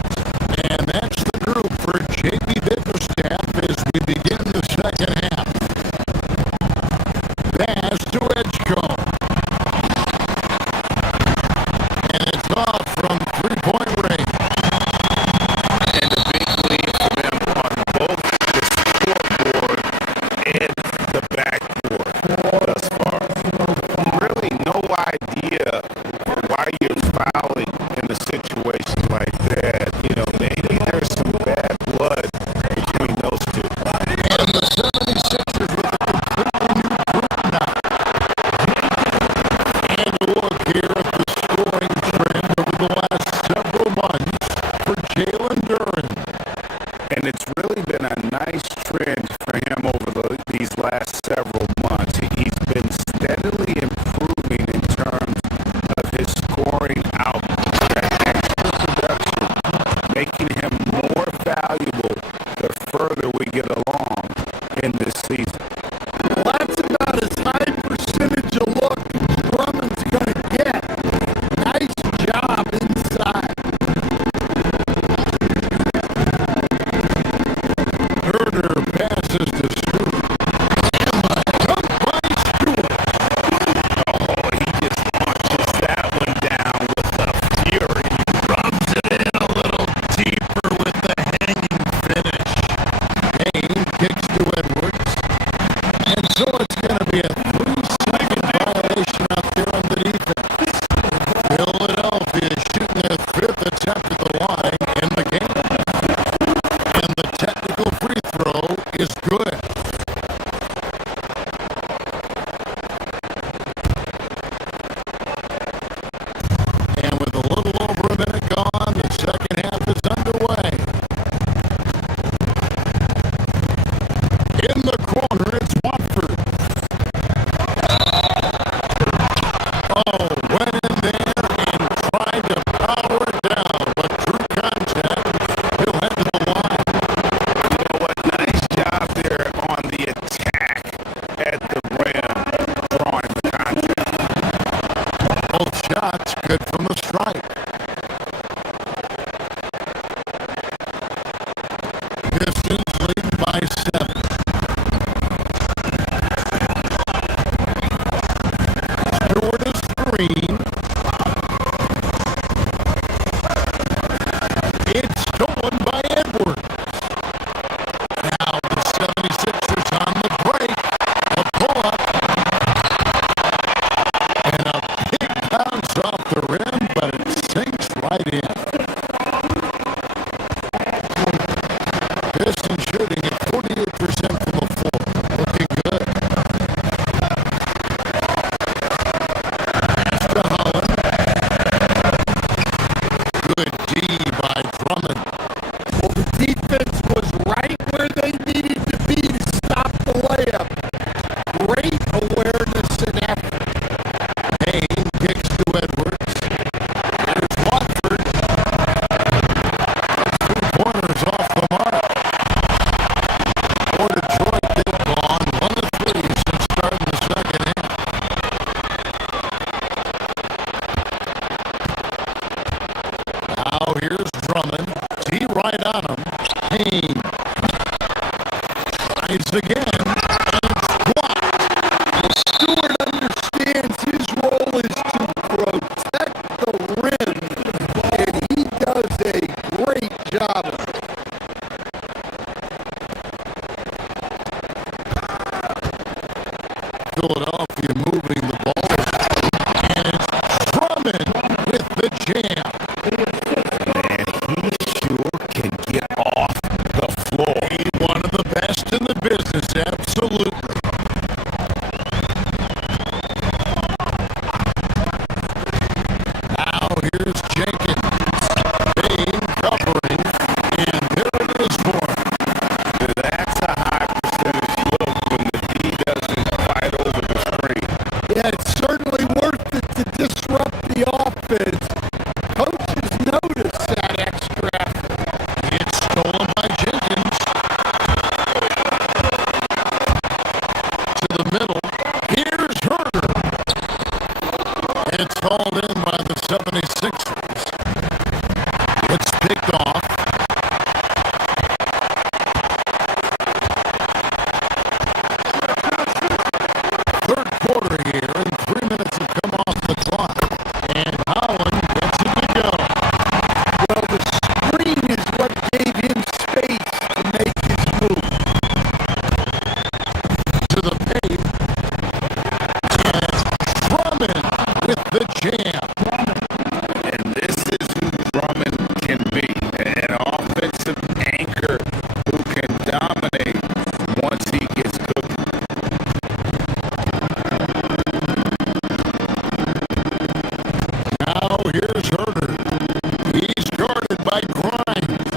And that's the group for J.B. Bickerstaff as we begin the second half. Pass to Edgecombe. And it's off from three-point range. And a big lead for them on both the scoreboard and the backboard thus far. Really no idea why you're fouling in a situation like that. Maybe there's some bad blood between those two. And the 76ers with a completely new group now. And a look here at the scoring trend over the last several months for Jalen Duren. And it's really been a nice trend for him over these last several months. He's been steadily improving in terms of his scoring output, that extra production, making him more valuable the further we get along in this season. Well, that's about as high percentage of look Drummond's gonna get. Nice job inside. Herter passes to Stewart. And the dunk by Stewart. Oh, he just punches that one down with a fury. Rubs it in a little deeper with the hanging finish. Kane kicks to Edwards. And so it's going to be a 3-second violation out there on the defense. Philadelphia shooting their 5th attempt at the line in the game. the technical free throw is good. And with a little over a minute gone, the second half is underway. In the corner, it's Watford. Oh, went in there and tried to power it down, but through contact, he'll head to the line. You know what? Nice job there on the attack at the rim, drawing the contact. Both shots good from the strike. Pistons lead by 7. Stewart is green. It's stolen by Edwards. Now the 76ers on the break. A pull-up. And a big bounce off the rim, but it sinks right in. Pistons shooting at 48% from the floor. Looking good. Pass to Holland. Good D by Drummond. Well, the defense was right where they needed to be to stop the layup. Great awareness and effort. Payne kicks to Edwards. Here's Watford. 2 pointers off the mark. For Detroit, they've gone 1 of 3 since starting the second half. Now here's Drummond. T right on him. Payne tries again, and it's blocked. Stewart understands his role is to protect the rim, and he does a great job of it. Philadelphia moving the ball. And it's Drummond with the jam. Man, he sure can get off the floor. He's one of the best in the business, absolutely. Now here's Jenkins. Payne covering. And there it is for him. That's a high percentage look when the D doesn't fight over the screen. Yeah, it's certainly worth it to disrupt the offense. Coaches notice that extra effort. It's stolen by Jenkins. To the middle. Here's Herter. It's hauled in by the 76ers. It's picked off. Third quarter here, and 3 minutes have come off the clock. And Holland gets it to go. Well, the screen is what gave him space to make his move. To the paint. And Drummond with the jam. And this is who Drummond can be. An offensive anchor who can dominate once he gets cooking. Now here's Herter. He's guarded by Grimes.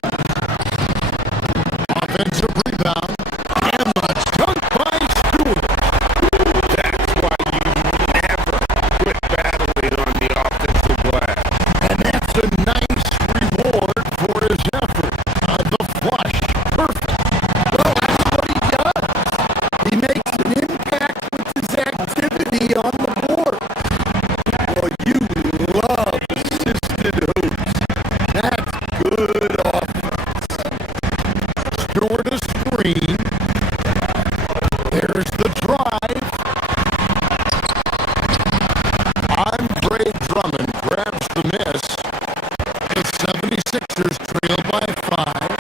Offensive rebound. And the dunk by Stewart. That's why you never quit battling on the offensive glass. And that's a nice reward for his effort. The flush. Perfect. Well, that's what he does. He makes an impact with his activity on the board. Well, you love assisted hoops. That's good offense. Stewart a screen. There's the drive. Andre Drummond grabs the miss. The 76ers trail by 5.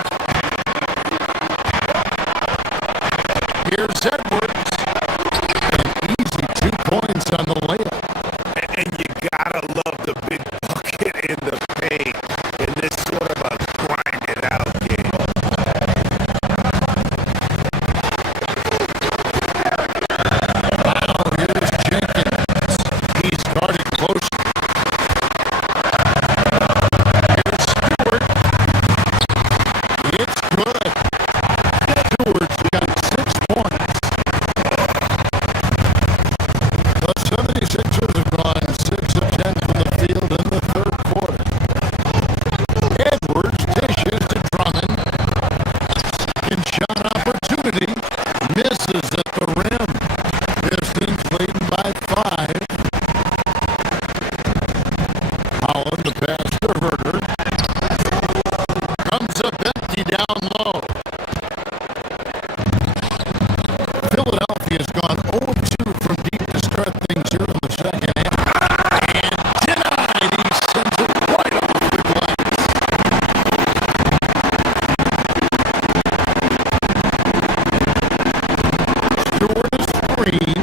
Here's Edwards. An easy 2 points on the layup. And you gotta love the big bucket in the paint in this sort of a grind it out game. low. Philadelphia's gone 0-2 from deep to start things here in the second half. And denied. He sends it right off the glass. Stewart is screen.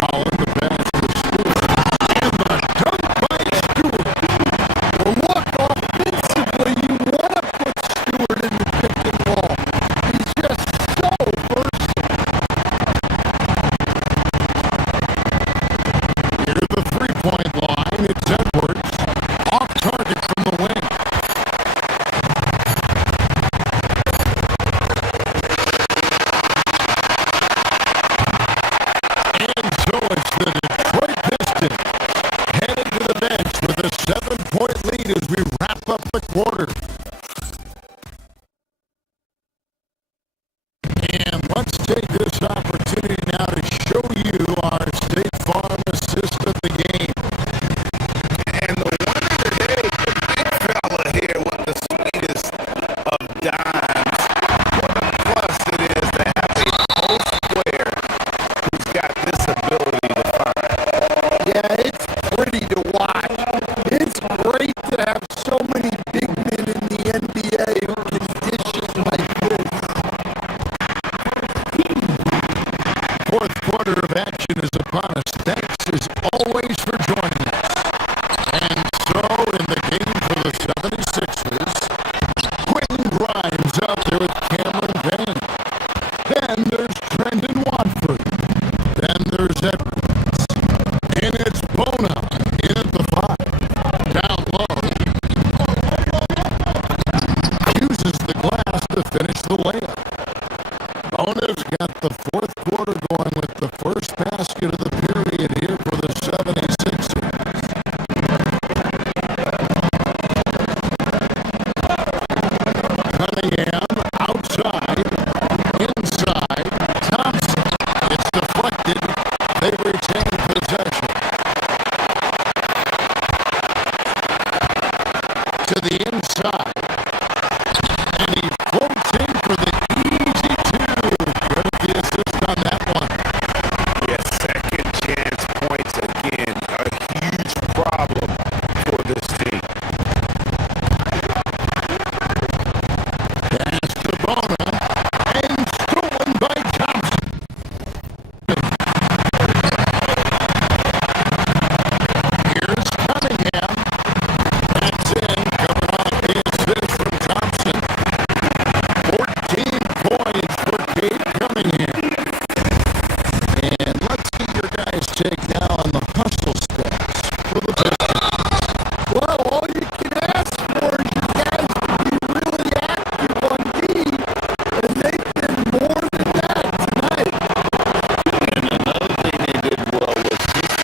Holland the pass to Stewart. And the dunk by Stewart. Well, look, offensively, you want to put Stewart in the pick and roll. He's just so versatile. Near the three-point line, it's Edwards. Off target from the wing. And so it's the Detroit Pistons headed to the bench with a 7-point lead as we wrap up the quarter. And let's take this opportunity now to show you our State Farm assist of the game. And the winner today, the big fella here with the sweetest of dimes. What a plus it is to have a post player who's got this ability to find. Yeah, it's pretty to watch. It's great to have so many big men in the NBA who can dish it like this. Fourth quarter of action is upon us. Thanks as always for joining us. And so in the game for the 76ers, Quentin Grimes out there with Cameron Payne. Then there's Trendon Watford. Then there's Edwards. And it's Bona in at the 5. Down low. Uses the glass to finish the layup. Bona's got the fourth quarter going with the first basket of the period here for the 76ers. Cunningham outside, inside, Thompson. It's deflected. They retain possession. To the inside. And he floats in for the easy two. Good at the assist on that one. Yeah, second chance points again, a huge problem for this team. Pass to Bona. And stolen by Thompson. Here's Cunningham. That's in. Coming off the assist from Thompson. 14 points for Cade Cunningham. And let's get your guys' take now on the hustle stats for the Pistons. Well, all you can ask for is you guys to be really active on D, and they've been more than that tonight. And another thing they did well was just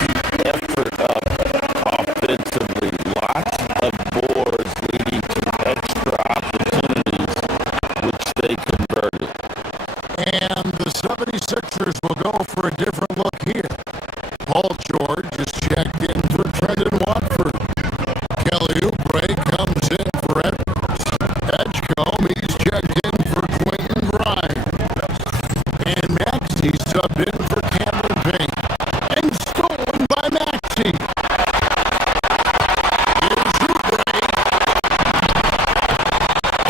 keep the effort up offensively. Lots of boards leading to extra opportunities, which they converted. And the 76ers will go for a different look here. Paul George is checked in for Trendon Watford. Kelly Oubre comes in for Edwards. Edgecombe, he's checked in for Quentin Grimes. And Maxey subbed in for Cameron Payne. And stolen by Maxey. Here's Oubre.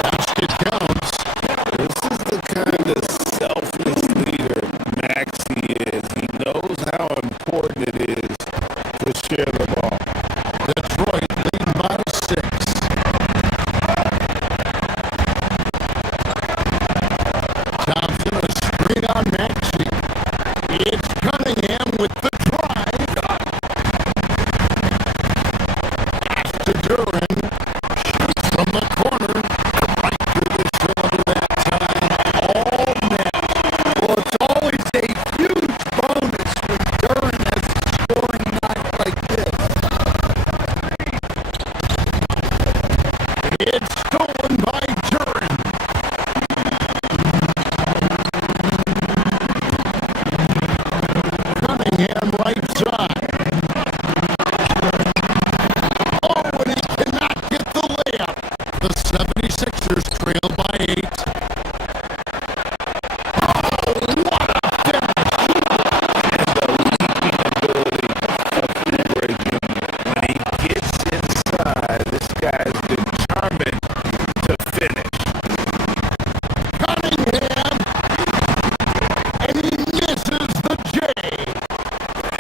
Basket counts. This is the kind of selfless leader Maxey is. He knows how important it is to share the ball. Detroit lead by 6. Thompson, a screen on Maxey. It's Cunningham with the drive. Pass to Duran. Shoots from the corner. Right through the shoulder that time. All net. Well, it's always a huge bonus when Duran has a scoring night like this. It's stolen by Duran. Cunningham right side. Oh, and he cannot get the layup. The 76ers trail by 8. When he gets inside, this guy's determined to finish. Cunningham, and he misses the J.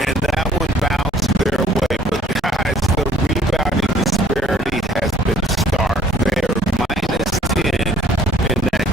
And that one bounced their way. But guys, the rebounding disparity has been stark. They are -10 in that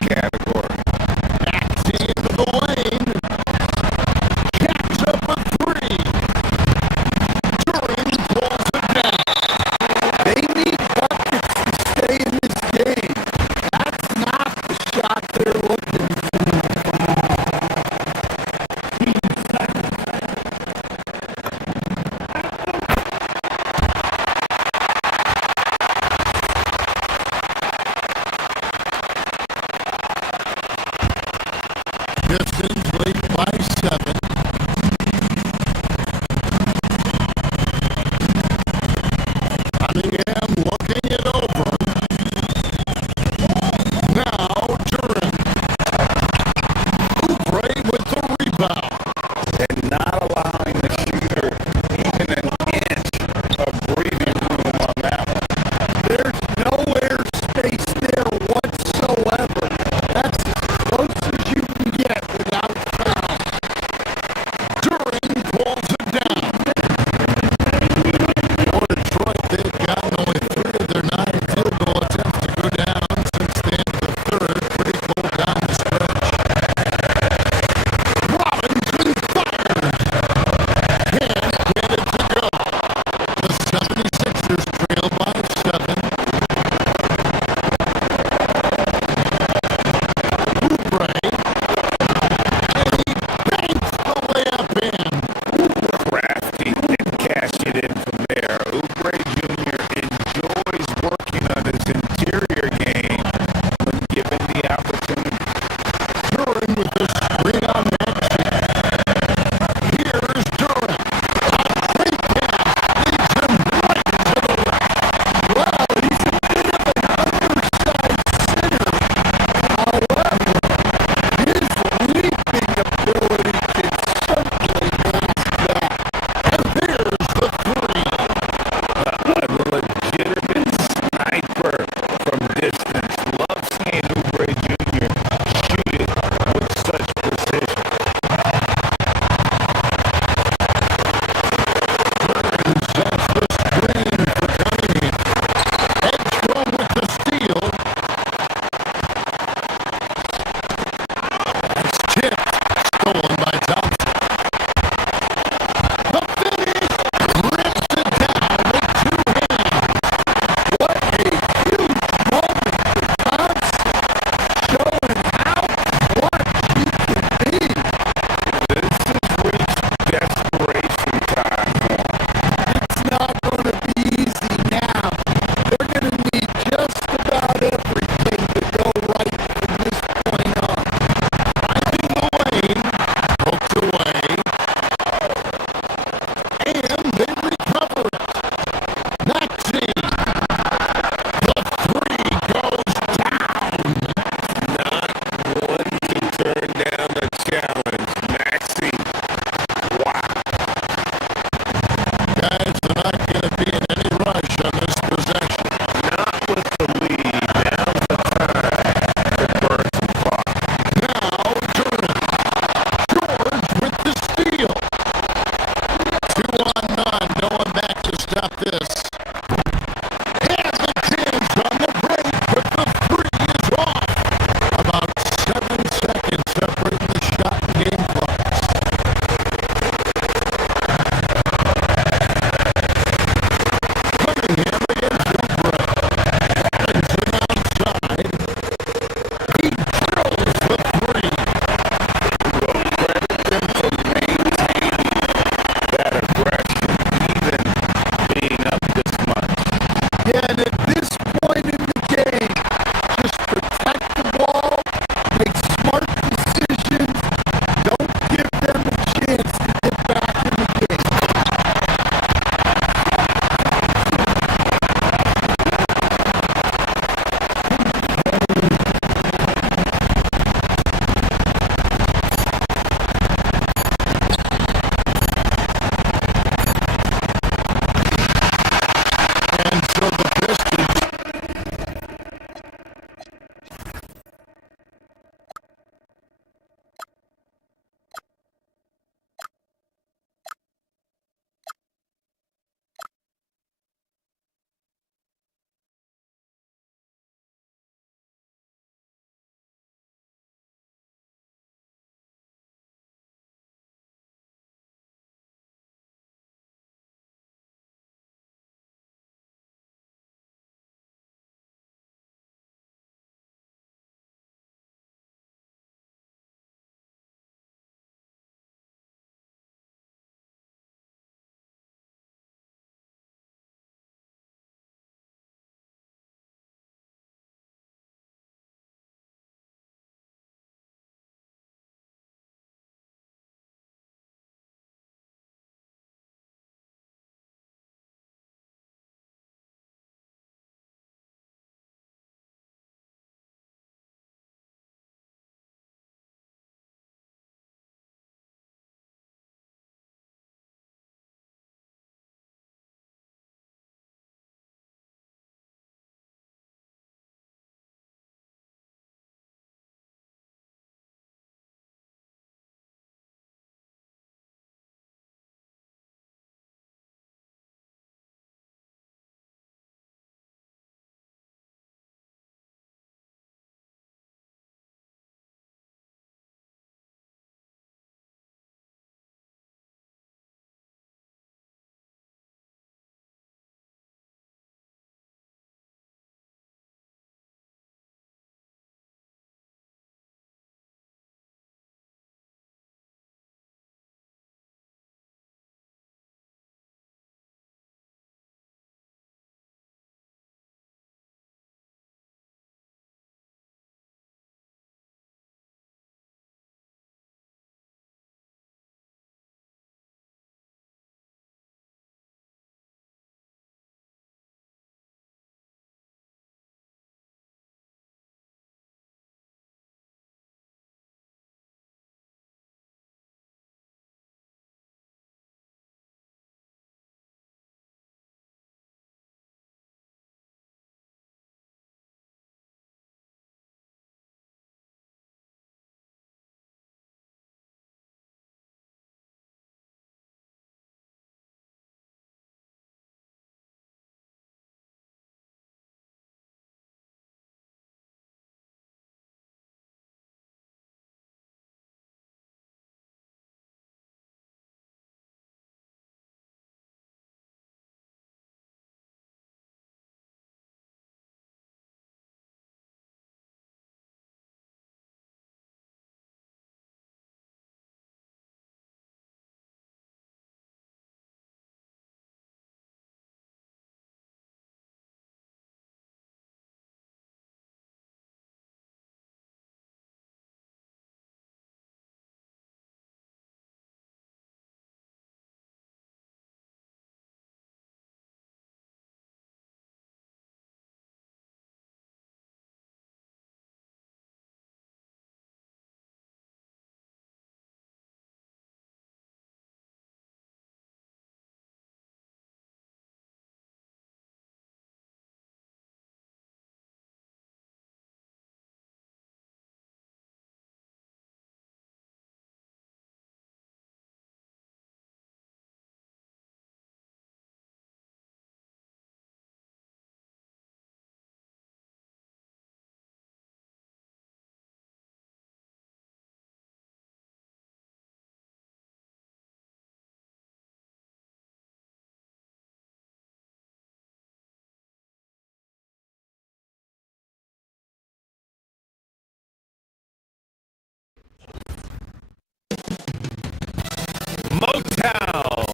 Motown,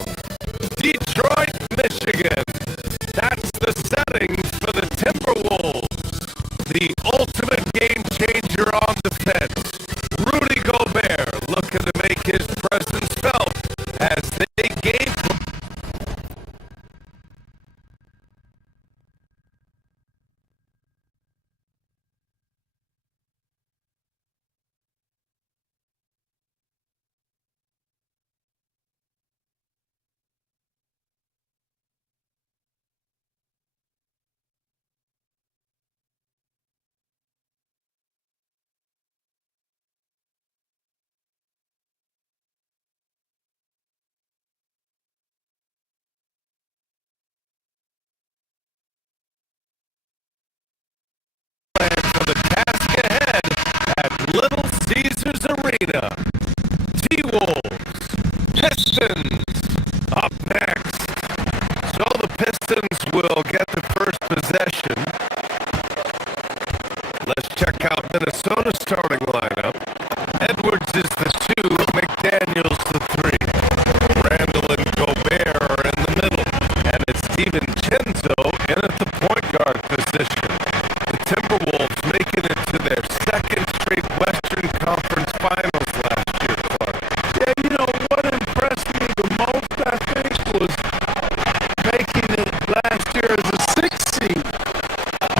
Detroit, Michigan. That's the setting for the Timberwolves. The ultimate game changer on defense. Rudy Gobert looking to make his presence felt as they game. For the task ahead at Little Caesars Arena. T-Wolves, Pistons, up next. So the Pistons will get the first possession. Let's check out Minnesota's starting lineup. Edwards is the 2, McDaniels the 3. Randall and Gobert are in the middle, and it's DiVincenzo in at the point guard position. The Timberwolves making it to their second straight Western Conference Finals last year, Clark. Yeah, you know what impressed me the most, I think, was making it last year as a 6th seed.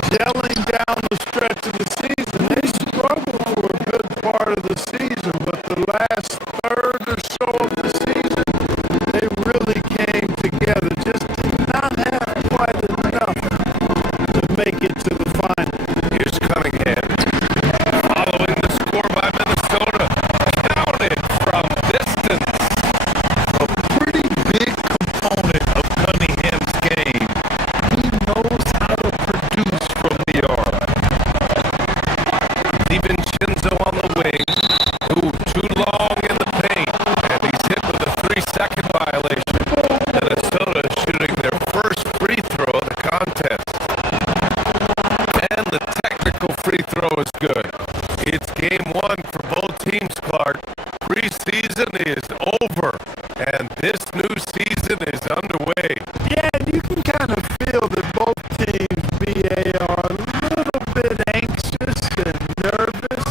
Gelling down the stretch of the season. They struggled for a good part of the season, but the last third or so of the season, they really came together. Just did not have quite enough to make it to the final. Here's Cunningham. Following the score by Minnesota. Counted from distance. A pretty big component of Cunningham's game. He knows how to produce from the arc. DiVincenzo on the wing. Ooh, too long in the paint. And he's hit with a 3-second violation. Minnesota shooting their first free throw of the contest. And the technical free throw is good. It's game 1 for both teams, Clark. Preseason is over. And this new season is underway. Yeah, and you can kind of feel that both teams, BA, are a little bit anxious and nervous,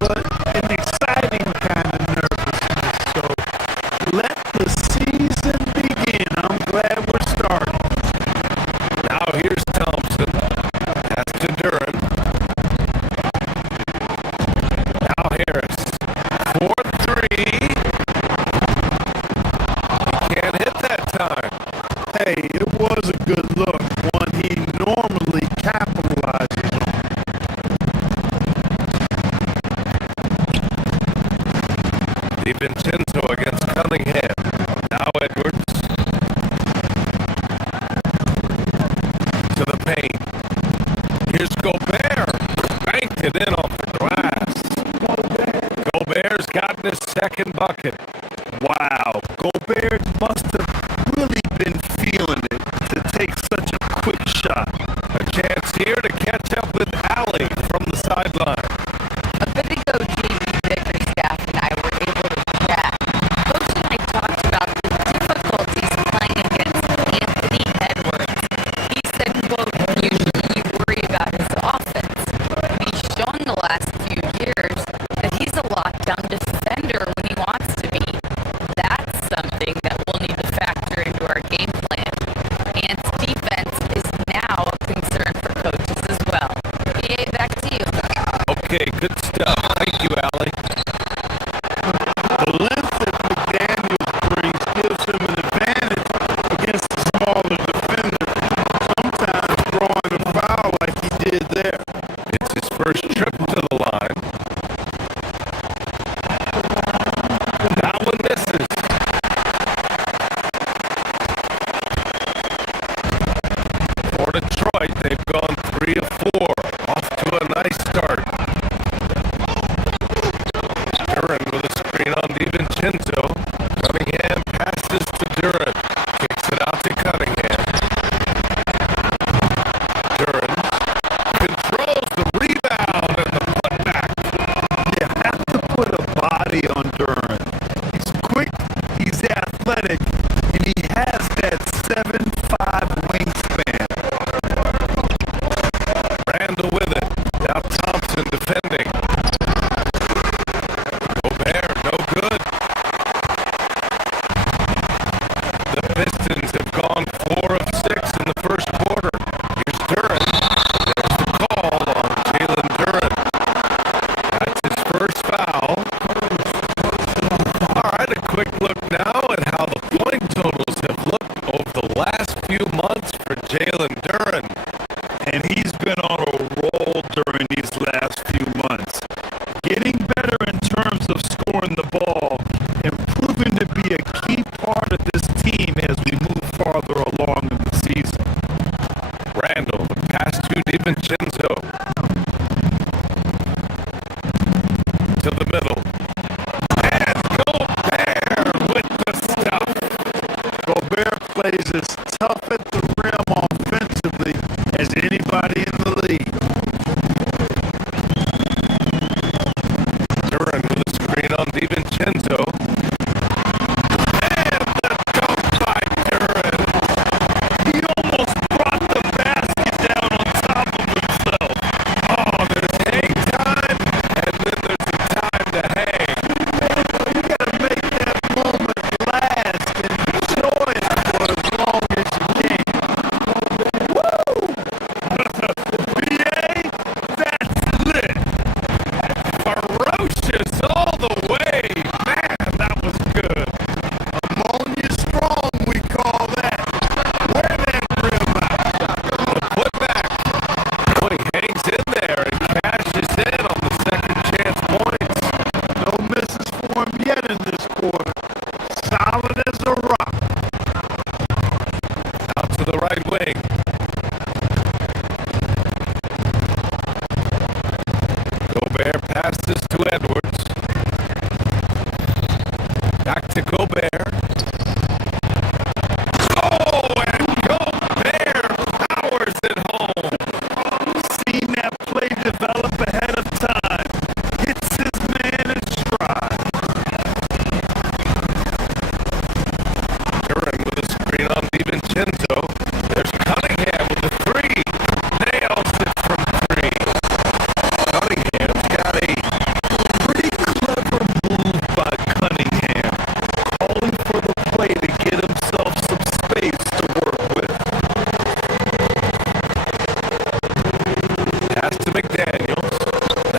but an exciting kind of nervousness. So let the season begin. I'm glad we're starting. Now here's Thompson. Pass to Duran. Now Harris. 4-3. He can't hit that time. Hey, it was a good look, one he normally capitalizes on. DiVincenzo against Cunningham. Now Edwards. To the paint. Here's Gobert. Banked it in off the glass. Gobert's gotten his second bucket. Wow, Gobert must have really been feeling it to take such a quick shot. A chance here to catch up with Alley from the sideline. A bit ago, JB Bickerstaff and I were able to chat. Coach and I talked about the difficulties playing against Anthony Edwards. He said, quote, usually you worry about his offense. He's shown the last few years that he's a lockdown defender when he wants to be. That's something that we'll need to factor into our game plan. Ant's defense is now a concern for coaches as well. BA, back to you. Okay, good stuff. Thank you, Alley. The length that McDaniels brings gives him an advantage against the smaller defender, sometimes drawing a foul like he did there. It's his first trip to the line. That one misses. For Detroit, they've gone 3 of 4. Off to a nice start. Duran with a screen on DiVincenzo. Cunningham passes to Duran. Kicks it out to Cunningham. Duran controls the rebound and the putback. You have to put a body on Duran. He's quick, he's athletic. Jalen Duren. And he's been on a roll during these last few months. Getting better in terms of scoring the ball and proving to be a key part of this team as we move farther along in the season. Randall, the pass to DiVincenzo. To the middle. And Gobert with the stuff. Gobert plays as tough at the rim offensively as anybody in the league. Duren with a screen on DiVincenzo. And the dunk by Duren. He almost brought the basket down on top of himself. Oh, there's hang time, and then there's the time to hang. You gotta make that moment last and enjoy it for as long as you can. Woo! BA, that's lit. Ferocious all the way. Man, that was good. Ammonia strong, we call that. Wear that rim out. The putback. Oh, he hangs in there and cashes in on the second chance points. No misses for him yet in this quarter. Solid as a rock. Out to the right wing. Gobert passes to Edwards. Back to Gobert. Oh, and Gobert powers it home. Seen that play develop ahead of time. Hits his man in stride. Duren with a screen on DiVincenzo. There's Cunningham with the three. Nails it from three. Cunningham's got 8. Pretty clever move by Cunningham. Calling for the play to get himself some space to work with. Pass to McDaniels.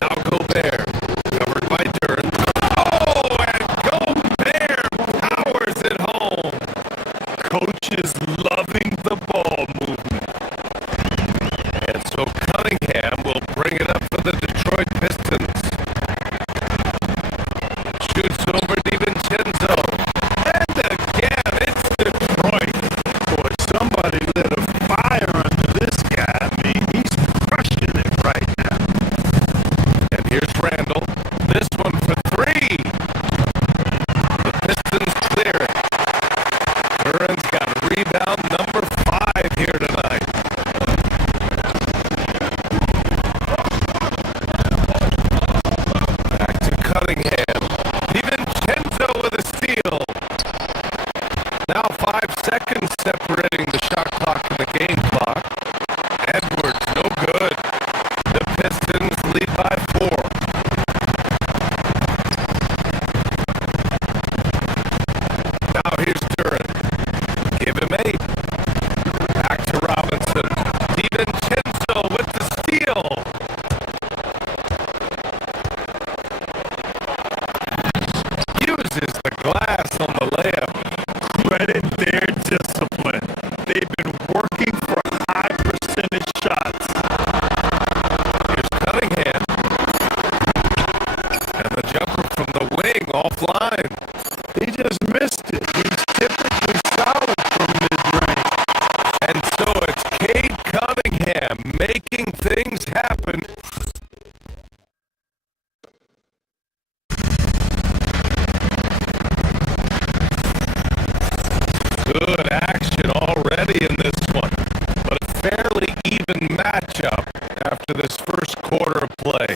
Now Gobert. Covered by Duren. Oh, and Gobert powers it home. Coach is loving the ball movement. And so Cunningham will bring it up for the Detroit Pistons. Shoots over DiVincenzo. And again, it's Detroit. Boy, somebody lit a fire under this guy. I mean, he's crushing it right now. And here's Randall. This one for 3. The Pistons clear it. Duren's got rebound number 5 here tonight. Back to Cunningham. DiVincenzo with a steal. Now 5 seconds separating the shot clock and the game clock. Edwards, no good. The Pistons lead by 4. Now here's Duren. Give him 8. Back to Robinson. DiVincenzo with the steal. Uses the glass on the layup. Credit their discipline. They've been working for high percentage shots. Here's Cunningham. And the jumper from the wing offline. He just missed it. He's typically solid from mid-range. And so it's Cade Cunningham making things happen. Good action already in this one, but a fairly even matchup after this first quarter of play.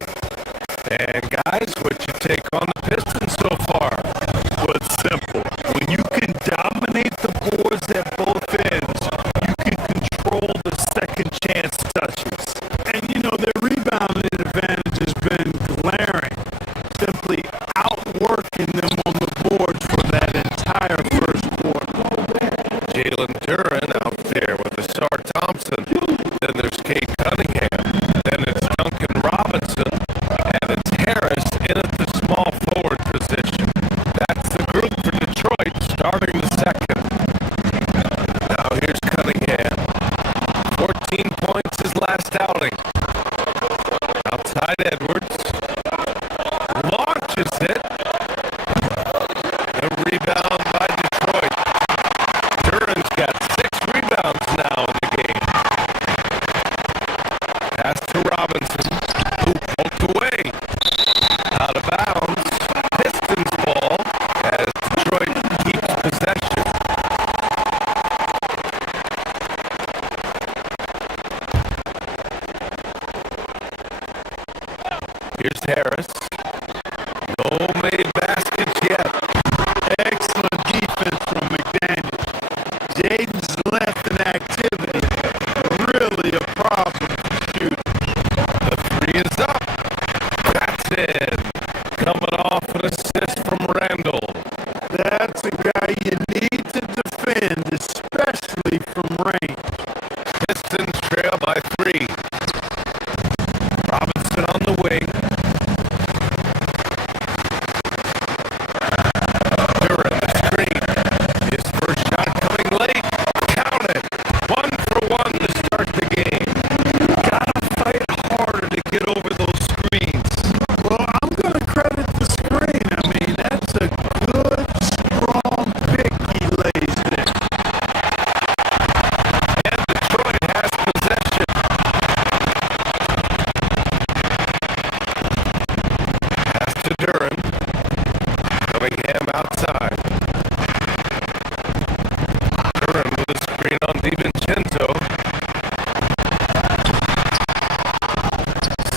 And guys, what'd you take on the Pistons so far? Well, it's simple. When you can dominate the boards at both ends, you can control the second chance touches. And you know, their rebounding advantage has been glaring. Simply outworking them on the boards for that entire first quarter. Jalen Duren out there with Asar Thompson. Then there's Cade Cunningham. Then it's Duncan Robinson. Edwards launches it. The rebound by Detroit. Duran's got 6 rebounds now in the game. Pass to Robinson, who poked away. Out of bounds. Pistons ball as Detroit keeps possession. Here's Harris. No made baskets yet. Excellent defense from McDaniel. Jaden's length and activity really a problem for shooting. The 3 is up. That's in. Coming off an assist from Randall. That's a guy you need to defend, especially from range. Pistons trail by 3. Robinson on the wing. Duran the screen. His first shot coming late. Count it. 1 for 1 to start the game. Gotta fight harder to get over those screens. Well, I'm going to credit the screen. I mean, that's a good, strong pick he lays there. And Detroit has possession. Pass to Duran. Cunningham outside. Duran with a screen on DiVincenzo.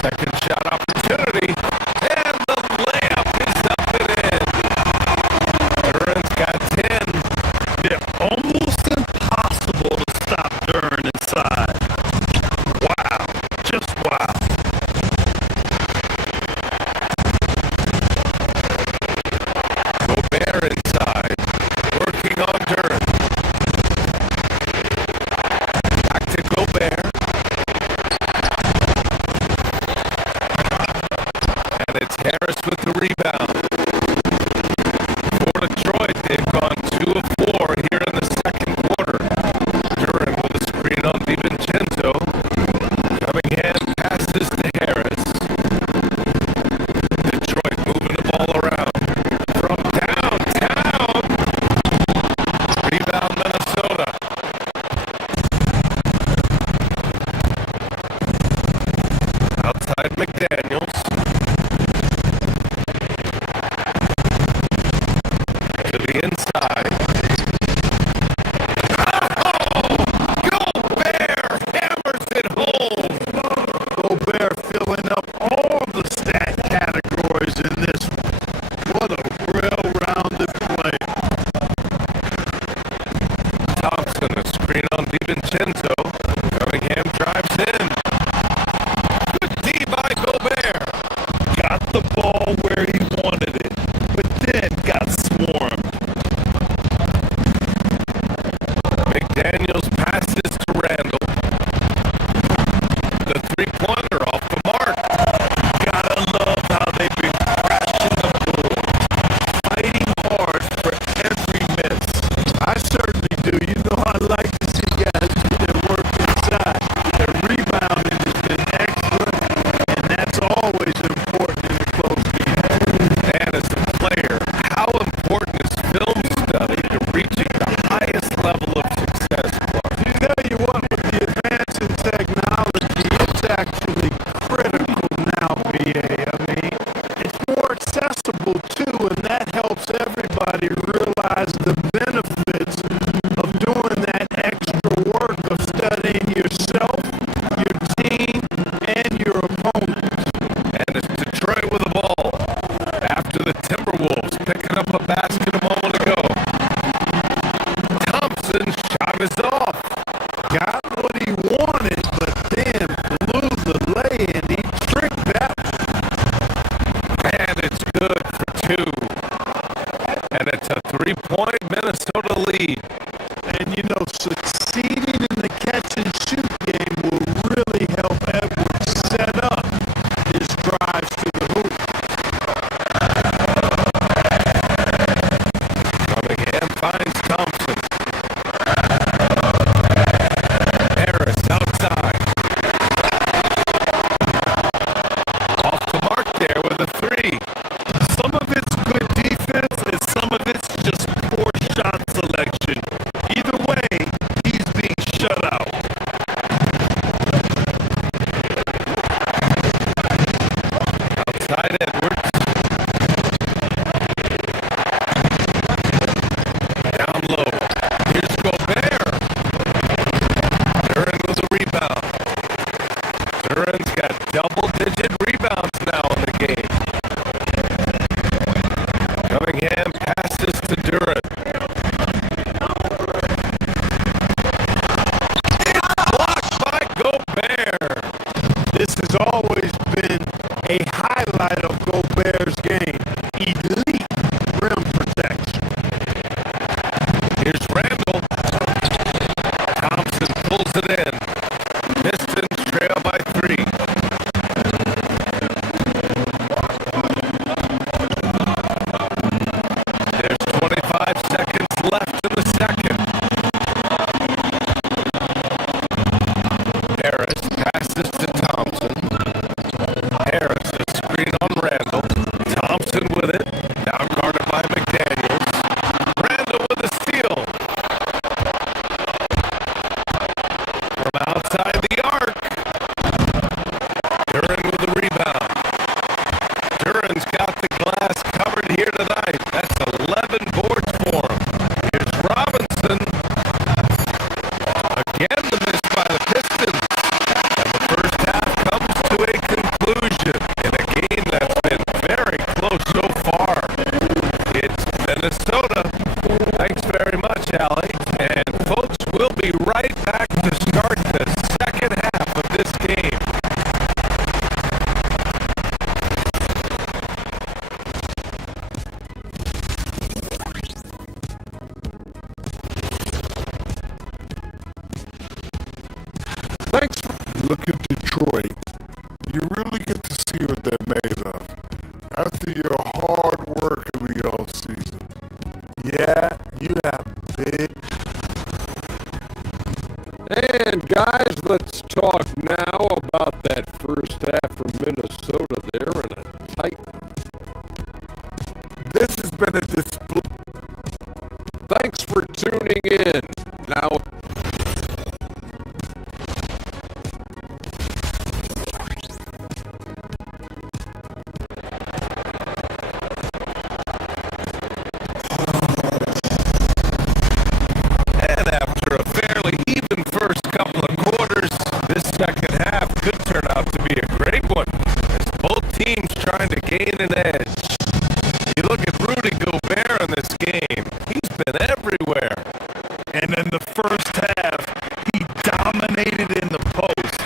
Second shot opportunity. And the layup is up and in. Duran's got 10. They're almost impossible to stop Duran inside. Wow. Just wow. Gobert inside. Working on Duran. Back to Gobert. And it's Harris with the rebound. For Detroit, they've gone 2 of 4 here in the second quarter. Duran with a screen on DiVincenzo. Cunningham passes to Harris. Detroit moving the ball around. From downtown. Rebound Minnesota. Outside McDaniels. To the inside. Oh! Gobert hammers it home. Gobert filling up all the stat categories in this one. What a well-rounded play. Thompson, a screen on DiVincenzo. Cunningham drives in. Good D by Gobert. Got the ball where he wanted it, but then got swarmed. McDaniels passes to Randall. The 3-pointer off the mark. Gotta love how they've been crashing the board, fighting hard for every miss. I certainly do. You know I like to see guys do their work inside. Their rebounding has been excellent, and that's always important in a close game. And as a player, how important is film study to reaching the highest level of success? I tell you what, with the advance in technology, it's actually critical now, BA. I mean, it's more accessible too, and that helps everybody realize the benefits of doing that extra work of studying yourself, your team, and your opponents. And it's Detroit with the ball. After the Timberwolves picking up a basket a moment ago. Thompson's shot is off. Got what he wanted, but then blew the lay-in. He tricked that. And it's good for 2. And it's a 3-point Minnesota lead. And you know, succeeding in the catch-and-shoot game will really help Edwards set up his drives to the hoop. Cunningham finds Thompson. Harris outside. Off the mark Outside Edwards. Down low. Here's Gobert. Duran with a rebound. Duran's got double-digit rebounds now in the game. Cunningham passes to Duran. Blocked by Gobert. This has always been a highlight of Gobert's game. Elite rim protection. Here's Randall. Thompson pulls it in. Pistons trail by 3. There's 25 seconds left in the second. Harris passes to Thompson. Harris, a screen on Randall. Thompson with it. Now guarded by McDaniels. Randall with a steal. From outside the arc. Duran with the rebound. Duran's got the glass covered here tonight. That's 11 boards for him. Here's Robinson. Again, the miss by the Pistons. And the first half comes to a conclusion in a game that's been very close so far. It's Minnesota. Thanks very much, Allie. And folks, we'll be right back to start the second half of this game. Thanks. Look at Detroit. You really get to see what they're made of. After your hard work in the offseason. Yeah, you have big. And guys, let's talk now about that first half for Minnesota there in a tight. This has been a display. Thanks for tuning in. Now, And after a fairly even first couple of quarters, this second half could turn out to be a great one, as both teams trying to gain an edge. You look at Rudy Gobert in this game, he's been everywhere. And in the first half, he dominated in the post.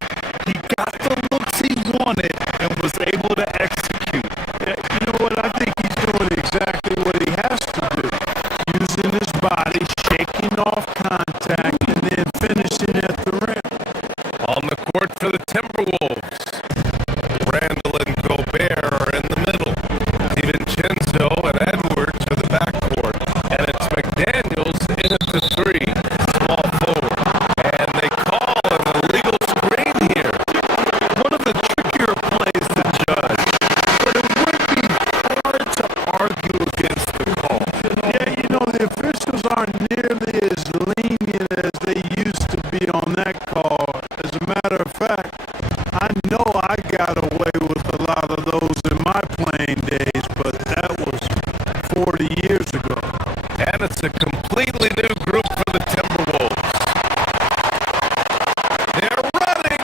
He got the looks he wanted and was able to execute. You know what? I think he's doing exactly what he has to do. Using his body, shaking off contact, and then finishing at the rim. On the court for the Timberwolves, Randall and Gobert are in the middle. DiVincenzo and Edwards are the backcourt, and it's McDaniels in at the 3, small forward. And they call an illegal screen here. One of the trickier plays to judge, but it would be hard to argue against the call. Yeah, you know, the officials aren't nearly as lenient as they used to be on that call. As a matter of fact, I know I got away with a lot of those in my playing days, but that was 40 years ago. And it's a completely new group for the Timberwolves. They're running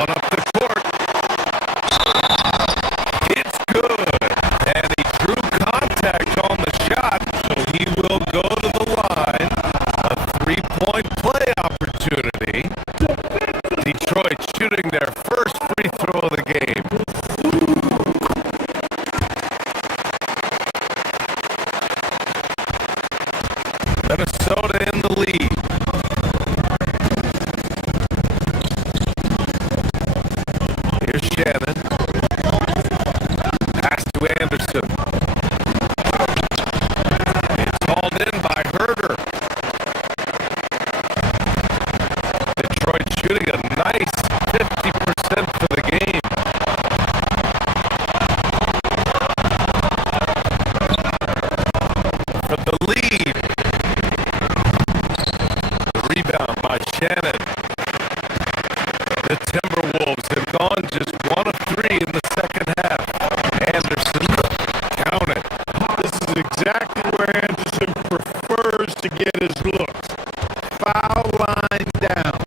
on up the court. It's good. And he drew contact on the shot, so he will go to the line. A 3-point play opportunity. Detroit shooting their first free throw of the game. Minnesota in the lead. Here's Shannon. Pass to Anderson. It's hauled in by Herter. Detroit shooting a nice 50% for the game. For the lead. The rebound by Shannon. The Timberwolves have gone just 1 of 3 in the second half. get his looks. Foul line down.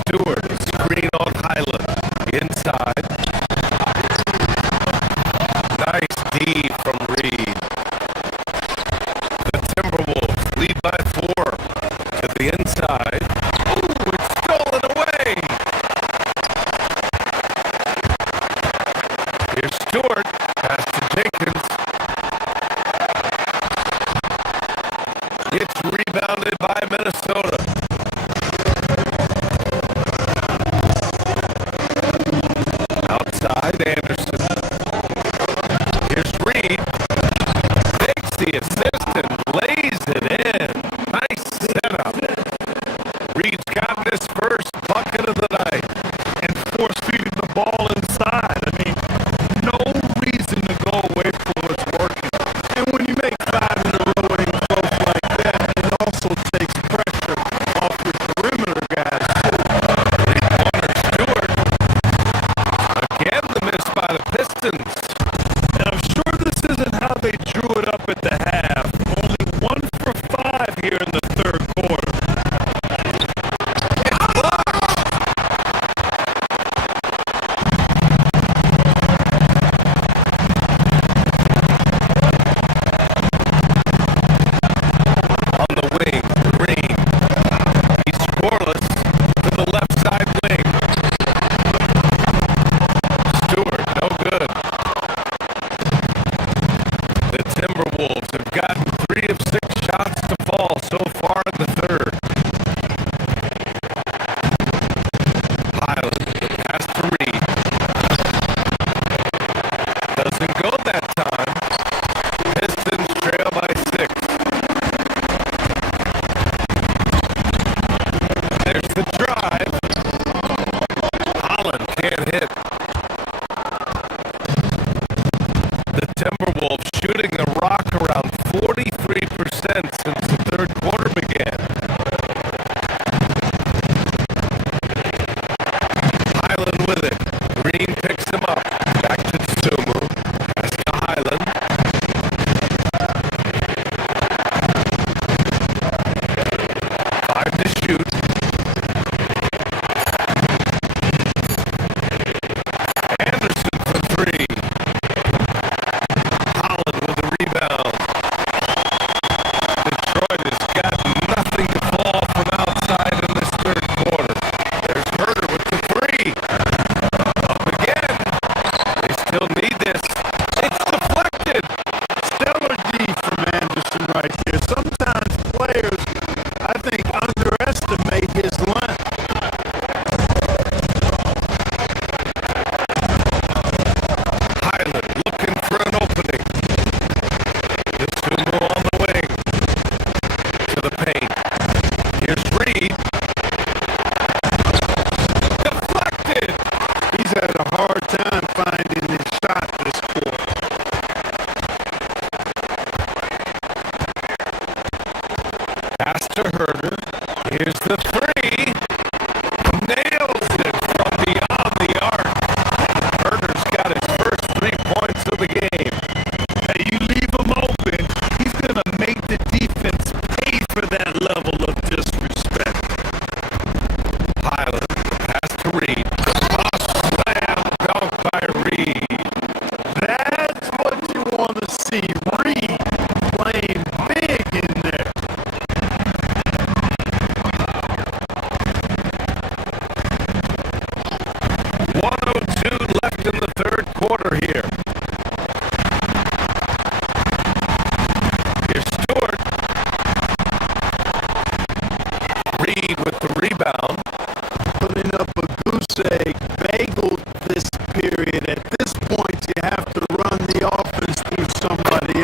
Stewart, screen on Highland. Inside. Nice D from Reed. The Timberwolves lead by 4 to the inside. Ooh, it's stolen away. Here's Stewart. Pass to Jenkins. It's rebounded by Minnesota. Outside, Anderson. Here's Reed. Takes the assist and lays it in. Nice setup. Reed's gotten his first bucket of the night. And force feeding the ball inside. I mean, no reason to go away from what's working. And when you make 5 in a row and close like that, it also takes pressure off your perimeter guys. Stewart. Again, the miss by the Pistons. And I'm sure this isn't how they drew it up at the half. Only 1 for 5 here in the third quarter. On the wing, Green. He's scoreless to the left side wing. Stewart, no good. The Timberwolves have gotten 3 of 6 shots to fall so far in the third. Highland, pass to Reed. Doesn't go that time. Pistons trail by 6. There's the drive. Holland can't hit. The Timberwolves shooting the rock around 43% since the third quarter began. Highland with it. Green picks him up. Back to Sumu. Pass to Highland. Five to shoot. Anderson for 3. Holland with the rebound. Detroit has got nothing to fall from outside in this third quarter. There's Herter with the 3. Up again. They still need this. It's deflected. Stellar D from Anderson right there. Sometimes players, I think, underestimate his length. Highland looking for an opening. The Sumo on the wing. To the paint. Here's Reed. Deflected. He's had a hard time finding his shot this quarter. Pass to Herter. Here's the 3. Nails it from beyond the arc. Herter's got his first 3 points of the game. Hey, you leave him open, he's going to make the defense pay for that level of disrespect. Highland. Pass to Reed. Slam dunk by Reed. That's what you want to see. Reed playing big in there. 1:02 left in the third quarter here. Here's Stewart. Reed with the rebound. Putting up a goose egg bagel this period. At this point, you have to run the offense through somebody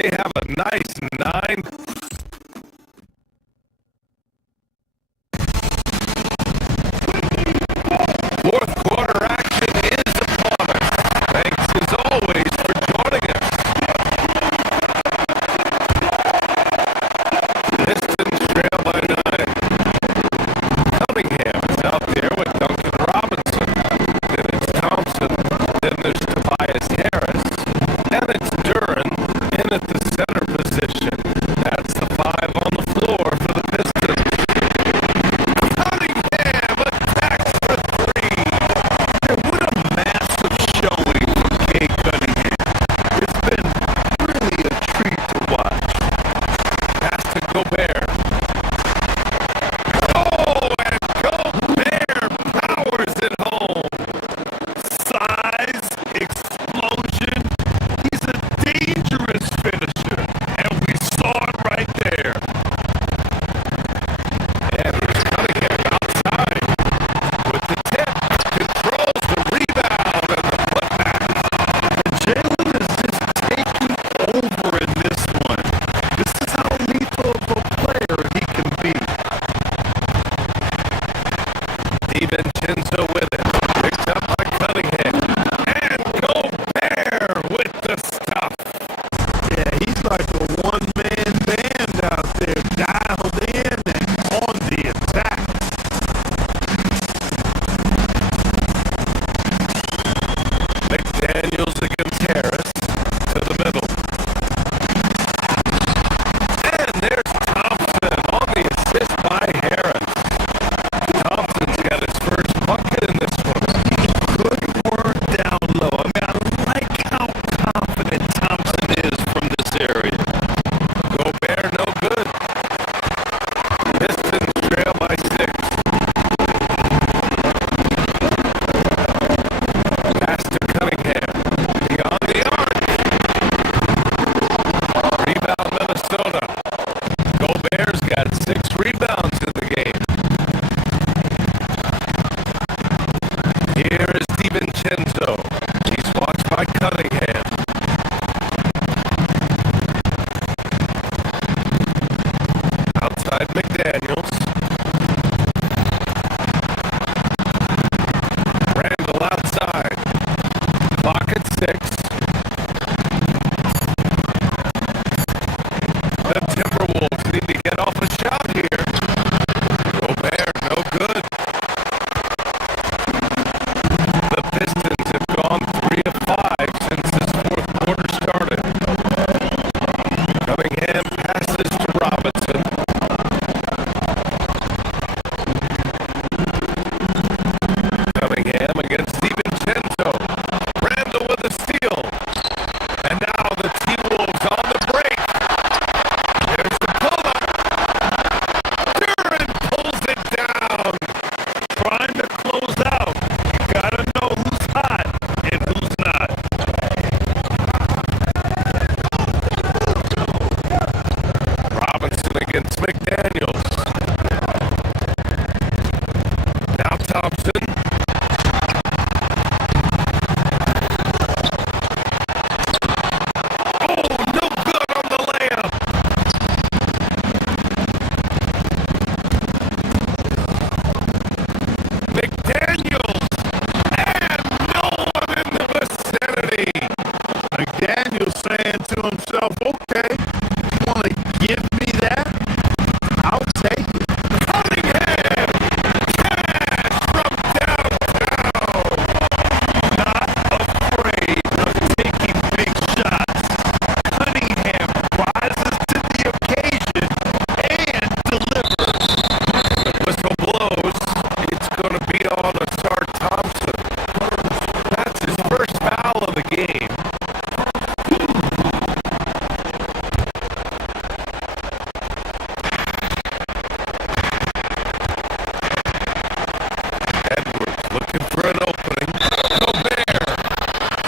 They have a nice 9. Fourth quarter action is upon us. Thanks as always for joining us. Pistons trail by 9. Cunningham is out there with Duncan Robinson. Then it's Thompson. Then there's Tobias Harris. Then it's Duran in at the center position. That's the 5 on the floor for the Pistons. Cunningham attacks for 3. And what a massive showing from Kay Cunningham. It's been really a treat to watch. Pass to Gobert. Oh, and Gobert powers it home. Size, explosion. He's a dangerous finisher, and we saw it right there. And here's Cunningham outside with the tip. Controls the rebound and the putback. Jalen is just taking over in this one. This is how lethal of a player he can be. DiVincenzo with it. Picked up by Cunningham. And Gobert with the stuff. Yeah, he's like a one-man band out there, dialed in and on the attack. McDaniels against Harris to the middle. And there's Thompson on the assist by Harris. Thompson's got his first bucket in this one. Good work down low. I mean, I like how confident Thompson is from this area. Gobert no good. Pistons trail by 6. Pass to Cunningham. Beyond the arc. Rebound Minnesota. Gobert's got 6 rebounds in the game. Here is DiVincenzo. He's watched by Cunningham. Outside McDaniels. Randall outside. Clock at 6. The Timberwolves need to get off a shot here. Gobert, no good. The Pistons have gone 3 of 5 since this fourth quarter started. Cunningham passes to Robinson. Cunningham against DiVincenzo. Randall with a steal. And now the T-Wolves on the break. There's the pull-up. Duran pulls it down. Trying to close out. You gotta know who's hot and who's not. Robinson against McDaniels. Now Thompson. Oh, no good on the layup. McDaniels. And no one in the vicinity. McDaniel's saying to himself, okay, you want to give me that? I'll take it. Cunningham. Cash from downtown. Not afraid of taking big shots. Cunningham rises to the occasion and delivers. The whistle blows. It's going to be on Asar Thompson. That's his first foul of the game. Edwards looking for an opening. Gobert.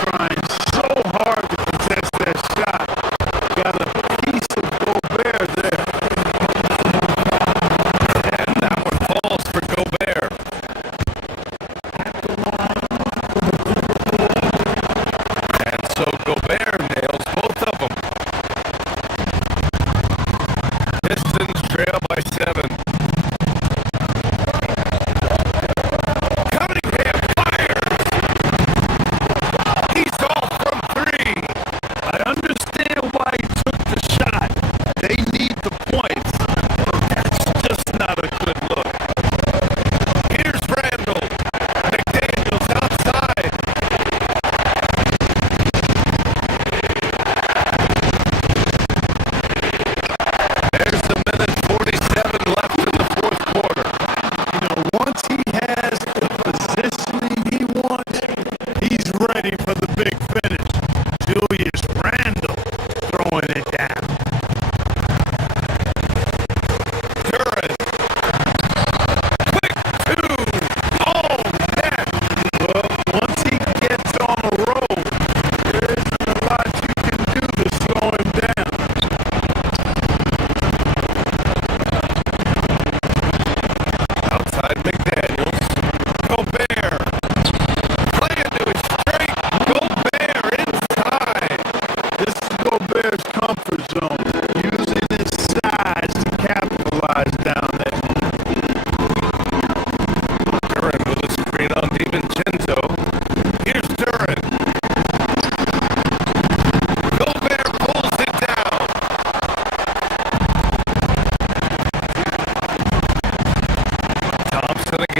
Trying so hard to possess that shot. Got a piece of Gobert there. And that one falls for Gobert.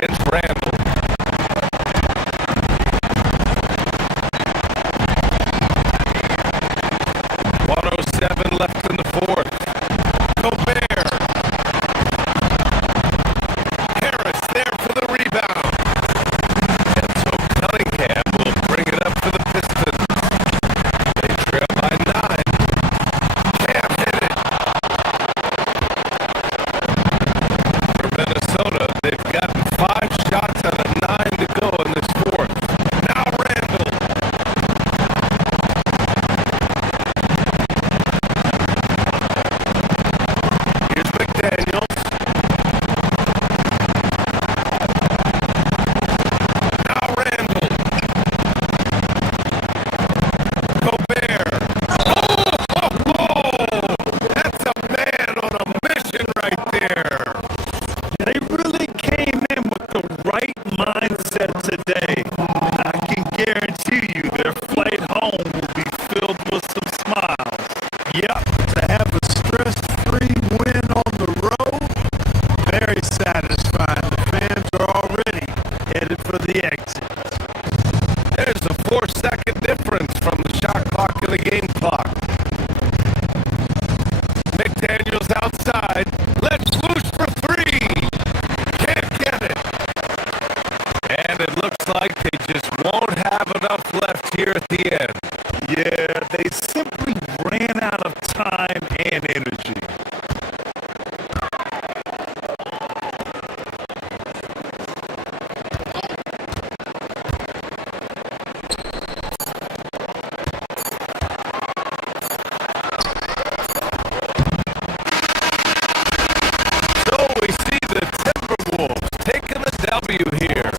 against Randall. .107 left in the fourth. Gobert. Harris there for the rebound. And so Cunningham will bring it up for the Pistons. They trail by 9. Cam hit it. For Minnesota, they've gotten 5 shots out of 9 to go in this fourth. Now Randall. Here's McDaniels. Now Randall. Gobert. Oh, that's a man on a mission right there. They really came in with the right mindset today. I can guarantee you their flight home will be filled with some smiles. Yep, to have a stress-free win on the road, very satisfying. The fans are already headed for the exit. There's a 4-second difference from the shot clock and the game clock. McDaniels outside. Let's swoosh for 3. Can't get it. And it looks like they just won't have enough left here at the end. Yeah, they simply ran out of time and energy. So we see the Timberwolves taking a W here.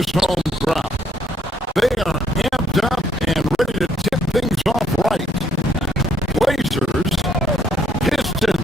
his home